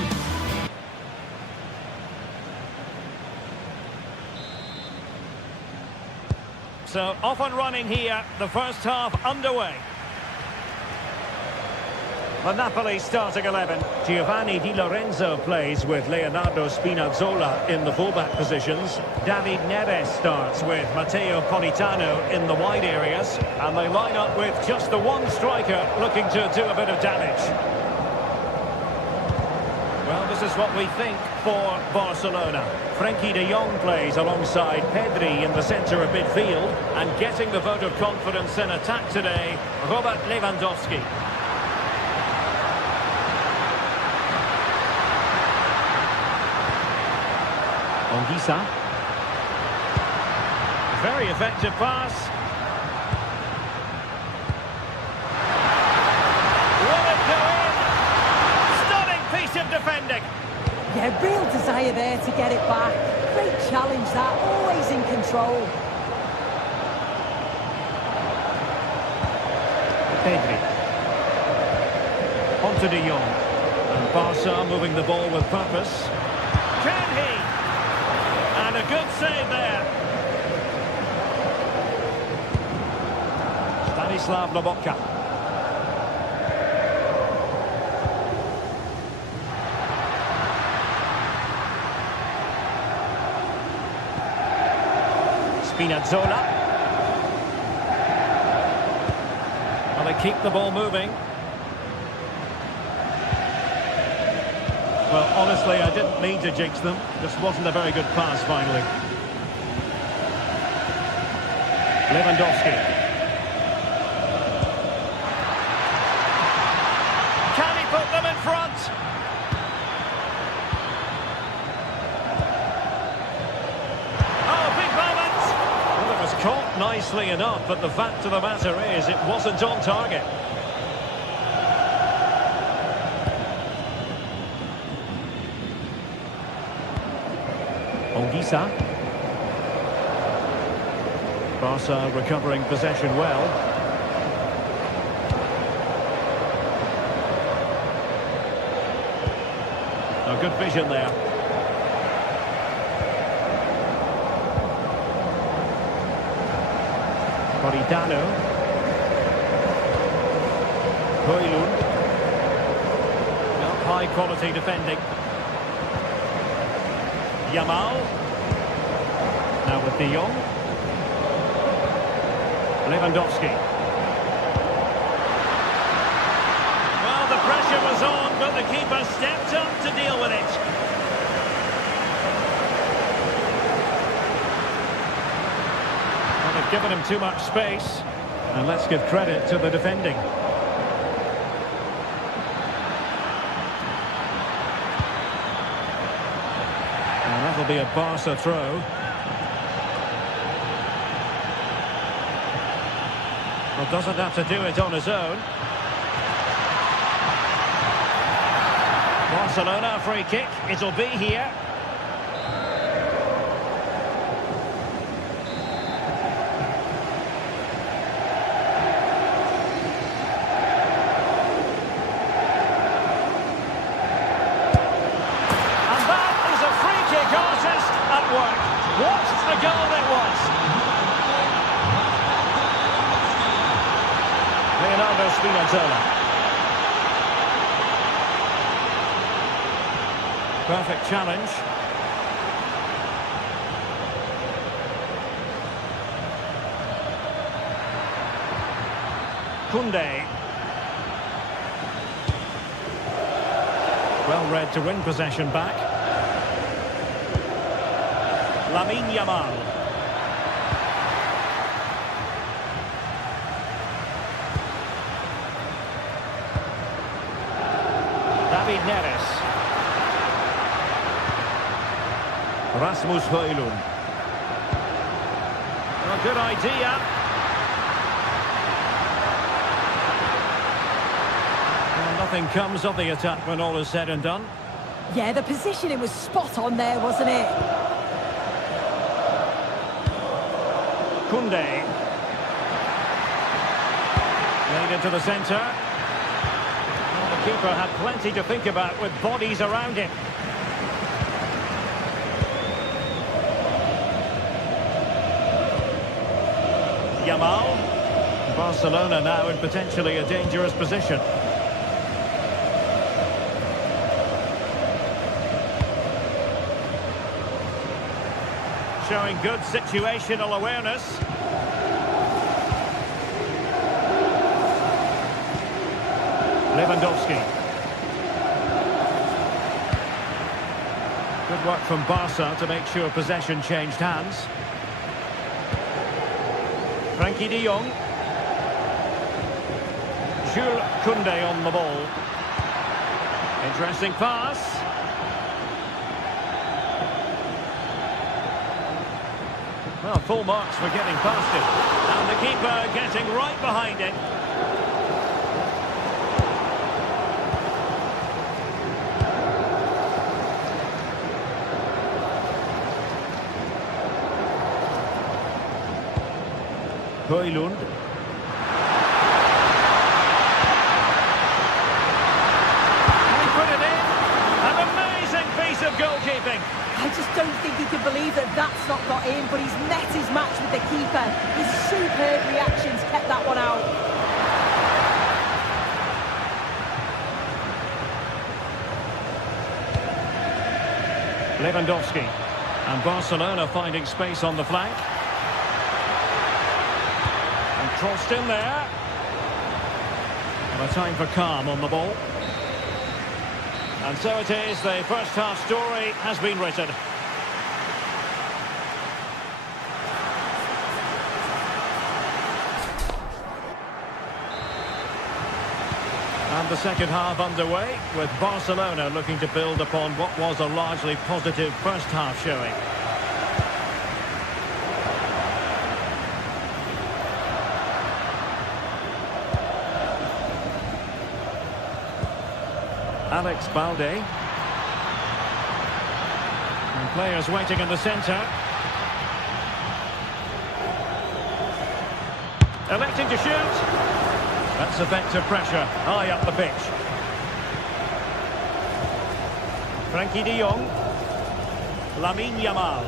So off and running here, the first half underway. The Napoli starting 11. Giovanni Di Lorenzo plays with Leonardo Spinazzola in the fullback positions. David Neres starts with Matteo Politano in the wide areas. And they line up with just the one striker looking to do a bit of damage. Well, this is what we think for Barcelona. Frenkie de Jong plays alongside Pedri in the centre of midfield. And getting the vote of confidence in attack today, Robert Lewandowski. Ongisa. Very effective pass. Will it go in? Stunning piece of defending. Yeah, real desire there to get it back. Great challenge that, always in control. Pedri. On to de Jong. And Barca moving the ball with purpose. Can he? And a good save there. Stanislav Lobotka. Spinazzola. Well, they keep the ball moving. Well, honestly, I didn't mean to jinx them. Just wasn't a very good pass, finally. Lewandowski. Can he put them in front? Oh, big moment! Well, it was caught nicely enough, but the fact of the matter is it wasn't on target. Ongisa. Barca recovering possession well. A good vision there. Politano. Højlund. High quality defending. Yamal. Now with de Jong. Lewandowski. Well, the pressure was on, but the keeper stepped up to deal with it. Well, they've given him too much space. And let's give credit to the defending. That'll be a Barca throw. Well, doesn't have to do it on his own. Barcelona free kick. It'll be here. What a goal it was! Leonardo Spinazzola. Perfect challenge. Koundé. Well read to win possession back. Lamine Yamal. David Neres. Rasmus Højlund. A good idea. Well, nothing comes of the attack when all is said and done. Yeah, the positioning was spot on there, wasn't it? Koundé. Laid into the centre. Well, the keeper had plenty to think about with bodies around him. Yamal. Barcelona now in potentially a dangerous position. Showing good situational awareness. Lewandowski. Good work from Barca to make sure possession changed hands. Frankie de Jong. Jules Koundé on the ball. Interesting pass. Well, full marks for getting past it. And the keeper getting right behind it. Højlund. He put it in. An amazing piece of goalkeeping. I just don't think he can believe that that's not got in, but he's met his match with the keeper. His superb reactions kept that one out. Lewandowski. And Barcelona finding space on the flank. And crossed in there. And a time for calm on the ball. And so it is, the first half story has been written. And the second half underway, with Barcelona looking to build upon what was a largely positive first half showing. Alex Balde. And players waiting in the centre. Electing to shoot. That's effective pressure, high up the pitch. Frankie de Jong. Lamine Yamal.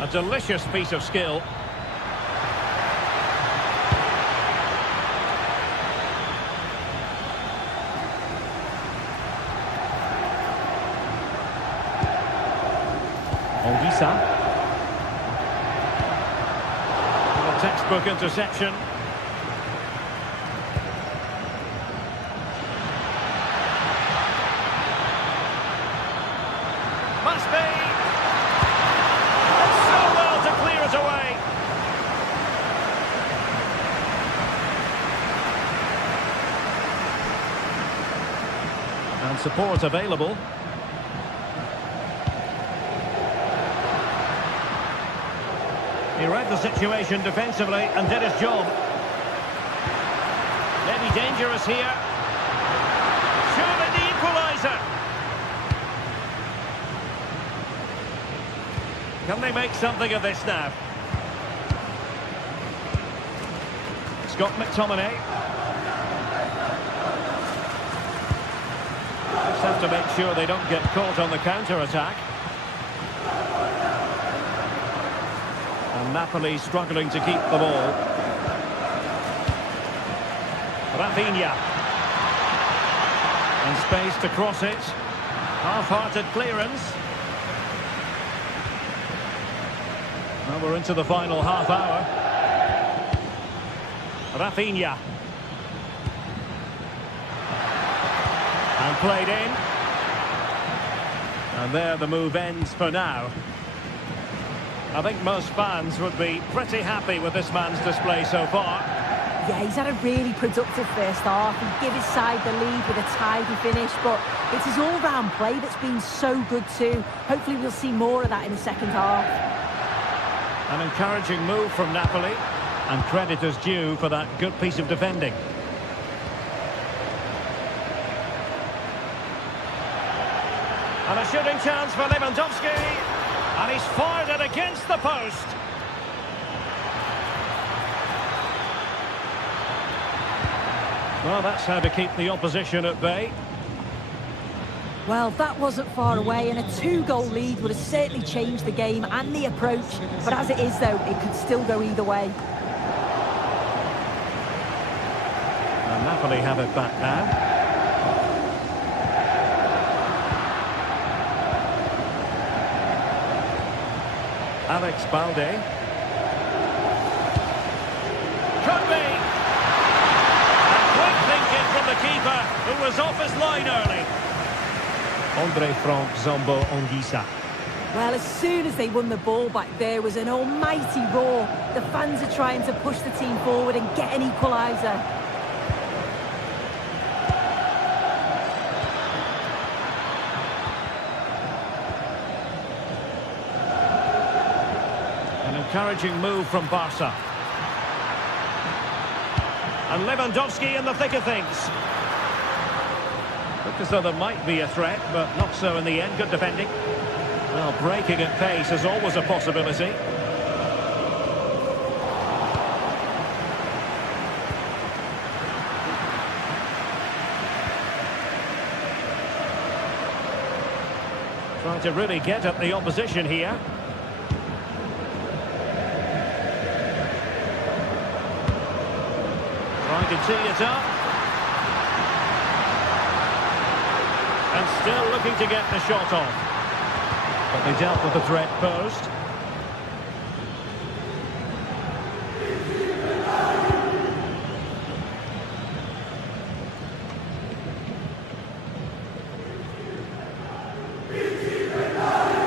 A delicious piece of skill. Olisa. A textbook interception. Must be. And so well to clear it away. And support available. He read the situation defensively and did his job. Maybe dangerous here. Surely the equaliser. Can they make something of this now? Scott McTominay. Just have to make sure they don't get caught on the counter-attack. And Napoli struggling to keep the ball. Rafinha. And space to cross it. Half-hearted clearance. Well, we're into the final half hour. Rafinha. And played in. And there the move ends for now. I think most fans would be pretty happy with this man's display so far. Yeah, he's had a really productive first half. He gave his side the lead with a tidy finish, but it's his all-round play that's been so good too. Hopefully we'll see more of that in the second half. An encouraging move from Napoli, and credit is due for that good piece of defending. And a shooting chance for Lewandowski. And he's fired it against the post. Well, that's how to keep the opposition at bay. Well, that wasn't far away, and a 2-goal lead would have certainly changed the game and the approach. But as it is, though, it could still go either way. Napoli have it back now. Alex Balde. Could be! And quick thinking from the keeper, who was off his line early. Andre Frank Zombo Onguisa. Well, as soon as they won the ball back, there was an almighty roar. The fans are trying to push the team forward and get an equaliser. An encouraging move from Barca. And Lewandowski in the thick of things. Looked as though there might be a threat, but not so in the end. Good defending. Well, breaking at pace is always a possibility. Trying to really get at the opposition here. Trying to tee it up. And still looking to get the shot off. But they dealt with the threat posed.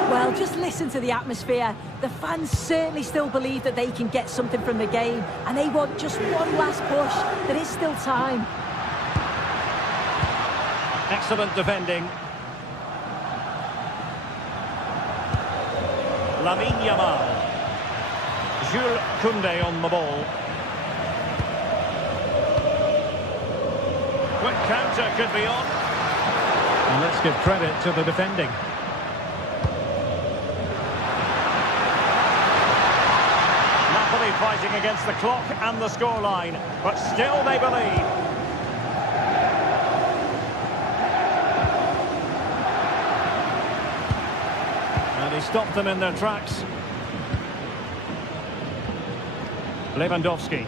Well, just listen to the atmosphere. The fans certainly still believe that they can get something from the game, and they want just one last push. There is still time. Excellent defending. Lamine Yamal. Jules Koundé on the ball. Quick counter could be on. And let's give credit to the defending. Napoli fighting against the clock and the scoreline, but still they believe. He stopped them in their tracks. Lewandowski.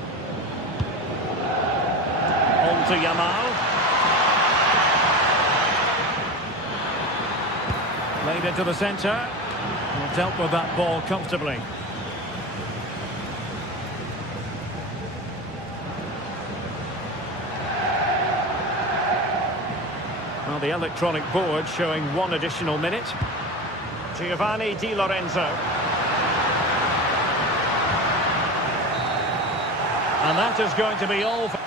On to Yamal. Played into the centre. And dealt with that ball comfortably. Well, the electronic board showing one additional minute. Giovanni Di Lorenzo. And that is going to be all for...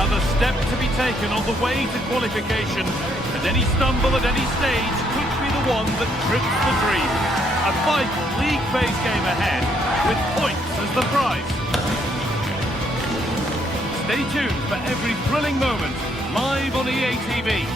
Another step to be taken on the way to qualification, and any stumble at any stage could be the one that trips the dream. A vital league phase game ahead, with points as the prize. Stay tuned for every thrilling moment, live on EA TV.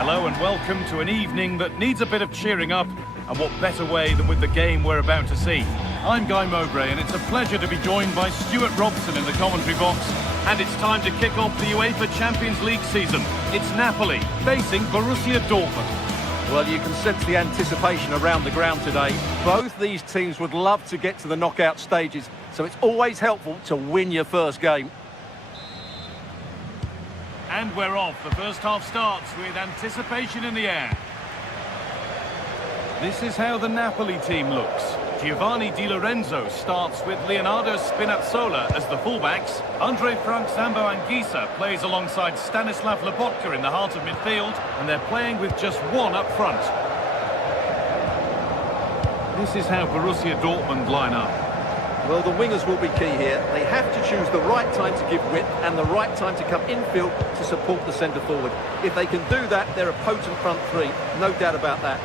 Hello and welcome to an evening that needs a bit of cheering up, and what better way than with the game we're about to see. I'm Guy Mowbray, and it's a pleasure to be joined by Stuart Robson in the commentary box. And it's time to kick off the UEFA Champions League season. It's Napoli facing Borussia Dortmund. Well, you can sense the anticipation around the ground today. Both these teams would love to get to the knockout stages, so it's always helpful to win your first game. And we're off. The first half starts with anticipation in the air. This is how the Napoli team looks. Giovanni Di Lorenzo starts with Leonardo Spinazzola as the fullbacks. Andre Frank Zambo Anguissa plays alongside Stanislav Lobotka in the heart of midfield, and they're playing with just one up front. This is how Borussia Dortmund line up. Well, the wingers will be key here. They have to choose the right time to give width and the right time to come infield to support the centre forward. If they can do that, they're a potent front three. No doubt about that.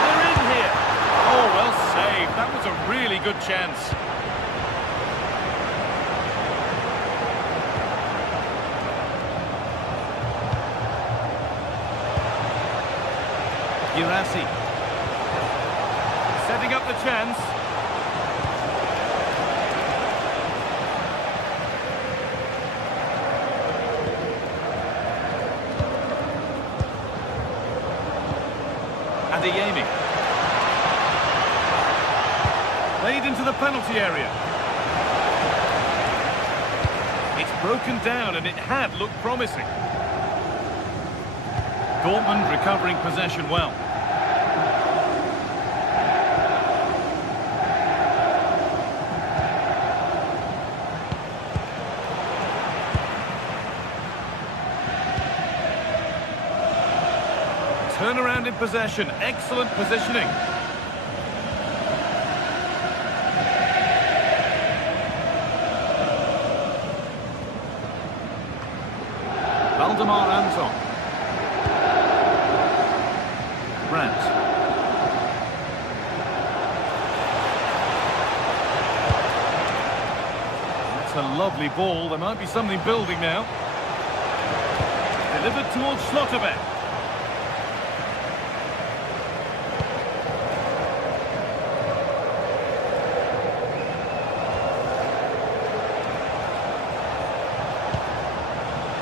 They're in here. Oh, well saved. That was a really good chance. Girassi setting up the chance. Adeyemi laid into the penalty area. It's broken down and it had looked promising. Dortmund recovering possession well. Turnaround in possession, excellent positioning. Valdemar Anton. Brandt. That's a lovely ball. There might be something building now. Delivered towards Schlotterbeck.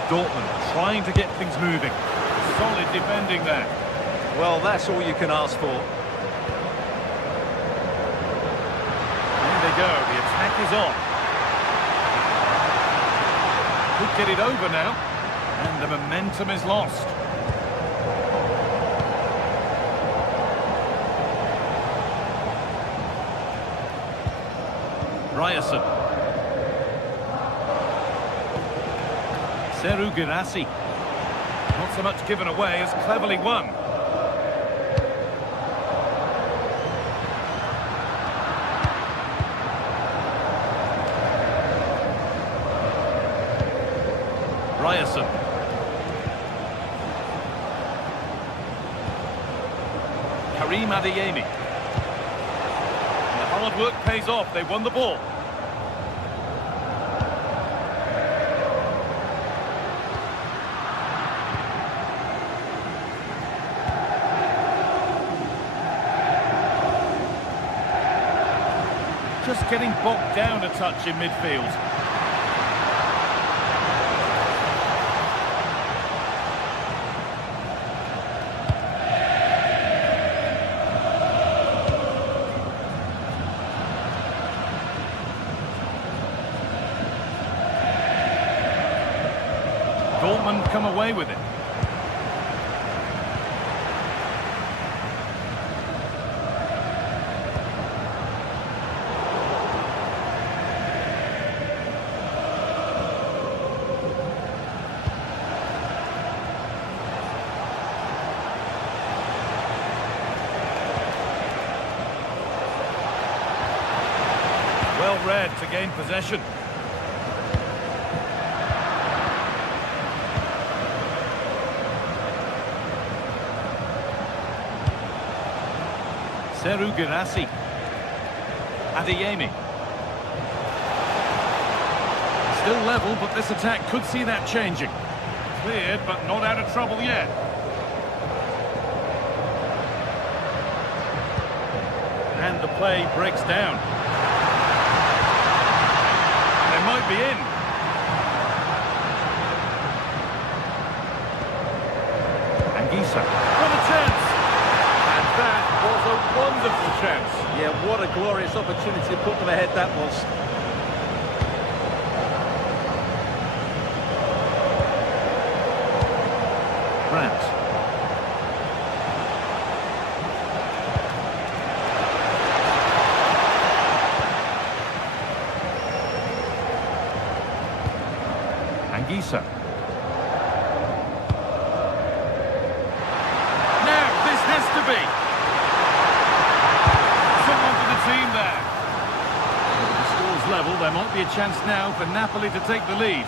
Dortmund trying to get things moving. Solid defending there. Well, that's all you can ask for. There they go, the attack is on. Could get it over now. And the momentum is lost. Ryerson. Serhou Guirassy. Not so much given away as cleverly won. Ryerson. Karim Adeyemi. And the hard work pays off. They won the ball. Just getting bogged down a touch in midfield. Dortmund come away with it. Well read to gain possession. Serhou Guirassy. Adeyemi. Still level, but this attack could see that changing. Cleared, but not out of trouble yet. And the play breaks down. They might be in. Anguissa. What a chance! And that was a wonderful chance. Yeah, what a glorious opportunity to put them ahead that was. Brandt. Anguissa. Now, this has to be. Someone for the team there. With the score's level, there might be a chance now for Napoli to take the lead.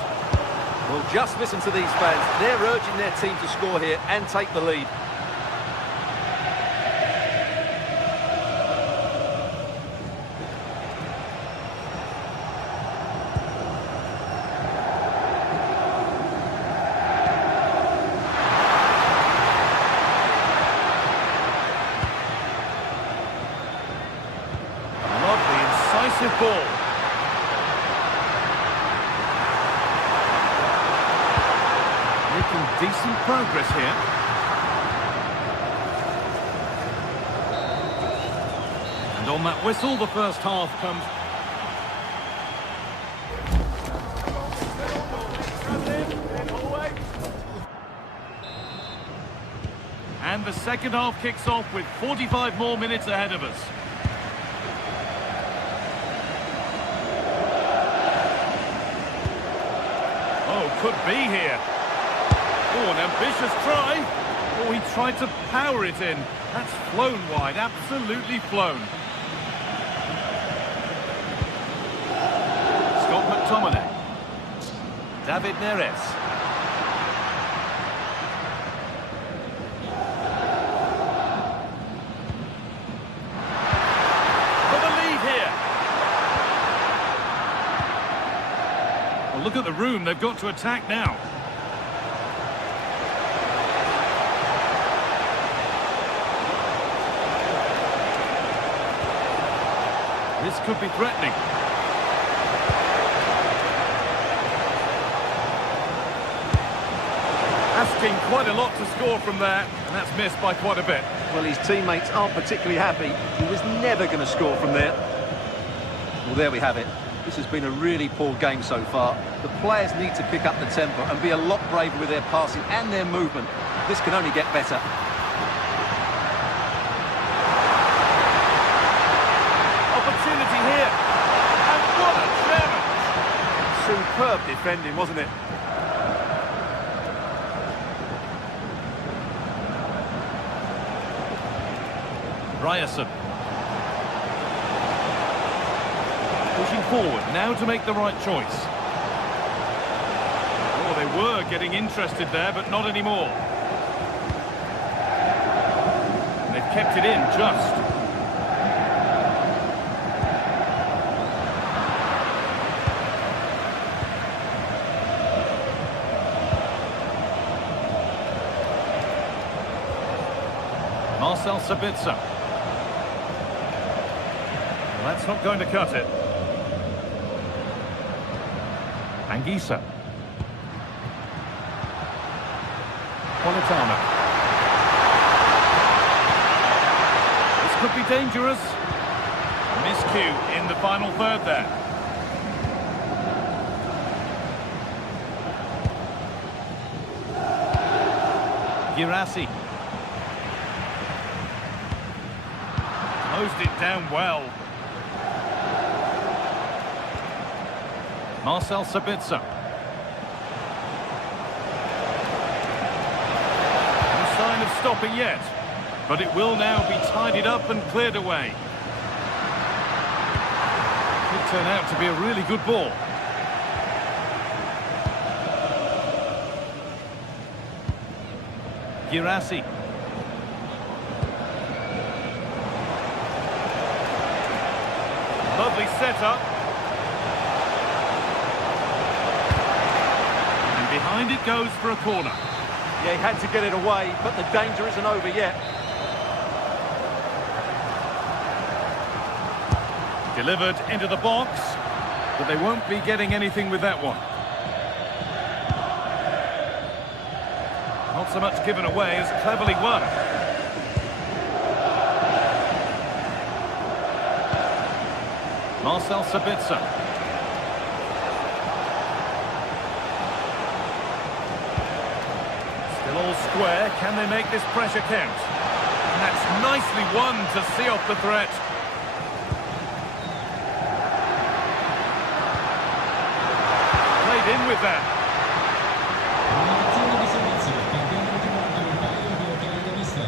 Well, just listen to these fans. They're urging their team to score here and take the lead. Lovely, incisive ball. Making decent progress here. And on that whistle, the first half comes. And the second half kicks off with 45 more minutes ahead of us. Oh, could be here. Oh, an ambitious try. Oh, he tried to power it in. That's flown wide, absolutely flown. Scott McTominay. David Neres. For the lead here. Well, look at the room they've got to attack now. This could be threatening. Asking quite a lot to score from there, and that's missed by quite a bit. Well, his teammates aren't particularly happy. He was never going to score from there. Well, there we have it. This has been a really poor game so far. The players need to pick up the tempo and be a lot braver with their passing and their movement. This can only get better. Opportunity here. And what a challenge! Superb defending, wasn't it? Ryerson. Pushing forward, now to make the right choice. Oh, they were getting interested there, but not anymore. And they've kept it in just. Marcel Sabitzer. Well, that's not going to cut it. Anguissa. Politano. This could be dangerous. Miscue in the final third there. Girassi. Closed it down well. Marcel Sabitzer. No sign of stopping yet, but it will now be tidied up and cleared away. Could turn out to be a really good ball. Girassi. Lovely setup. And behind it goes for a corner. Yeah, he had to get it away, but the danger isn't over yet. Delivered into the box, but they won't be getting anything with that one. Not so much given away as cleverly won. Marcel Sabitzer. Still all square. Can they make this pressure count? And that's nicely won to see off the threat. Played in with that. Un'azione di servizio, perdendo il comando un paio di occhiali da vista.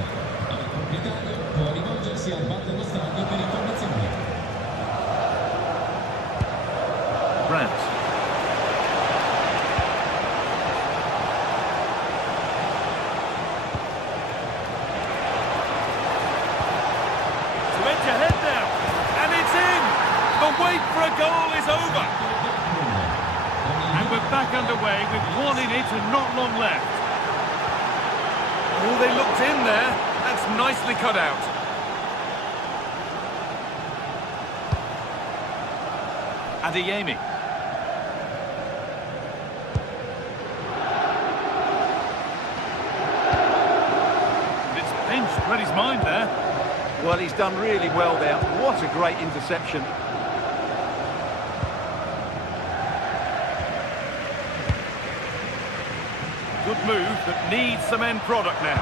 Al proprietario può rivolgersi al bar dello stadio per informazioni. Brandt. To edge ahead now, and it's in! The wait for a goal is over! And we're back underway with one in it and not long left. Oh, they looked in there. That's nicely cut out. Adeyemi. It's pinched, read his mind there. Well, he's done really well there. What a great interception. Good move that needs some end product now.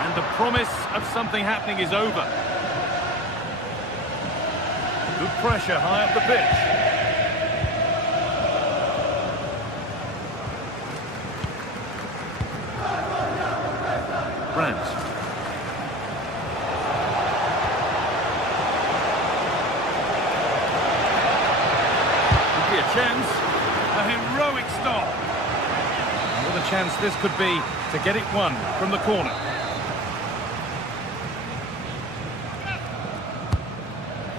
And the promise of something happening is over. Good pressure high up the pitch. Brandt. Could be a chance. A heroic stop. What a chance this could be to get it won from the corner.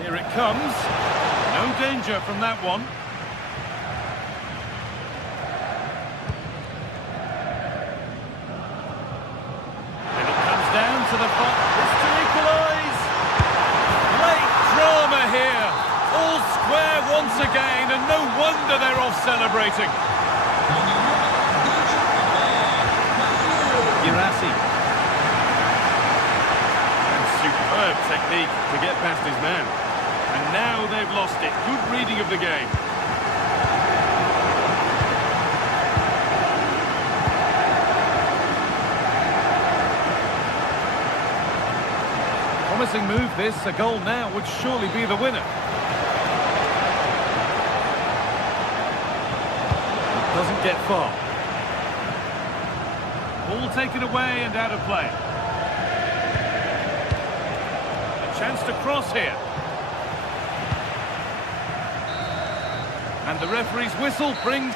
Here it comes. No danger from that one. And it comes down to the box. It's to equalise. Late drama here. All square once again, and no wonder they're off celebrating. And superb technique to get past his man. And now they've lost it. Good reading of the game. Promising move this. A goal now would surely be the winner. Doesn't get far. Ball taken away and out of play. A chance to cross here. And the referee's whistle brings...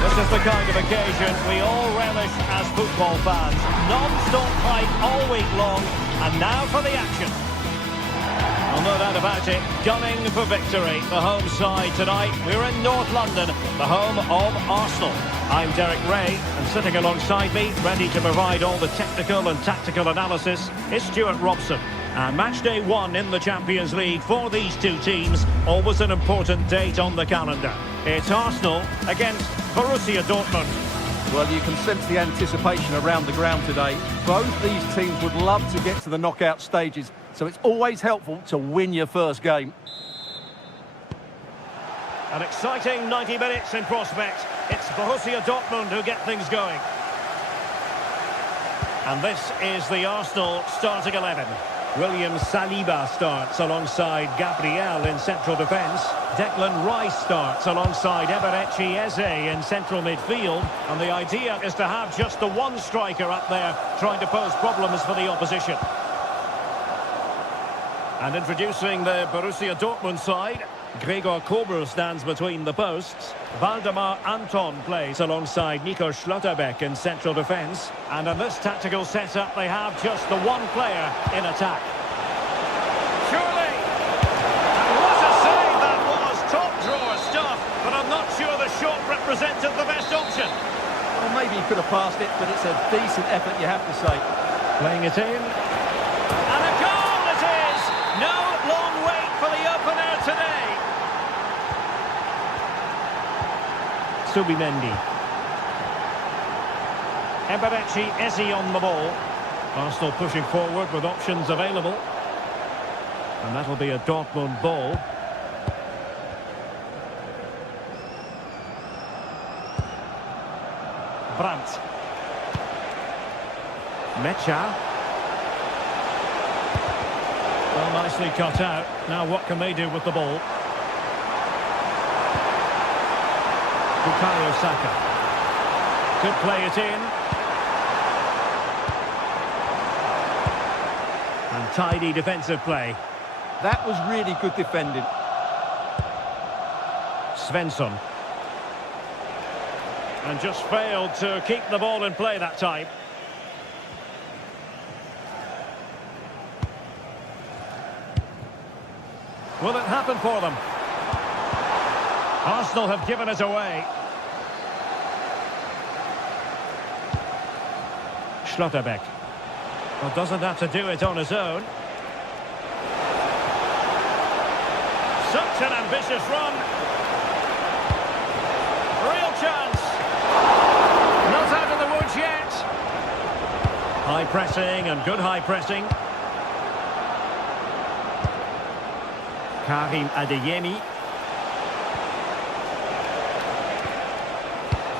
This is the kind of occasion we all relish as football fans. Non-stop hype all week long, and now for the action. Well, no doubt about it, gunning for victory. The home side tonight, we're in North London, the home of Arsenal. I'm Derek Ray, and sitting alongside me, ready to provide all the technical and tactical analysis, is Stuart Robson. And match day 1 in the Champions League for these two teams, always an important date on the calendar. It's Arsenal against Borussia Dortmund. Well, you can sense the anticipation around the ground today. Both these teams would love to get to the knockout stages, so it's always helpful to win your first game. An exciting 90 minutes in prospect. It's Borussia Dortmund who get things going. And this is the Arsenal starting 11. William Saliba starts alongside Gabriel in central defence. Declan Rice starts alongside Eberechi Eze in central midfield. And the idea is to have just the one striker up there trying to pose problems for the opposition. And introducing the Borussia Dortmund side, Gregor Kobel stands between the posts. Waldemar Anton plays alongside Nico Schlotterbeck in central defence. And in this tactical setup, they have just the one player in attack. Surely! And what a save that was! Top drawer stuff, but I'm not sure the shot represented the best option. Well, maybe he could have passed it, but it's a decent effort, you have to say. Playing it in. And a goal it is! No long wait for the opener today. Subimendi. Eberechi Eze on the ball. Arsenal pushing forward with options available. And that'll be a Dortmund ball. Brandt. Mecha. Well, nicely cut out. Now what can they do with the ball? Bukayo Saka. Could play it in. And tidy defensive play. That was really good defending. Svensson. And just failed to keep the ball in play that time. Will it happen for them? Arsenal have given it away. Schlotterbeck. Well, doesn't have to do it on his own. Such an ambitious run. Real chance. Not out of the woods yet. High pressing and good high pressing. Karim Adeyemi.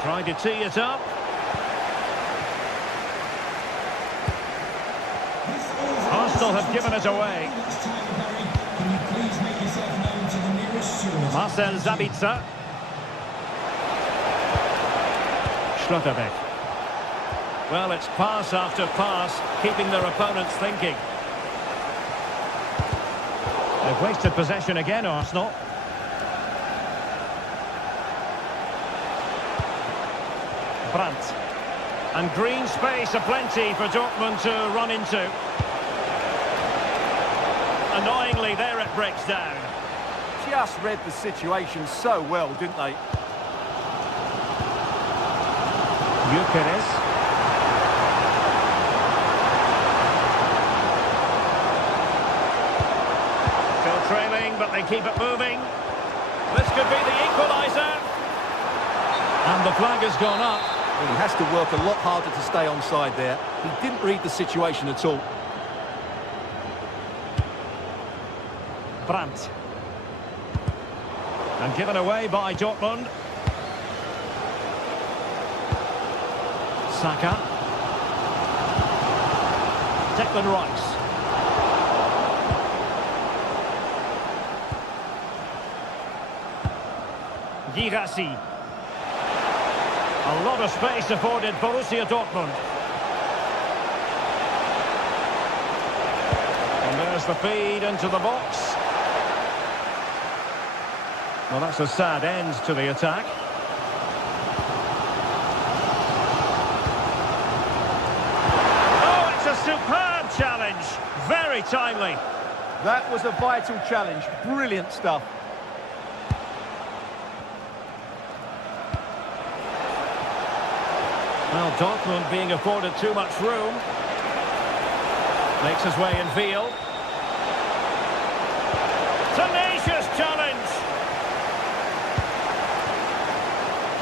Trying to tee it up. Arsenal have given it away. Marcel Sabitzer. Schlotterbeck. Well, it's pass after pass, keeping their opponents thinking. They've wasted possession again, Arsenal. Brandt. And green space aplenty for Dortmund to run into. Annoyingly, there it breaks down. Just read the situation so well, didn't they? Gyökeres. Still trailing, but they keep it moving. This could be the equaliser. And the flag has gone up. Well, he has to work a lot harder to stay onside there. He didn't read the situation at all. Brandt. And given away by Dortmund. Saka. Declan Rice. Girassi. A lot of space afforded Borussia Dortmund. And there's the feed into the box. Well, that's a sad end to the attack. Oh, it's a superb challenge. Very timely. That was a vital challenge. Brilliant stuff. Well, Dortmund being afforded too much room. Makes his way in field. Tenacious challenge.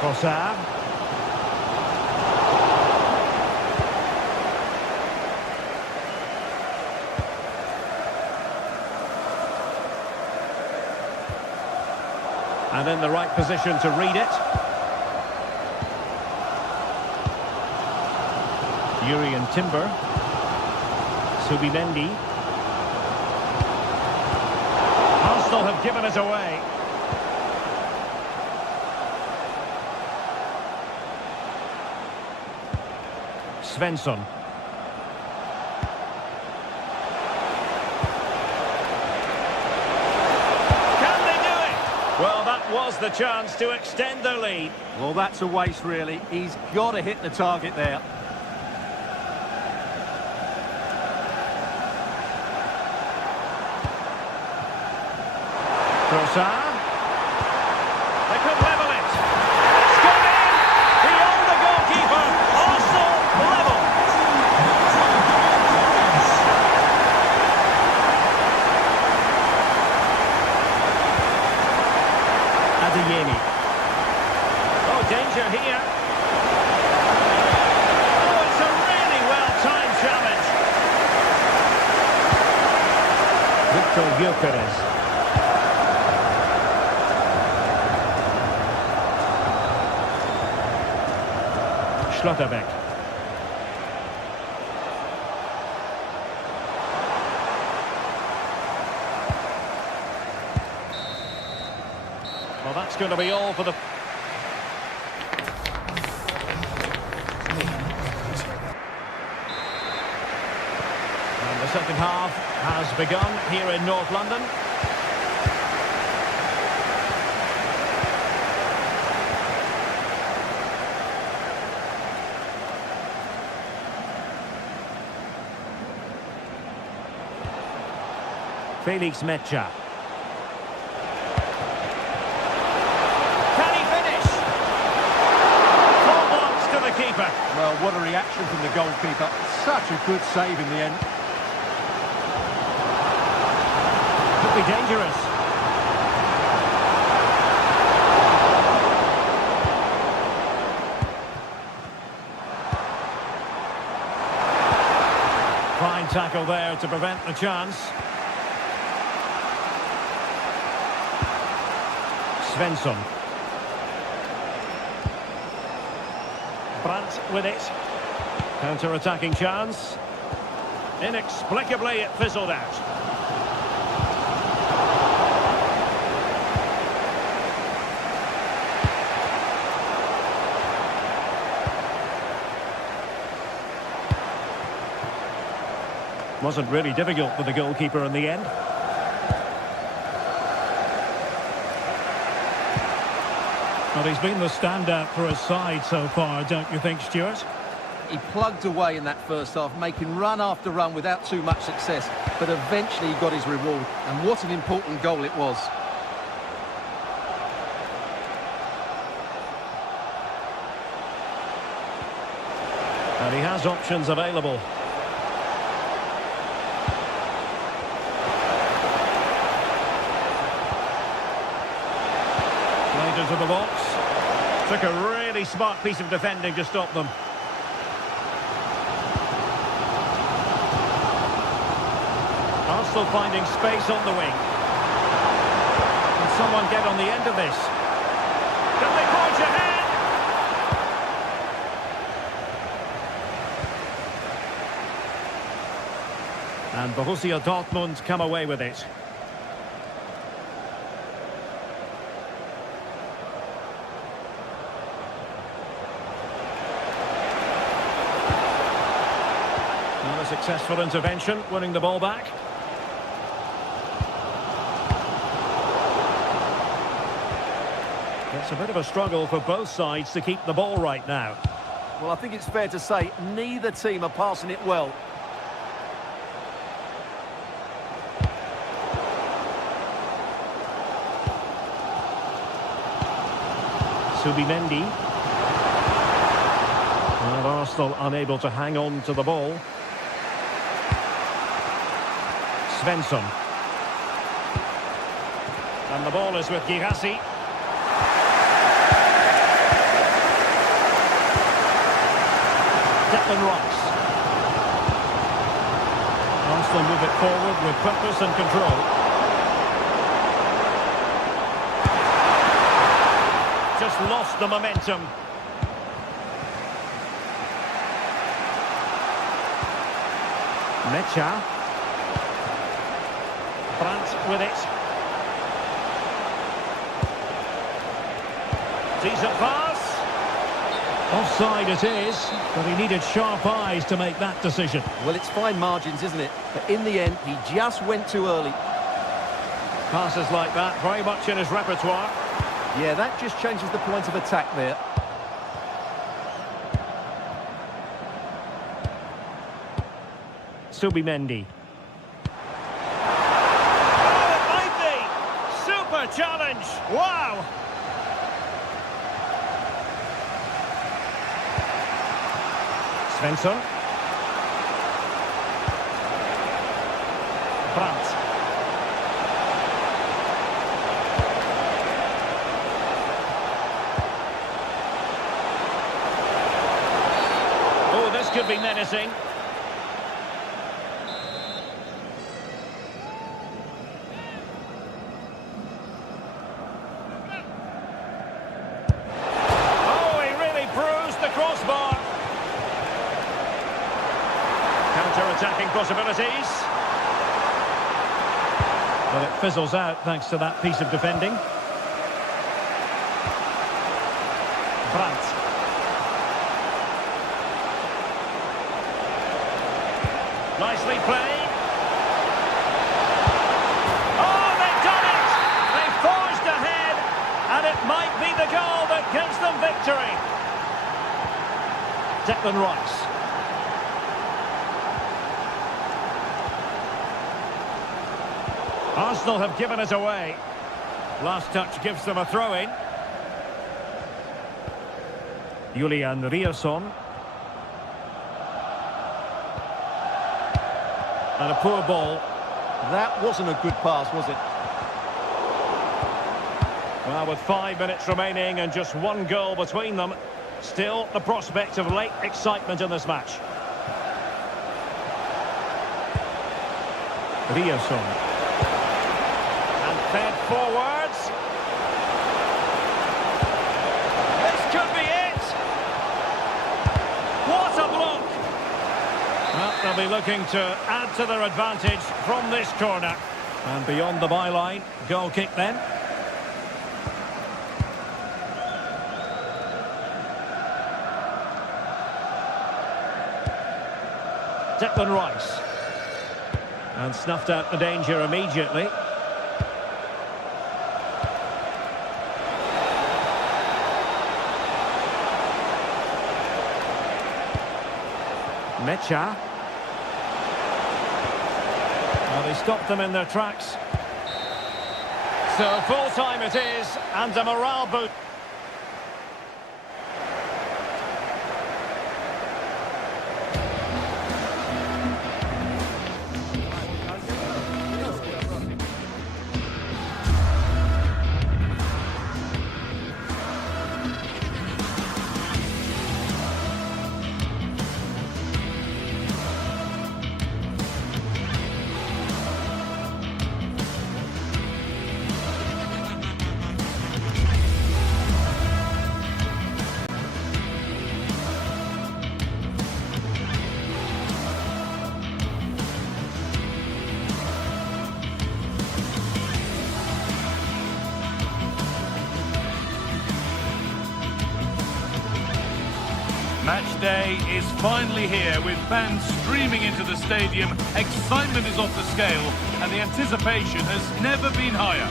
Trossard. And in the right position to read it. Yuri and Timber. Subimendi. Arsenal have given it away. Svensson. Can they do it? Well, that was the chance to extend their lead. Well, that's a waste, really. He's got to hit the target there. Trossard. They could level it. It's gone in! Beyond the goalkeeper. Arsenal level. Adeyemi. Oh, danger here. Oh, it's a really well-timed challenge. Victor Gyökeres. Schlotterbeck. Well, that's going to be all for the... And the second half has begun here in North London. Felix Mecha. Can he finish? Full marks to the keeper. Well, what a reaction from the goalkeeper. Such a good save in the end. Could be dangerous. Fine tackle there to prevent the chance. Svensson. Brandt with it. Counter-attacking chance. Inexplicably it fizzled out. Wasn't really difficult for the goalkeeper in the end. Well, he's been the standout for his side so far, don't you think, Stuart? He plugged away in that first half, making run after run without too much success, but eventually he got his reward, and what an important goal it was. And he has options available. Played into the box. Took a really smart piece of defending to stop them. Arsenal finding space on the wing. Can someone get on the end of this? Can they forge ahead? And Borussia Dortmund come away with it. Not a successful intervention, winning the ball back. It's a bit of a struggle for both sides to keep the ball right now. Well, I think it's fair to say neither team are passing it well. Subimendi. And Arsenal unable to hang on to the ball. Svensson. And the ball is with Girassi. Declan Rice. Arsenal move it forward with purpose and control. Just lost the momentum. Mecha. Brandt with it. Decent pass. Offside it is, but he needed sharp eyes to make that decision. Well, it's fine margins, isn't it? But in the end, he just went too early. Passes like that, very much in his repertoire. Yeah, that just changes the point of attack there. Subimendi. Oh, it might be! Super challenge! Wow! Svensson. Brandt. Oh, this could be menacing. Oh, he really bruised the crossbar. Counter-attacking possibilities. But it fizzles out thanks to that piece of defending. Brandt. Nicely played. Oh, they've done it! They forged ahead, and it might be the goal that gives them victory. Declan Rice. Arsenal have given it away. Last touch gives them a throw-in. Julian Rierson. And a poor ball. That wasn't a good pass, was it? Well, with 5 minutes remaining and just one goal between them, still the prospect of late excitement in this match. Rierson. And fed forwards. This could be it. What a block. Well, they'll be looking to add to their advantage from this corner. And beyond the byline, goal kick then. Declan Rice. And snuffed out the danger immediately. Mecha. Well, they stopped them in their tracks. So full time it is, and a morale boost. Match day is finally here with fans streaming into the stadium. Excitement is off the scale and the anticipation has never been higher.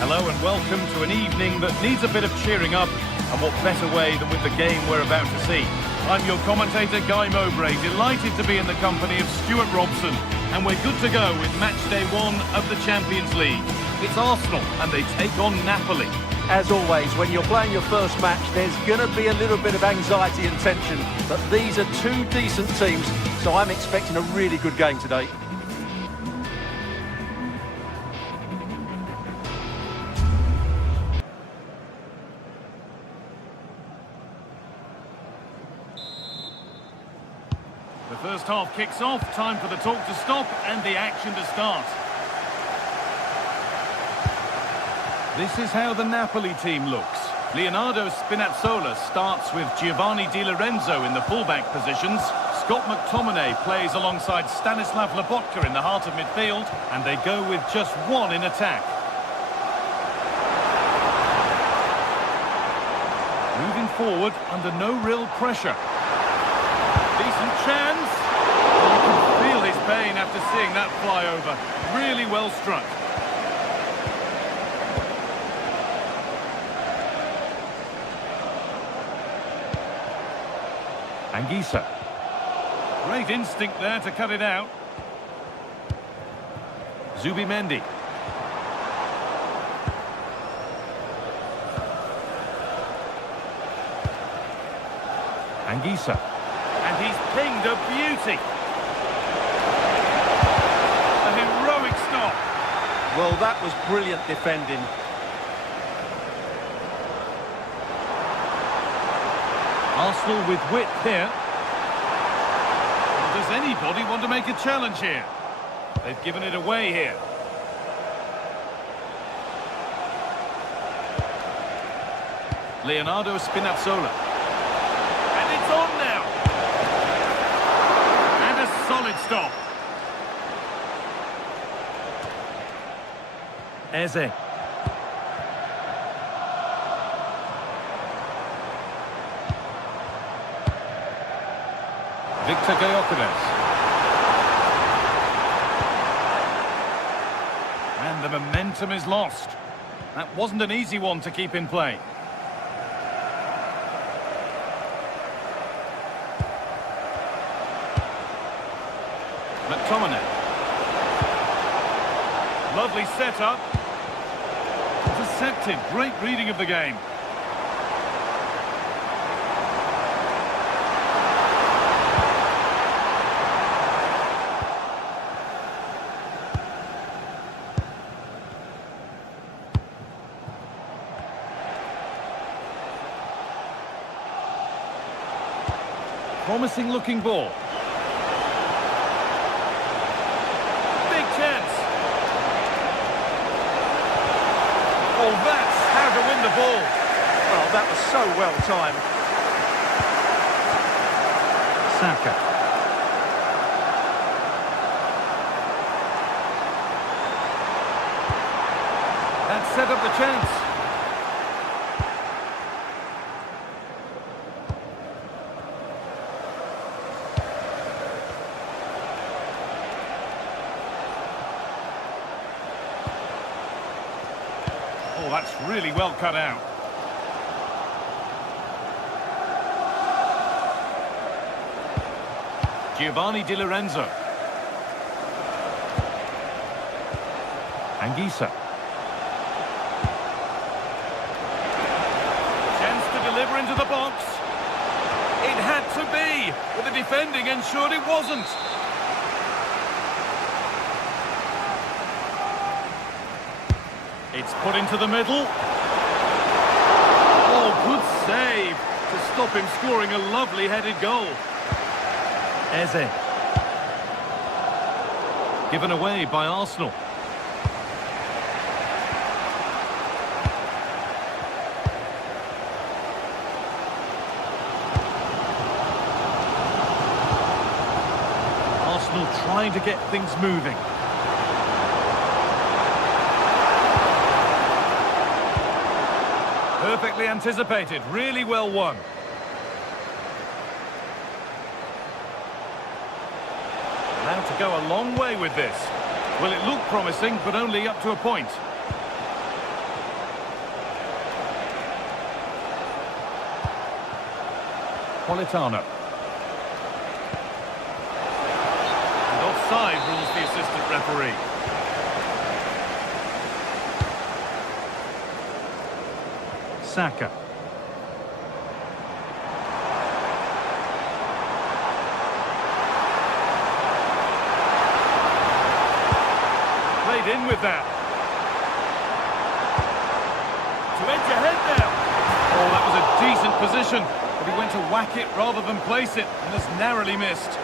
Hello and welcome to an evening that needs a bit of cheering up, and what better way than with the game we're about to see. I'm your commentator Guy Mowbray, delighted to be in the company of Stuart Robson, and we're good to go with match day 1 of the Champions League. It's Arsenal and they take on Napoli. As always, when you're playing your first match, there's going to be a little bit of anxiety and tension, but these are two decent teams, so I'm expecting a really good game today. The first half kicks off, time for the talk to stop and the action to start. This is how the Napoli team looks. Leonardo Spinazzola starts with Giovanni Di Lorenzo in the fullback positions. Scott McTominay plays alongside Stanislav Lobotka in the heart of midfield, and they go with just one in attack. Moving forward under no real pressure. Decent chance. You can feel his pain after seeing that fly over. Really well struck. Anguissa. Great instinct there to cut it out. Zubimendi. Anguissa. And he's pinged a beauty. A heroic stop. Well, that was brilliant defending. Arsenal with width here. Does anybody want to make a challenge here? They've given it away here. Leonardo Spinazzola. And it's on now. And a solid stop. Eze. Victor Gyökeres. And the momentum is lost. That wasn't an easy one to keep in play. McTominay. Lovely setup. Intercepted. Great reading of the game. Promising looking ball. Big chance. Oh, that's how to win the ball. Well, that was so well timed. Saka. That set up the chance. Oh, that's really well cut out. Giovanni Di Lorenzo. Anguissa. Chance to deliver into the box. It had to be, but the defending ensured it wasn't. It's put into the middle. Oh, good save to stop him scoring a lovely headed goal. Eze. Given away by Arsenal. Arsenal trying to get things moving. Perfectly anticipated, really well won. Allowed to go a long way with this. Well, it looked promising, but only up to a point. Politano. And offside rules the assistant referee. Saka. Played in with that. To edge ahead now. Oh, that was a decent position, but he went to whack it rather than place it, and has narrowly missed.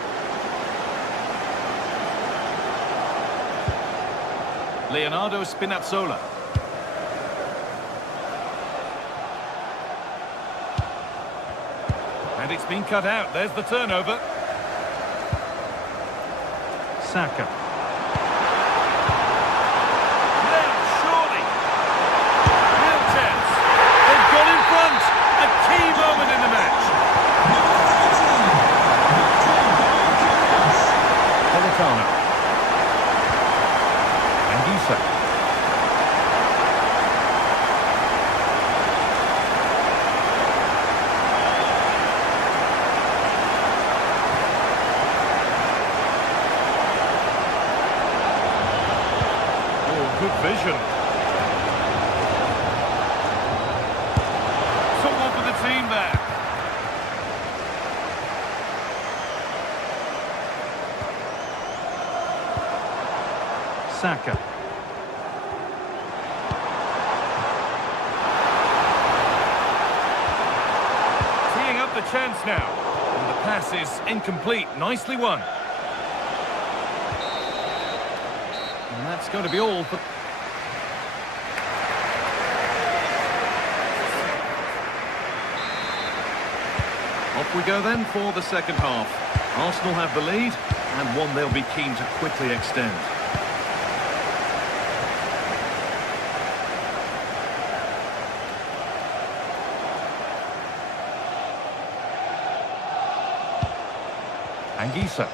Leonardo Spinazzola. it's been cut out. There's the turnover. Saka. Now, surely. Real chance. They've gone in front. A key moment in the match. Politano. Anguissa. Good vision. Someone for the team there. Saka. Teeing up the chance now. And the pass is incomplete. Nicely won. And that's going to be all for... Off we go then for the second half. Arsenal have the lead, and one they'll be keen to quickly extend. Anguissa.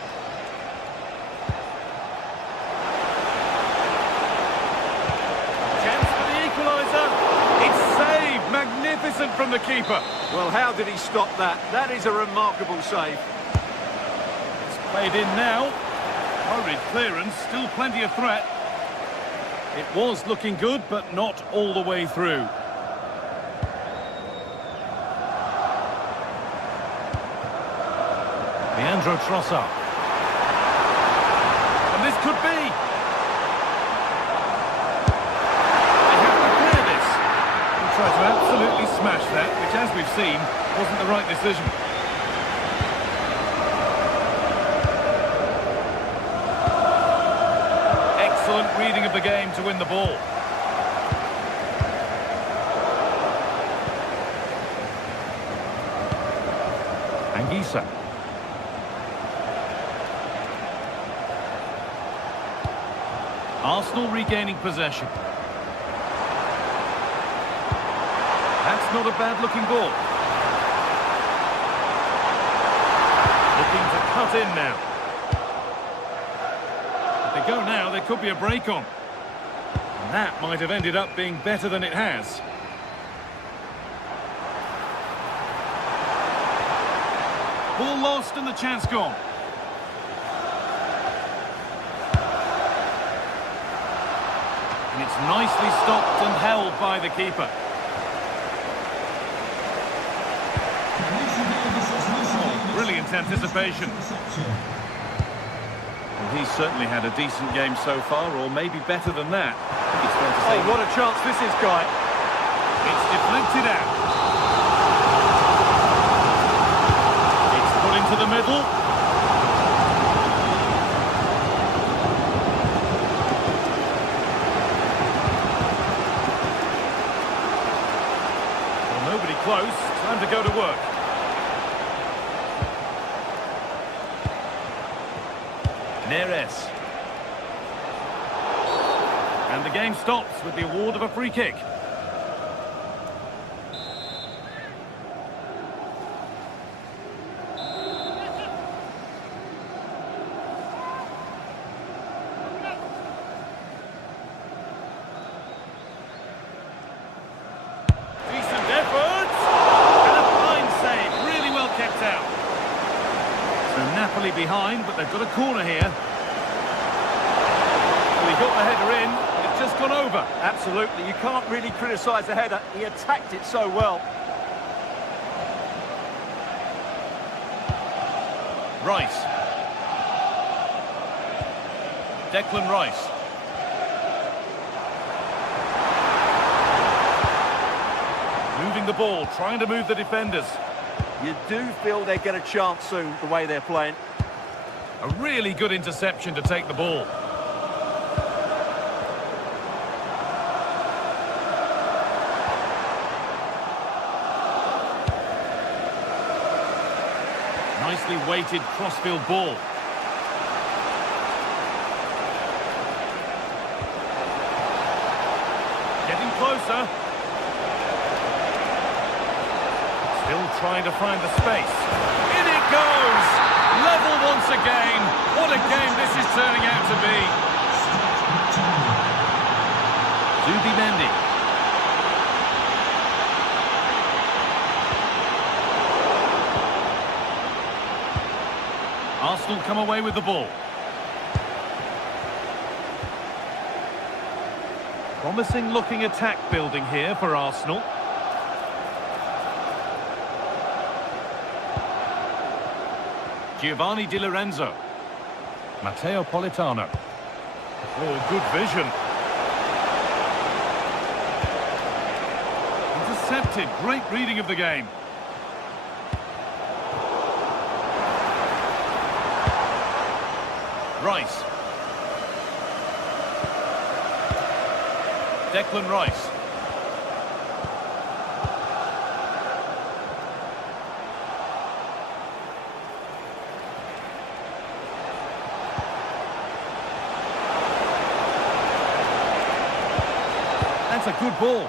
Magnificent from the keeper. Well, how did he stop that? That is a remarkable save. It's played in now. Hurried clearance, still plenty of threat. It was looking good, but not all the way through. Leandro Trossard. And this could be. Tried to absolutely smash that, which, as we've seen, wasn't the right decision. Excellent reading of the game to win the ball. Anguissa. Arsenal regaining possession. That's not a bad-looking ball. Looking to cut in now. If they go now, there could be a break on. And that might have ended up being better than it has. Ball lost and the chance gone. And it's nicely stopped and held by the keeper. Brilliant anticipation. Well, he's certainly had a decent game so far, or maybe better than that. I think it's fair to say. Oh, what a chance this is, Guy. It's deflected out. It's put into the middle. Well, nobody close. Time to go to work. Neres. And the game stops with the award of a free kick. Decent effort. And a fine save. Really well kept out. So Napoli behind, but they've got a corner here. Well, he got the header in, but it's just gone over. Absolutely, you can't really criticise the header. He attacked it so well. Rice. Declan Rice. Moving the ball, trying to move the defenders. You do feel they get a chance soon, the way they're playing. A really good interception to take the ball. nicely weighted crossfield ball. Getting closer. Still trying to find the space. In it goes! Level once again. What a game this is turning out to be. Zubimendi. Arsenal come away with the ball. Promising looking attack building here for Arsenal. Giovanni Di Lorenzo. Matteo Politano. Oh, good vision. Intercepted. Great reading of the game. Rice. Declan Rice. That's a good ball.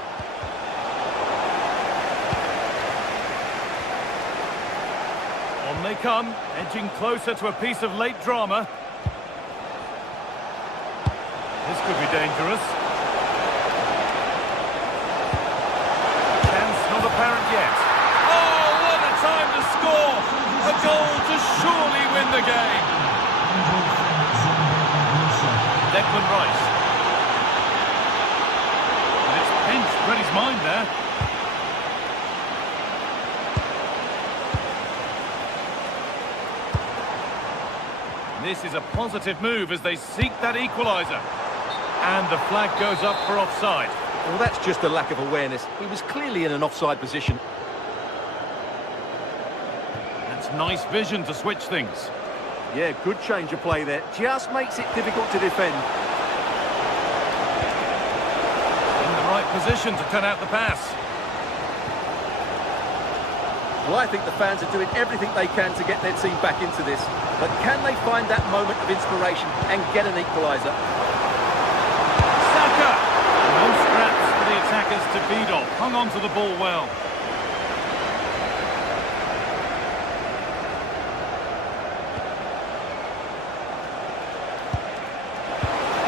On they come, edging closer to a piece of late drama. This could be dangerous. Chance not apparent yet. Oh, what a time to score! A goal to surely win the game. Declan Rice. And it's pinched, read his mind there. This is a positive move as they seek that equaliser. And the flag goes up for offside. Well, that's just a lack of awareness. He was clearly in an offside position. That's nice vision to switch things. Yeah, good change of play there. Just makes it difficult to defend. In the right position to cut out the pass. Well, I think the fans are doing everything they can to get their team back into this. But can they find that moment of inspiration and get an equaliser? Saka! No scraps for the attackers to feed off. Hung on to the ball well.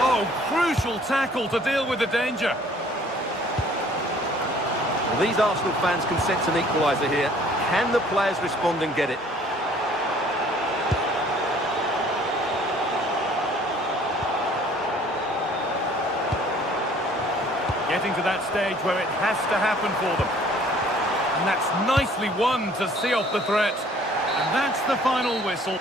Oh, crucial tackle to deal with the danger. Well, these Arsenal fans can sense an equaliser here. Can the players respond and get it? Getting to that stage where it has to happen for them. And that's nicely won to see off the threat. And that's the final whistle.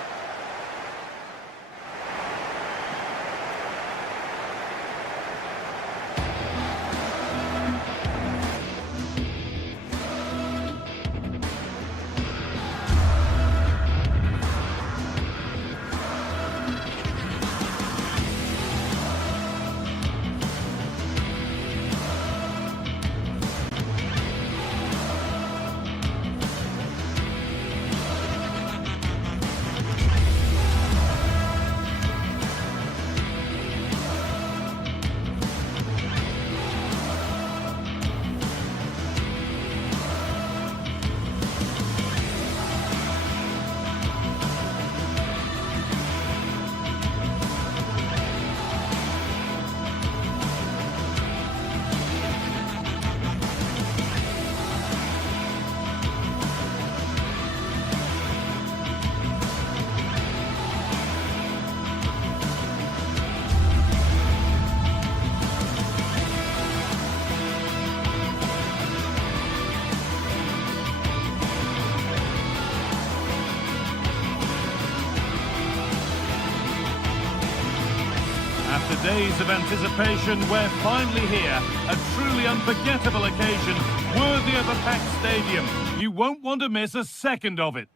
After days of anticipation, we're finally here. A truly unforgettable occasion, worthy of a packed stadium. You won't want to miss a second of it.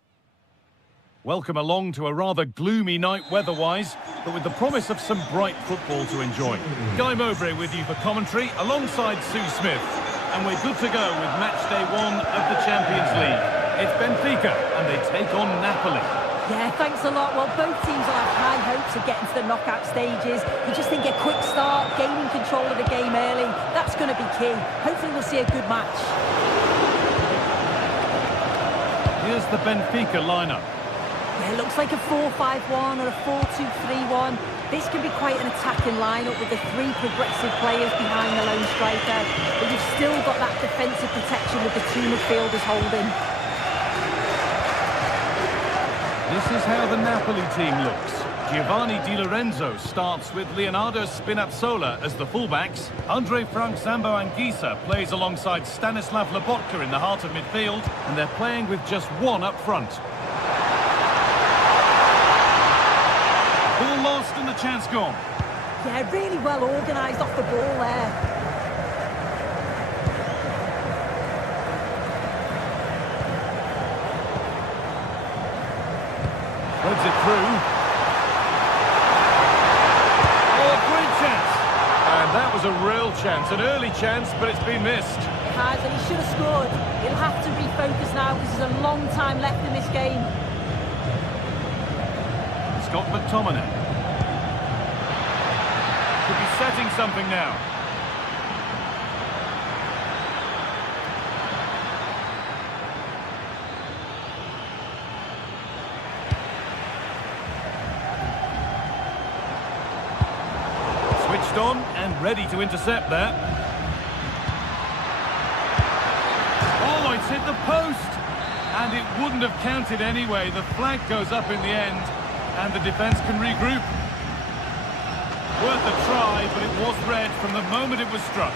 Welcome along to a rather gloomy night weather-wise, but with the promise of some bright football to enjoy. Guy Mowbray with you for commentary, alongside Sue Smith. And we're good to go with match day 1 of the Champions League. It's Benfica, and they take on Napoli. Yeah, thanks a lot. Well, both teams will have high hopes of getting to the knockout stages. You just think a quick start, gaining control of the game early, that's going to be key. Hopefully we'll see a good match. Here's the Benfica lineup. Yeah, it looks like a 4-5-1 or a 4-2-3-1. This can be quite an attacking lineup with the three progressive players behind the lone striker. But you've still got that defensive protection with the two midfielders holding. This is how the Napoli team looks. Giovanni Di Lorenzo starts with Leonardo Spinazzola as the fullbacks. Andre Frank Zambo Anguissa plays alongside Stanislav Lobotka in the heart of midfield, and they're playing with just one up front. Ball lost and the chance gone. Yeah, really well organised off the ball there. Threads it through. Oh, great chance. And that was a real chance, an early chance, but it's been missed. It has, and he should have scored. He'll have to refocus now because there's a long time left in this game. Scott McTominay. Could be setting something now. Switched on and ready to intercept there. Oh, it's hit the post! And it wouldn't have counted anyway. The flag goes up in the end, and the defence can regroup. Worth a try, but it was red from the moment it was struck.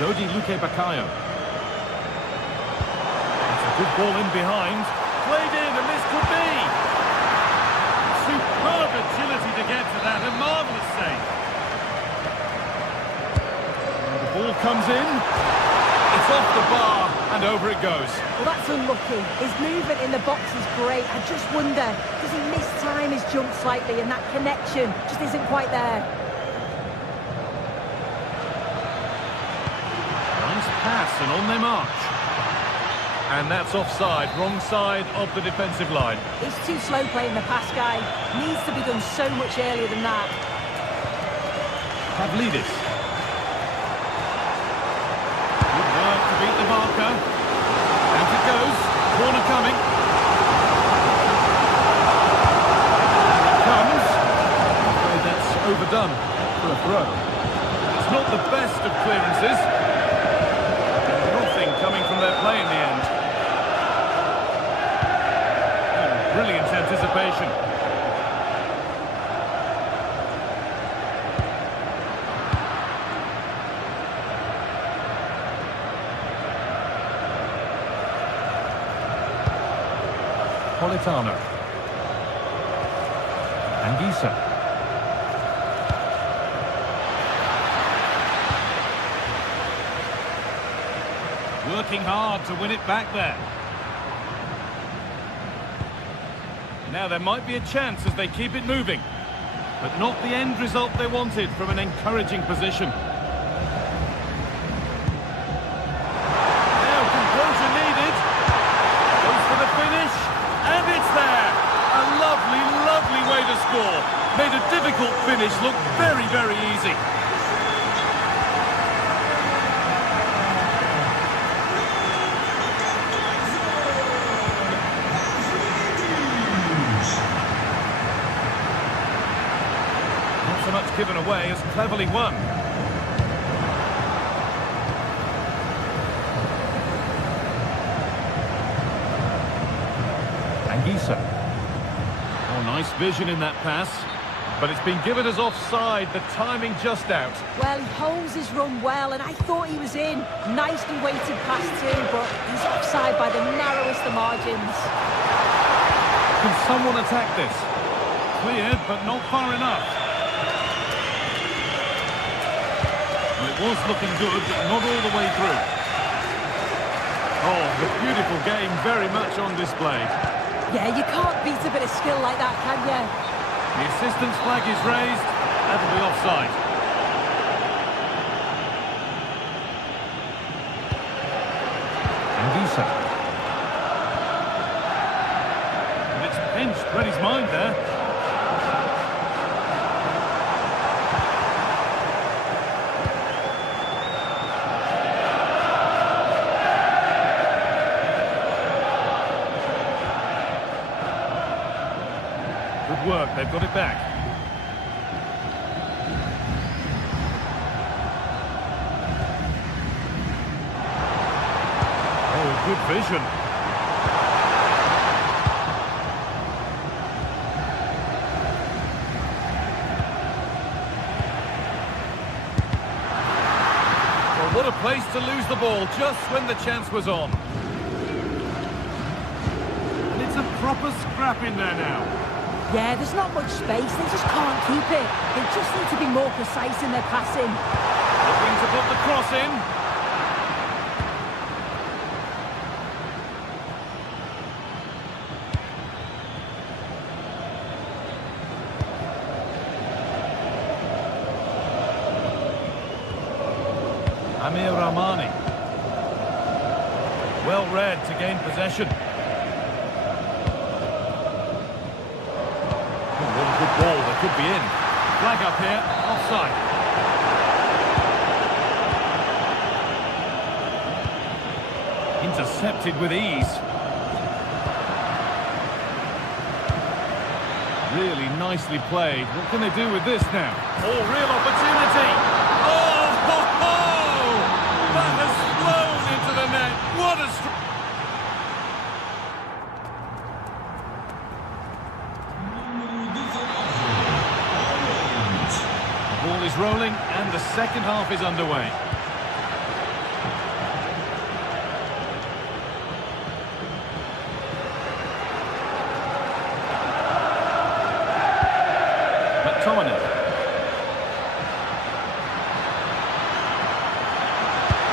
Dodi Luque Baccaio. It's a good ball in behind. Played in, and this could be. Superb agility to get to that, a marvellous save. And the ball comes in. It's off the bar, and over it goes. Well, that's unlucky. His movement in the box is great. I just wonder, does he mistime his jump slightly, and that connection just isn't quite there? Nice pass, and on they march. And that's offside, wrong side of the defensive line. He's too slow playing the pass, guy. Needs to be done so much earlier than that. Pavlidis. Good work to beat the marker. Out it goes. Corner coming. Here it comes. I'm afraid that's overdone for a throw. It's not the best of clearances. Nothing coming from their play in the end. Brilliant anticipation. Politano. Anguissa. Working hard to win it back there. Now there might be a chance as they keep it moving, but not the end result they wanted from an encouraging position. Now composure needed. Goes for the finish, and it's there. A lovely, lovely way to score. Made a difficult finish look very, very easy. So much given away as cleverly won. Anguissa. Oh, nice vision in that pass, but it's been given as offside, the timing just out. Well, he holds his run well, and I thought he was in. Nicely weighted pass too, but he's offside by the narrowest of margins. Can someone attack this? Cleared, but not far enough. It was looking good, but not all the way through. Oh, the beautiful game very much on display. Yeah, you can't beat a bit of skill like that, can you? The assistant's flag is raised. That'll be offside. Anguissa. read his mind there. Good work, they've got it back. Oh, good vision. Well, what a place to lose the ball just when the chance was on. And it's a proper scrap in there now. Yeah, there's not much space. They just can't keep it. They just need to be more precise in their passing. Looking to put the cross in. Amir Rahmani. Well read to gain possession. Good ball, they could be in. Flag up here, offside. Intercepted with ease. Really nicely played. What can they do with this now? Oh, real opportunity. Oh, ho, ho! That has flown into the net. What a strike. Ball is rolling and the second half is underway. McTominay.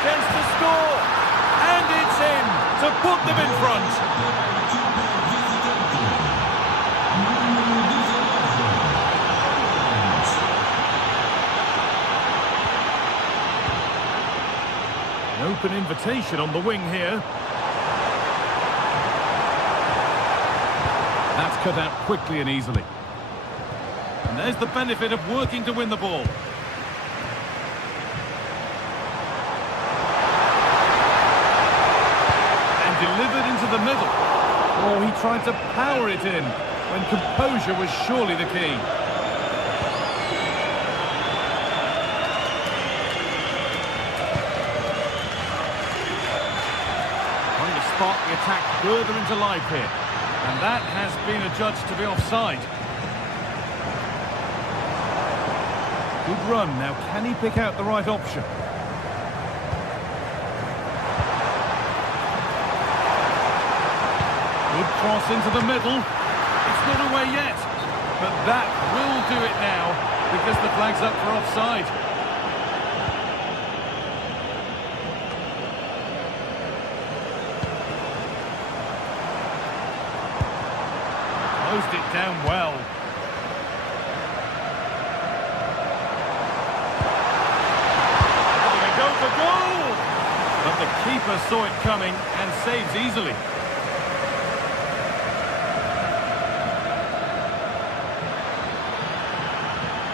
Chance to score and it's in to put them in front. An open invitation on the wing here. That's cut out quickly and easily. And there's the benefit of working to win the ball. And delivered into the middle. Oh, he tried to power it in when composure was surely the key. Spot the attack further into life here, and that has been adjudged to be offside. Good run. Now can he pick out the right option? Good cross into the middle. It's not away yet, but that will do it now because the flag's up for offside. Closed it down well. They go for goal! But the keeper saw it coming and saves easily.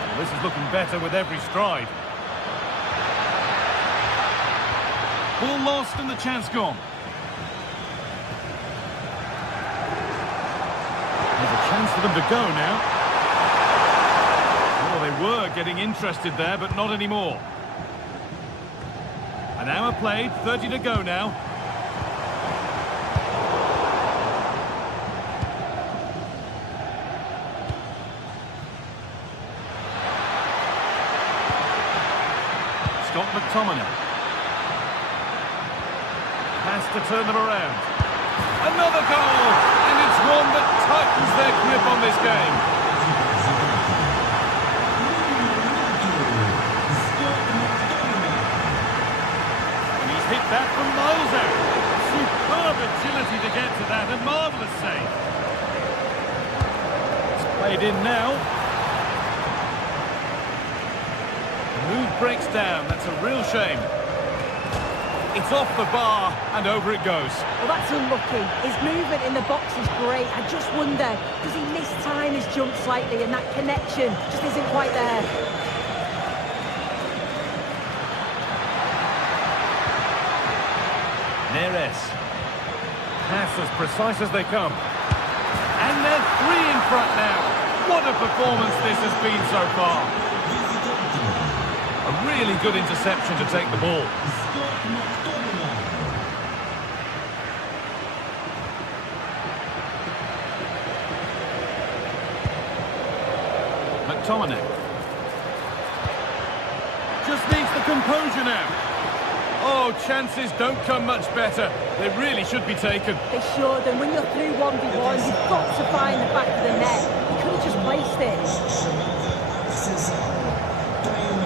Well, this is looking better with every stride. Ball lost and the chance gone. Chance for them to go now. Well, they were getting interested there, but not anymore. An hour played, 30 to go now. Scott McTominay. Has to turn them around. Another goal! And it's one that tightens their grip on this game. And he's hit that from miles out. Superb agility to get to that, a marvellous save. It's played in now. The move breaks down, that's a real shame. It's off the bar, and over it goes. Well, that's unlucky. His movement in the box is great. I just wonder, does he mistime his jump slightly, and that connection just isn't quite there? Neres. Pass as precise as they come. And they're 3 in front now. What a performance this has been so far. A really good interception to take the ball. McTominay. Just needs the composure now. Oh, chances don't come much better. They really should be taken. They should, and when you're through 1v1, you've got to find the back of the net. He could have just placed it.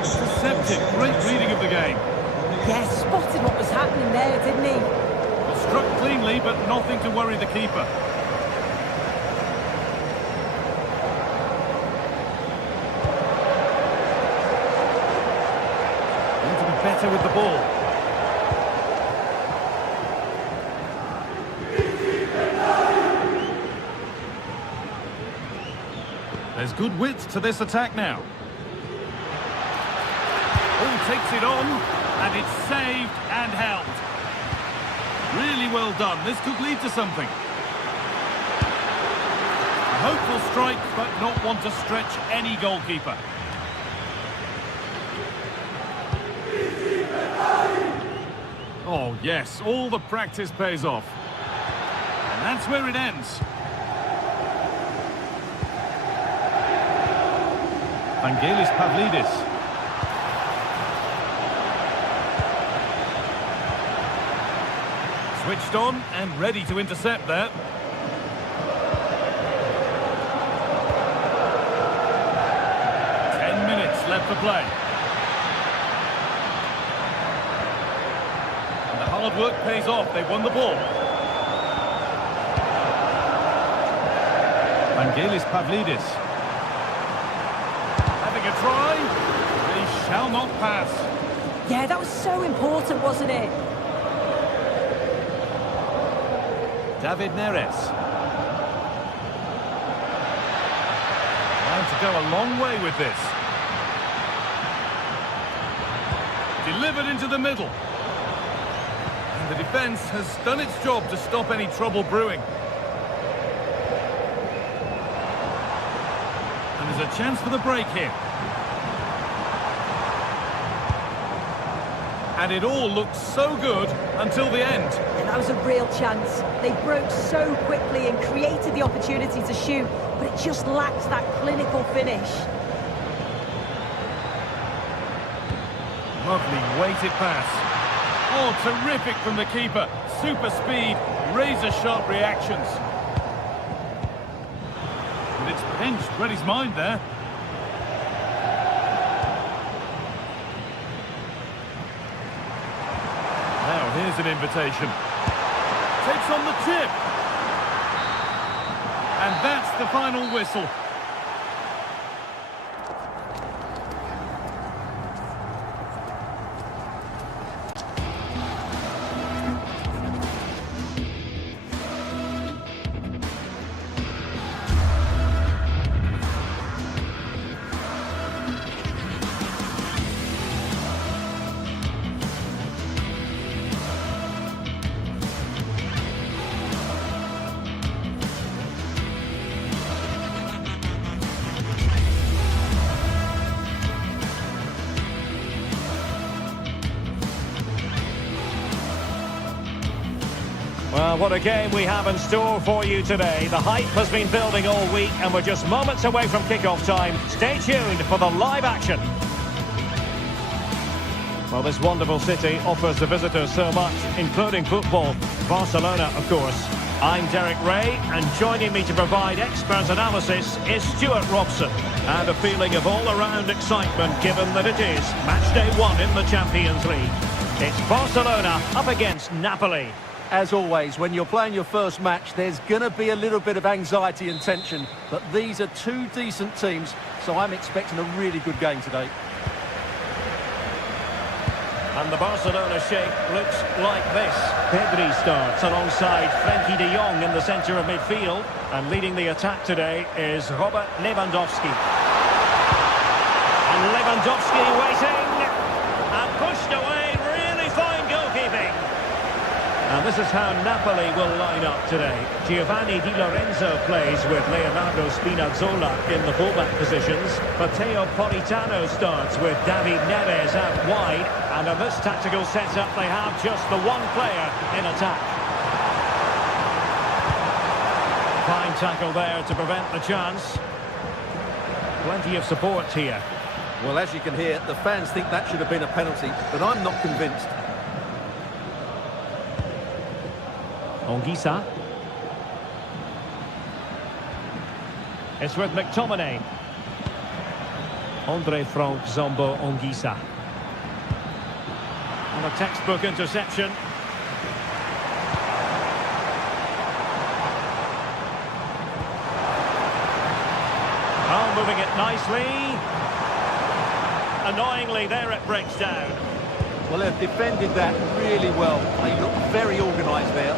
Deceptive, great reading of the game. Yeah, spotted what was happening there, didn't he? Struck cleanly, but nothing to worry the keeper. Need to be better with the ball. There's good width to this attack now. Oh, takes it on, and it's saved and held. Really well done. This could lead to something. A hopeful strike, but not one to stretch any goalkeeper. Oh, yes, all the practice pays off. And that's where it ends. Vangelis Pavlidis. Switched on and ready to intercept there. Left to play. And the hard work pays off. They've won the ball. Vangelis Pavlidis. Having a try. They shall not pass. Yeah, that was so important, wasn't it? David Neres. Time to go a long way with this. Delivered into the middle. And the defence has done its job to stop any trouble brewing. And there's a chance for the break here. And it all looked so good until the end. And that was a real chance. They broke so quickly and created the opportunity to shoot, but it just lacked that clinical finish. Lovely weighted pass. Oh, terrific from the keeper. Super speed, razor-sharp reactions. And it's pinched, read his mind there. Now, here's an invitation. Takes on the tip. And that's the final whistle. Well, what a game we have in store for you today. The hype has been building all week and we're just moments away from kick-off time. Stay tuned for the live action. Well, this wonderful city offers the visitors so much, including football. Barcelona, of course. I'm Derek Ray, and joining me to provide expert analysis is Stuart Robson. And a feeling of all-around excitement given that it is match day 1 in the Champions League. It's Barcelona up against Napoli. As always, when you're playing your first match, there's going to be a little bit of anxiety and tension. But these are two decent teams, so I'm expecting a really good game today. And the Barcelona shape looks like this. Pedri starts alongside Frenkie de Jong in the centre of midfield. And leading the attack today is Robert Lewandowski. And Lewandowski waiting. And pushed away. Really fine goalkeeping. And this is how Napoli will line up today. Giovanni Di Lorenzo plays with Leonardo Spinazzola in the fullback positions. Matteo Politano starts with David Neves out wide. And in this tactical setup, they have just the one player in attack. Fine tackle there to prevent the chance. Plenty of support here. Well, as you can hear, the fans think that should have been a penalty, but I'm not convinced. Anguissa. It's with McTominay. Andre Frank Zombo Anguissa. On a textbook interception. Oh, moving it nicely. Annoyingly, there it breaks down. Well, they've defended that really well. They look very organised there.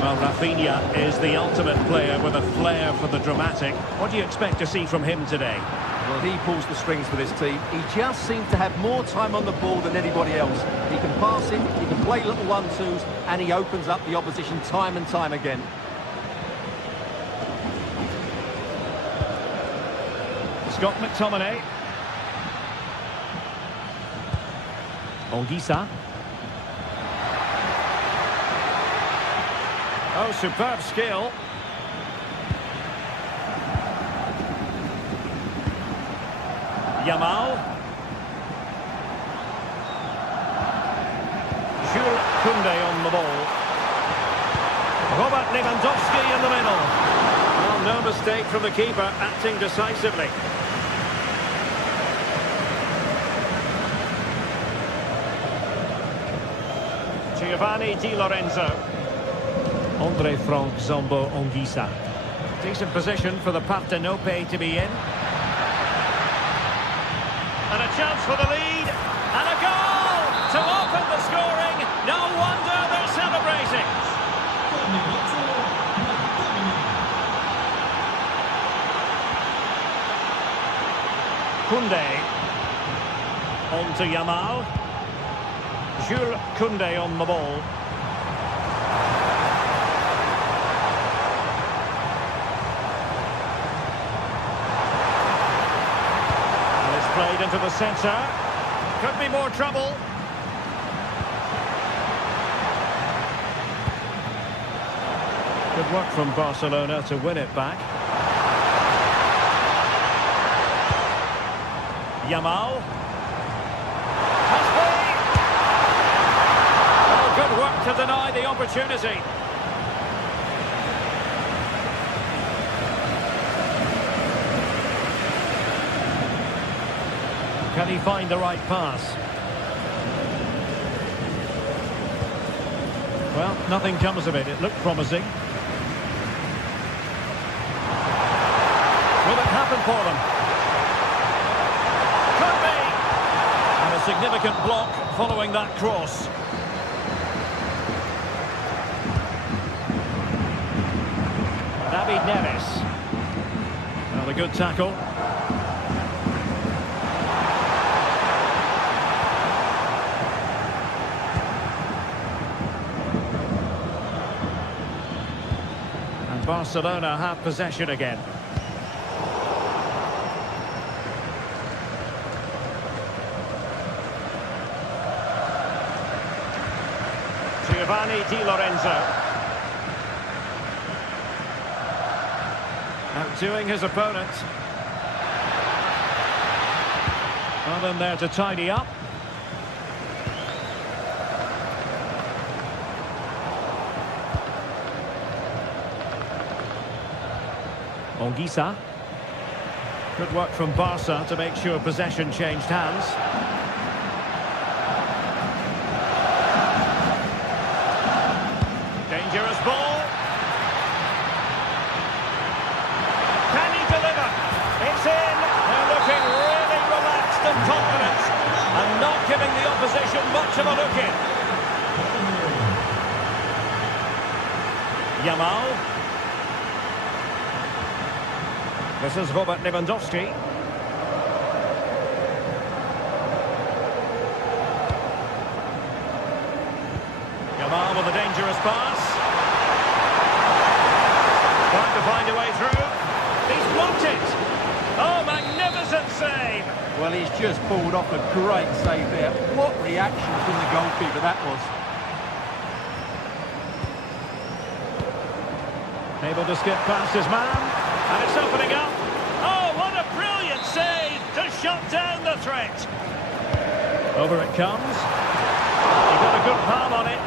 Well, Rafinha is the ultimate player with a flair for the dramatic. What do you expect to see from him today? Well, he pulls the strings for this team. He just seems to have more time on the ball than anybody else. He can pass in, he can play little one-twos, and he opens up the opposition time and time again. Scott McTominay. Anguissa. Oh, superb skill. Yamal. Jules Koundé on the ball. Robert Lewandowski in the middle. Well, no mistake from the keeper, acting decisively. Giovanni Di Lorenzo. Andre Frank Zombo Anguissa. Decent position for the Partenope to be in. And a chance for the lead. And a goal to open the scoring. No wonder they're celebrating. Koundé. On to Yamal. Jules Koundé on the ball. And it's played into the centre. Could be more trouble. Good work from Barcelona to win it back. Yamal. Good work to deny the opportunity. Can he find the right pass? Well, nothing comes of it. It looked promising. Will it happen for them? Could be! And a significant block following that cross. David Neves. Well, a good tackle. And Barcelona have possession again. Giovanni Di Lorenzo. Outdoing his opponent. Well, in there to tidy up. Anguissa. Good work from Barca to make sure possession changed hands. Dangerous ball. Can he deliver? It's in. They're looking really relaxed and confident. giving the opposition much of a look in. Yamal. This is Robert Lewandowski. Yamal with a dangerous pass. Trying to find a way through. He's blocked it. Oh, magnificent save. Well, he's just pulled off a great save there. What reaction from the goalkeeper that was. Able to skip past his man. And it's opening up. Oh, what a brilliant save to shut down the threat. Over it comes. He got a good palm on it.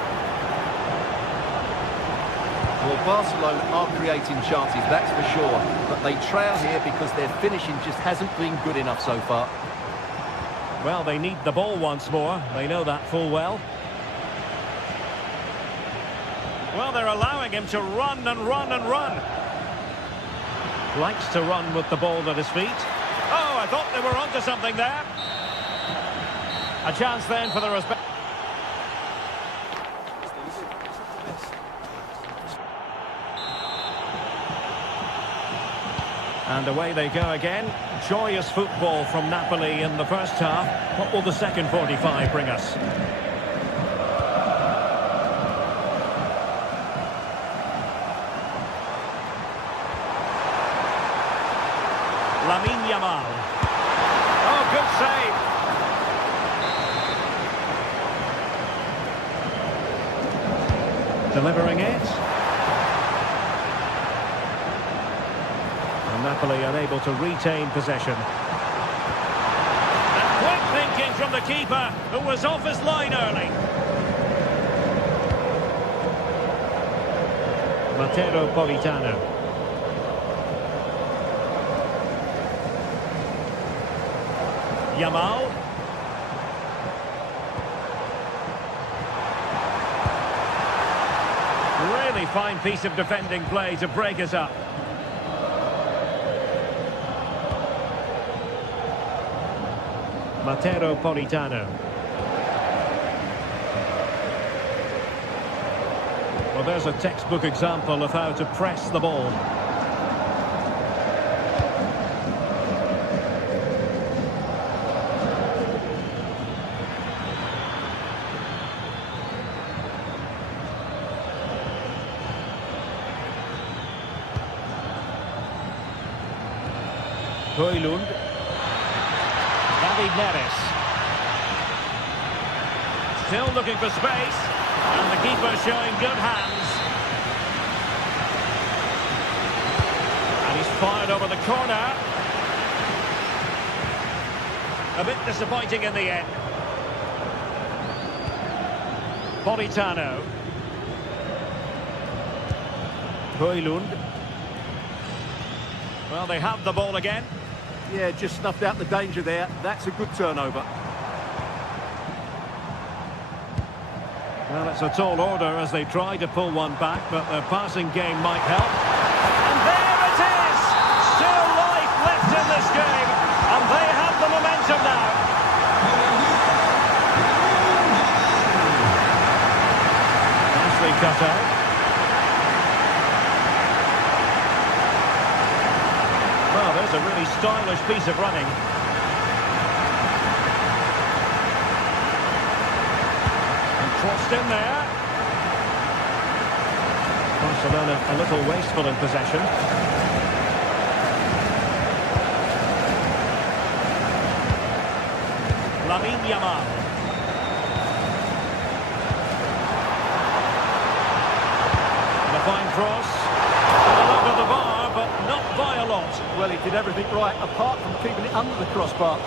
Well, Barcelona are creating chances, that's for sure. But they trail here because their finishing just hasn't been good enough so far. Well, they need the ball once more. They know that full well. Well, they're allowing him to run and run and run. Likes to run with the ball at his feet. Oh, I thought they were onto something there. A chance then for the respect. And away they go again. Joyous football from Napoli in the first half. What will the second 45 bring us? Lamine Yamal. Oh, good save. Delivering it. And Napoli unable to retain possession. And quick thinking from the keeper, who was off his line early. Matteo Politano. Yamal. Really fine piece of defending play to break us up. Matteo Politano. Well, there's a textbook example of how to press the ball. Højlund. David Neres. Still looking for space. And the keeper showing good hands. And he's fired over the corner. A bit disappointing in the end. Politano. Højlund. Well, they have the ball again. Yeah, just snuffed out the danger there. That's a good turnover. Well, it's a tall order as they try to pull one back, but their passing game might help. And there it is! Still life left in this game, and they have the momentum now. Nicely cut out. Well, there's a really stylish piece of running. And crossed in there. Barcelona a little wasteful in possession. Lamine Yamal. And a fine cross. And over the bar, but not by a lot. Well, he did everything right, apart from keeping it under the crossbar.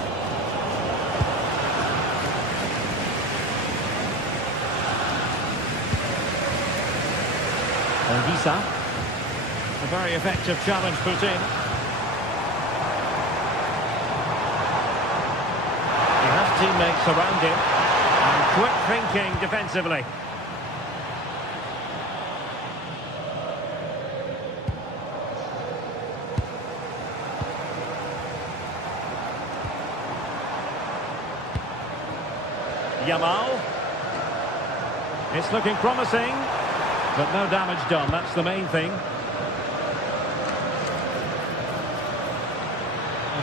Visa. A very effective challenge put in. He has teammates around him. And quick thinking defensively. Yamal. It's looking promising, but no damage done. That's the main thing.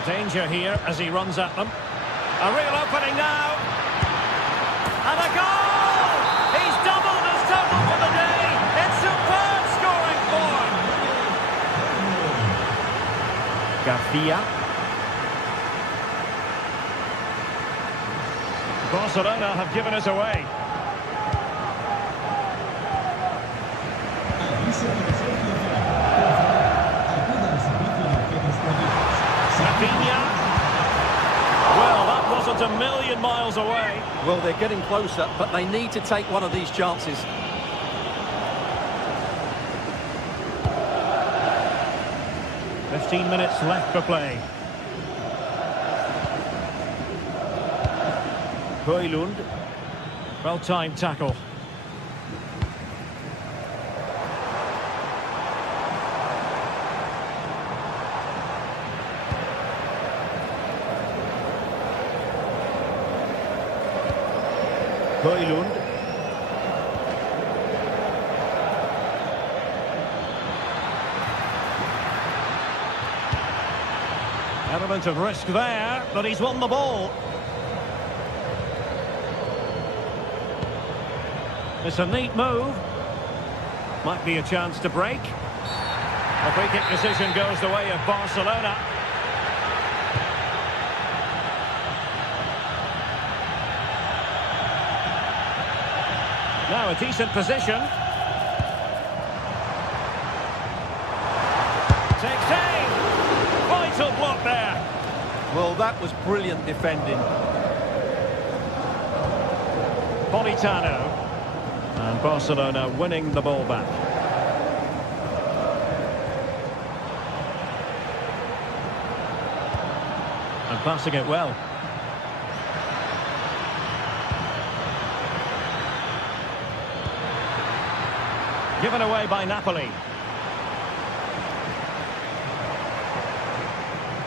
Danger here as he runs at them. A real opening now. And a goal! He's doubled his total for the day. It's superb scoring form. Garcia. Barcelona have given us away. Well, that wasn't a million miles away. Well, they're getting closer, but they need to take one of these chances. "15 minutes left for play. Højlund. Well-timed tackle. Højlund. Element of risk there, but he's won the ball. It's a neat move. Might be a chance to break. A free kick decision goes the way of Barcelona. Now a decent position. Takes aim. Vital block there. Well, that was brilliant defending. Politano. And Barcelona winning the ball back. And passing it well. Given away by Napoli.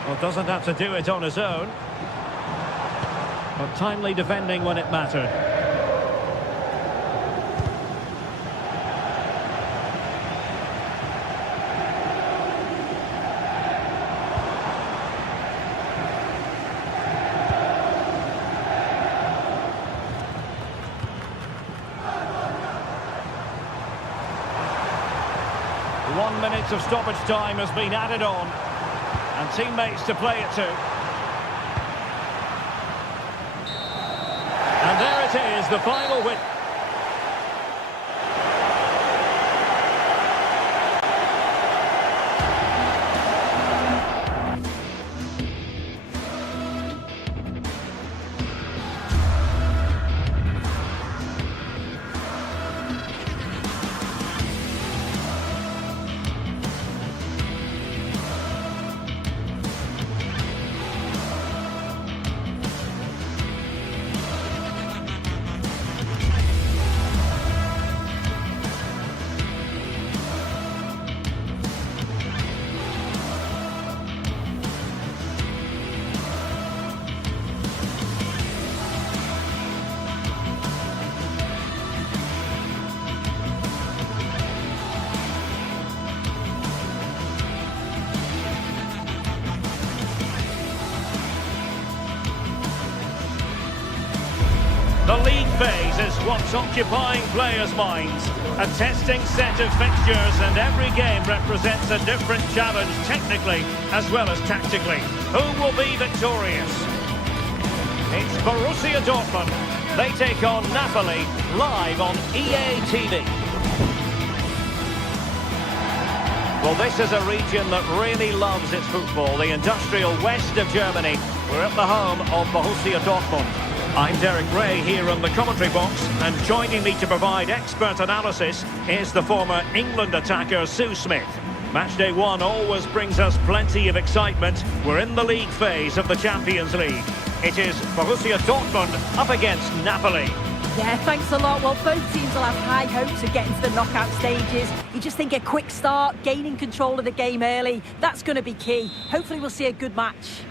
Well, doesn't have to do it on his own. But timely defending when it mattered. One minute of stoppage time has been added on, and teammates to play it to. And there it is, the final win. The league phase is what's occupying players' minds. A testing set of fixtures, and every game represents a different challenge technically as well as tactically. Who will be victorious? It's Borussia Dortmund. They take on Napoli live on EA TV. Well, this is a region that really loves its football, the industrial west of Germany. We're at the home of Borussia Dortmund. I'm Derek Ray here in the commentary box, and joining me to provide expert analysis is the former England attacker Sue Smith. Matchday 1 always brings us plenty of excitement. We're in the league phase of the Champions League. It is Borussia Dortmund up against Napoli. Yeah, thanks a lot. Well, both teams will have high hopes of getting to the knockout stages. You just think a quick start, gaining control of the game early, that's going to be key. Hopefully we'll see a good match.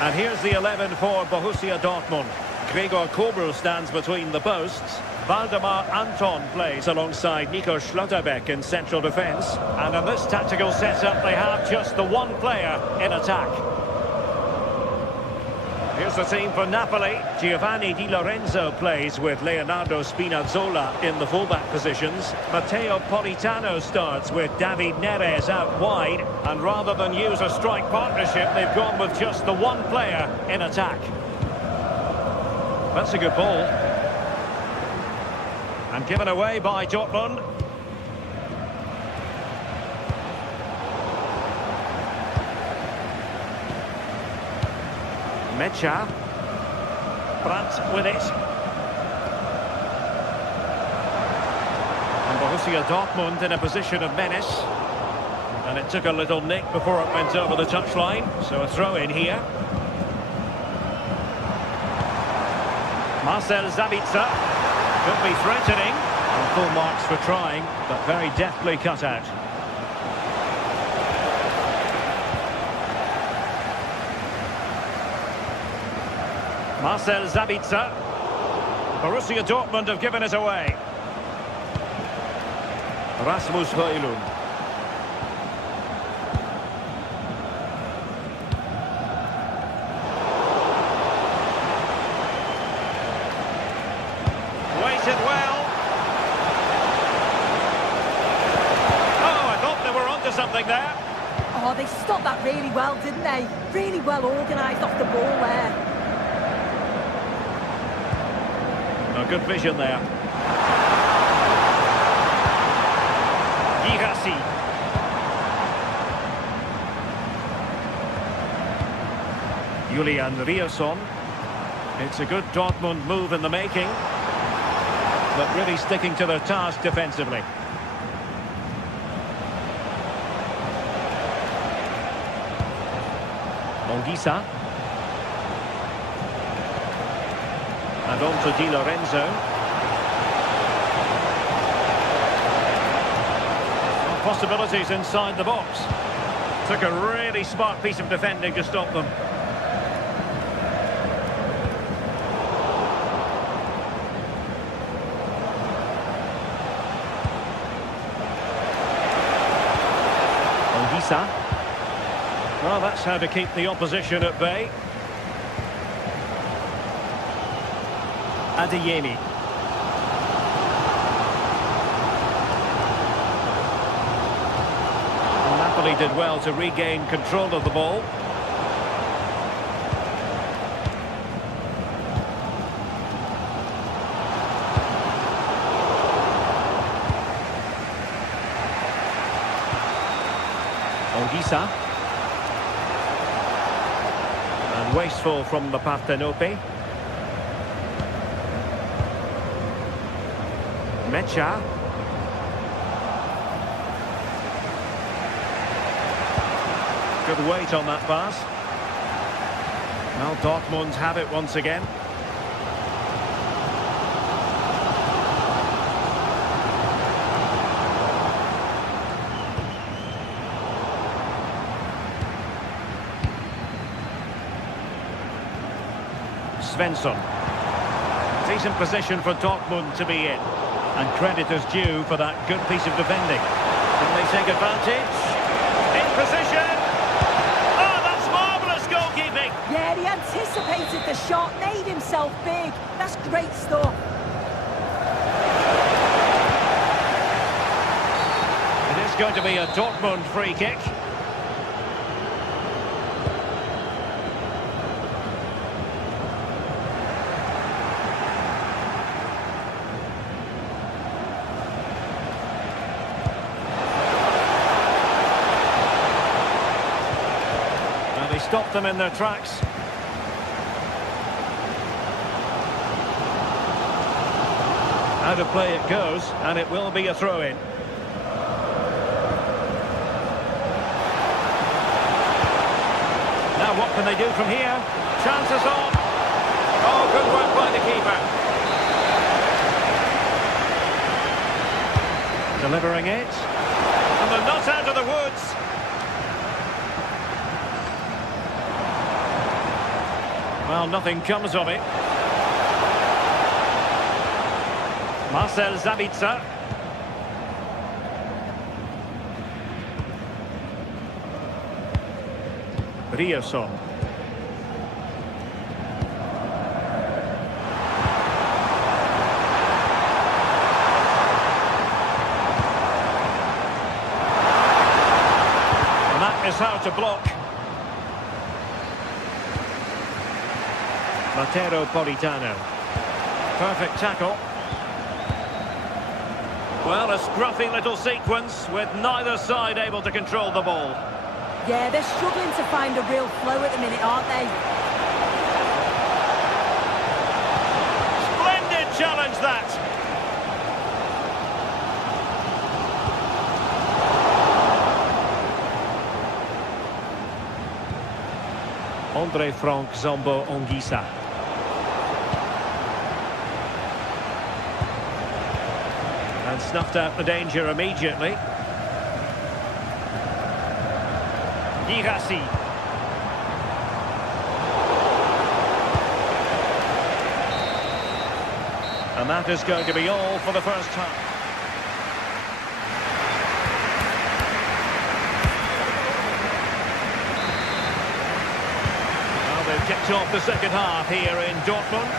And here's the 11 for Borussia Dortmund. Gregor Kobel stands between the posts. Waldemar Anton plays alongside Nico Schlotterbeck in central defence. And in this tactical setup, they have just the one player in attack. Here's the team for Napoli. Giovanni Di Lorenzo plays with Leonardo Spinazzola in the fullback positions. Matteo Politano starts with David Neres out wide. And rather than use a strike partnership, they've gone with just the one player in attack. That's a good ball. And given away by Dortmund. Mecha. Brandt with it. And Borussia Dortmund in a position of menace. And it took a little nick before it went over the touchline. So a throw in here. Marcel Sabitzer. Could be threatening. And full marks for trying, but very deftly cut out. Marcel Sabitzer. Borussia Dortmund have given it away. Rasmus Højlund. Waited well. Oh, I thought they were onto something there. Oh, they stopped that really well, didn't they? Really well organised off the ball there. Oh, good vision there. Girassi. Julian Riosson. It's a good Dortmund move in the making, but really sticking to their task defensively. Monguisa. And on to Di Lorenzo. Possibilities inside the box. Took a really smart piece of defending to stop them. Monguisa. Well, that's how to keep the opposition at bay. Adeyemi. Napoli did well to regain control of the ball. Monguisa. And wasteful from the Partenope. Mecha. Good weight on that pass. Now Dortmund have it once again. Svensson. Decent position for Dortmund to be in. And credit is due for that good piece of defending. Can they take advantage? In position! Oh, that's marvellous goalkeeping! Yeah, he anticipated the shot, made himself big. That's great stuff. It is going to be a Dortmund free kick. Stop them in their tracks. Out of play it goes, and it will be a throw-in. Now what can they do from here? Chances on. Oh, good work by the keeper. Delivering it. And they're not out of the woods. Well, nothing comes of it. Marcel Sabitzer. Rierson. And that is how to block. Matero Politano. Perfect tackle. Well, a scruffy little sequence with neither side able to control the ball. Yeah, they're struggling to find a real flow at the minute, aren't they? Splendid challenge, that. Andre Frank Zombo Ongisa. And snuffed out the danger immediately. Girassi. And that is going to be all for the first half. Well, they've kicked off the second half here in Dortmund.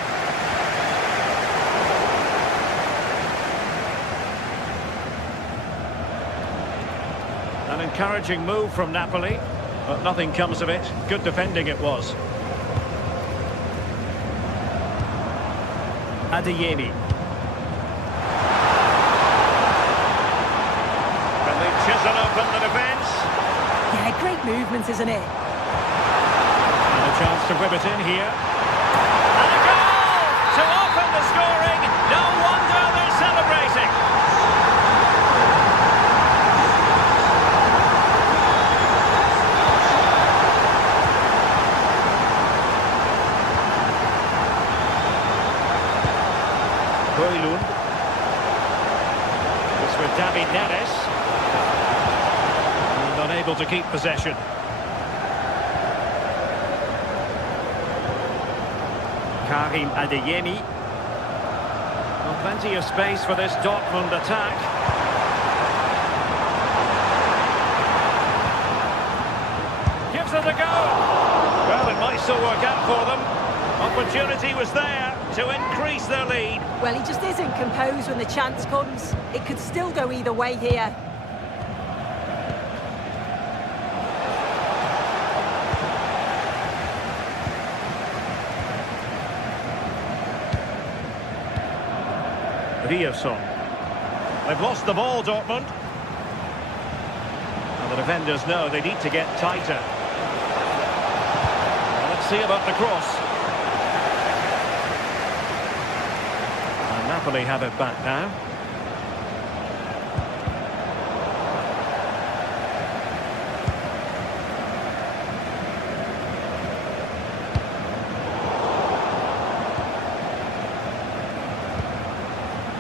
An encouraging move from Napoli, but nothing comes of it. Good defending it was. Adeyemi. Can they chisel open the defence? Yeah, great movement, isn't it? And a chance to whip it in here. And a goal to open the scoring. No wonder they're celebrating. Højlund. It's with David Neres. And unable to keep possession. Karim Adeyemi. Well, plenty of space for this Dortmund attack. Gives it a go. Well, it might still work out for them. Opportunity was there to increase their lead. Well, he just isn't composed when the chance comes. It could still go either way here. Rierson. They've lost the ball, Dortmund. And the defenders know they need to get tighter. Well, let's see about the cross. And Napoli have it back now.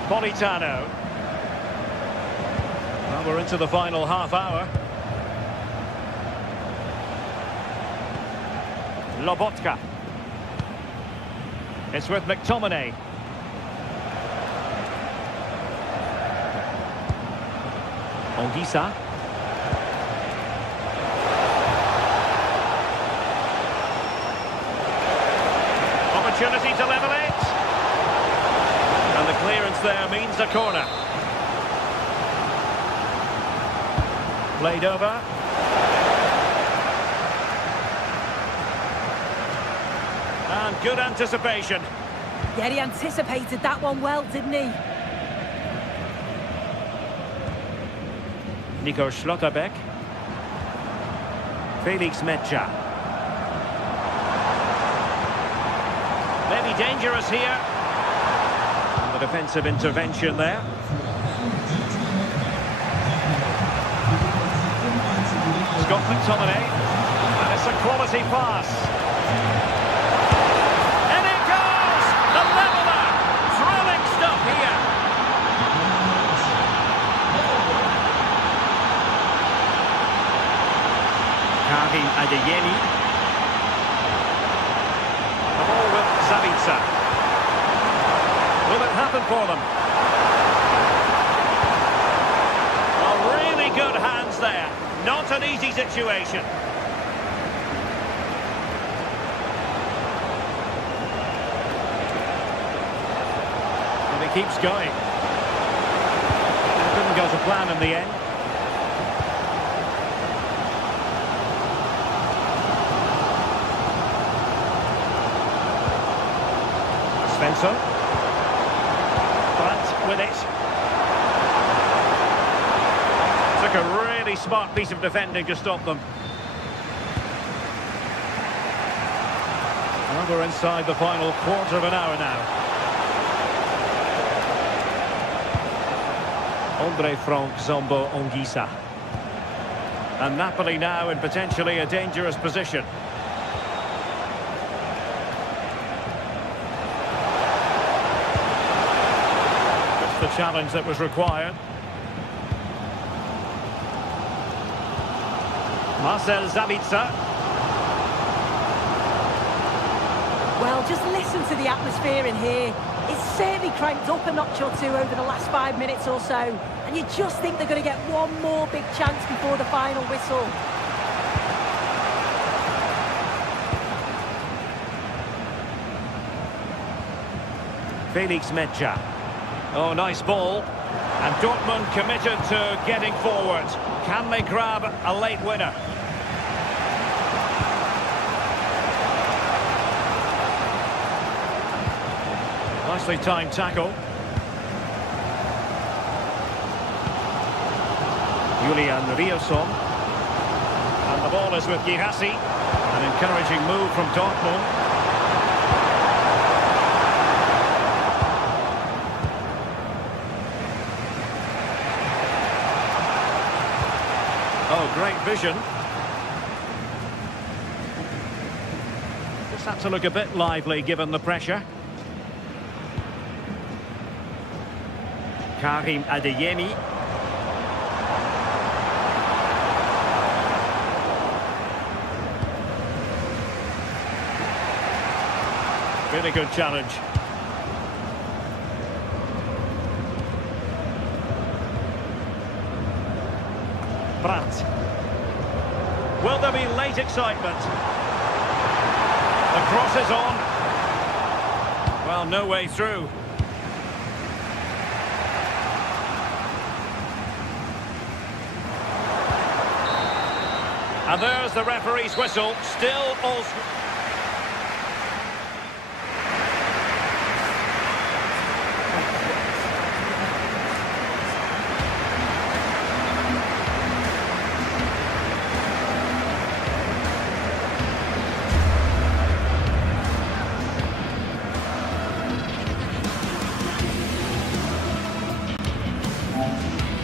Politano. Well, we're into the final half hour. Lobotka. It's with McTominay. Ongisa. Opportunity to level it. And the clearance there means a corner. Played over. And good anticipation. Yeah, he anticipated that one well, didn't he? Nico Schlotterbeck. Felix Metscher. Maybe dangerous here. And the defensive intervention there. Scott McTominay. And it's a quality pass. And it goes! The leveller! Thrilling stuff here. Karim Adeyemi. The ball Sabitzer. Will it happen for them? Well, really good hands there. Not an easy situation. And he keeps going. It didn't go to plan in the end. Svensson. Brandt with it. Took a really smart piece of defending to stop them. Well, we're inside the final quarter of an hour now. Andre Frank Zombo Ongisa. And Napoli now in potentially a dangerous position. The challenge that was required. Marcel Sabitzer. Well, just listen to the atmosphere in here. It's certainly cranked up a notch or two over the last 5 minutes or so. And you just think they're going to get one more big chance before the final whistle. Felix Medja. Oh, nice ball. And Dortmund committed to getting forward. Can they grab a late winner? Nicely timed tackle. Julian Riosson. And the ball is with Girassi. An encouraging move from Dortmund. Oh, great vision. Just had to look a bit lively given the pressure. Karim Adeyemi. Really good challenge. Brandt. Will there be late excitement? The cross is on. Well, no way through. And there's the referee's whistle. Still all...